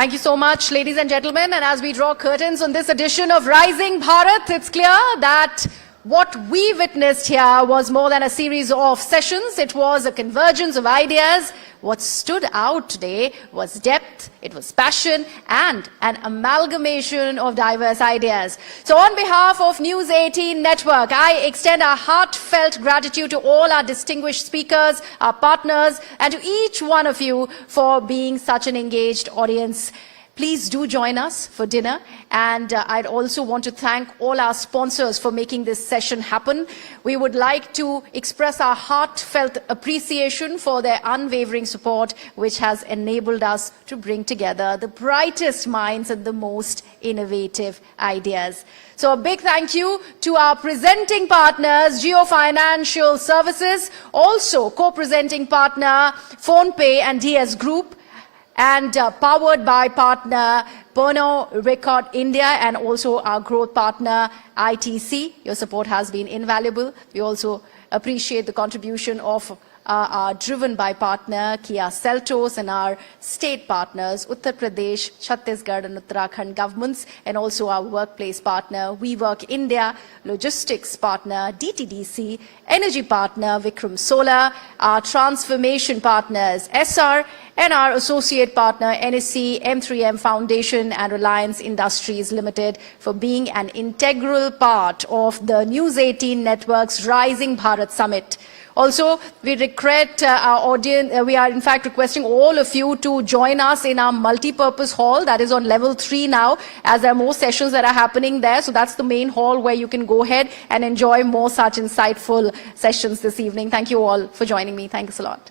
Thank you so much, ladies and gentlemen. And as we draw curtains on this edition of Rising Bharat, it's clear that what we witnessed here was more than a series of sessions. It was a convergence of ideas. What stood out today was depth, it was passion, and an amalgamation of diverse ideas. So on behalf of News 18 Network, I extend our heartfelt gratitude to all our distinguished speakers, our partners, and to each one of you for being such an engaged audience. Please do join us for dinner, and I'd also want to thank all our sponsors for making this session happen. We would like to express our heartfelt appreciation for their unwavering support, which has enabled us to bring together the brightest minds and the most innovative ideas. So a big thank you to our presenting partners, Geo Financial Services, also co-presenting partner PhonePe and DS Group, and powered by partner Pernod Ricard India, and also our growth partner ITC. Your support has been invaluable. We also appreciate the contribution of our driven by partner Kia Seltos and our state partners Uttar Pradesh, Chhattisgarh and Uttarakhand governments, and also our workplace partner WeWork India, logistics partner DTDC, energy partner Vikram Solar, our transformation partners SR, and our associate partner NSC, M3M Foundation and Reliance Industries Limited for being an integral part of the News 18 Network's Rising Bharat Summit. Also, we regret our audience, we are in fact requesting all of you to join us in our multi-purpose hall that is on level 3 now, as there are more sessions that are happening there. So that's the main hall where you can go ahead and enjoy more such insightful sessions this evening. Thank you all for joining me. Thanks a lot.